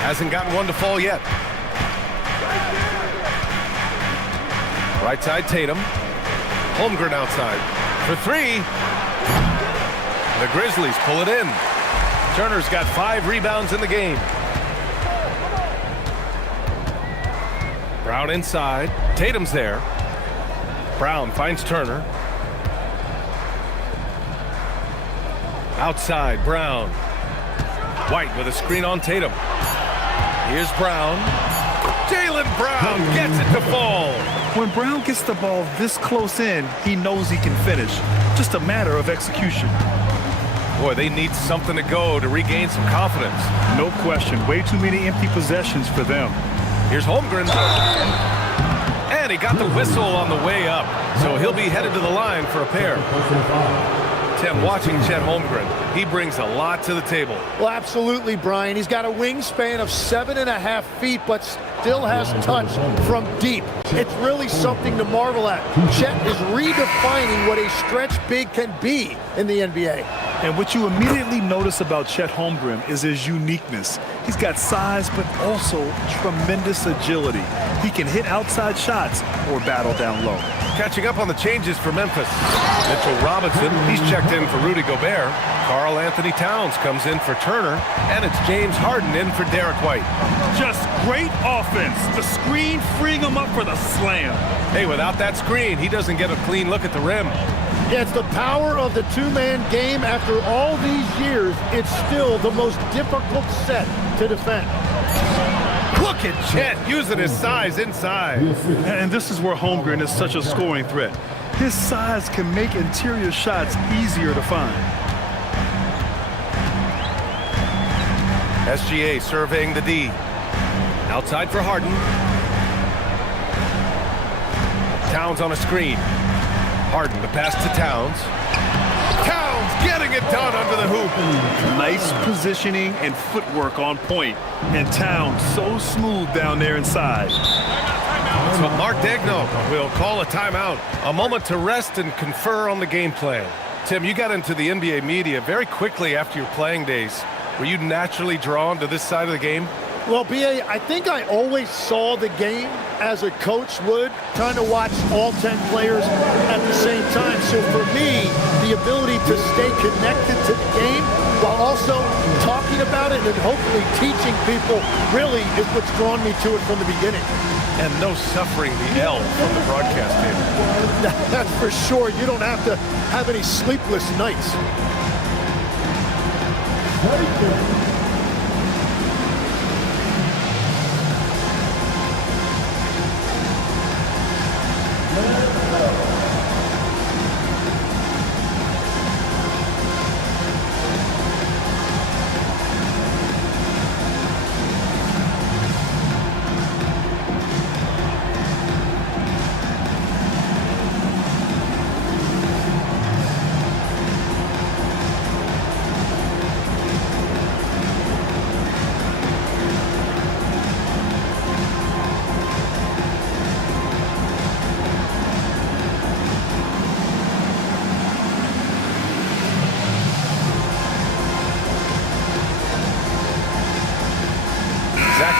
Hasn't gotten one to fall yet. Right side, Tatum. Holmgren outside. For three. The Grizzlies pull it in. Turner's got 5 rebounds in the game. Brown inside. Tatum's there. Brown finds Turner. Outside, Brown. White with a screen on Tatum. Here's Brown. Jaylen Brown gets it to fall. When Brown gets the ball this close in, he knows he can finish. Just a matter of execution. Boy, they need something to go to regain some confidence. No question. Way too many empty possessions for them. Here's Holmgren. And he got the whistle on the way up. So he'll be headed to the line for a pair. Tim, watching Chet Holmgren, he brings a lot to the table. Well, absolutely, Brian. He's got a wingspan of 7.5 feet, but still has touch from deep. It's really something to marvel at. Chet is redefining what a stretch big can be in the NBA. And what you immediately notice about Chet Holmgren is his uniqueness. He's got size, but also tremendous agility. He can hit outside shots or battle down low. Catching up on the changes for Memphis. Mitchell Robinson, he's checked in for Rudy Gobert. Karl Anthony Towns comes in for Turner. And it's James Harden in for Derek White. Just great offense. The screen freeing him up for the slam. Hey, without that screen, he doesn't get a clean look at the rim. Yeah, it's the power of the two-man game. After all these years, it's still the most difficult set to defend. Look at Chet using his size inside. And this is where Holmgren is such a scoring threat. His size can make interior shots easier to find. SGA surveying the D. Outside for Harden. Towns on a screen. Harden, the pass to Towns. Towns getting it done under the hoop. Nice positioning and footwork on point. And Towns so smooth down there inside. So Mark Daigneault will call a timeout. A moment to rest and confer on the game plan. Tim, you got into the NBA media very quickly after your playing days. Were you naturally drawn to this side of the game? Well, B.A., I think I always saw the game as a coach would, trying to watch all 10 players at the same time. So for me, the ability to stay connected to the game while also talking about it and hopefully teaching people really is what's drawn me to it from the beginning. And no suffering the L from the broadcast table. That's for sure. You don't have to have any sleepless nights.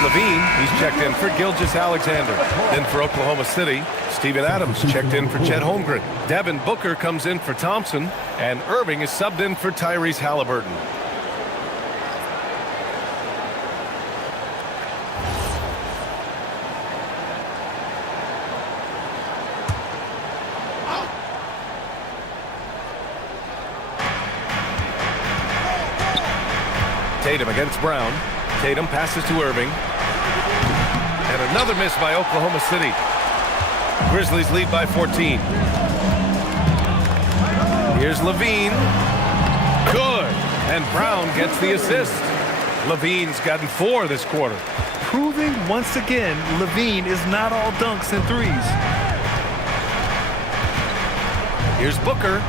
Levine, he's checked in for Gilgeous-Alexander. Then for Oklahoma City, Steven Adams checked in for Chet Holmgren. Devin Booker comes in for Thompson, and Irving is subbed in for Tyrese Halliburton. Tatum against Brown. Tatum passes to Irving. And another miss by Oklahoma City. Grizzlies lead by 14. Here's Levine. Good. And Brown gets the assist. Levine's gotten 4 this quarter. Proving once again, Levine is not all dunks and threes. Here's Booker.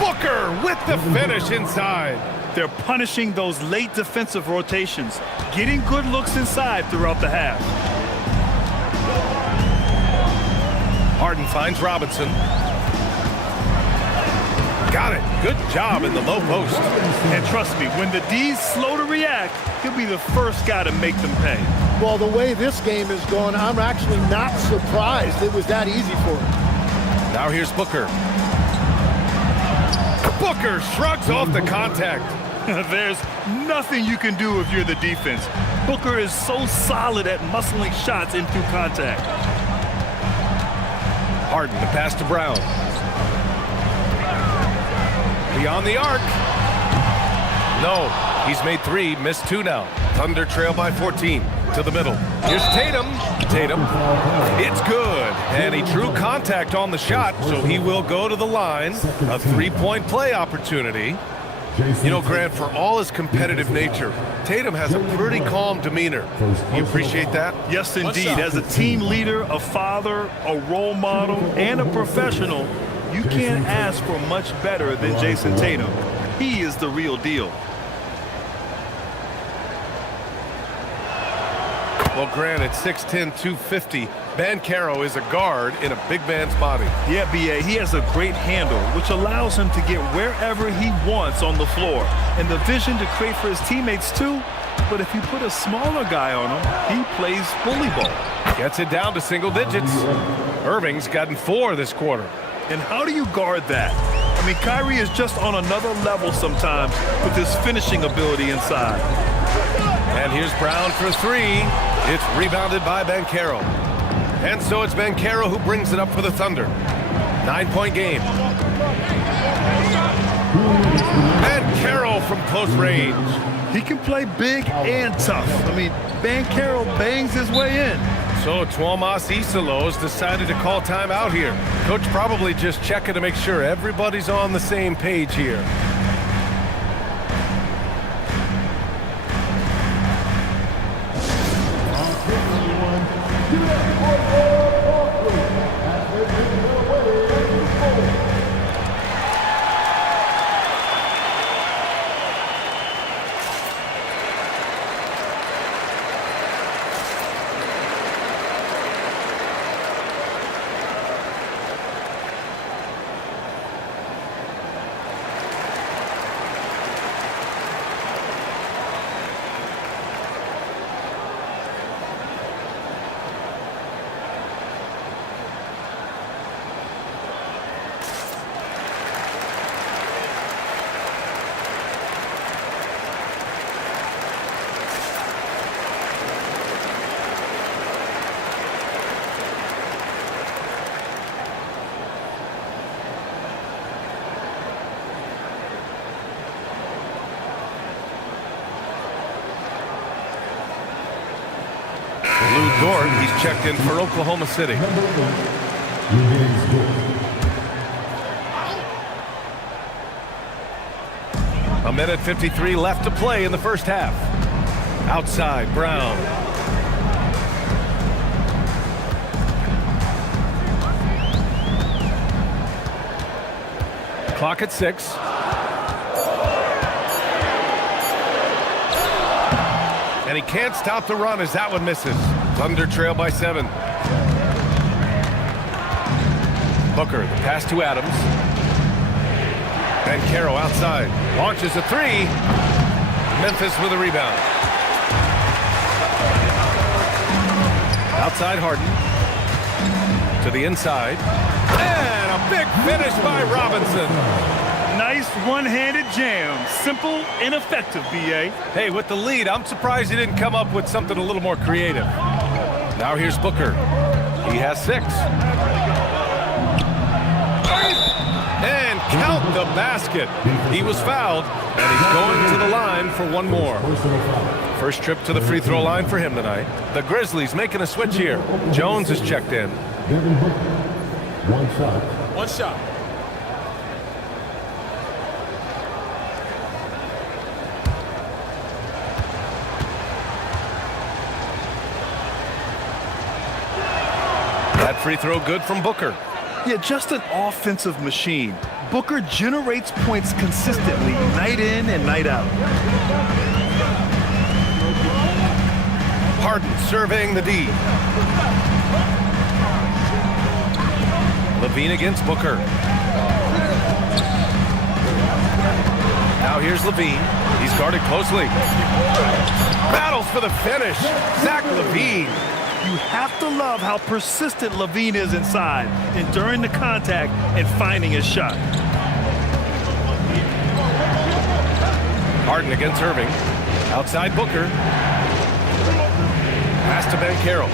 Booker with the finish inside. They're punishing those late defensive rotations, getting good looks inside throughout the half. Harden finds Robinson. Got it. Good job in the low post. And trust me, when the D's slow to react, he'll be the first guy to make them pay. Well, the way this game is going, I'm actually not surprised it was that easy for him. Now here's Booker. Booker shrugs off the contact. There's nothing you can do if you're the defense. Booker is so solid at muscling shots in through contact. Harden, the pass to Brown. Beyond the arc. No, he's made 3, missed 2 now. Thunder trail by 14 to the middle. Here's Tatum. Tatum. It's good. And he drew contact on the shot, so he will go to the line. A 3-point play opportunity. You know, Grant, for all his competitive nature, Tatum has a pretty calm demeanor. You appreciate that? Yes, indeed. As a team leader, a father, a role model, and a professional, you can't ask for much better than Jason Tatum. He is the real deal. Well, Grant, at 6'10", 250, Banchero is a guard in a big man's body. Yeah, B.A., he has a great handle, which allows him to get wherever he wants on the floor. And the vision to create for his teammates, too. But if you put a smaller guy on him, he plays bully ball. Gets it down to single digits. Irving's gotten 4 this quarter. And how do you guard that? I mean, Kyrie is just on another level sometimes with his finishing ability inside. And here's Brown for 3. It's rebounded by Banchero. And so it's Banchero who brings it up for the Thunder. 9-point game. Banchero from close range. He can play big and tough. I mean, Banchero bangs his way in. So Tuomas Isalos decided to call timeout here. Coach probably just checking to make sure everybody's on the same page here. Lou Dort, he's checked in for Oklahoma City. A minute 53 left to play in the first half. Outside, Brown. Clock at 6. And he can't stop the run as that one misses. Thunder trail by 7. Booker, the pass to Adams. Banchero outside. Launches a 3. Memphis with a rebound. Outside Harden. To the inside. And a big finish by Robinson. Nice one-handed jam. Simple and effective, B.A. Hey, with the lead, I'm surprised he didn't come up with something a little more creative. Now here's Booker. He has 6. And count the basket. He was fouled, and he's going to the line for one more. First trip to the free throw line for him tonight. The Grizzlies making a switch here. Jones is checked in. One shot. One shot. That free throw good from Booker. Yeah, just an offensive machine. Booker generates points consistently, night in and night out. Harden surveying the D. Levine against Booker. Now here's Levine. He's guarded closely. Battles for the finish. Zach Levine. You have to love how persistent Levine is inside, enduring the contact and finding his shot. Harden against Irving. Outside Booker. Pass to Banchero.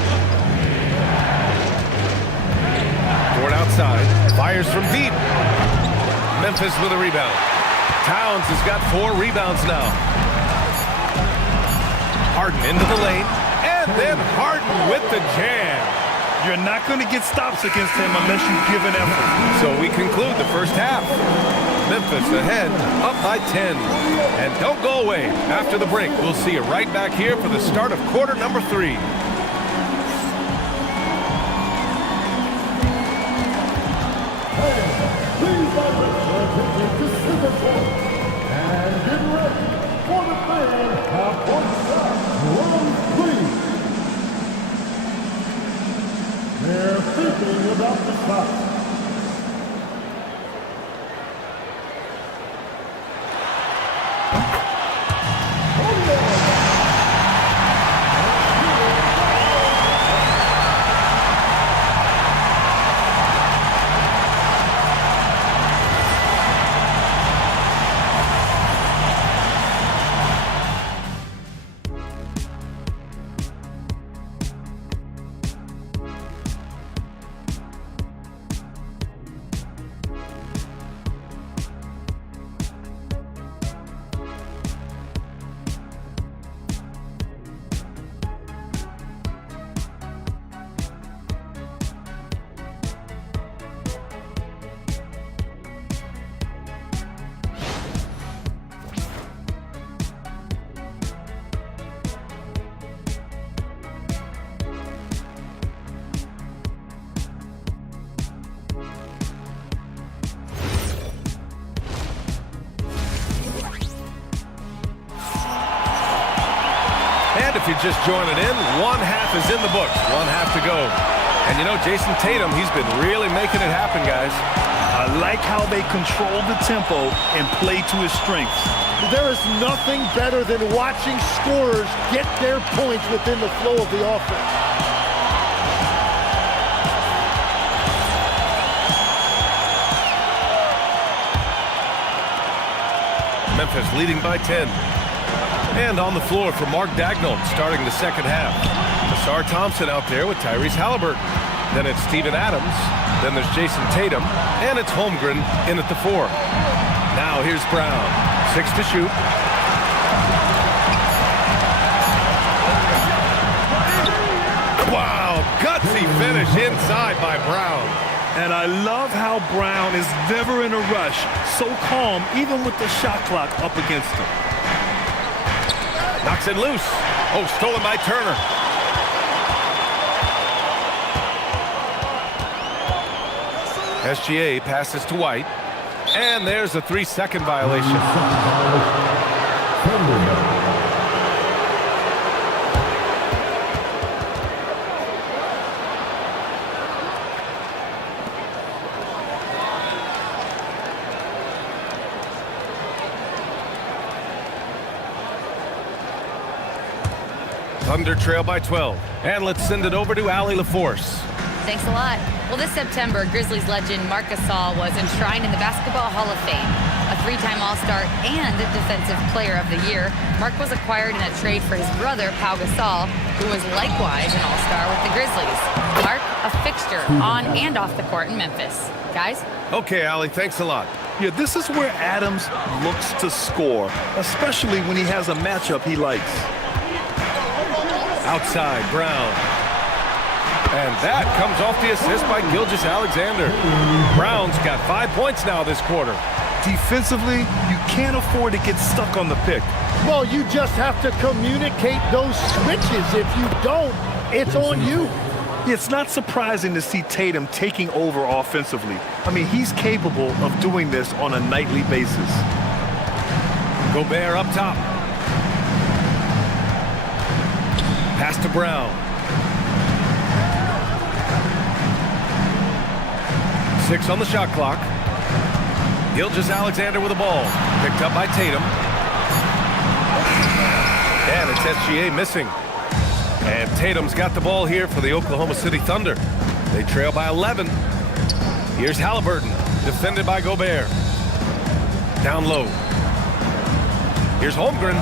Ford outside. Fires from deep. Memphis with a rebound. Towns has got 4 rebounds now. Harden into the lane. And then Harden with the jam. You're not going to get stops against him unless you give an effort. So we conclude the first half. Memphis ahead, up by 10. And don't go away. After the break, we'll see you right back here for the start of quarter number 3. Please welcome to Superport. And get ready for the fan half-court shot. Round 3. They're thinking about the shot. If you're just joining in, one half is in the books, one half to go. And you know, Jason Tatum, he's been really making it happen, guys. I like how they control the tempo and play to his strengths. There is nothing better than watching scorers get their points within the flow of the offense. Memphis leading by 10. And on the floor for Mark Daigneault starting the second half. Ausar Thompson out there with Tyrese Halliburton. Then it's Steven Adams. Then there's Jason Tatum. And it's Holmgren in at the 4. Now here's Brown. 6 to shoot. Wow, gutsy finish inside by Brown. And I love how Brown is never in a rush. So calm, even with the shot clock up against him. Knocks it loose. Oh, stolen by Turner. SGA passes to White. And there's a 3-second violation. Thunder trail by 12. And let's send it over to Allie LaForce. Thanks a lot. Well, this September, Grizzlies legend Marc Gasol was enshrined in the Basketball Hall of Fame. A 3-time All-Star and Defensive Player of the Year, Marc was acquired in a trade for his brother, Pau Gasol, who was likewise an All-Star with the Grizzlies. Marc, a fixture on and off the court in Memphis. Guys? Okay, Allie, thanks a lot. Yeah, this is where Adams looks to score, especially when he has a matchup he likes. Outside, Brown. And that comes off the assist by Gilgeous-Alexander. Brown's got 5 points now this quarter. Defensively, you can't afford to get stuck on the pick. Well, you just have to communicate those switches. If you don't, it's on you. It's not surprising to see Tatum taking over offensively. I mean, he's capable of doing this on a nightly basis. Gobert up top. Pass to Brown. 6 on the shot clock. Gilgeous-Alexander with the ball. Picked up by Tatum. And it's SGA missing. And Tatum's got the ball here for the Oklahoma City Thunder. They trail by 11. Here's Halliburton, defended by Gobert. Down low. Here's Holmgren.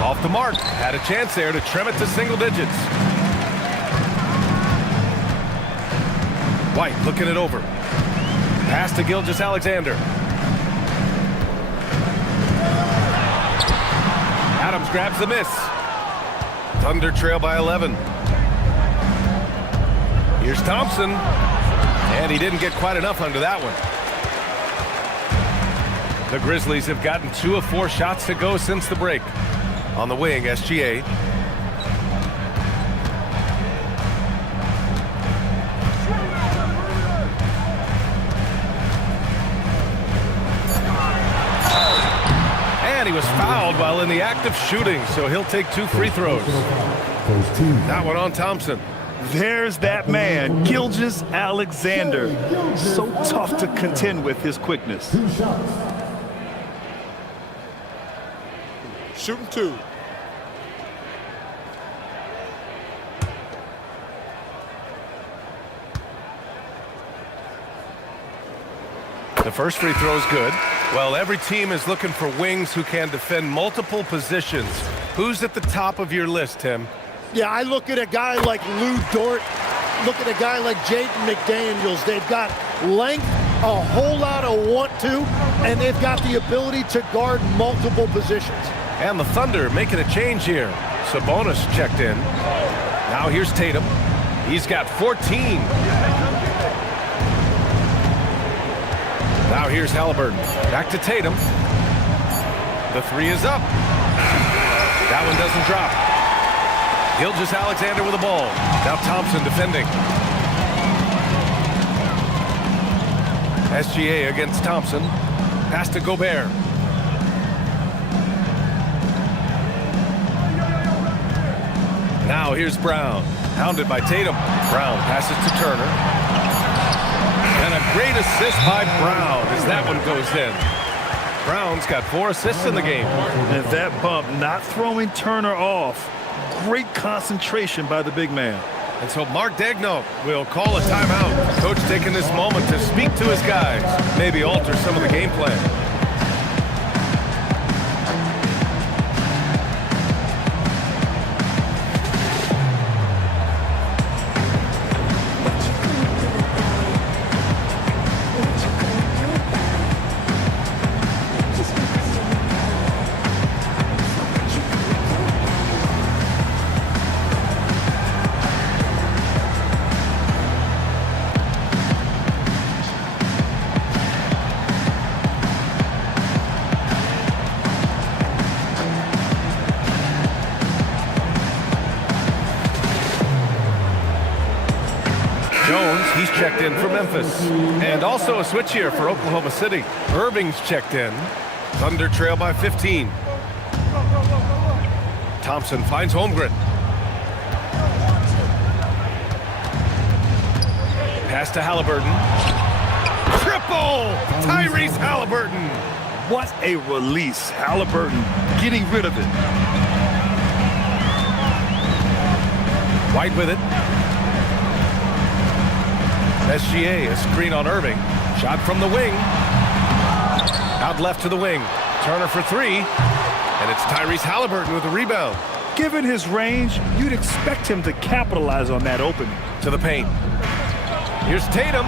Off the mark. Had a chance there to trim it to single digits. White looking it over. Pass to Gilgeous-Alexander. Adams grabs the miss. Thunder trail by 11. Here's Thompson. And he didn't get quite enough under that one. The Grizzlies have gotten 2 of 4 shots to go since the break. On the wing, SGA. And he was fouled while in the act of shooting, so he'll take 2 free throws. That one on Thompson. There's that man, Gilgeous-Alexander. So tough to contend with his quickness. Shooting 2. The first free throw is good. Well, every team is looking for wings who can defend multiple positions. Who's at the top of your list, Tim? Yeah, I look at a guy like Lou Dort, look at a guy like Jaden McDaniels. They've got length, a whole lot of want-to, and they've got the ability to guard multiple positions. And the Thunder making a change here. Sabonis checked in. Now here's Tatum. He's got 14. Now here's Halliburton. Back to Tatum. The 3 is up. That one doesn't drop. Gilgeous-Alexander with the ball. Now Thompson defending. SGA against Thompson. Pass to Gobert. Now here's Brown. Hounded by Tatum. Brown passes to Turner. And a great assist by Brown as that one goes in. Brown's got 4 assists in the game. And that bump not throwing Turner off. Great concentration by the big man. And so Mark Daigneault will call a timeout. Coach taking this moment to speak to his guys, maybe alter some of the game plan. He's checked in for Memphis. And also a switch here for Oklahoma City. Irving's checked in. Thunder trail by 15. Thompson finds Holmgren. Pass to Halliburton. Triple! Tyrese Halliburton. What a release. Halliburton getting rid of it. White with it. SGA, a screen on Irving. Shot from the wing. Out left to the wing. Turner for 3. And it's Tyrese Halliburton with the rebound. Given his range, you'd expect him to capitalize on that opening. To the paint. Here's Tatum.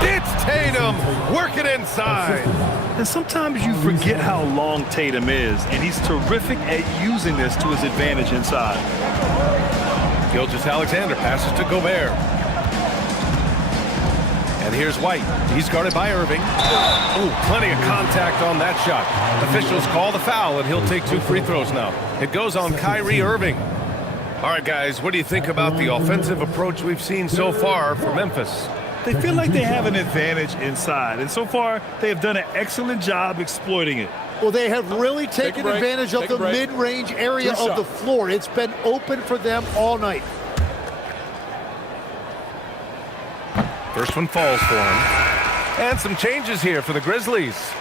It's Tatum working inside. And sometimes you forget how long Tatum is, and he's terrific at using this to his advantage inside. Gilgeous-Alexander passes to Gobert. And here's White. He's guarded by Irving. Oh, plenty of contact on that shot. Officials call the foul, and he'll take 2 free throws now. It goes on Kyrie Irving. All right, guys, what do you think about the offensive approach we've seen so far for Memphis? They feel like they have an advantage inside, and so far they have done an excellent job exploiting it. Well, they have really taken advantage of the mid-range area of the floor. It's been open for them all night. First one falls for him. And some changes here for the Grizzlies.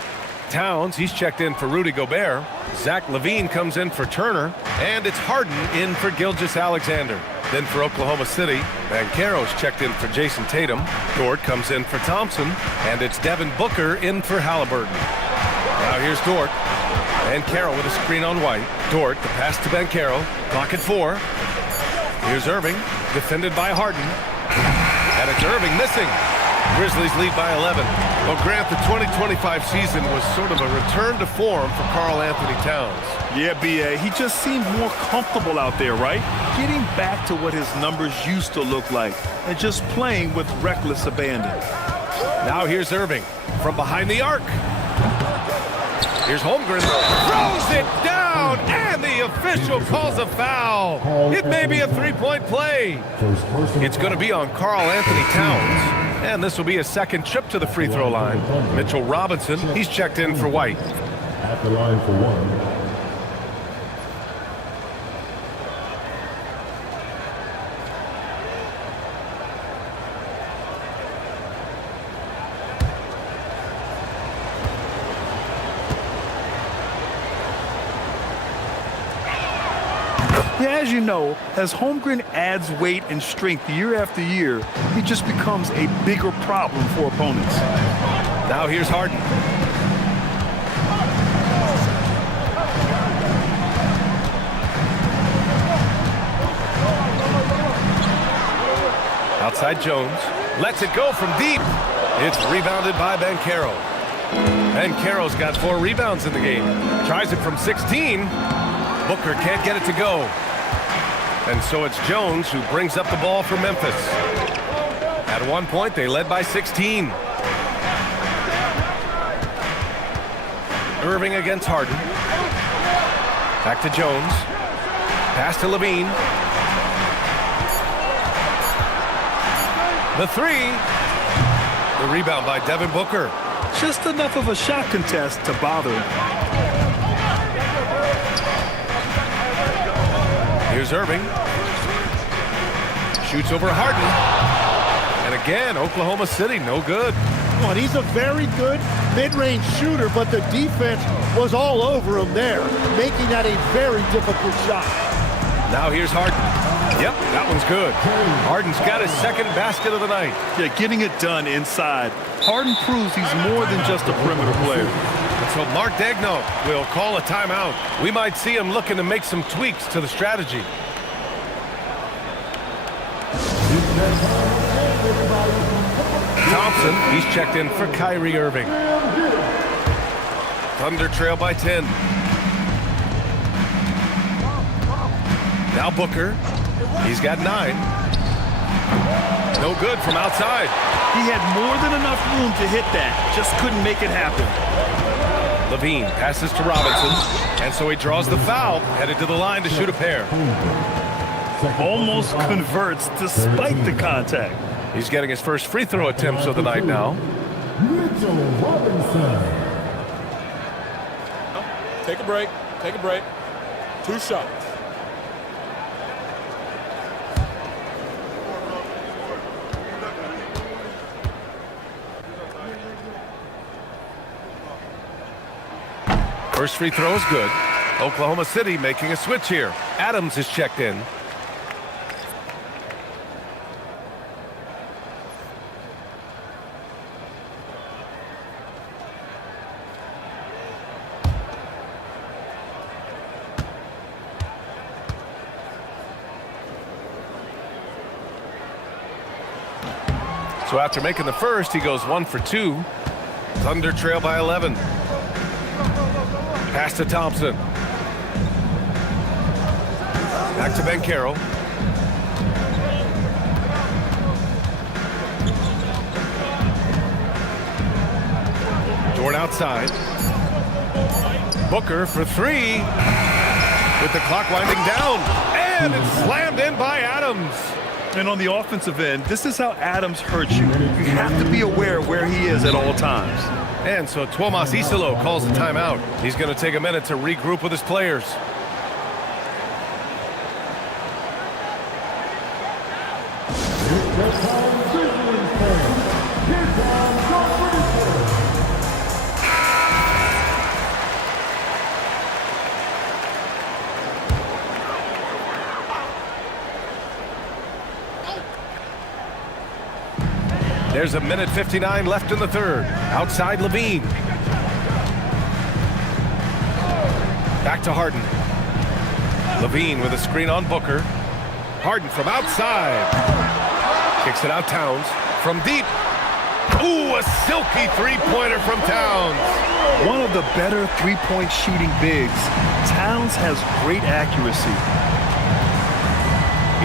Towns, he's checked in for Rudy Gobert. Zach LaVine comes in for Turner. And it's Harden in for Gilgeous-Alexander. Then for Oklahoma City, Banchero's checked in for Jason Tatum. Dort comes in for Thompson. And it's Devin Booker in for Halliburton. Now here's Dort. Banchero with a screen on White. Dort, the pass to Banchero. Clock at 4. Here's Irving, defended by Harden. And it's Irving missing. Grizzlies lead by 11. Well, Grant, the 2025 season was sort of a return to form for Karl Anthony Towns. Yeah, B.A., he just seemed more comfortable out there, right? Getting back to what his numbers used to look like and just playing with reckless abandon. Now here's Irving from behind the arc. Here's Holmgren, throws it down, and the official calls a foul. It may be a three-point play. It's going to be on Karl Anthony Towns, and this will be his second trip to the free throw line. Mitchell Robinson, he's checked in for White. At the line for one. Yeah, as you know, as Holmgren adds weight and strength year after year, he just becomes a bigger problem for opponents. Now here's Harden. Outside Jones. Lets it go from deep. It's rebounded by Banchero. Banchero's got 4 rebounds in the game. Tries it from 16. Booker can't get it to go. And so it's Jones who brings up the ball for Memphis. At one point, they led by 16. Irving against Harden. Back to Jones. Pass to LaVine. The 3. The rebound by Devin Booker. Just enough of a shot contest to bother him. Here's Irving. Shoots over Harden. And again, Oklahoma City, no good. Well, he's a very good mid-range shooter, but the defense was all over him there, making that a very difficult shot. Now here's Harden. Yep, that one's good. Harden's got his second basket of the night. Yeah, getting it done inside. Harden proves he's more than just a perimeter player. So Mark Daigneault will call a timeout. We might see him looking to make some tweaks to the strategy. Thompson, he's checked in for Kyrie Irving. Thunder trail by 10. Now Booker. He's got 9. No good from outside. He had more than enough room to hit that. Just couldn't make it happen. LaVine passes to Robinson, and so he draws the foul, headed to the line to shoot a pair. Almost converts despite the contact. He's getting his first free throw attempts of the night now. Mitchell Robinson. Take a break. Take a break. 2 shots. First free throw is good. Oklahoma City making a switch here. Adams is checked in. So after making the first, he goes 1 for 2. Thunder trail by 11. Pass to Thompson. Back to Banchero. Dort outside. Booker for 3. With the clock winding down. And it's slammed in by Adams. And on the offensive end, this is how Adams hurts you. You have to be aware of where he is at all times. And so Tuomas Isalo calls a timeout. He's going to take a minute to regroup with his players. There's a minute 59 left in the third. Outside Levine. Back to Harden. Levine with a screen on Booker. Harden from outside. Kicks it out Towns. From deep. Ooh, a silky three-pointer from Towns. One of the better three-point shooting bigs. Towns has great accuracy.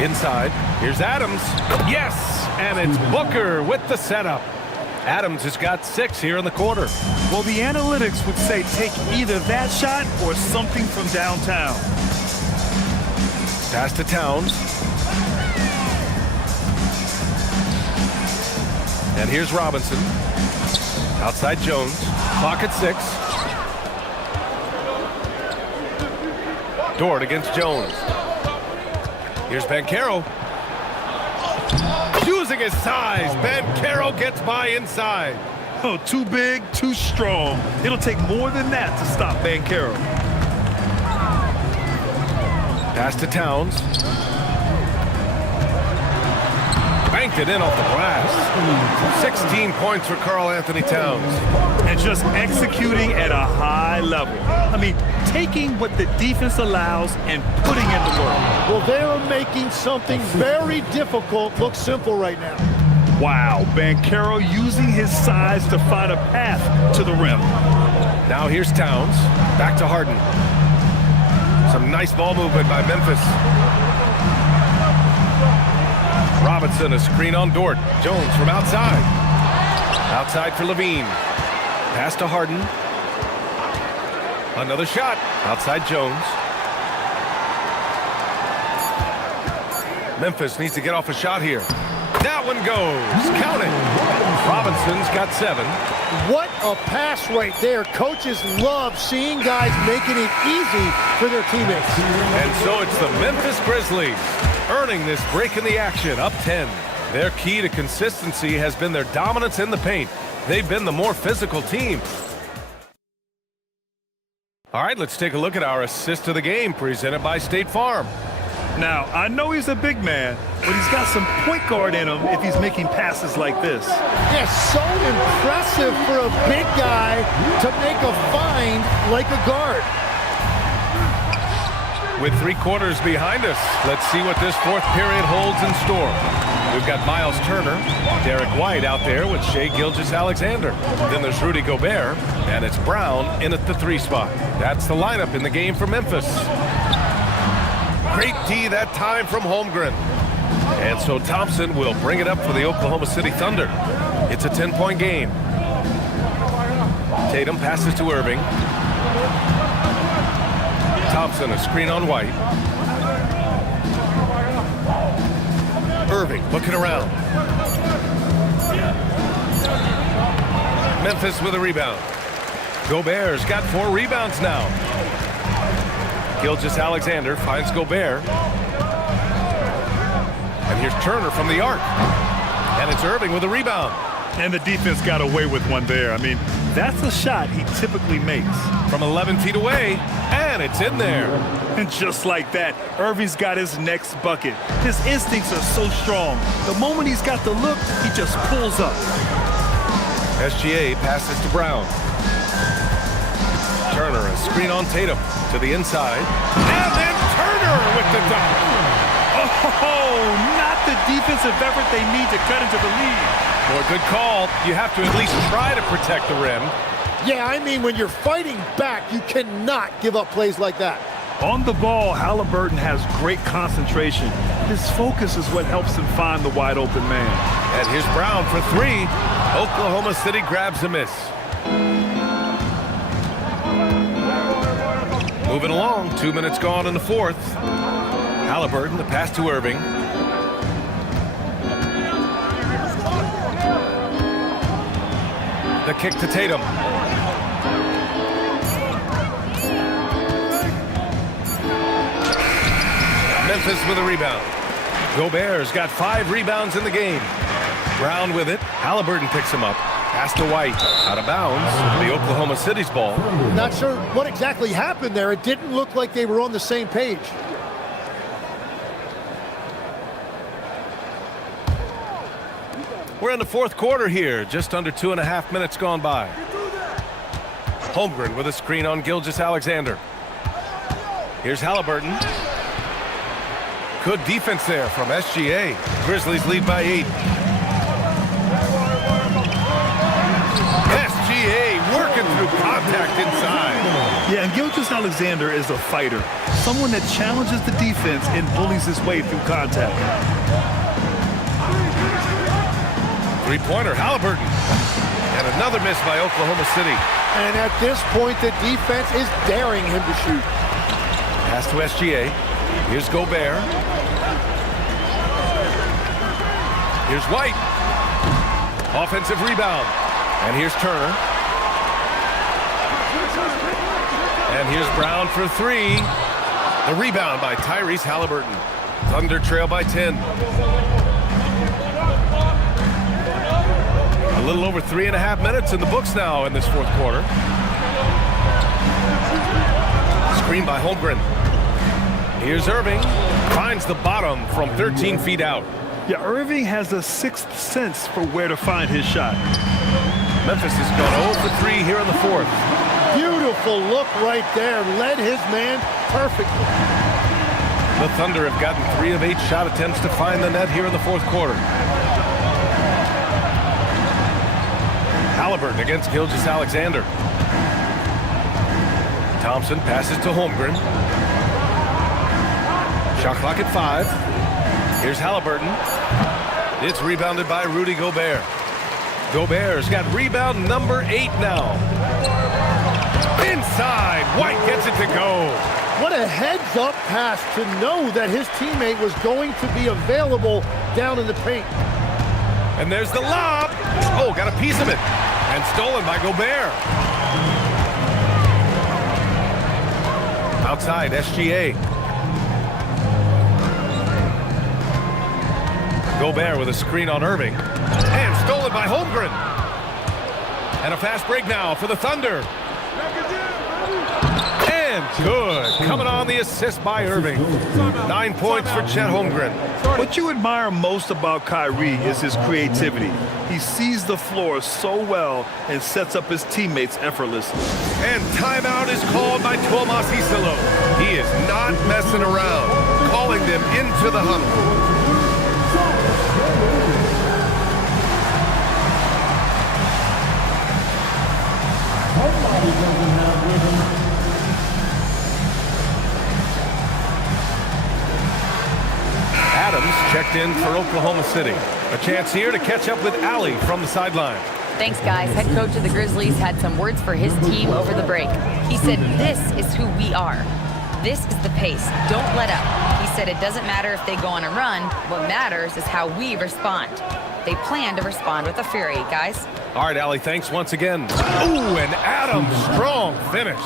Inside. Here's Adams. Yes! And it's Booker with the setup. Adams has got 6 here in the quarter. Well, the analytics would say take either that shot or something from downtown. Pass to Towns. And here's Robinson. Outside Jones. Clock at 6. Dort against Jones. Here's Banchero. Using his size, Banchero gets by inside. Oh, too big, too strong. It'll take more than that to stop Banchero. Pass to Towns. Banked it in off the glass. 16 points for Karl-Anthony Towns. And just executing at a high level. I mean, taking what the defense allows and putting in the work. Well, they are making something very difficult look simple right now. Wow, Banchero using his size to find a path to the rim. Now here's Towns. Back to Harden. Some nice ball movement by Memphis. Robinson, a screen on Dort. Jones from outside. Outside for Levine. Pass to Harden. Another shot. Outside Jones. Memphis needs to get off a shot here. That one goes. Count it. Robinson's got 7. What a pass right there. Coaches love seeing guys making it easy for their teammates. And so it's the Memphis Grizzlies earning this break in the action, up 10. Their key to consistency has been their dominance in the paint. They've been the more physical team. All right, let's take a look at our assist of the game presented by State Farm. Now, I know he's a big man, but he's got some point guard in him if he's making passes like this. Yeah, so impressive for a big guy to make a find like a guard. With 3 quarters behind us, let's see what this fourth period holds in store. We've got Miles Turner, Derek White out there with Shai Gilgeous-Alexander. Then there's Rudy Gobert, and it's Brown in at the 3 spot. That's the lineup in the game for Memphis. Great D that time from Holmgren. And so Thompson will bring it up for the Oklahoma City Thunder. It's a 10-point game. Tatum passes to Irving. Thompson, a screen on White. Irving looking around. Memphis with a rebound. Gobert's got 4 rebounds now. Gilgeous-Alexander finds Gobert. And here's Turner from the arc. And it's Irving with a rebound. And the defense got away with one there. I mean, that's a shot he typically makes. From 11 feet away, and it's in there. And just like that, Irving's got his next bucket. His instincts are so strong. The moment he's got the look, he just pulls up. SGA passes to Brown. Turner, a screen on Tatum to the inside. And then Turner with the dunk. Oh, not the defensive effort they need to cut into the lead. Well, good call. You have to at least try to protect the rim. Yeah, I mean, when you're fighting back, you cannot give up plays like that. On the ball, Halliburton has great concentration. His focus is what helps him find the wide open man. And here's Brown for 3. Oklahoma City grabs a miss. Moving along, 2 minutes gone in the fourth. Halliburton, the pass to Irving. The kick to Tatum. Memphis with a rebound. Gobert's got 5 rebounds in the game. Brown with it. Halliburton picks him up. Pass to White. Out of bounds. The Oklahoma City's ball. Not sure what exactly happened there. It didn't look like they were on the same page. We're in the fourth quarter here. Just under 2.5 minutes gone by. Holmgren with a screen on Gilgeous-Alexander. Here's Halliburton. Good defense there from SGA. Grizzlies lead by 8. SGA working through contact inside. Yeah, and Gilgeous-Alexander is a fighter. Someone that challenges the defense and bullies his way through contact. Three-pointer, Halliburton. And another miss by Oklahoma City. And at this point, the defense is daring him to shoot. Pass to SGA. Here's Gobert. Here's White. Offensive rebound. And here's Turner. And here's Brown for 3. The rebound by Tyrese Halliburton. Thunder trail by 10. A little over 3.5 minutes in the books now in this fourth quarter. Screen by Holmgren. Here's Irving. Finds the bottom from 13 feet out. Yeah, Irving has a sixth sense for where to find his shot. Memphis has gone 0 for 3 here in the fourth. Beautiful look right there. Led his man perfectly. The Thunder have gotten 3 of 8 shot attempts to find the net here in the fourth quarter. Halliburton against Gilgeous-Alexander. Thompson passes to Holmgren. Shot clock at 5. Here's Halliburton. It's rebounded by Rudy Gobert. Gobert's got rebound number 8 now. Inside, White gets it to go. What a heads-up pass to know that his teammate was going to be available down in the paint. And there's the lob. Oh, got a piece of it. And stolen by Gobert. Outside, SGA. Gobert with a screen on Irving. And stolen by Holmgren. And a fast break now for the Thunder. And good. Coming on the assist by Irving. 9 points for Chet Holmgren. What you admire most about Kyrie is his creativity. He sees the floor so well and sets up his teammates effortlessly. And timeout is called by Tomas Isolo. He is not messing around, calling them into the huddle. Adams checked in for Oklahoma City. A chance here to catch up with Allie from the sideline. Thanks, guys. Head coach of the Grizzlies had some words for his team over the break. He said, "This is who we are. This is the pace. Don't let up." He said it doesn't matter if they go on a run. What matters is how we respond. They plan to respond with a fury, guys. All right, Allie, thanks once again. Ooh, and Adams, strong finish.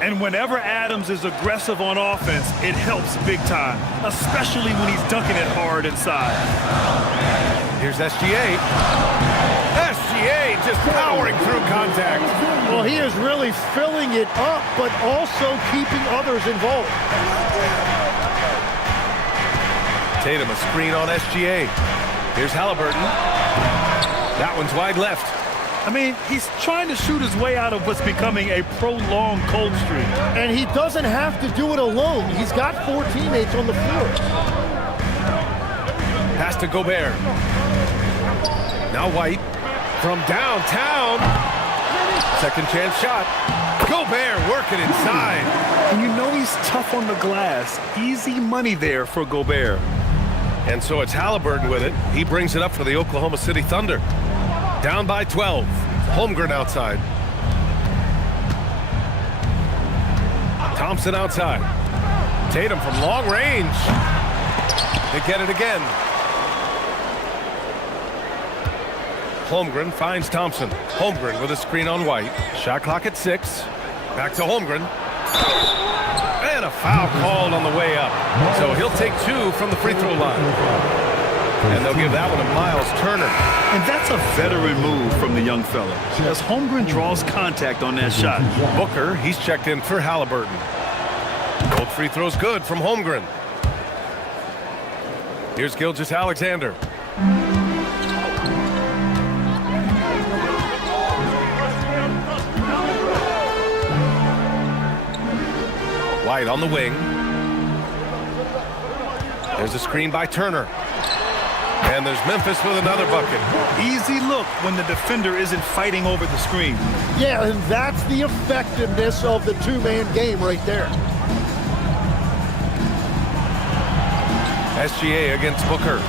And whenever Adams is aggressive on offense, it helps big time, especially when he's dunking it hard inside. Here's SGA. SGA just powering through contact. Well, he is really filling it up, but also keeping others involved. Tatum, a screen on SGA. Here's Halliburton. That one's wide left. I mean, he's trying to shoot his way out of what's becoming a prolonged cold streak. And he doesn't have to do it alone. He's got 4 teammates on the floor. Pass to Gobert. Now White from downtown. Second chance shot. Gobert working inside. And you know he's tough on the glass. Easy money there for Gobert. And so it's Halliburton with it. He brings it up for the Oklahoma City Thunder. Down by 12. Holmgren outside. Thompson outside. Tatum from long range. They get it again. Holmgren finds Thompson. Holmgren with a screen on White. Shot clock at 6. Back to Holmgren. And a foul called on the way up. So he'll take 2 from the free throw line. And they'll give that one to Miles Turner. And that's a veteran move from the young fella, as Holmgren draws contact on that shot. Booker, he's checked in for Halliburton. Both free throws good from Holmgren. Here's Gilgeous-Alexander. White on the wing. There's a screen by Turner. And there's Memphis with another bucket. Easy look when the defender isn't fighting over the screen. Yeah, and that's the effectiveness of the two-man game right there. SGA against Booker.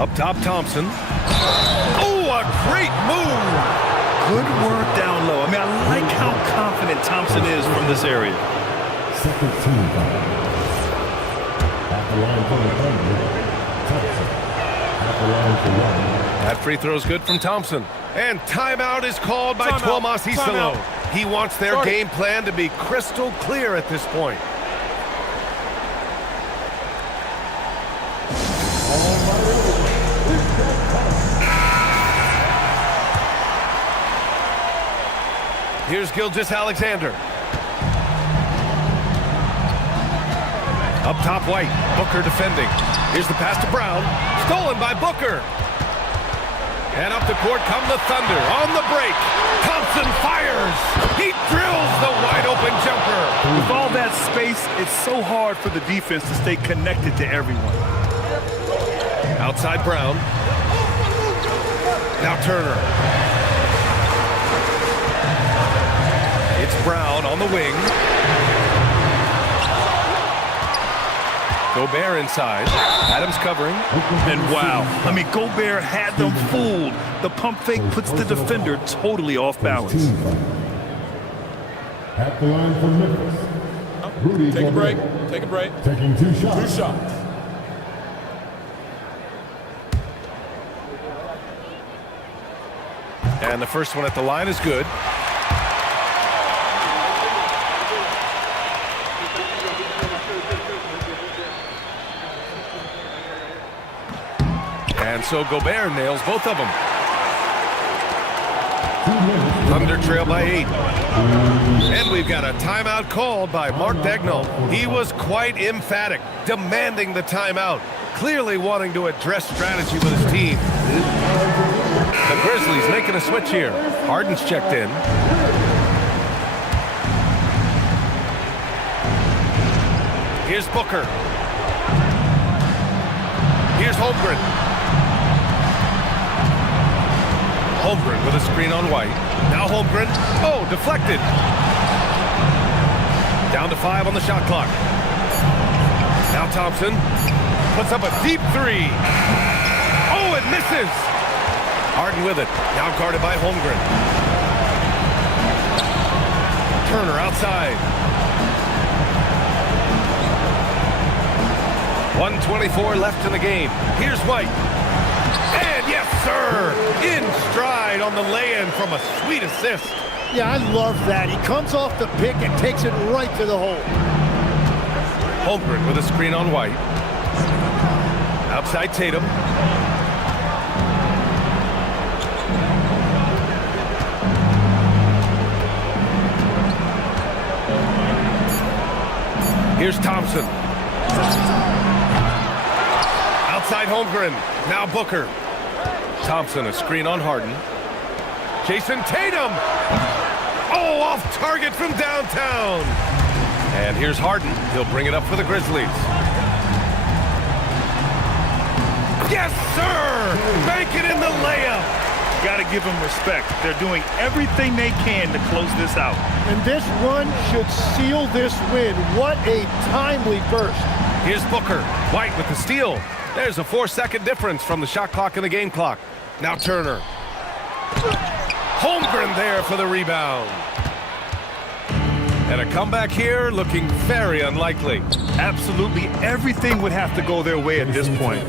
Up top, Thompson. Oh, a great move! Good work down low. I mean, I like how confident Thompson is from this area. Second team foul. At the line for the Thunder, Thompson. At the line for one. That free throw's good from Thompson. And timeout is called by Timeout. Tuomas Isalo. Timeout. He wants their Sorry. game plan to be crystal clear at this point. Here's Gilgeous-Alexander. Up top, White. Booker defending. Here's the pass to Brown. Stolen by Booker. And up the court come the Thunder. On the break. Thompson fires. He drills the wide-open jumper. With all that space, it's so hard for the defense to stay connected to everyone. Outside Brown. Now Turner. It's Brown on the wing. Gobert inside. Adams covering. And wow, I mean, Gobert had them fooled. The pump fake puts the defender totally off balance. At the line for Memphis, Rudy Take a break. Gobert. Take a break. Taking 2 shots. 2 shots. And the first one at the line is good. And so Gobert nails both of them. Thunder trail by 8. And we've got a timeout called by Mark Daigneault. He was quite emphatic, demanding the timeout, clearly wanting to address strategy with his team. The Grizzlies making a switch here. Harden's checked in. Here's Booker. Here's Holmgren. Holmgren with a screen on White. Now Holmgren. Oh, deflected. Down to 5 on the shot clock. Now Thompson puts up a deep 3. Oh, it misses. Harden with it. Now guarded by Holmgren. Turner outside. 1:24 left in the game. Here's White. And yes, sir, in stride on the lay-in from a sweet assist. Yeah, I love that. He comes off the pick and takes it right to the hole. Holmgren with a screen on White. Outside Tatum. Here's Thompson. Outside Holmgren. Now Booker. Thompson, a screen on Harden. Jason Tatum. Oh, off target from downtown. And here's Harden. He'll bring it up for the Grizzlies. Yes, sir! Make it in the layup. Got to give them respect. They're doing everything they can to close this out. And this run should seal this win. What a timely burst. Here's Booker. White with the steal. There's a 4-second difference from the shot clock and the game clock. Now Turner. Holmgren there for the rebound. And a comeback here looking very unlikely. Absolutely everything would have to go their way at this point.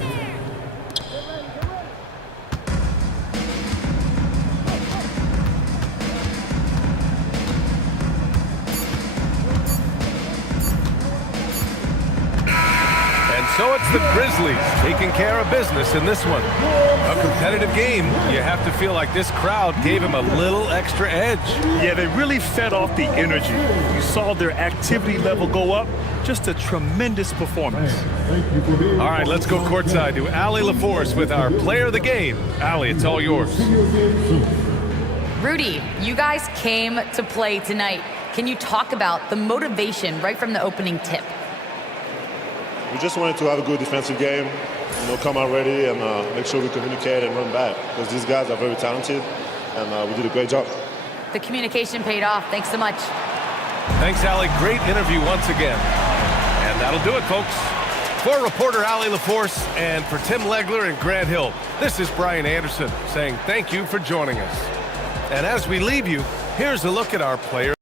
So it's the Grizzlies taking care of business in this one. A competitive game. You have to feel like this crowd gave him a little extra edge. Yeah, they really fed off the energy. You saw their activity level go up. Just a tremendous performance. All right, let's go courtside to Allie LaForce with our player of the game. Allie, it's all yours. Rudy, you guys came to play tonight. Can you talk about the motivation right from the opening tip? We just wanted to have a good defensive game, come out ready and make sure we communicate and run back because these guys are very talented and we did a great job. The communication paid off. Thanks so much. Thanks, Allie. Great interview once again. And that'll do it, folks. For reporter Allie LaForce and for Tim Legler and Grant Hill, this is Brian Anderson saying thank you for joining us. And as we leave you, here's a look at our player.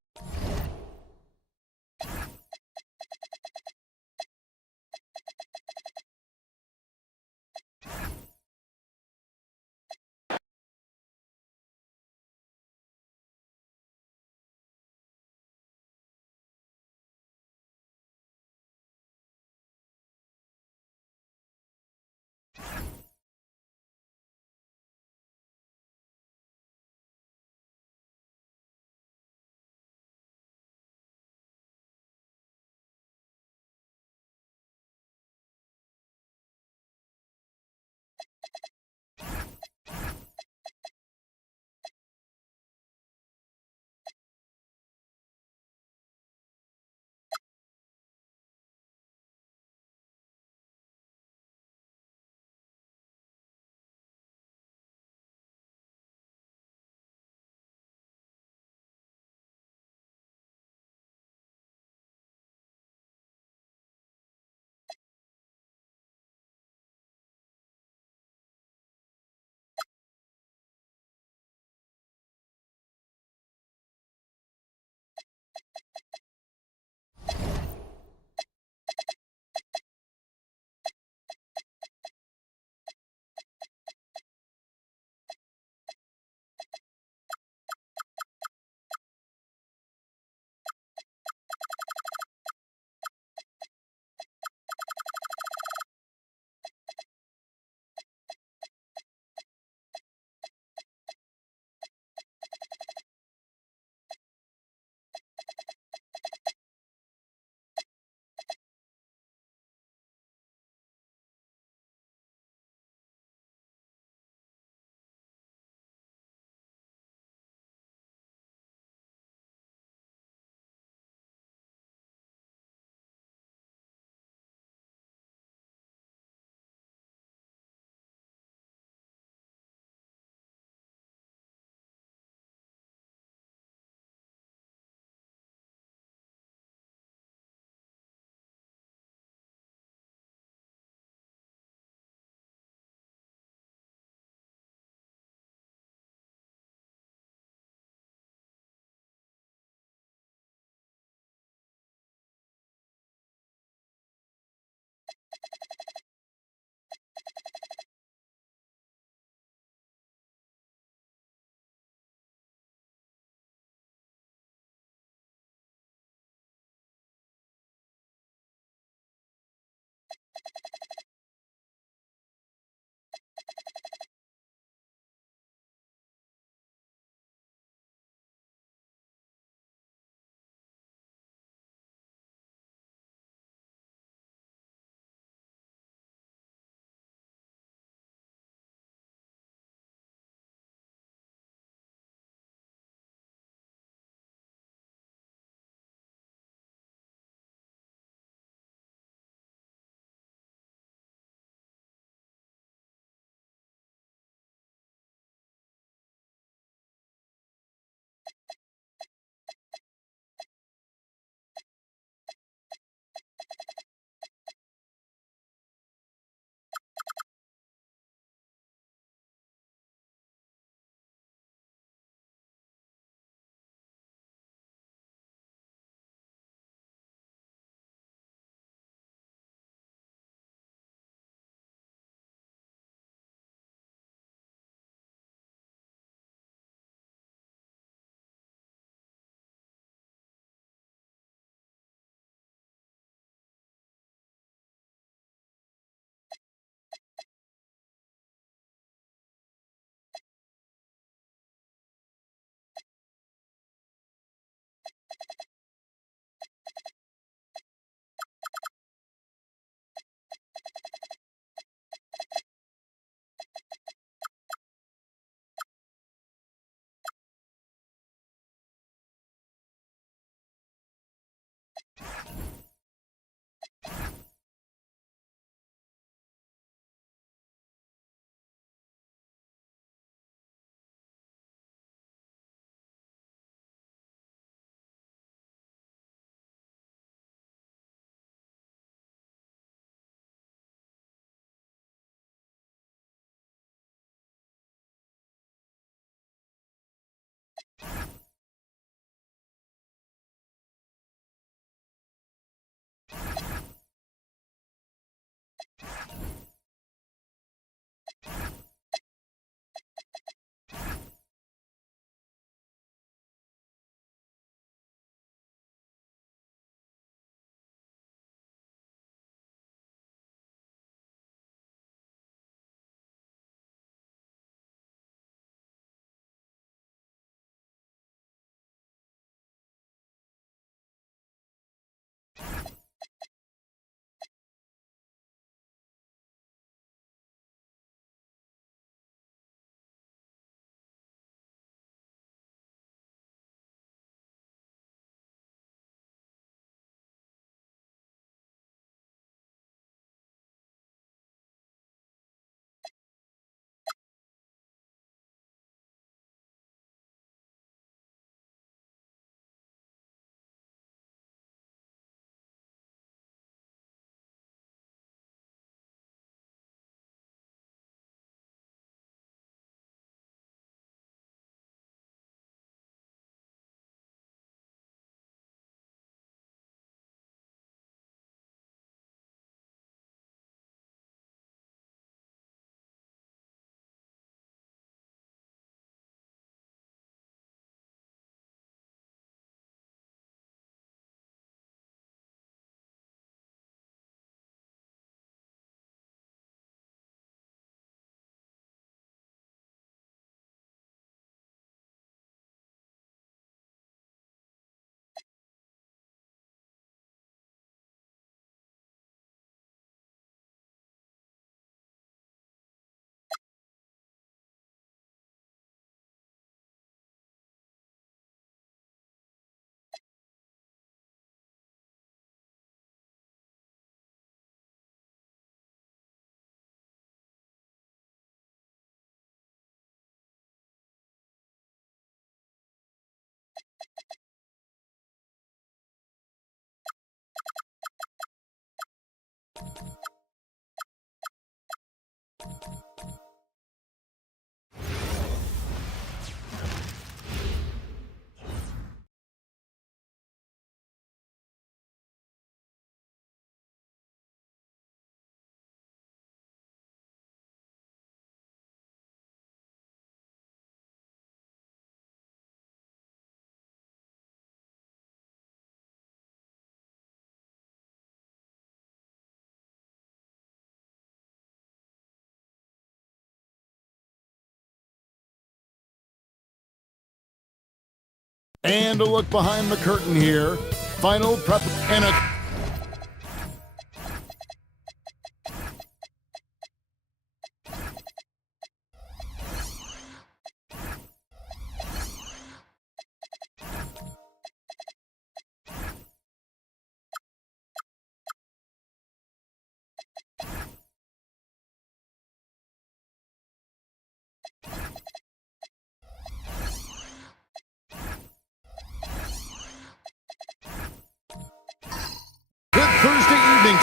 And a look behind the curtain here. Final prep and a...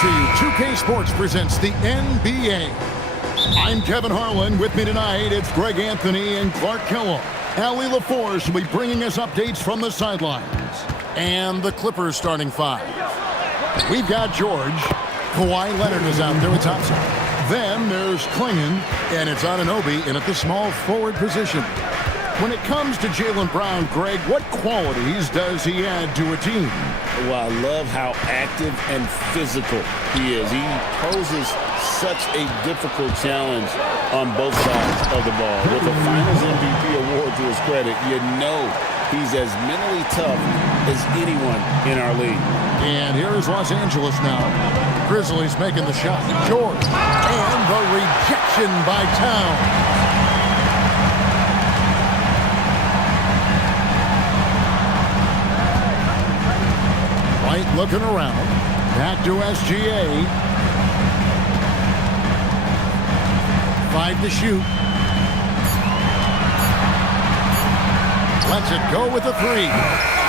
To you, 2K Sports presents the NBA. I'm Kevin Harlan. With me tonight, it's Greg Anthony and Clark Kellogg. Allie LaForce will be bringing us updates from the sidelines. And the Clippers starting five. We've got George. Kawhi Leonard is out there with Thompson. Then there's Klingon, and it's Anunoby in at the small forward position. When it comes to Jaylen Brown, Greg, what qualities does he add to a team? Well, I love how active and physical he is. He poses such a difficult challenge on both sides of the ball. With the Finals MVP award to his credit, you know he's as mentally tough as anyone in our league. And here is Los Angeles now. Grizzlies making the shot. George. And the rejection by Towns. White looking around. Back to SGA. 5 to shoot. Lets it go with a 3.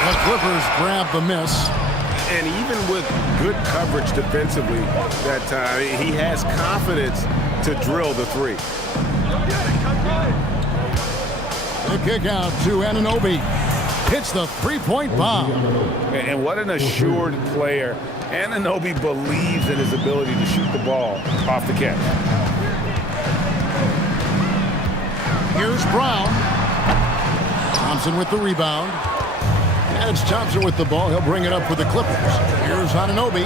The Clippers grab the miss. And even with good coverage defensively that time, he has confidence to drill the 3. The kick out to Anunoby. Hits the three-point bomb. And what an assured player. Anunoby believes in his ability to shoot the ball off the catch. Here's Brown. Thompson with the rebound. And it's Thompson with the ball. He'll bring it up for the Clippers. Here's Anunoby.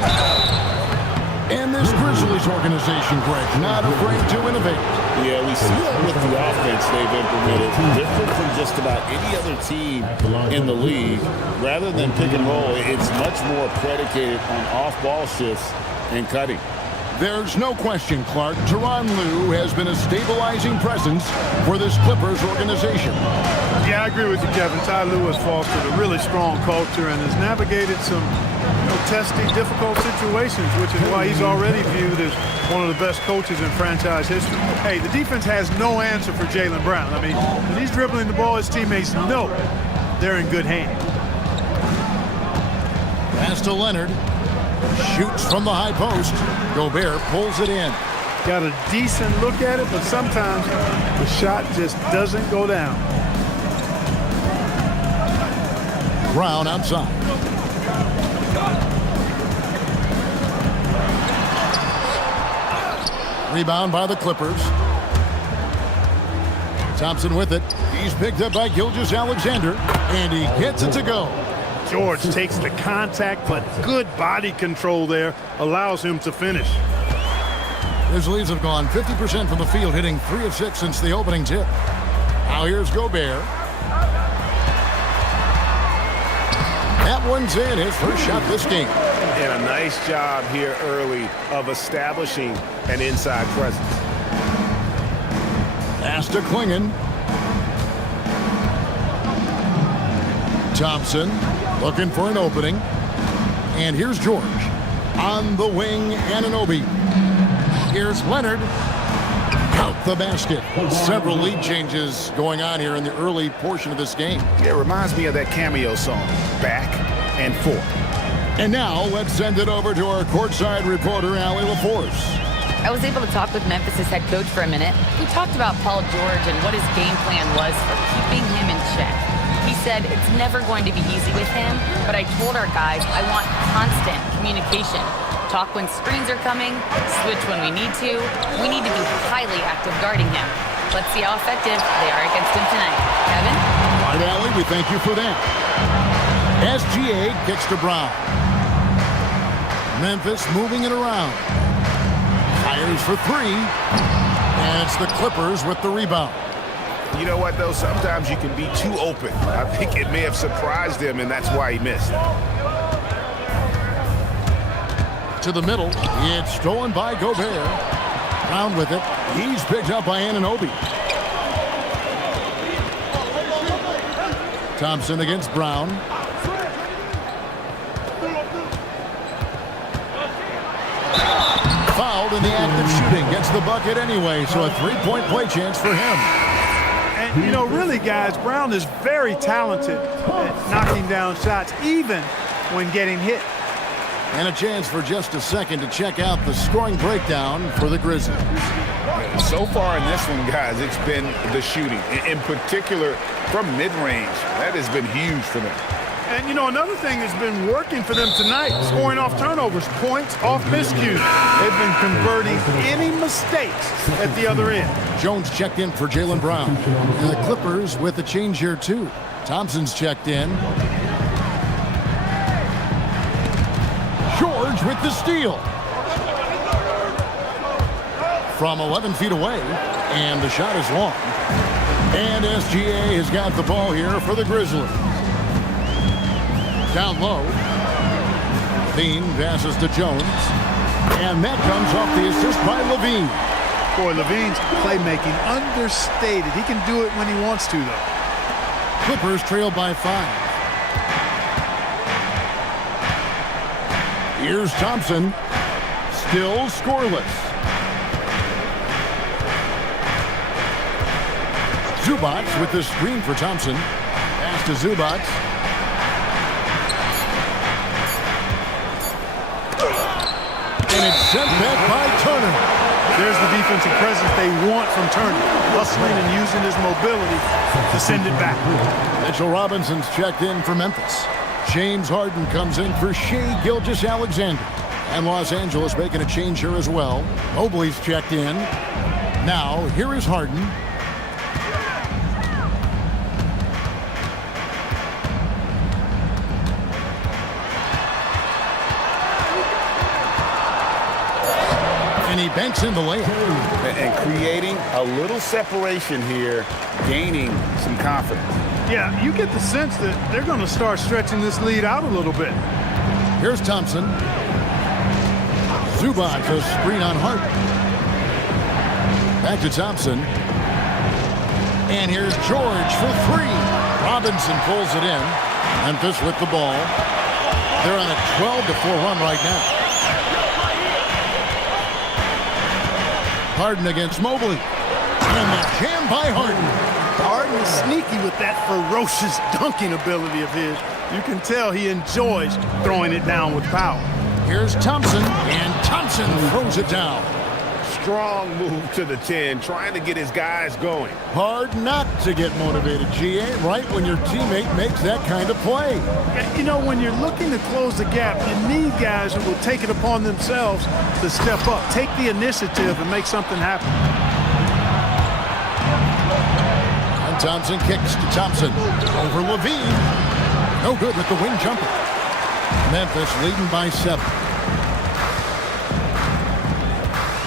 And this Grizzlies organization, Greg, not afraid to innovate. Yeah, we see that with the offense they've implemented. Different from just about any other team in the league. Rather than pick and roll, it's much more predicated on off-ball shifts and cutting. There's no question, Clark. Tyronn Lue has been a stabilizing presence for this Clippers organization. Yeah, I agree with you, Kevin. Ty Lue has fostered a really strong culture and has navigated some testy, difficult situations, which is why he's already viewed as one of the best coaches in franchise history. Hey, the defense has no answer for Jaylen Brown. I mean, when he's dribbling the ball, his teammates know they're in good hands. Pass to Leonard. Shoots from the high post. Gobert pulls it in. Got a decent look at it, but sometimes the shot just doesn't go down. Brown outside. Rebound by the Clippers. Thompson with it. He's picked up by Gilgeous-Alexander, and he gets it to go. George takes the contact, but good body control there allows him to finish. Grizzlies have gone 50% from the field, hitting 3 of 6 since the opening tip. Now here's Gobert. That one's in, his first shot this game. And a nice job here early of establishing an inside presence. Pass to Klingon. Thompson looking for an opening. And here's George. On the wing, Anunoby. Here's Leonard. Out the basket. Several lead changes going on here in the early portion of this game. It reminds me of that Cameo song, Back and Forth. And now let's send it over to our courtside reporter, Allie LaForce. I was able to talk with Memphis' head coach for a minute. We talked about Paul George and what his game plan was for keeping him in check. He said it's never going to be easy with him, but I told our guys I want constant communication. Talk when screens are coming, switch when we need to. We need to be highly active guarding him. Let's see how effective they are against him tonight. Kevin? All right, Allie, we thank you for that. SGA kicks to Brown. Memphis moving it around. Fires for three. And it's the Clippers with the rebound. You know what, though? Sometimes you can be too open. I think it may have surprised him, and that's why he missed. To the middle. It's stolen by Gobert. Brown with it. He's picked up by Anunoby. Thompson against Brown. Fouled in the act of shooting. Gets the bucket anyway, so a three-point play chance for him. And, you know, really, guys, Brown is very talented at knocking down shots, even when getting hit. And a chance for just a second to check out the scoring breakdown for the Grizzlies. So far in this one, guys, it's been the shooting. In particular, from mid-range. That has been huge for them. And, you know, another thing that's been working for them tonight, scoring off turnovers, points off miscues. They've been converting any mistakes at the other end. Jones checked in for Jaylen Brown. And the Clippers with a change here, too. Thompson's checked in. George with the steal. From 11 feet away. And the shot is long. And SGA has got the ball here for the Grizzlies. Down low. Levine passes to Jones. And that comes off the assist by Levine. Boy, Levine's playmaking understated. He can do it when he wants to, though. Clippers trail by 5. Here's Thompson. Still scoreless. Zubac with the screen for Thompson. Pass to Zubac. And it's sent back by Turner. There's the defensive presence they want from Turner. Hustling and using his mobility to send it back. Mitchell Robinson's checked in for Memphis. James Harden comes in for Shai Gilgeous-Alexander. And Los Angeles making a change here as well. Mobley's checked in. Now, here is Harden. And he banks in the layup. And creating a little separation here, gaining some confidence. Yeah, you get the sense that they're going to start stretching this lead out a little bit. Here's Thompson. Zubac, a screen on Harden. Back to Thompson. And here's George for three. Robinson pulls it in. Memphis with the ball. They're on a 12-4 run right now. Harden against Mobley. And the jam by Harden. Harden is sneaky with that ferocious dunking ability of his. You can tell he enjoys throwing it down with power. Here's Thompson, and Thompson throws it down. Strong move to the 10, trying to get his guys going. Hard not to get motivated, GA, right when your teammate makes that kind of play. You know, when you're looking to close the gap, you need guys who will take it upon themselves to step up, take the initiative, and make something happen. And Thompson kicks to Thompson. Over Levine. No good with the wing jumper. Memphis leading by 7.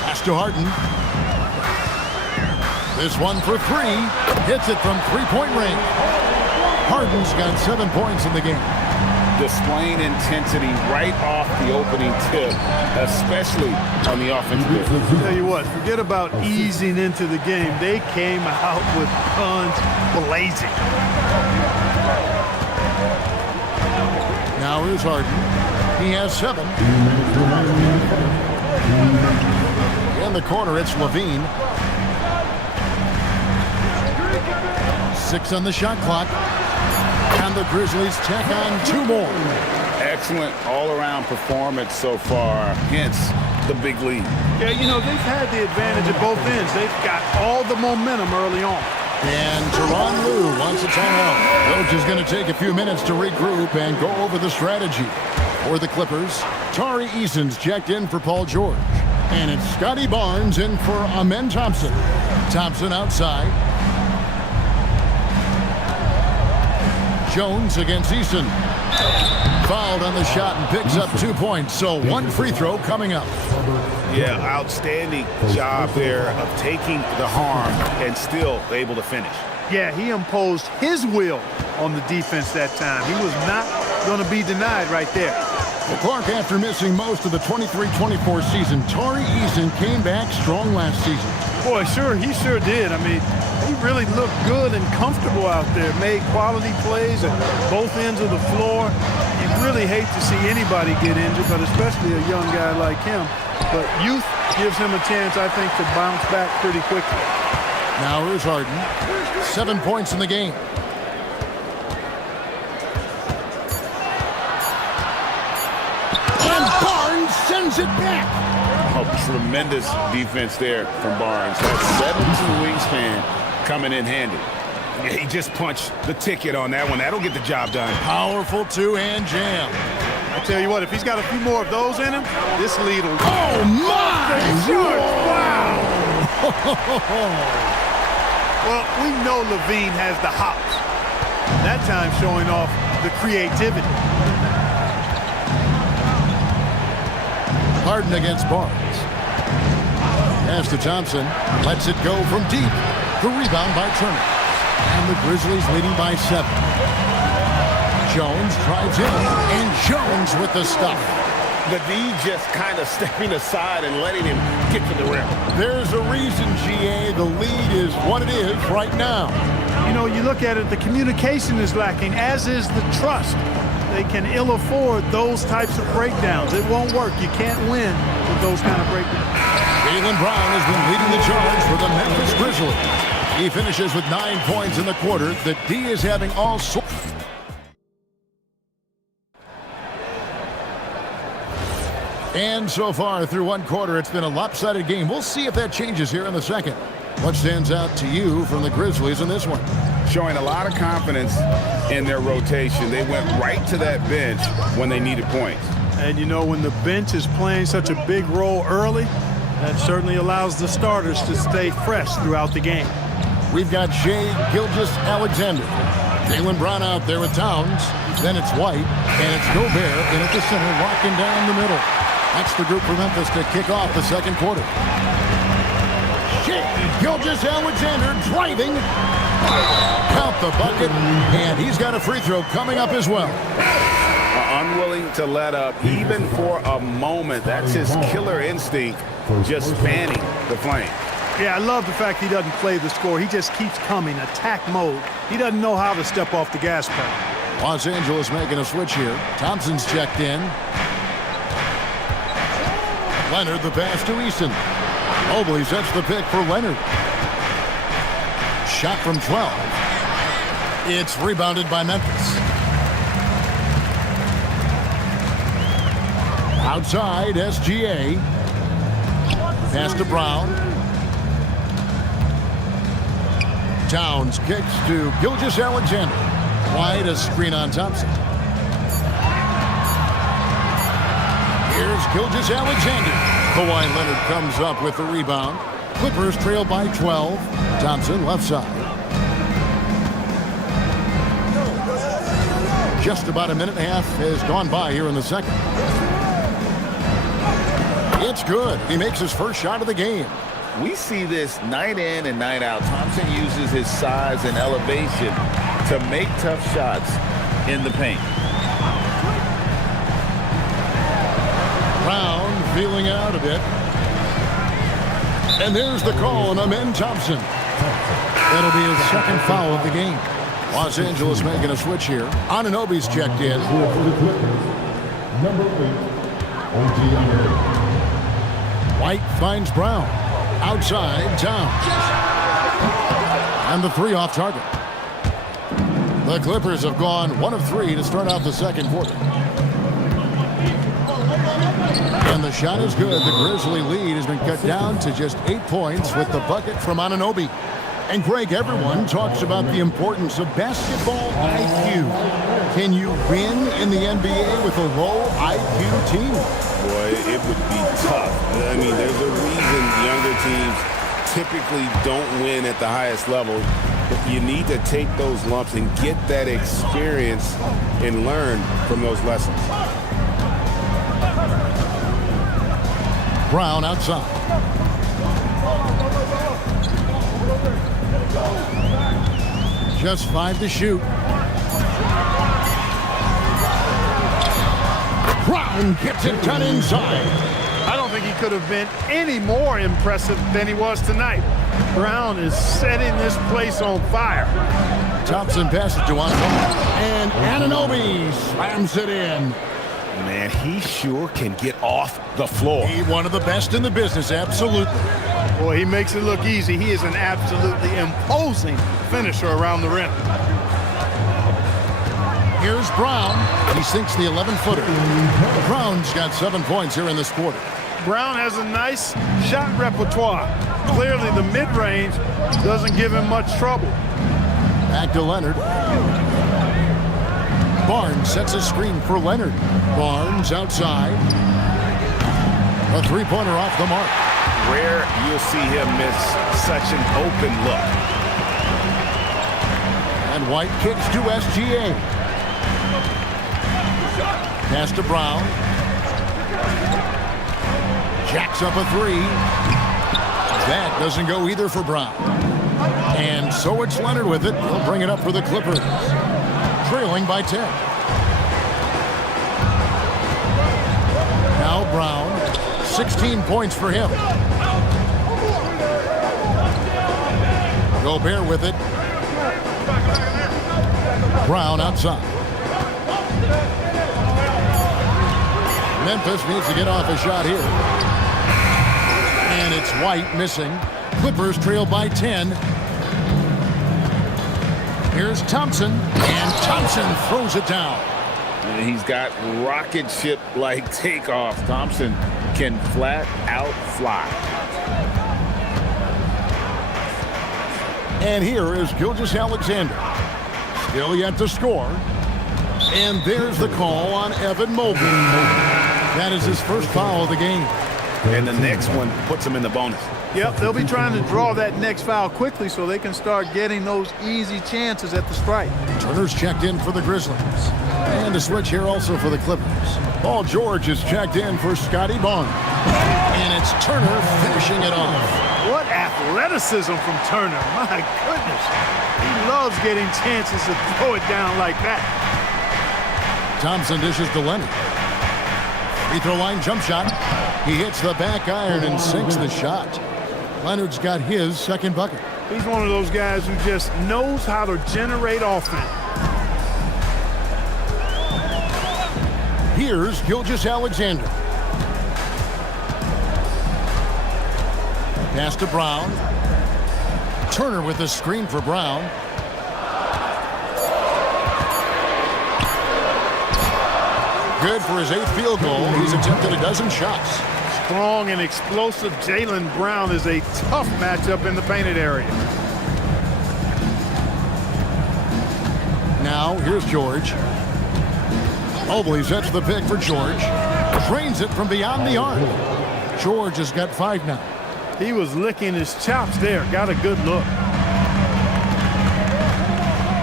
Pass to Harden. This one for 3. Hits it from three-point range. Harden's got 7 points in the game. Displaying intensity right off the opening tip, especially on the offensive end. Tell you what, forget about easing into the game. They came out with guns blazing. Now here's Harden. He has 7. In the corner, it's Levine. 6 on the shot clock. And the Grizzlies tack on 2 more. excellent all-around performance so far, hence the big lead. Yeah, you know, they've had the advantage at both ends. They've got all the momentum early on. And Tyronn Lue wants a timeout. Coach is going to take a few minutes to regroup and go over the strategy. For the Clippers, Tari Eason's checked in for Paul George. And it's Scotty Barnes in for Amen Thompson. Thompson outside. Jones against Eason. Fouled on the shot and picks up 2 points. So one free throw coming up. Yeah, outstanding job there of taking the harm and still able to finish. Yeah, he imposed his will on the defense that time. He was not going to be denied right there. Well, Clark, after missing most of the 23-24 season, Tari Eason came back strong last season. Boy, he sure did. I mean, he really looked good and comfortable out there, made quality plays at both ends of the floor. You really hate to see anybody get injured, but especially a young guy like him. But youth gives him a chance, I think, to bounce back pretty quickly. Now here's Harden. 7 points in the game. And Barnes sends it back. Oh, tremendous defense there from Barnes. That 7'2" wingspan coming in handy. Yeah, he just punched the ticket on that one. That'll get the job done. Powerful two-hand jam. I tell you what, if he's got a few more of those in him, this lead will... Oh, my! Wow! Well, we know Levine has the hops. That time showing off the creativity. Harden against Barnes. Pass to Thompson. Lets it go from deep. The rebound by Turner. And the Grizzlies leading by 7. Jones drives in. And Jones with the stuff. The D just kind of stepping aside and letting him get to the rim. There's a reason, GA. The lead is what it is right now. You know, you look at it, the communication is lacking, as is the trust. They can ill afford those types of breakdowns. It won't work. You can't win with those kind of breakdowns. Jaylen Brown has been leading the charge for the Memphis Grizzlies. He finishes with 9 points in the quarter. The D is having all sorts. And so far through one quarter, it's been a lopsided game. We'll see if that changes here in the second. What stands out to you from the Grizzlies in this one? Showing a lot of confidence in their rotation. They went right to that bench when they needed points. And you know, when the bench is playing such a big role early, that certainly allows the starters to stay fresh throughout the game. We've got Shai Gilgeous-Alexander. Jaylen Brown out there with Towns. Then it's White, and it's Gobert in at the center, locking down the middle. That's the group for Memphis to kick off the second quarter. Shai Gilgeous-Alexander driving. Count the bucket, and he's got a free throw coming up as well. Unwilling to let up, even for a moment. That's his killer instinct, just fanning the flame. Yeah, I love the fact he doesn't play the score. He just keeps coming, attack mode. He doesn't know how to step off the gas pedal. Los Angeles making a switch here. Thompson's checked in. Leonard the pass to Eason. Mobley sets the pick for Leonard. Shot from 12. It's rebounded by Memphis. Outside, SGA. Pass to Brown. Towns kicks to Gilgeous-Alexander. Wide, a screen on Thompson. Here's Gilgeous-Alexander. Kawhi Leonard comes up with the rebound. Clippers trail by 12. Thompson left side. Just about a minute and a half has gone by here in the second. It's good. He makes his first shot of the game. We see this night in and night out. Thompson uses his size and elevation to make tough shots in the paint. Brown feeling out a bit. And there's the call on Amen Thompson. That'll be his second foul of the game. Los Angeles making a switch here. Anunoby's checked in. Number 8, OG. White finds Brown. Outside, Towns. And the three off target. The Clippers have gone 1 of 3 to start out the second quarter. And the shot is good. The Grizzly lead has been cut down to just 8 points with the bucket from Anunoby. And Greg, everyone talks about the importance of basketball IQ. Can you win in the NBA with a low IQ team? Boy, it would be tough. I mean, there's a reason younger teams typically don't win at the highest level. But you need to take those lumps and get that experience and learn from those lessons. Brown outside. Just 5 to shoot. Brown gets it done inside. I don't think he could have been any more impressive than he was tonight. Brown is setting this place on fire. Thompson passes to Anwar, and Anunoby slams it in. Man, he sure can get off the floor. He's one of the best in the business, absolutely. Boy, he makes it look easy. He is an absolutely imposing finisher around the rim. Here's Brown. He sinks the 11-footer. Brown's got 7 points here in this quarter. Brown has a nice shot repertoire. Clearly, the mid-range doesn't give him much trouble. Back to Leonard. Barnes sets a screen for Leonard. Barnes outside. A three-pointer off the mark. Rare you'll see him miss such an open look. And White kicks to SGA. Pass to Brown. Jacks up a three. That doesn't go either for Brown. And so it's Leonard with it. He'll bring it up for the Clippers. Trailing by 10. Now Brown. 16 points for him. Gobert with it. Brown outside. Memphis needs to get off a shot here. And it's White missing. Clippers trail by 10. Here's Thompson, and Thompson throws it down. And he's got rocket ship-like takeoff. Thompson can flat out fly. And here is Gilgeous-Alexander. Still yet to score. And there's the call on Evan Mobley. That is his first foul of the game. And the next one puts him in the bonus. Yep, they'll be trying to draw that next foul quickly so they can start getting those easy chances at the stripe. Turner's checked in for the Grizzlies. And a switch here also for the Clippers. Paul George is checked in for Scotty Barnes. And it's Turner finishing it off. What athleticism from Turner. My goodness. He loves getting chances to throw it down like that. Thompson dishes to Leonard. Free throw line jump shot. He hits the back iron and sinks the shot. Leonard's got his second bucket. He's one of those guys who just knows how to generate offense. Here's Gilgeous-Alexander. Pass to Brown. Turner with the screen for Brown. Good for his 8th field goal. He's attempted a dozen shots. Strong and explosive Jaylen Brown is a tough matchup in the painted area. Now, here's George. Mobley sets the pick for George. Drains it from beyond the arc. George has got 5 now. He was licking his chops there. Got a good look.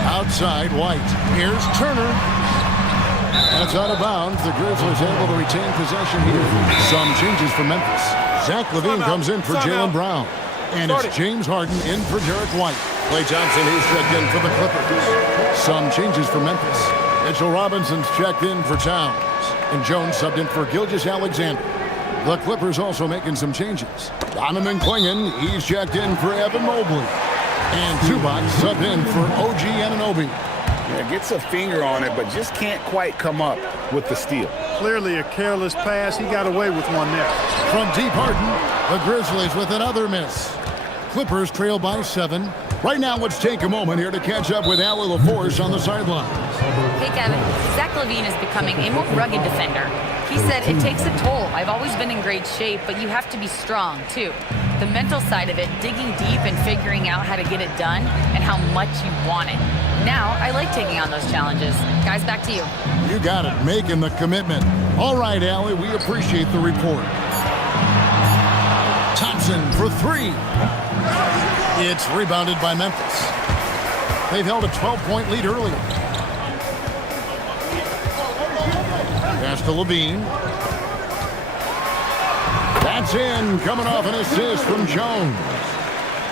Outside, White. Here's Turner. That's out of bounds. The Grizzlies able to retain possession here. Some changes for Memphis. Zach LaVine comes in for Jaylen Brown. And it's James Harden in for Derek White. Klay Thompson is checked in for the Clippers. Some changes for Memphis. Mitchell Robinson's checked in for Towns. And Jones subbed in for Gilgeous-Alexander. The Clippers also making some changes. Donovan Clingan, he's checked in for Evan Mobley. And Zubac subbed in for OG Anunoby. Yeah, gets a finger on it, but just can't quite come up with the steal. Clearly a careless pass. He got away with one there. From deep Harden, the Grizzlies with another miss. Clippers trail by 7. Right now, let's take a moment here to catch up with Allie LaForce on the sidelines. Hey, Kevin. Zach LaVine is becoming a more rugged defender. He said, it takes a toll. I've always been in great shape, but you have to be strong, too. The mental side of it, digging deep and figuring out how to get it done and how much you want it. Now, I like taking on those challenges. Guys, back to you. You got it, making the commitment. All right, Allie, we appreciate the report. Thompson for three. It's rebounded by Memphis. They've held a 12-point lead earlier. Pass to Levine. That's in, coming off an assist from Jones.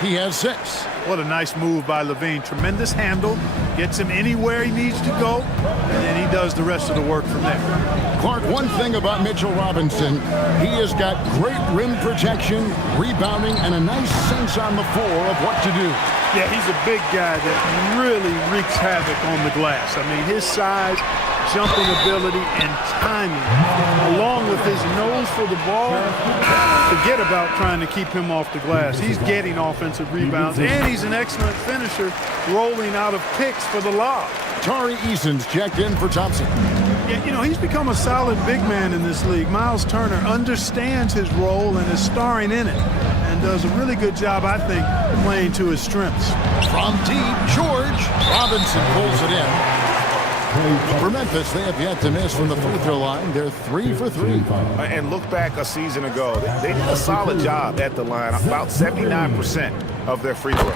He has 6. What a nice move by Levine. Tremendous handle. Gets him anywhere he needs to go, and then he does the rest of the work from there. Clark, one thing about Mitchell Robinson, he has got great rim protection, rebounding, and a nice sense on the floor of what to do. Yeah, he's a big guy that really wreaks havoc on the glass. I mean, his size, jumping ability, and timing, along with his nose for the ball, forget about trying to keep him off the glass. He's getting offensive rebounds, and he's an excellent finisher, rolling out of picks for the lob. Tari Eason's checked in for Thompson. Yeah, you know, he's become a solid big man in this league. Miles Turner understands his role and is starring in it, and does a really good job, I think, playing to his strengths. From deep, George. Robinson pulls it in. For Memphis, they have yet to miss from the free throw line. They're 3 for 3. And look back a season ago. They did a solid job at the line, about 79% of their free throw.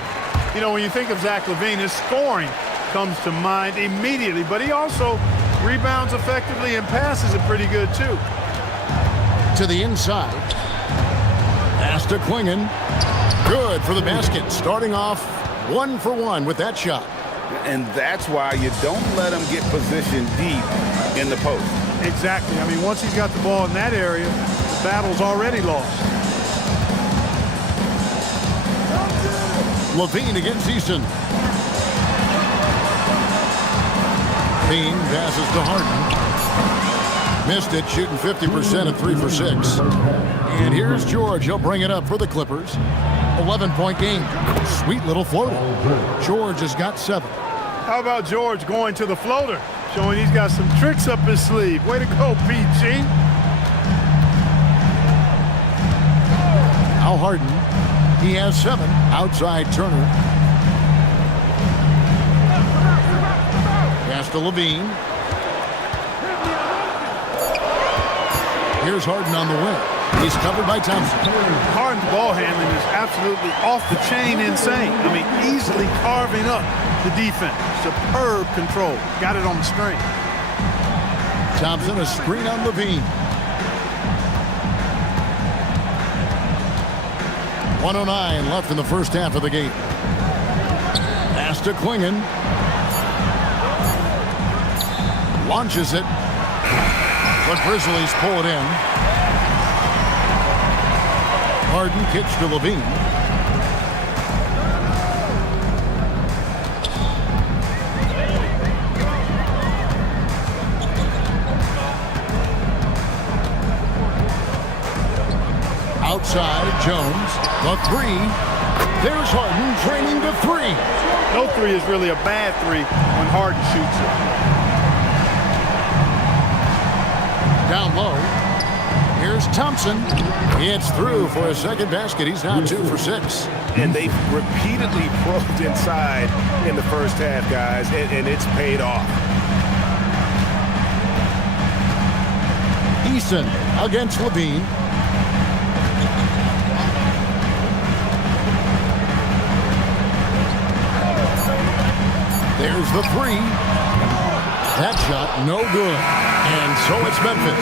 You know, when you think of Zach LaVine, his scoring comes to mind immediately, but he also rebounds effectively and passes it pretty good, too. To the inside. Pass to Klingon. Good for the basket. Starting off 1 for 1 with that shot. And that's why you don't let him get positioned deep in the post. Exactly. I mean, once he's got the ball in that area, the battle's already lost. Levine against Easton. Bean passes to Harden. Missed it, shooting 50% at 3 for 6. And here's George. He'll bring it up for the Clippers. 11-point game. Sweet little floater. George has got 7. How about George going to the floater, showing he's got some tricks up his sleeve. Way to go, PG. Al Harden. He has 7. Outside Turner. Pass to Levine. Here's Harden on the wing. He's covered by Thompson. Harden's ball handling is absolutely off the chain insane. I mean, easily carving up the defense. Superb control. Got it on the string. Thompson, a screen on Levine. 1:09 left in the first half of the game. Pass to Klingon. Launches it. The Grizzlies pull it in. Harden kicks to Levine. Outside, Jones. The 3. There's Harden training the 3. No 3 is really a bad 3 when Harden shoots it. Down low. Here's Thompson. It's through for a second basket. He's now 2 for 6. And they've repeatedly probed inside in the first half, guys, and it's paid off. Eason against Levine. There's the 3. That shot, no good. And so it's Memphis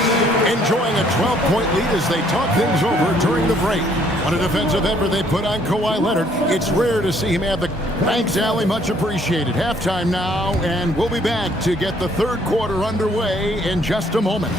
enjoying a 12-point lead as they talk things over during the break. What a defensive effort they put on Kawhi Leonard. It's rare to see him have the thanks, Allie. Much appreciated. Halftime now, and we'll be back to get the third quarter underway in just a moment.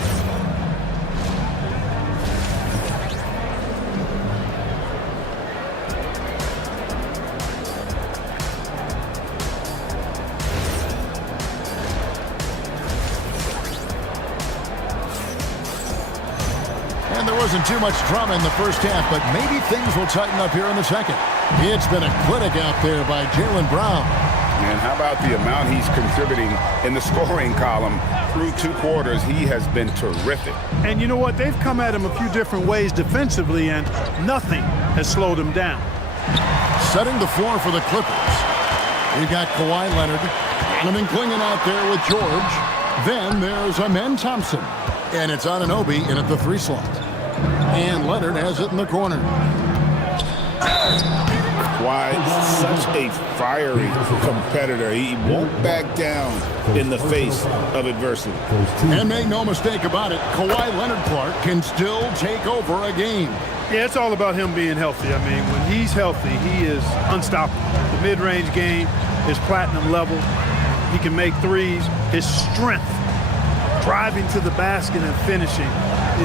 And there wasn't too much drama in the first half, but maybe things will tighten up here in the second. It's been a clinic out there by Jaylen Brown. And how about the amount he's contributing in the scoring column through 2 quarters? He has been terrific. And you know what? They've come at him a few different ways defensively, and nothing has slowed him down. Setting the floor for the Clippers. We've got Kawhi Leonard, Donovan Clingan out there with George. Then there's Amen Thompson. And it's Anunoby in at the 3 slot. And Leonard has it in the corner. Why, such a fiery competitor. He won't back down in the face of adversity. And make no mistake about it, Kawhi Leonard Clark can still take over a game. Yeah, it's all about him being healthy. I mean, when he's healthy, he is unstoppable. The mid-range game is platinum level. He can make threes. His strength, driving to the basket and finishing,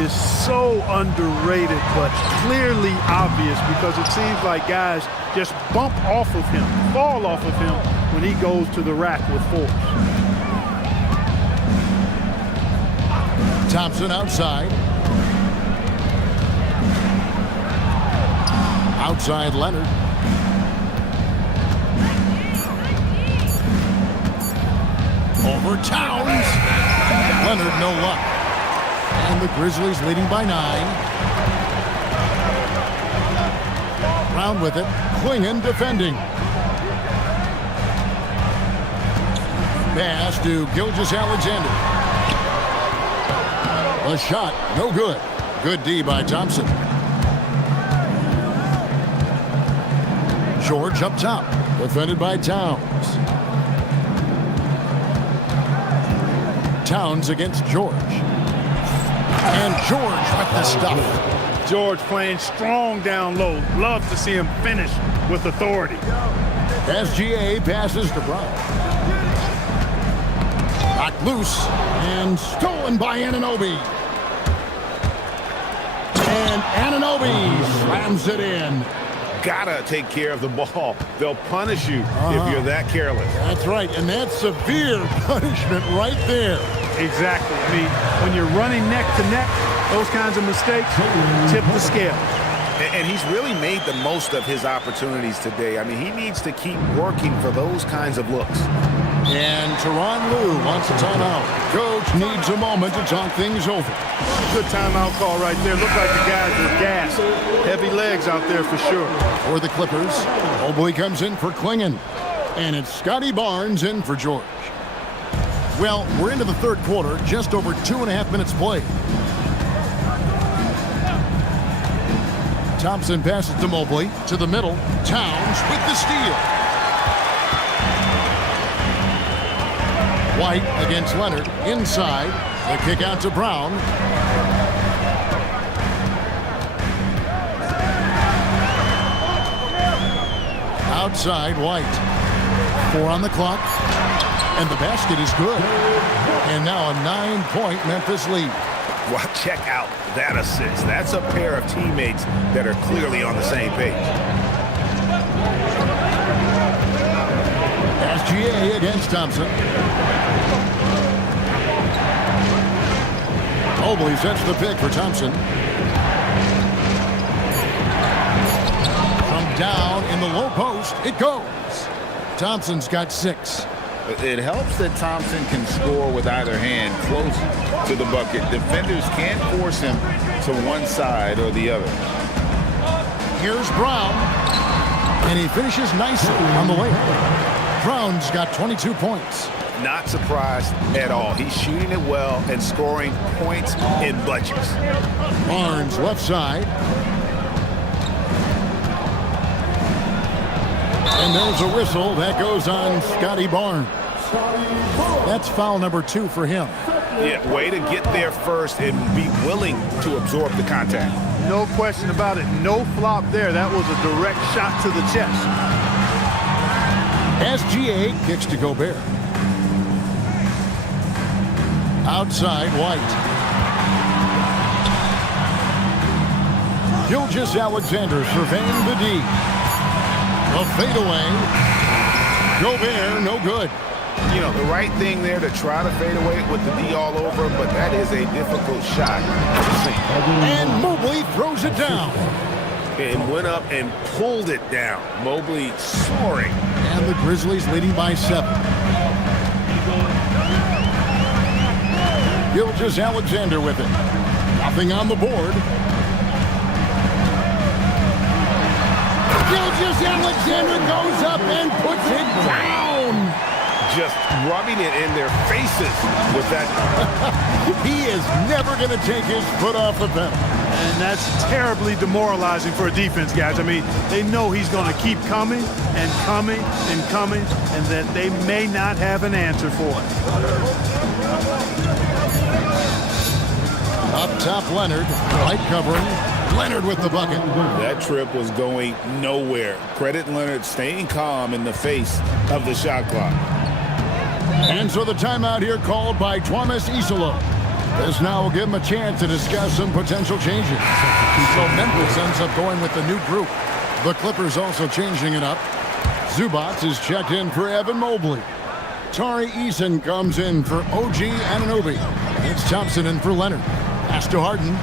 is so underrated, but clearly obvious, because it seems like guys just bump off of him, fall off of him when he goes to the rack with force. Thompson outside. Outside Leonard. Over Towns. Leonard no luck. And the Grizzlies leading by 9. Brown with it. Clingan defending. Pass to Gilgeous-Alexander. A shot, no good. Good D by Thompson. George up top, defended by Towns. Towns against George. And George with the stuff. George playing strong down low. Love to see him finish with authority. SGA passes to Brown. Knocked loose and stolen by Anunoby. And Anunoby slams it in. Gotta take care of the ball. They'll punish you if you're that careless. That's right, and that's severe punishment right there. Exactly. I mean, when you're running neck to neck, those kinds of mistakes tip the scale. And he's really made the most of his opportunities today. I mean, he needs to keep working for those kinds of looks. And Tyronn Lue wants a timeout. Coach needs a moment to talk things over. Good timeout call right there. Look like the guys are gassed. Heavy legs out there for sure. For the Clippers, Mobley comes in for Clingan. And it's Scotty Barnes in for George. Well, we're into the 3rd quarter, just over 2.5 minutes played. Thompson passes to Mobley, to the middle. Towns with the steal. White against Leonard, inside. The kick out to Brown. Outside, White. 4 on the clock. And the basket is good. And now a 9-point Memphis lead. Well, check out that assist. That's a pair of teammates that are clearly on the same page. SGA against Thompson. Mobley sets the pick for Thompson. From down in the low post, it goes. Thompson's got 6. It helps that Thompson can score with either hand close to the bucket. Defenders can't force him to one side or the other. Here's Brown. And he finishes nicely on the layup. Brown's got 22 points. Not surprised at all. He's shooting it well and scoring points in bunches. Barnes left side. And there's a whistle that goes on Scotty Barnes. That's foul number 2 for him. Yeah, way to get there first and be willing to absorb the contact. No question about it. No flop there. That was a direct shot to the chest. SGA kicks to Gobert. Outside, White. Gilgeous-Alexander surveying the D. A fadeaway. Gobert, no good. You know, the right thing there to try to fade away with the D all over, but that is a difficult shot to sink. And Mobley throws it down. and went up and pulled it down. Mobley soaring. And the Grizzlies leading by 7. Gilgeous-Alexander with it. Nothing on the board. Gilgeous-Alexander goes up and puts it down. Just rubbing it in their faces with that. He is never going to take his foot off the pedal. And that's terribly demoralizing for a defense, guys. I mean, they know he's going to keep coming and coming and coming, and that they may not have an answer for it. Up top, Leonard. Light covering. Leonard with the bucket. That trip was going nowhere. Credit Leonard staying calm in the face of the shot clock. And so the timeout here called by Thomas Isolo. This now will give him a chance to discuss some potential changes. So Memphis ends up going with the new group. The Clippers also changing it up. Zubac is checked in for Evan Mobley. Tari Eason comes in for OG Anunoby. It's Thompson in for Leonard. Pass to Harden.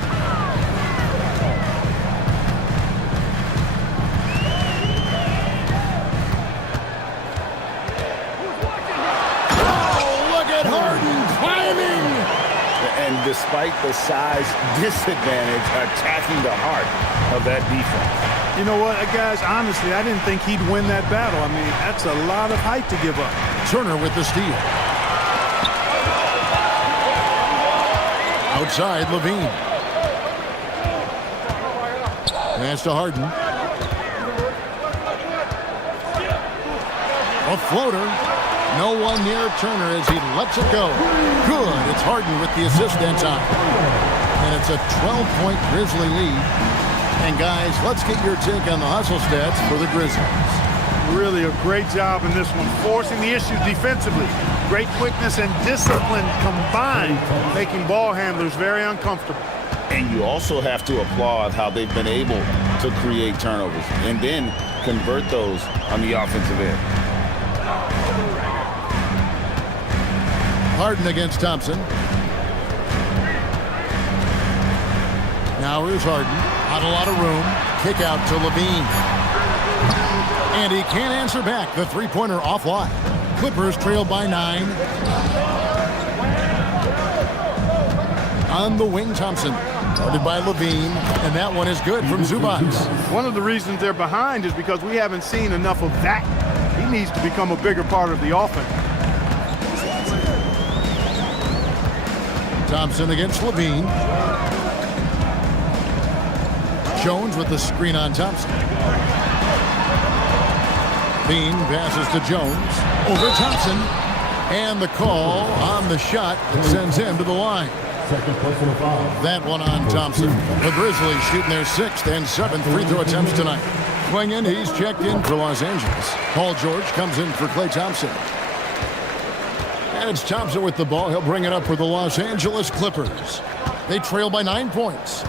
And despite the size disadvantage, attacking the heart of that defense. You know what, guys, honestly, I didn't think he'd win that battle. I mean, that's a lot of height to give up. Turner with the steal. Outside, Levine. Pass to Harden. A floater. No one near Turner as he lets it go. Good. It's Harden with the assist that time. And it's a 12-point Grizzly lead. And guys, let's get your take on the hustle stats for the Grizzlies. Really a great job in this one, forcing the issues defensively. Great quickness and discipline combined, making ball handlers very uncomfortable. And you also have to applaud how they've been able to create turnovers and then convert those on the offensive end. Harden against Thompson. Now here's Harden. Not a lot of room. Kick out to Levine. And he can't answer back. The three-pointer offline. Clippers trail by 9. On the wing, Thompson. Guarded by Levine. And that one is good from Zubac. One of the reasons they're behind is because we haven't seen enough of that. He needs to become a bigger part of the offense. Thompson against Levine. Jones with the screen on Thompson. Bean passes to Jones. Over Thompson. And the call on the shot that sends him to the line. Second personal foul. That one on Thompson. The Grizzlies shooting their 6th and 7th free throw attempts tonight. Swinging, he's checked in for Los Angeles. Paul George comes in for Klay Thompson. And it's Thompson with the ball. He'll bring it up for the Los Angeles Clippers. They trail by 9 points.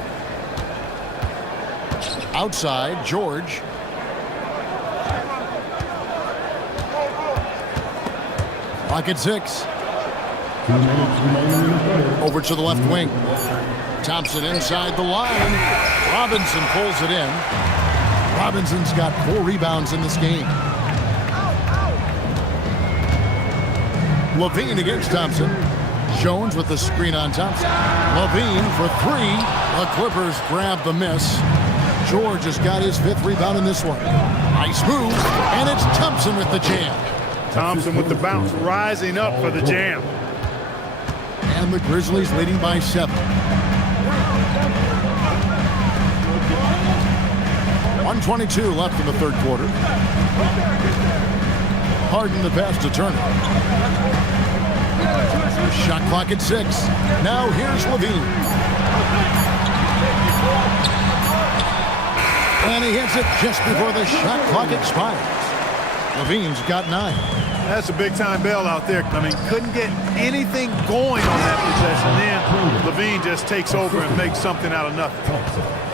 Outside, George. Clock at 6. 2 minutes remaining in the third. Over to the left wing. Thompson inside the line. Robinson pulls it in. Robinson's got 4 rebounds in this game. Levine against Thompson. Jones with the screen on Thompson. Levine for 3. The Clippers grab the miss. George has got his 5th rebound in this one. Nice move, and it's Thompson with the jam. Thompson with the bounce, rising up for the jam. And the Grizzlies leading by 7. 1:22 left in the third quarter. Harden the pass to Turner. Shot clock at 6. Now here's Levine. And he hits it just before the shot clock expires. Levine's got 9. That's a big-time bailout there. I mean, couldn't get anything going on that possession. Then Levine just takes over and makes something out of nothing.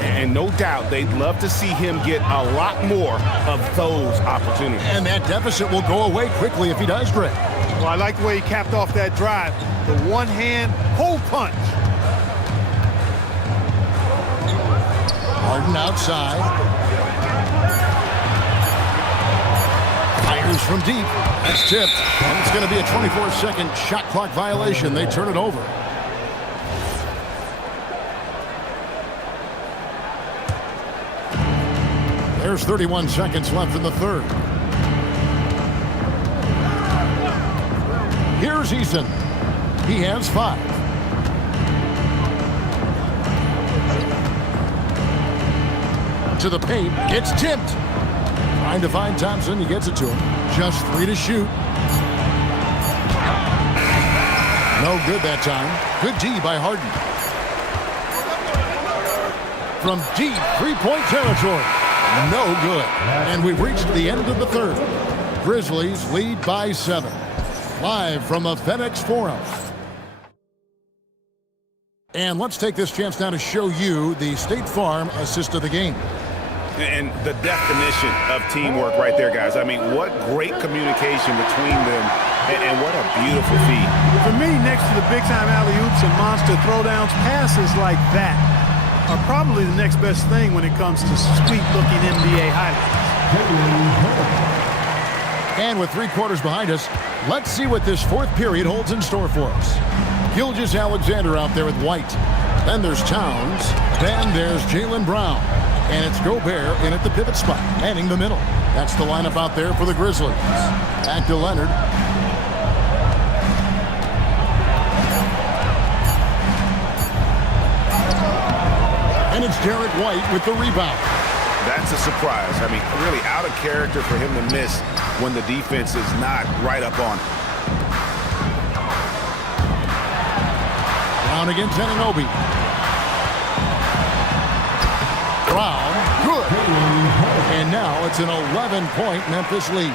And no doubt they'd love to see him get a lot more of those opportunities. And that deficit will go away quickly if he does, Greg. Well, I like the way he capped off that drive. The one-hand hole punch. Harden outside. Here's from deep. That's tipped. And it's going to be a 24-second shot clock violation. They turn it over. There's 31 seconds left in the third. Here's Eason. He has 5. To the paint. It's tipped. Trying to find Thompson. He gets it to him. Just 3 to shoot. No good that time. Good D by Harden. From deep three-point territory. No good. And we've reached the end of the third. Grizzlies lead by 7. Live from the FedEx Forum. And let's take this chance now to show you the State Farm assist of the game. And the definition of teamwork right there, guys. I mean, what great communication between them, and what a beautiful feat. For me, next to the big-time alley-oops and monster throwdowns, passes like that are probably the next best thing when it comes to sweet-looking NBA highlights. And with 3 quarters behind us, let's see what this fourth period holds in store for us. Gilgeous-Alexander out there with White. Then there's Towns. Then there's Jaylen Brown. And it's Gobert in at the pivot spot, manning the middle. That's the lineup out there for the Grizzlies. Back to Leonard. And it's Derek White with the rebound. That's a surprise. I mean, really out of character for him to miss when the defense is not right up on him. Brown against Anunoby. Brown, good. And now it's an 11-point Memphis lead.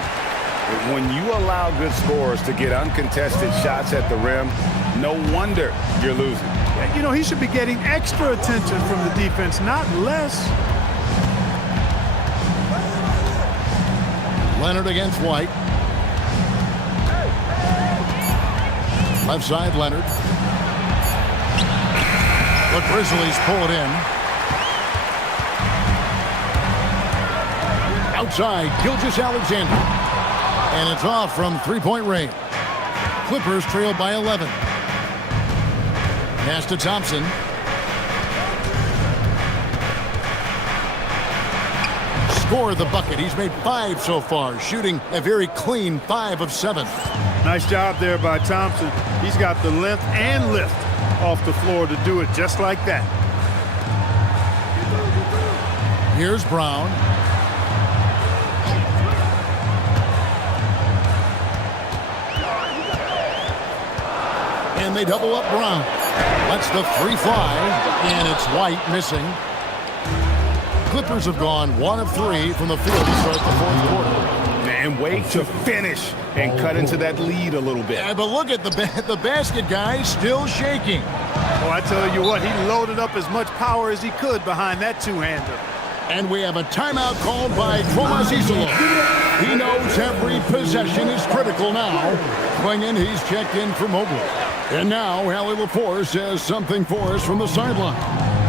When you allow good scorers to get uncontested shots at the rim, no wonder you're losing. You know, he should be getting extra attention from the defense, not less. Leonard against White. Left side, Leonard. The Grizzlies pull it in. Outside, Gilgeous-Alexander. And it's off from three-point range. Clippers trail by 11. Pass to Thompson. Score the bucket. He's made 5 so far, shooting a very clean 5 of 7. Nice job there by Thompson. He's got the length and lift off the floor to do it just like that. Here's Brown. And they double up Brown. Lets the 3 fly, and it's White missing. Clippers have gone 1 of 3 from the field to start the fourth quarter. And wait to finish and cut into that lead a little bit. Yeah, but look at the basket guy still shaking. Oh, I tell you what, he loaded up as much power as he could behind that two-hander. And we have a timeout called by Tomas Isilov. He knows every possession is critical now. Klingon, he's checked in for Mobley. And now Allie LaForce says something for us from the sideline.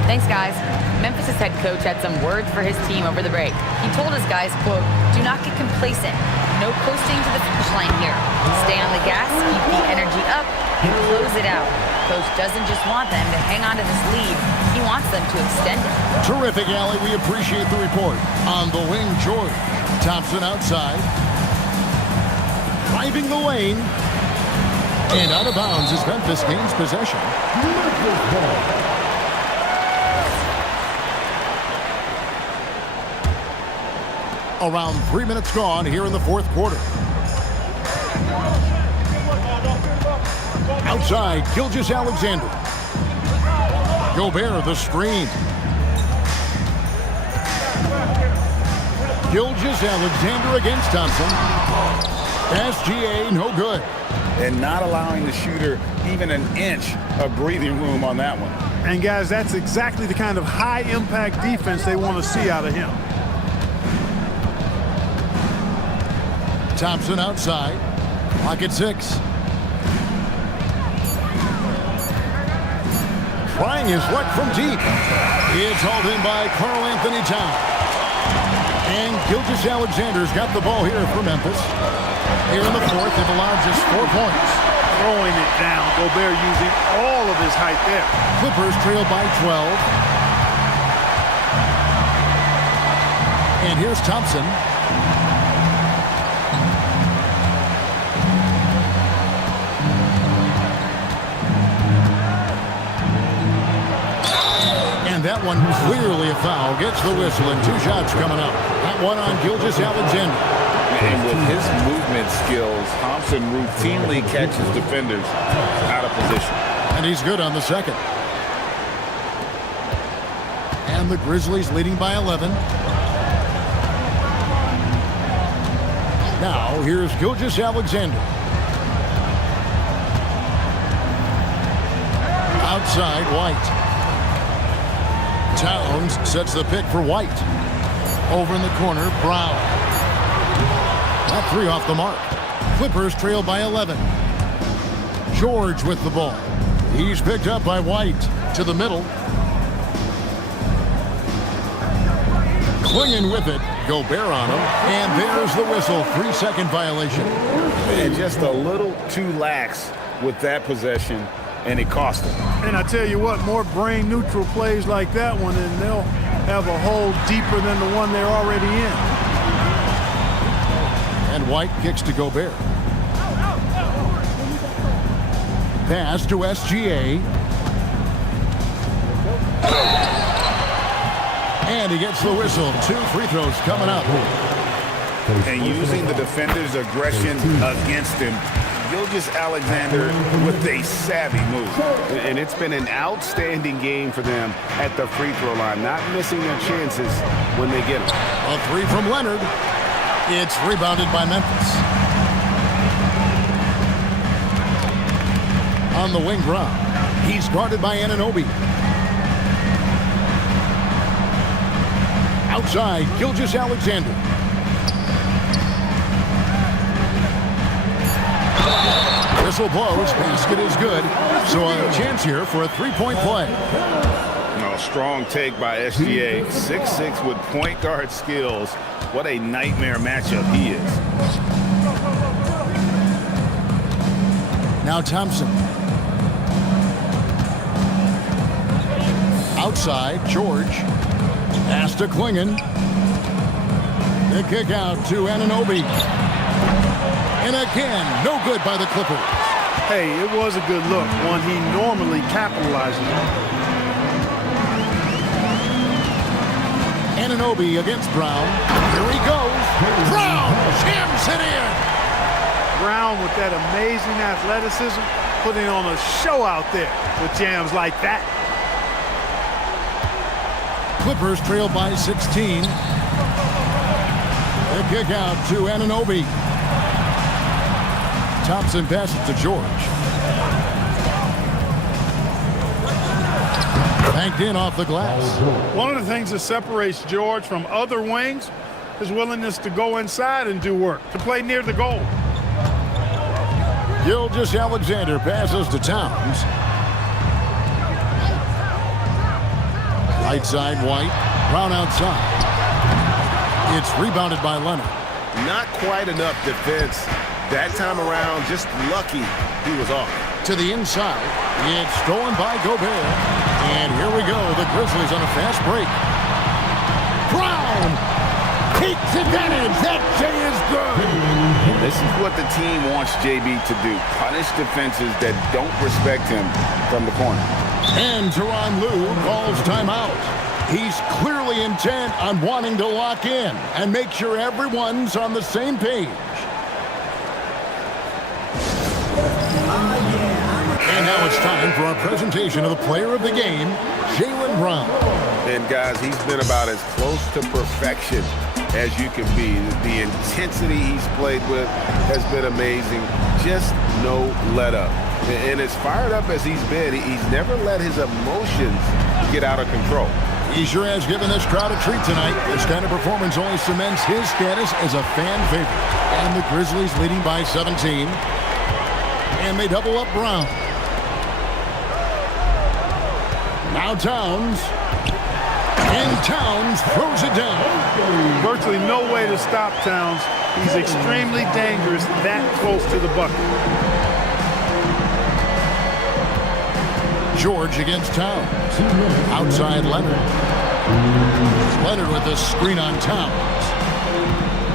Thanks, guys. Memphis' head coach had some words for his team over the break. He told his guys, quote, "Do not get complacent. No coasting to the finish line here. Stay on the gas, keep the energy up, and close it out." Coach doesn't just want them to hang on to this lead. He wants them to extend it. Terrific, Allie. We appreciate the report. On the wing, Jordan. Thompson outside. Driving the lane. And out of bounds as Memphis gains possession. Memphis ball. Around 3 minutes gone here in the fourth quarter. Outside, Gilgeous-Alexander. Gobert, the screen. Gilgeous-Alexander against Thompson. SGA, no good. And not allowing the shooter even an inch of breathing room on that one. And guys, that's exactly the kind of high-impact defense they want to see out of him. Thompson outside. Clock at 6. Trying his luck from deep. It's hauled in by Karl Anthony Towns. And Gilgeous-Alexander's got the ball here for Memphis. Here in the fourth, they've allowed just 4 points. Throwing it down. Gobert using all of his height there. Clippers trail by 12. And here's Thompson. And that one clearly a foul. Gets the whistle and 2 shots coming up. That one on Gilgeous-Alexander. And with his movement skills, Thompson routinely catches defenders out of position. And he's good on the second. And the Grizzlies leading by 11. Now, here's Gilgeous-Alexander. Outside, White. Towns sets the pick for White. Over in the corner, Brown. That 3 off the mark. Clippers trail by 11. George with the ball. He's picked up by White to the middle. Clinging with it. Gobert on him. And there's the whistle. 3-second violation. And just a little too lax with that possession, and it cost him. And I tell you what, more brain-neutral plays like that one, and they'll have a hole deeper than the one they're already in. And White kicks to Gobert. Pass to SGA. And he gets the whistle. 2 free throws coming up. And using the defender's aggression against him, Gilgeous-Alexander with a savvy move. And it's been an outstanding game for them at the free throw line, not missing their chances when they get them. A 3 from Leonard. It's rebounded by Memphis. On the wing, Brown. He's guarded by Anunoby. Outside, Gilgeous-Alexander. Whistle blows. Basket is good. So a chance here for a 3-point play. Strong take by SGA. 6'6" with point guard skills. What a nightmare matchup he is. Now Thompson. Outside, George. Pass to Klingon. The kick out to Anunoby. And again, no good by the Clippers. Hey, it was a good look, one he normally capitalizes on. Anunoby against Brown. Here he goes. Brown jams it in. Brown with that amazing athleticism, putting on a show out there with jams like that. Clippers trail by 16. The kick out to Anunoby. Thompson passes to George. Banked in off the glass. One of the things that separates George from other wings is willingness to go inside and do work, to play near the goal. Gilgeous-Alexander passes to Towns. Right side, White. Brown outside. It's rebounded by Leonard. Not quite enough defense that time around. Just lucky he was off. To the inside. It's stolen by Gobert. And here we go. The Grizzlies on a fast break. Brown takes advantage. That J is good. This is what the team wants JB to do. Punish defenses that don't respect him from the corner. And Tyronn Lue calls timeout. He's clearly intent on wanting to lock in and make sure everyone's on the same page. And now it's time for our presentation of the player of the game, Jaylen Brown. And guys, he's been about as close to perfection as you can be. The intensity he's played with has been amazing. Just no let up. And as fired up as he's been, he's never let his emotions get out of control. He sure has given this crowd a treat tonight. This kind of performance only cements his status as a fan favorite. And the Grizzlies leading by 17. And they double up Brown. Now Towns. And Towns throws it down. Virtually no way to stop Towns. He's extremely dangerous that close to the bucket. George against Towns. Outside Leonard. Leonard with the screen on Towns.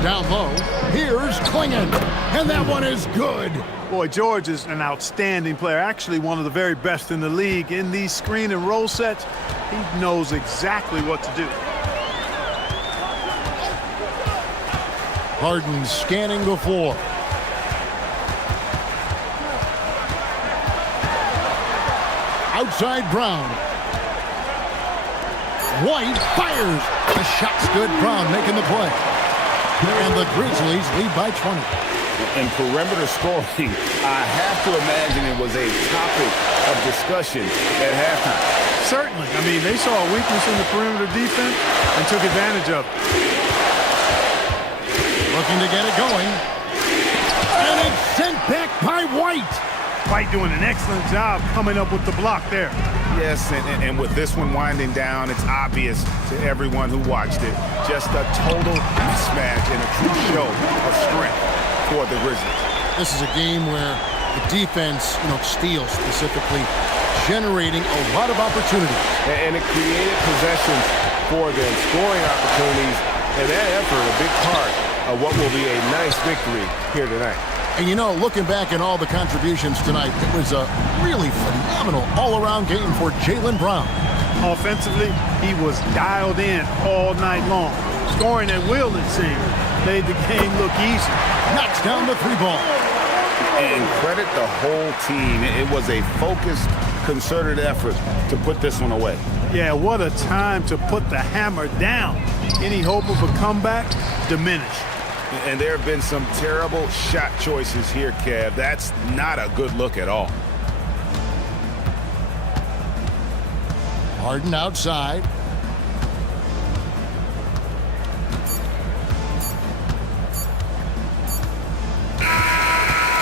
Down low, here's Klingon. And that one is good. Boy, George is an outstanding player. Actually, one of the very best in the league. In these screen and roll sets, he knows exactly what to do. Harden scanning the floor. Outside Brown. White fires. The shot's good. Brown making the play. And the Grizzlies lead by 20. And perimeter scoring, I have to imagine it was a topic of discussion at halftime. Certainly. I mean, they saw a weakness in the perimeter defense and took advantage of it. Looking to get it going. And it's sent back by White. White doing an excellent job coming up with the block there. Yes, and with this one winding down, it's obvious to everyone who watched it. Just a total mismatch and a true show of strength for the Grizzlies. This is a game where the defense, steals specifically, generating a lot of opportunities. And it created possessions for them, scoring opportunities, and that effort a big part of what will be a nice victory here tonight. And looking back at all the contributions tonight, it was a really phenomenal all-around game for Jaylen Brown. Offensively, he was dialed in all night long. Scoring at will, it seemed, made the game look easy. Knocks down the three ball. And credit the whole team. It was a focused, concerted effort to put this one away. Yeah, what a time to put the hammer down. Any hope of a comeback diminished. And there have been some terrible shot choices here, Kev. That's not a good look at all. Harden outside.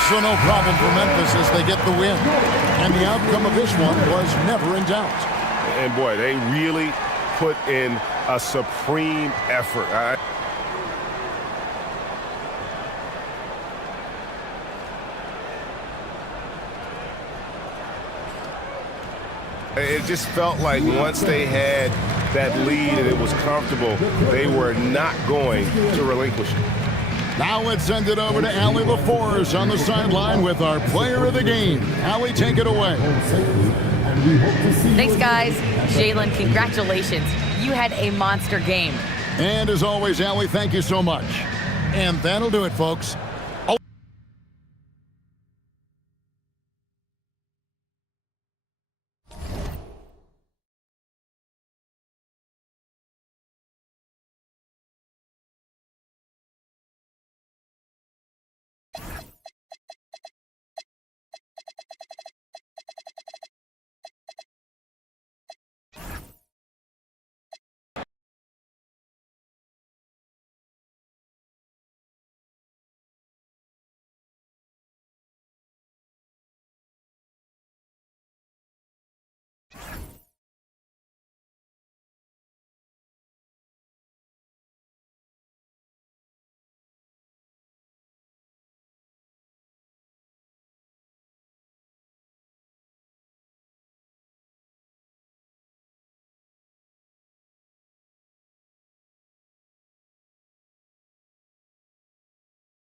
So no problem for Memphis as they get the win. And the outcome of this one was never in doubt. And boy, they really put in a supreme effort. It just felt like once they had that lead and it was comfortable, they were not going to relinquish it. Now let's send it over to Allie LaForce on the sideline with our player of the game. Allie, take it away. Thanks, guys. Jaylen, congratulations. You had a monster game. And as always, Allie, thank you so much. And that'll do it, folks.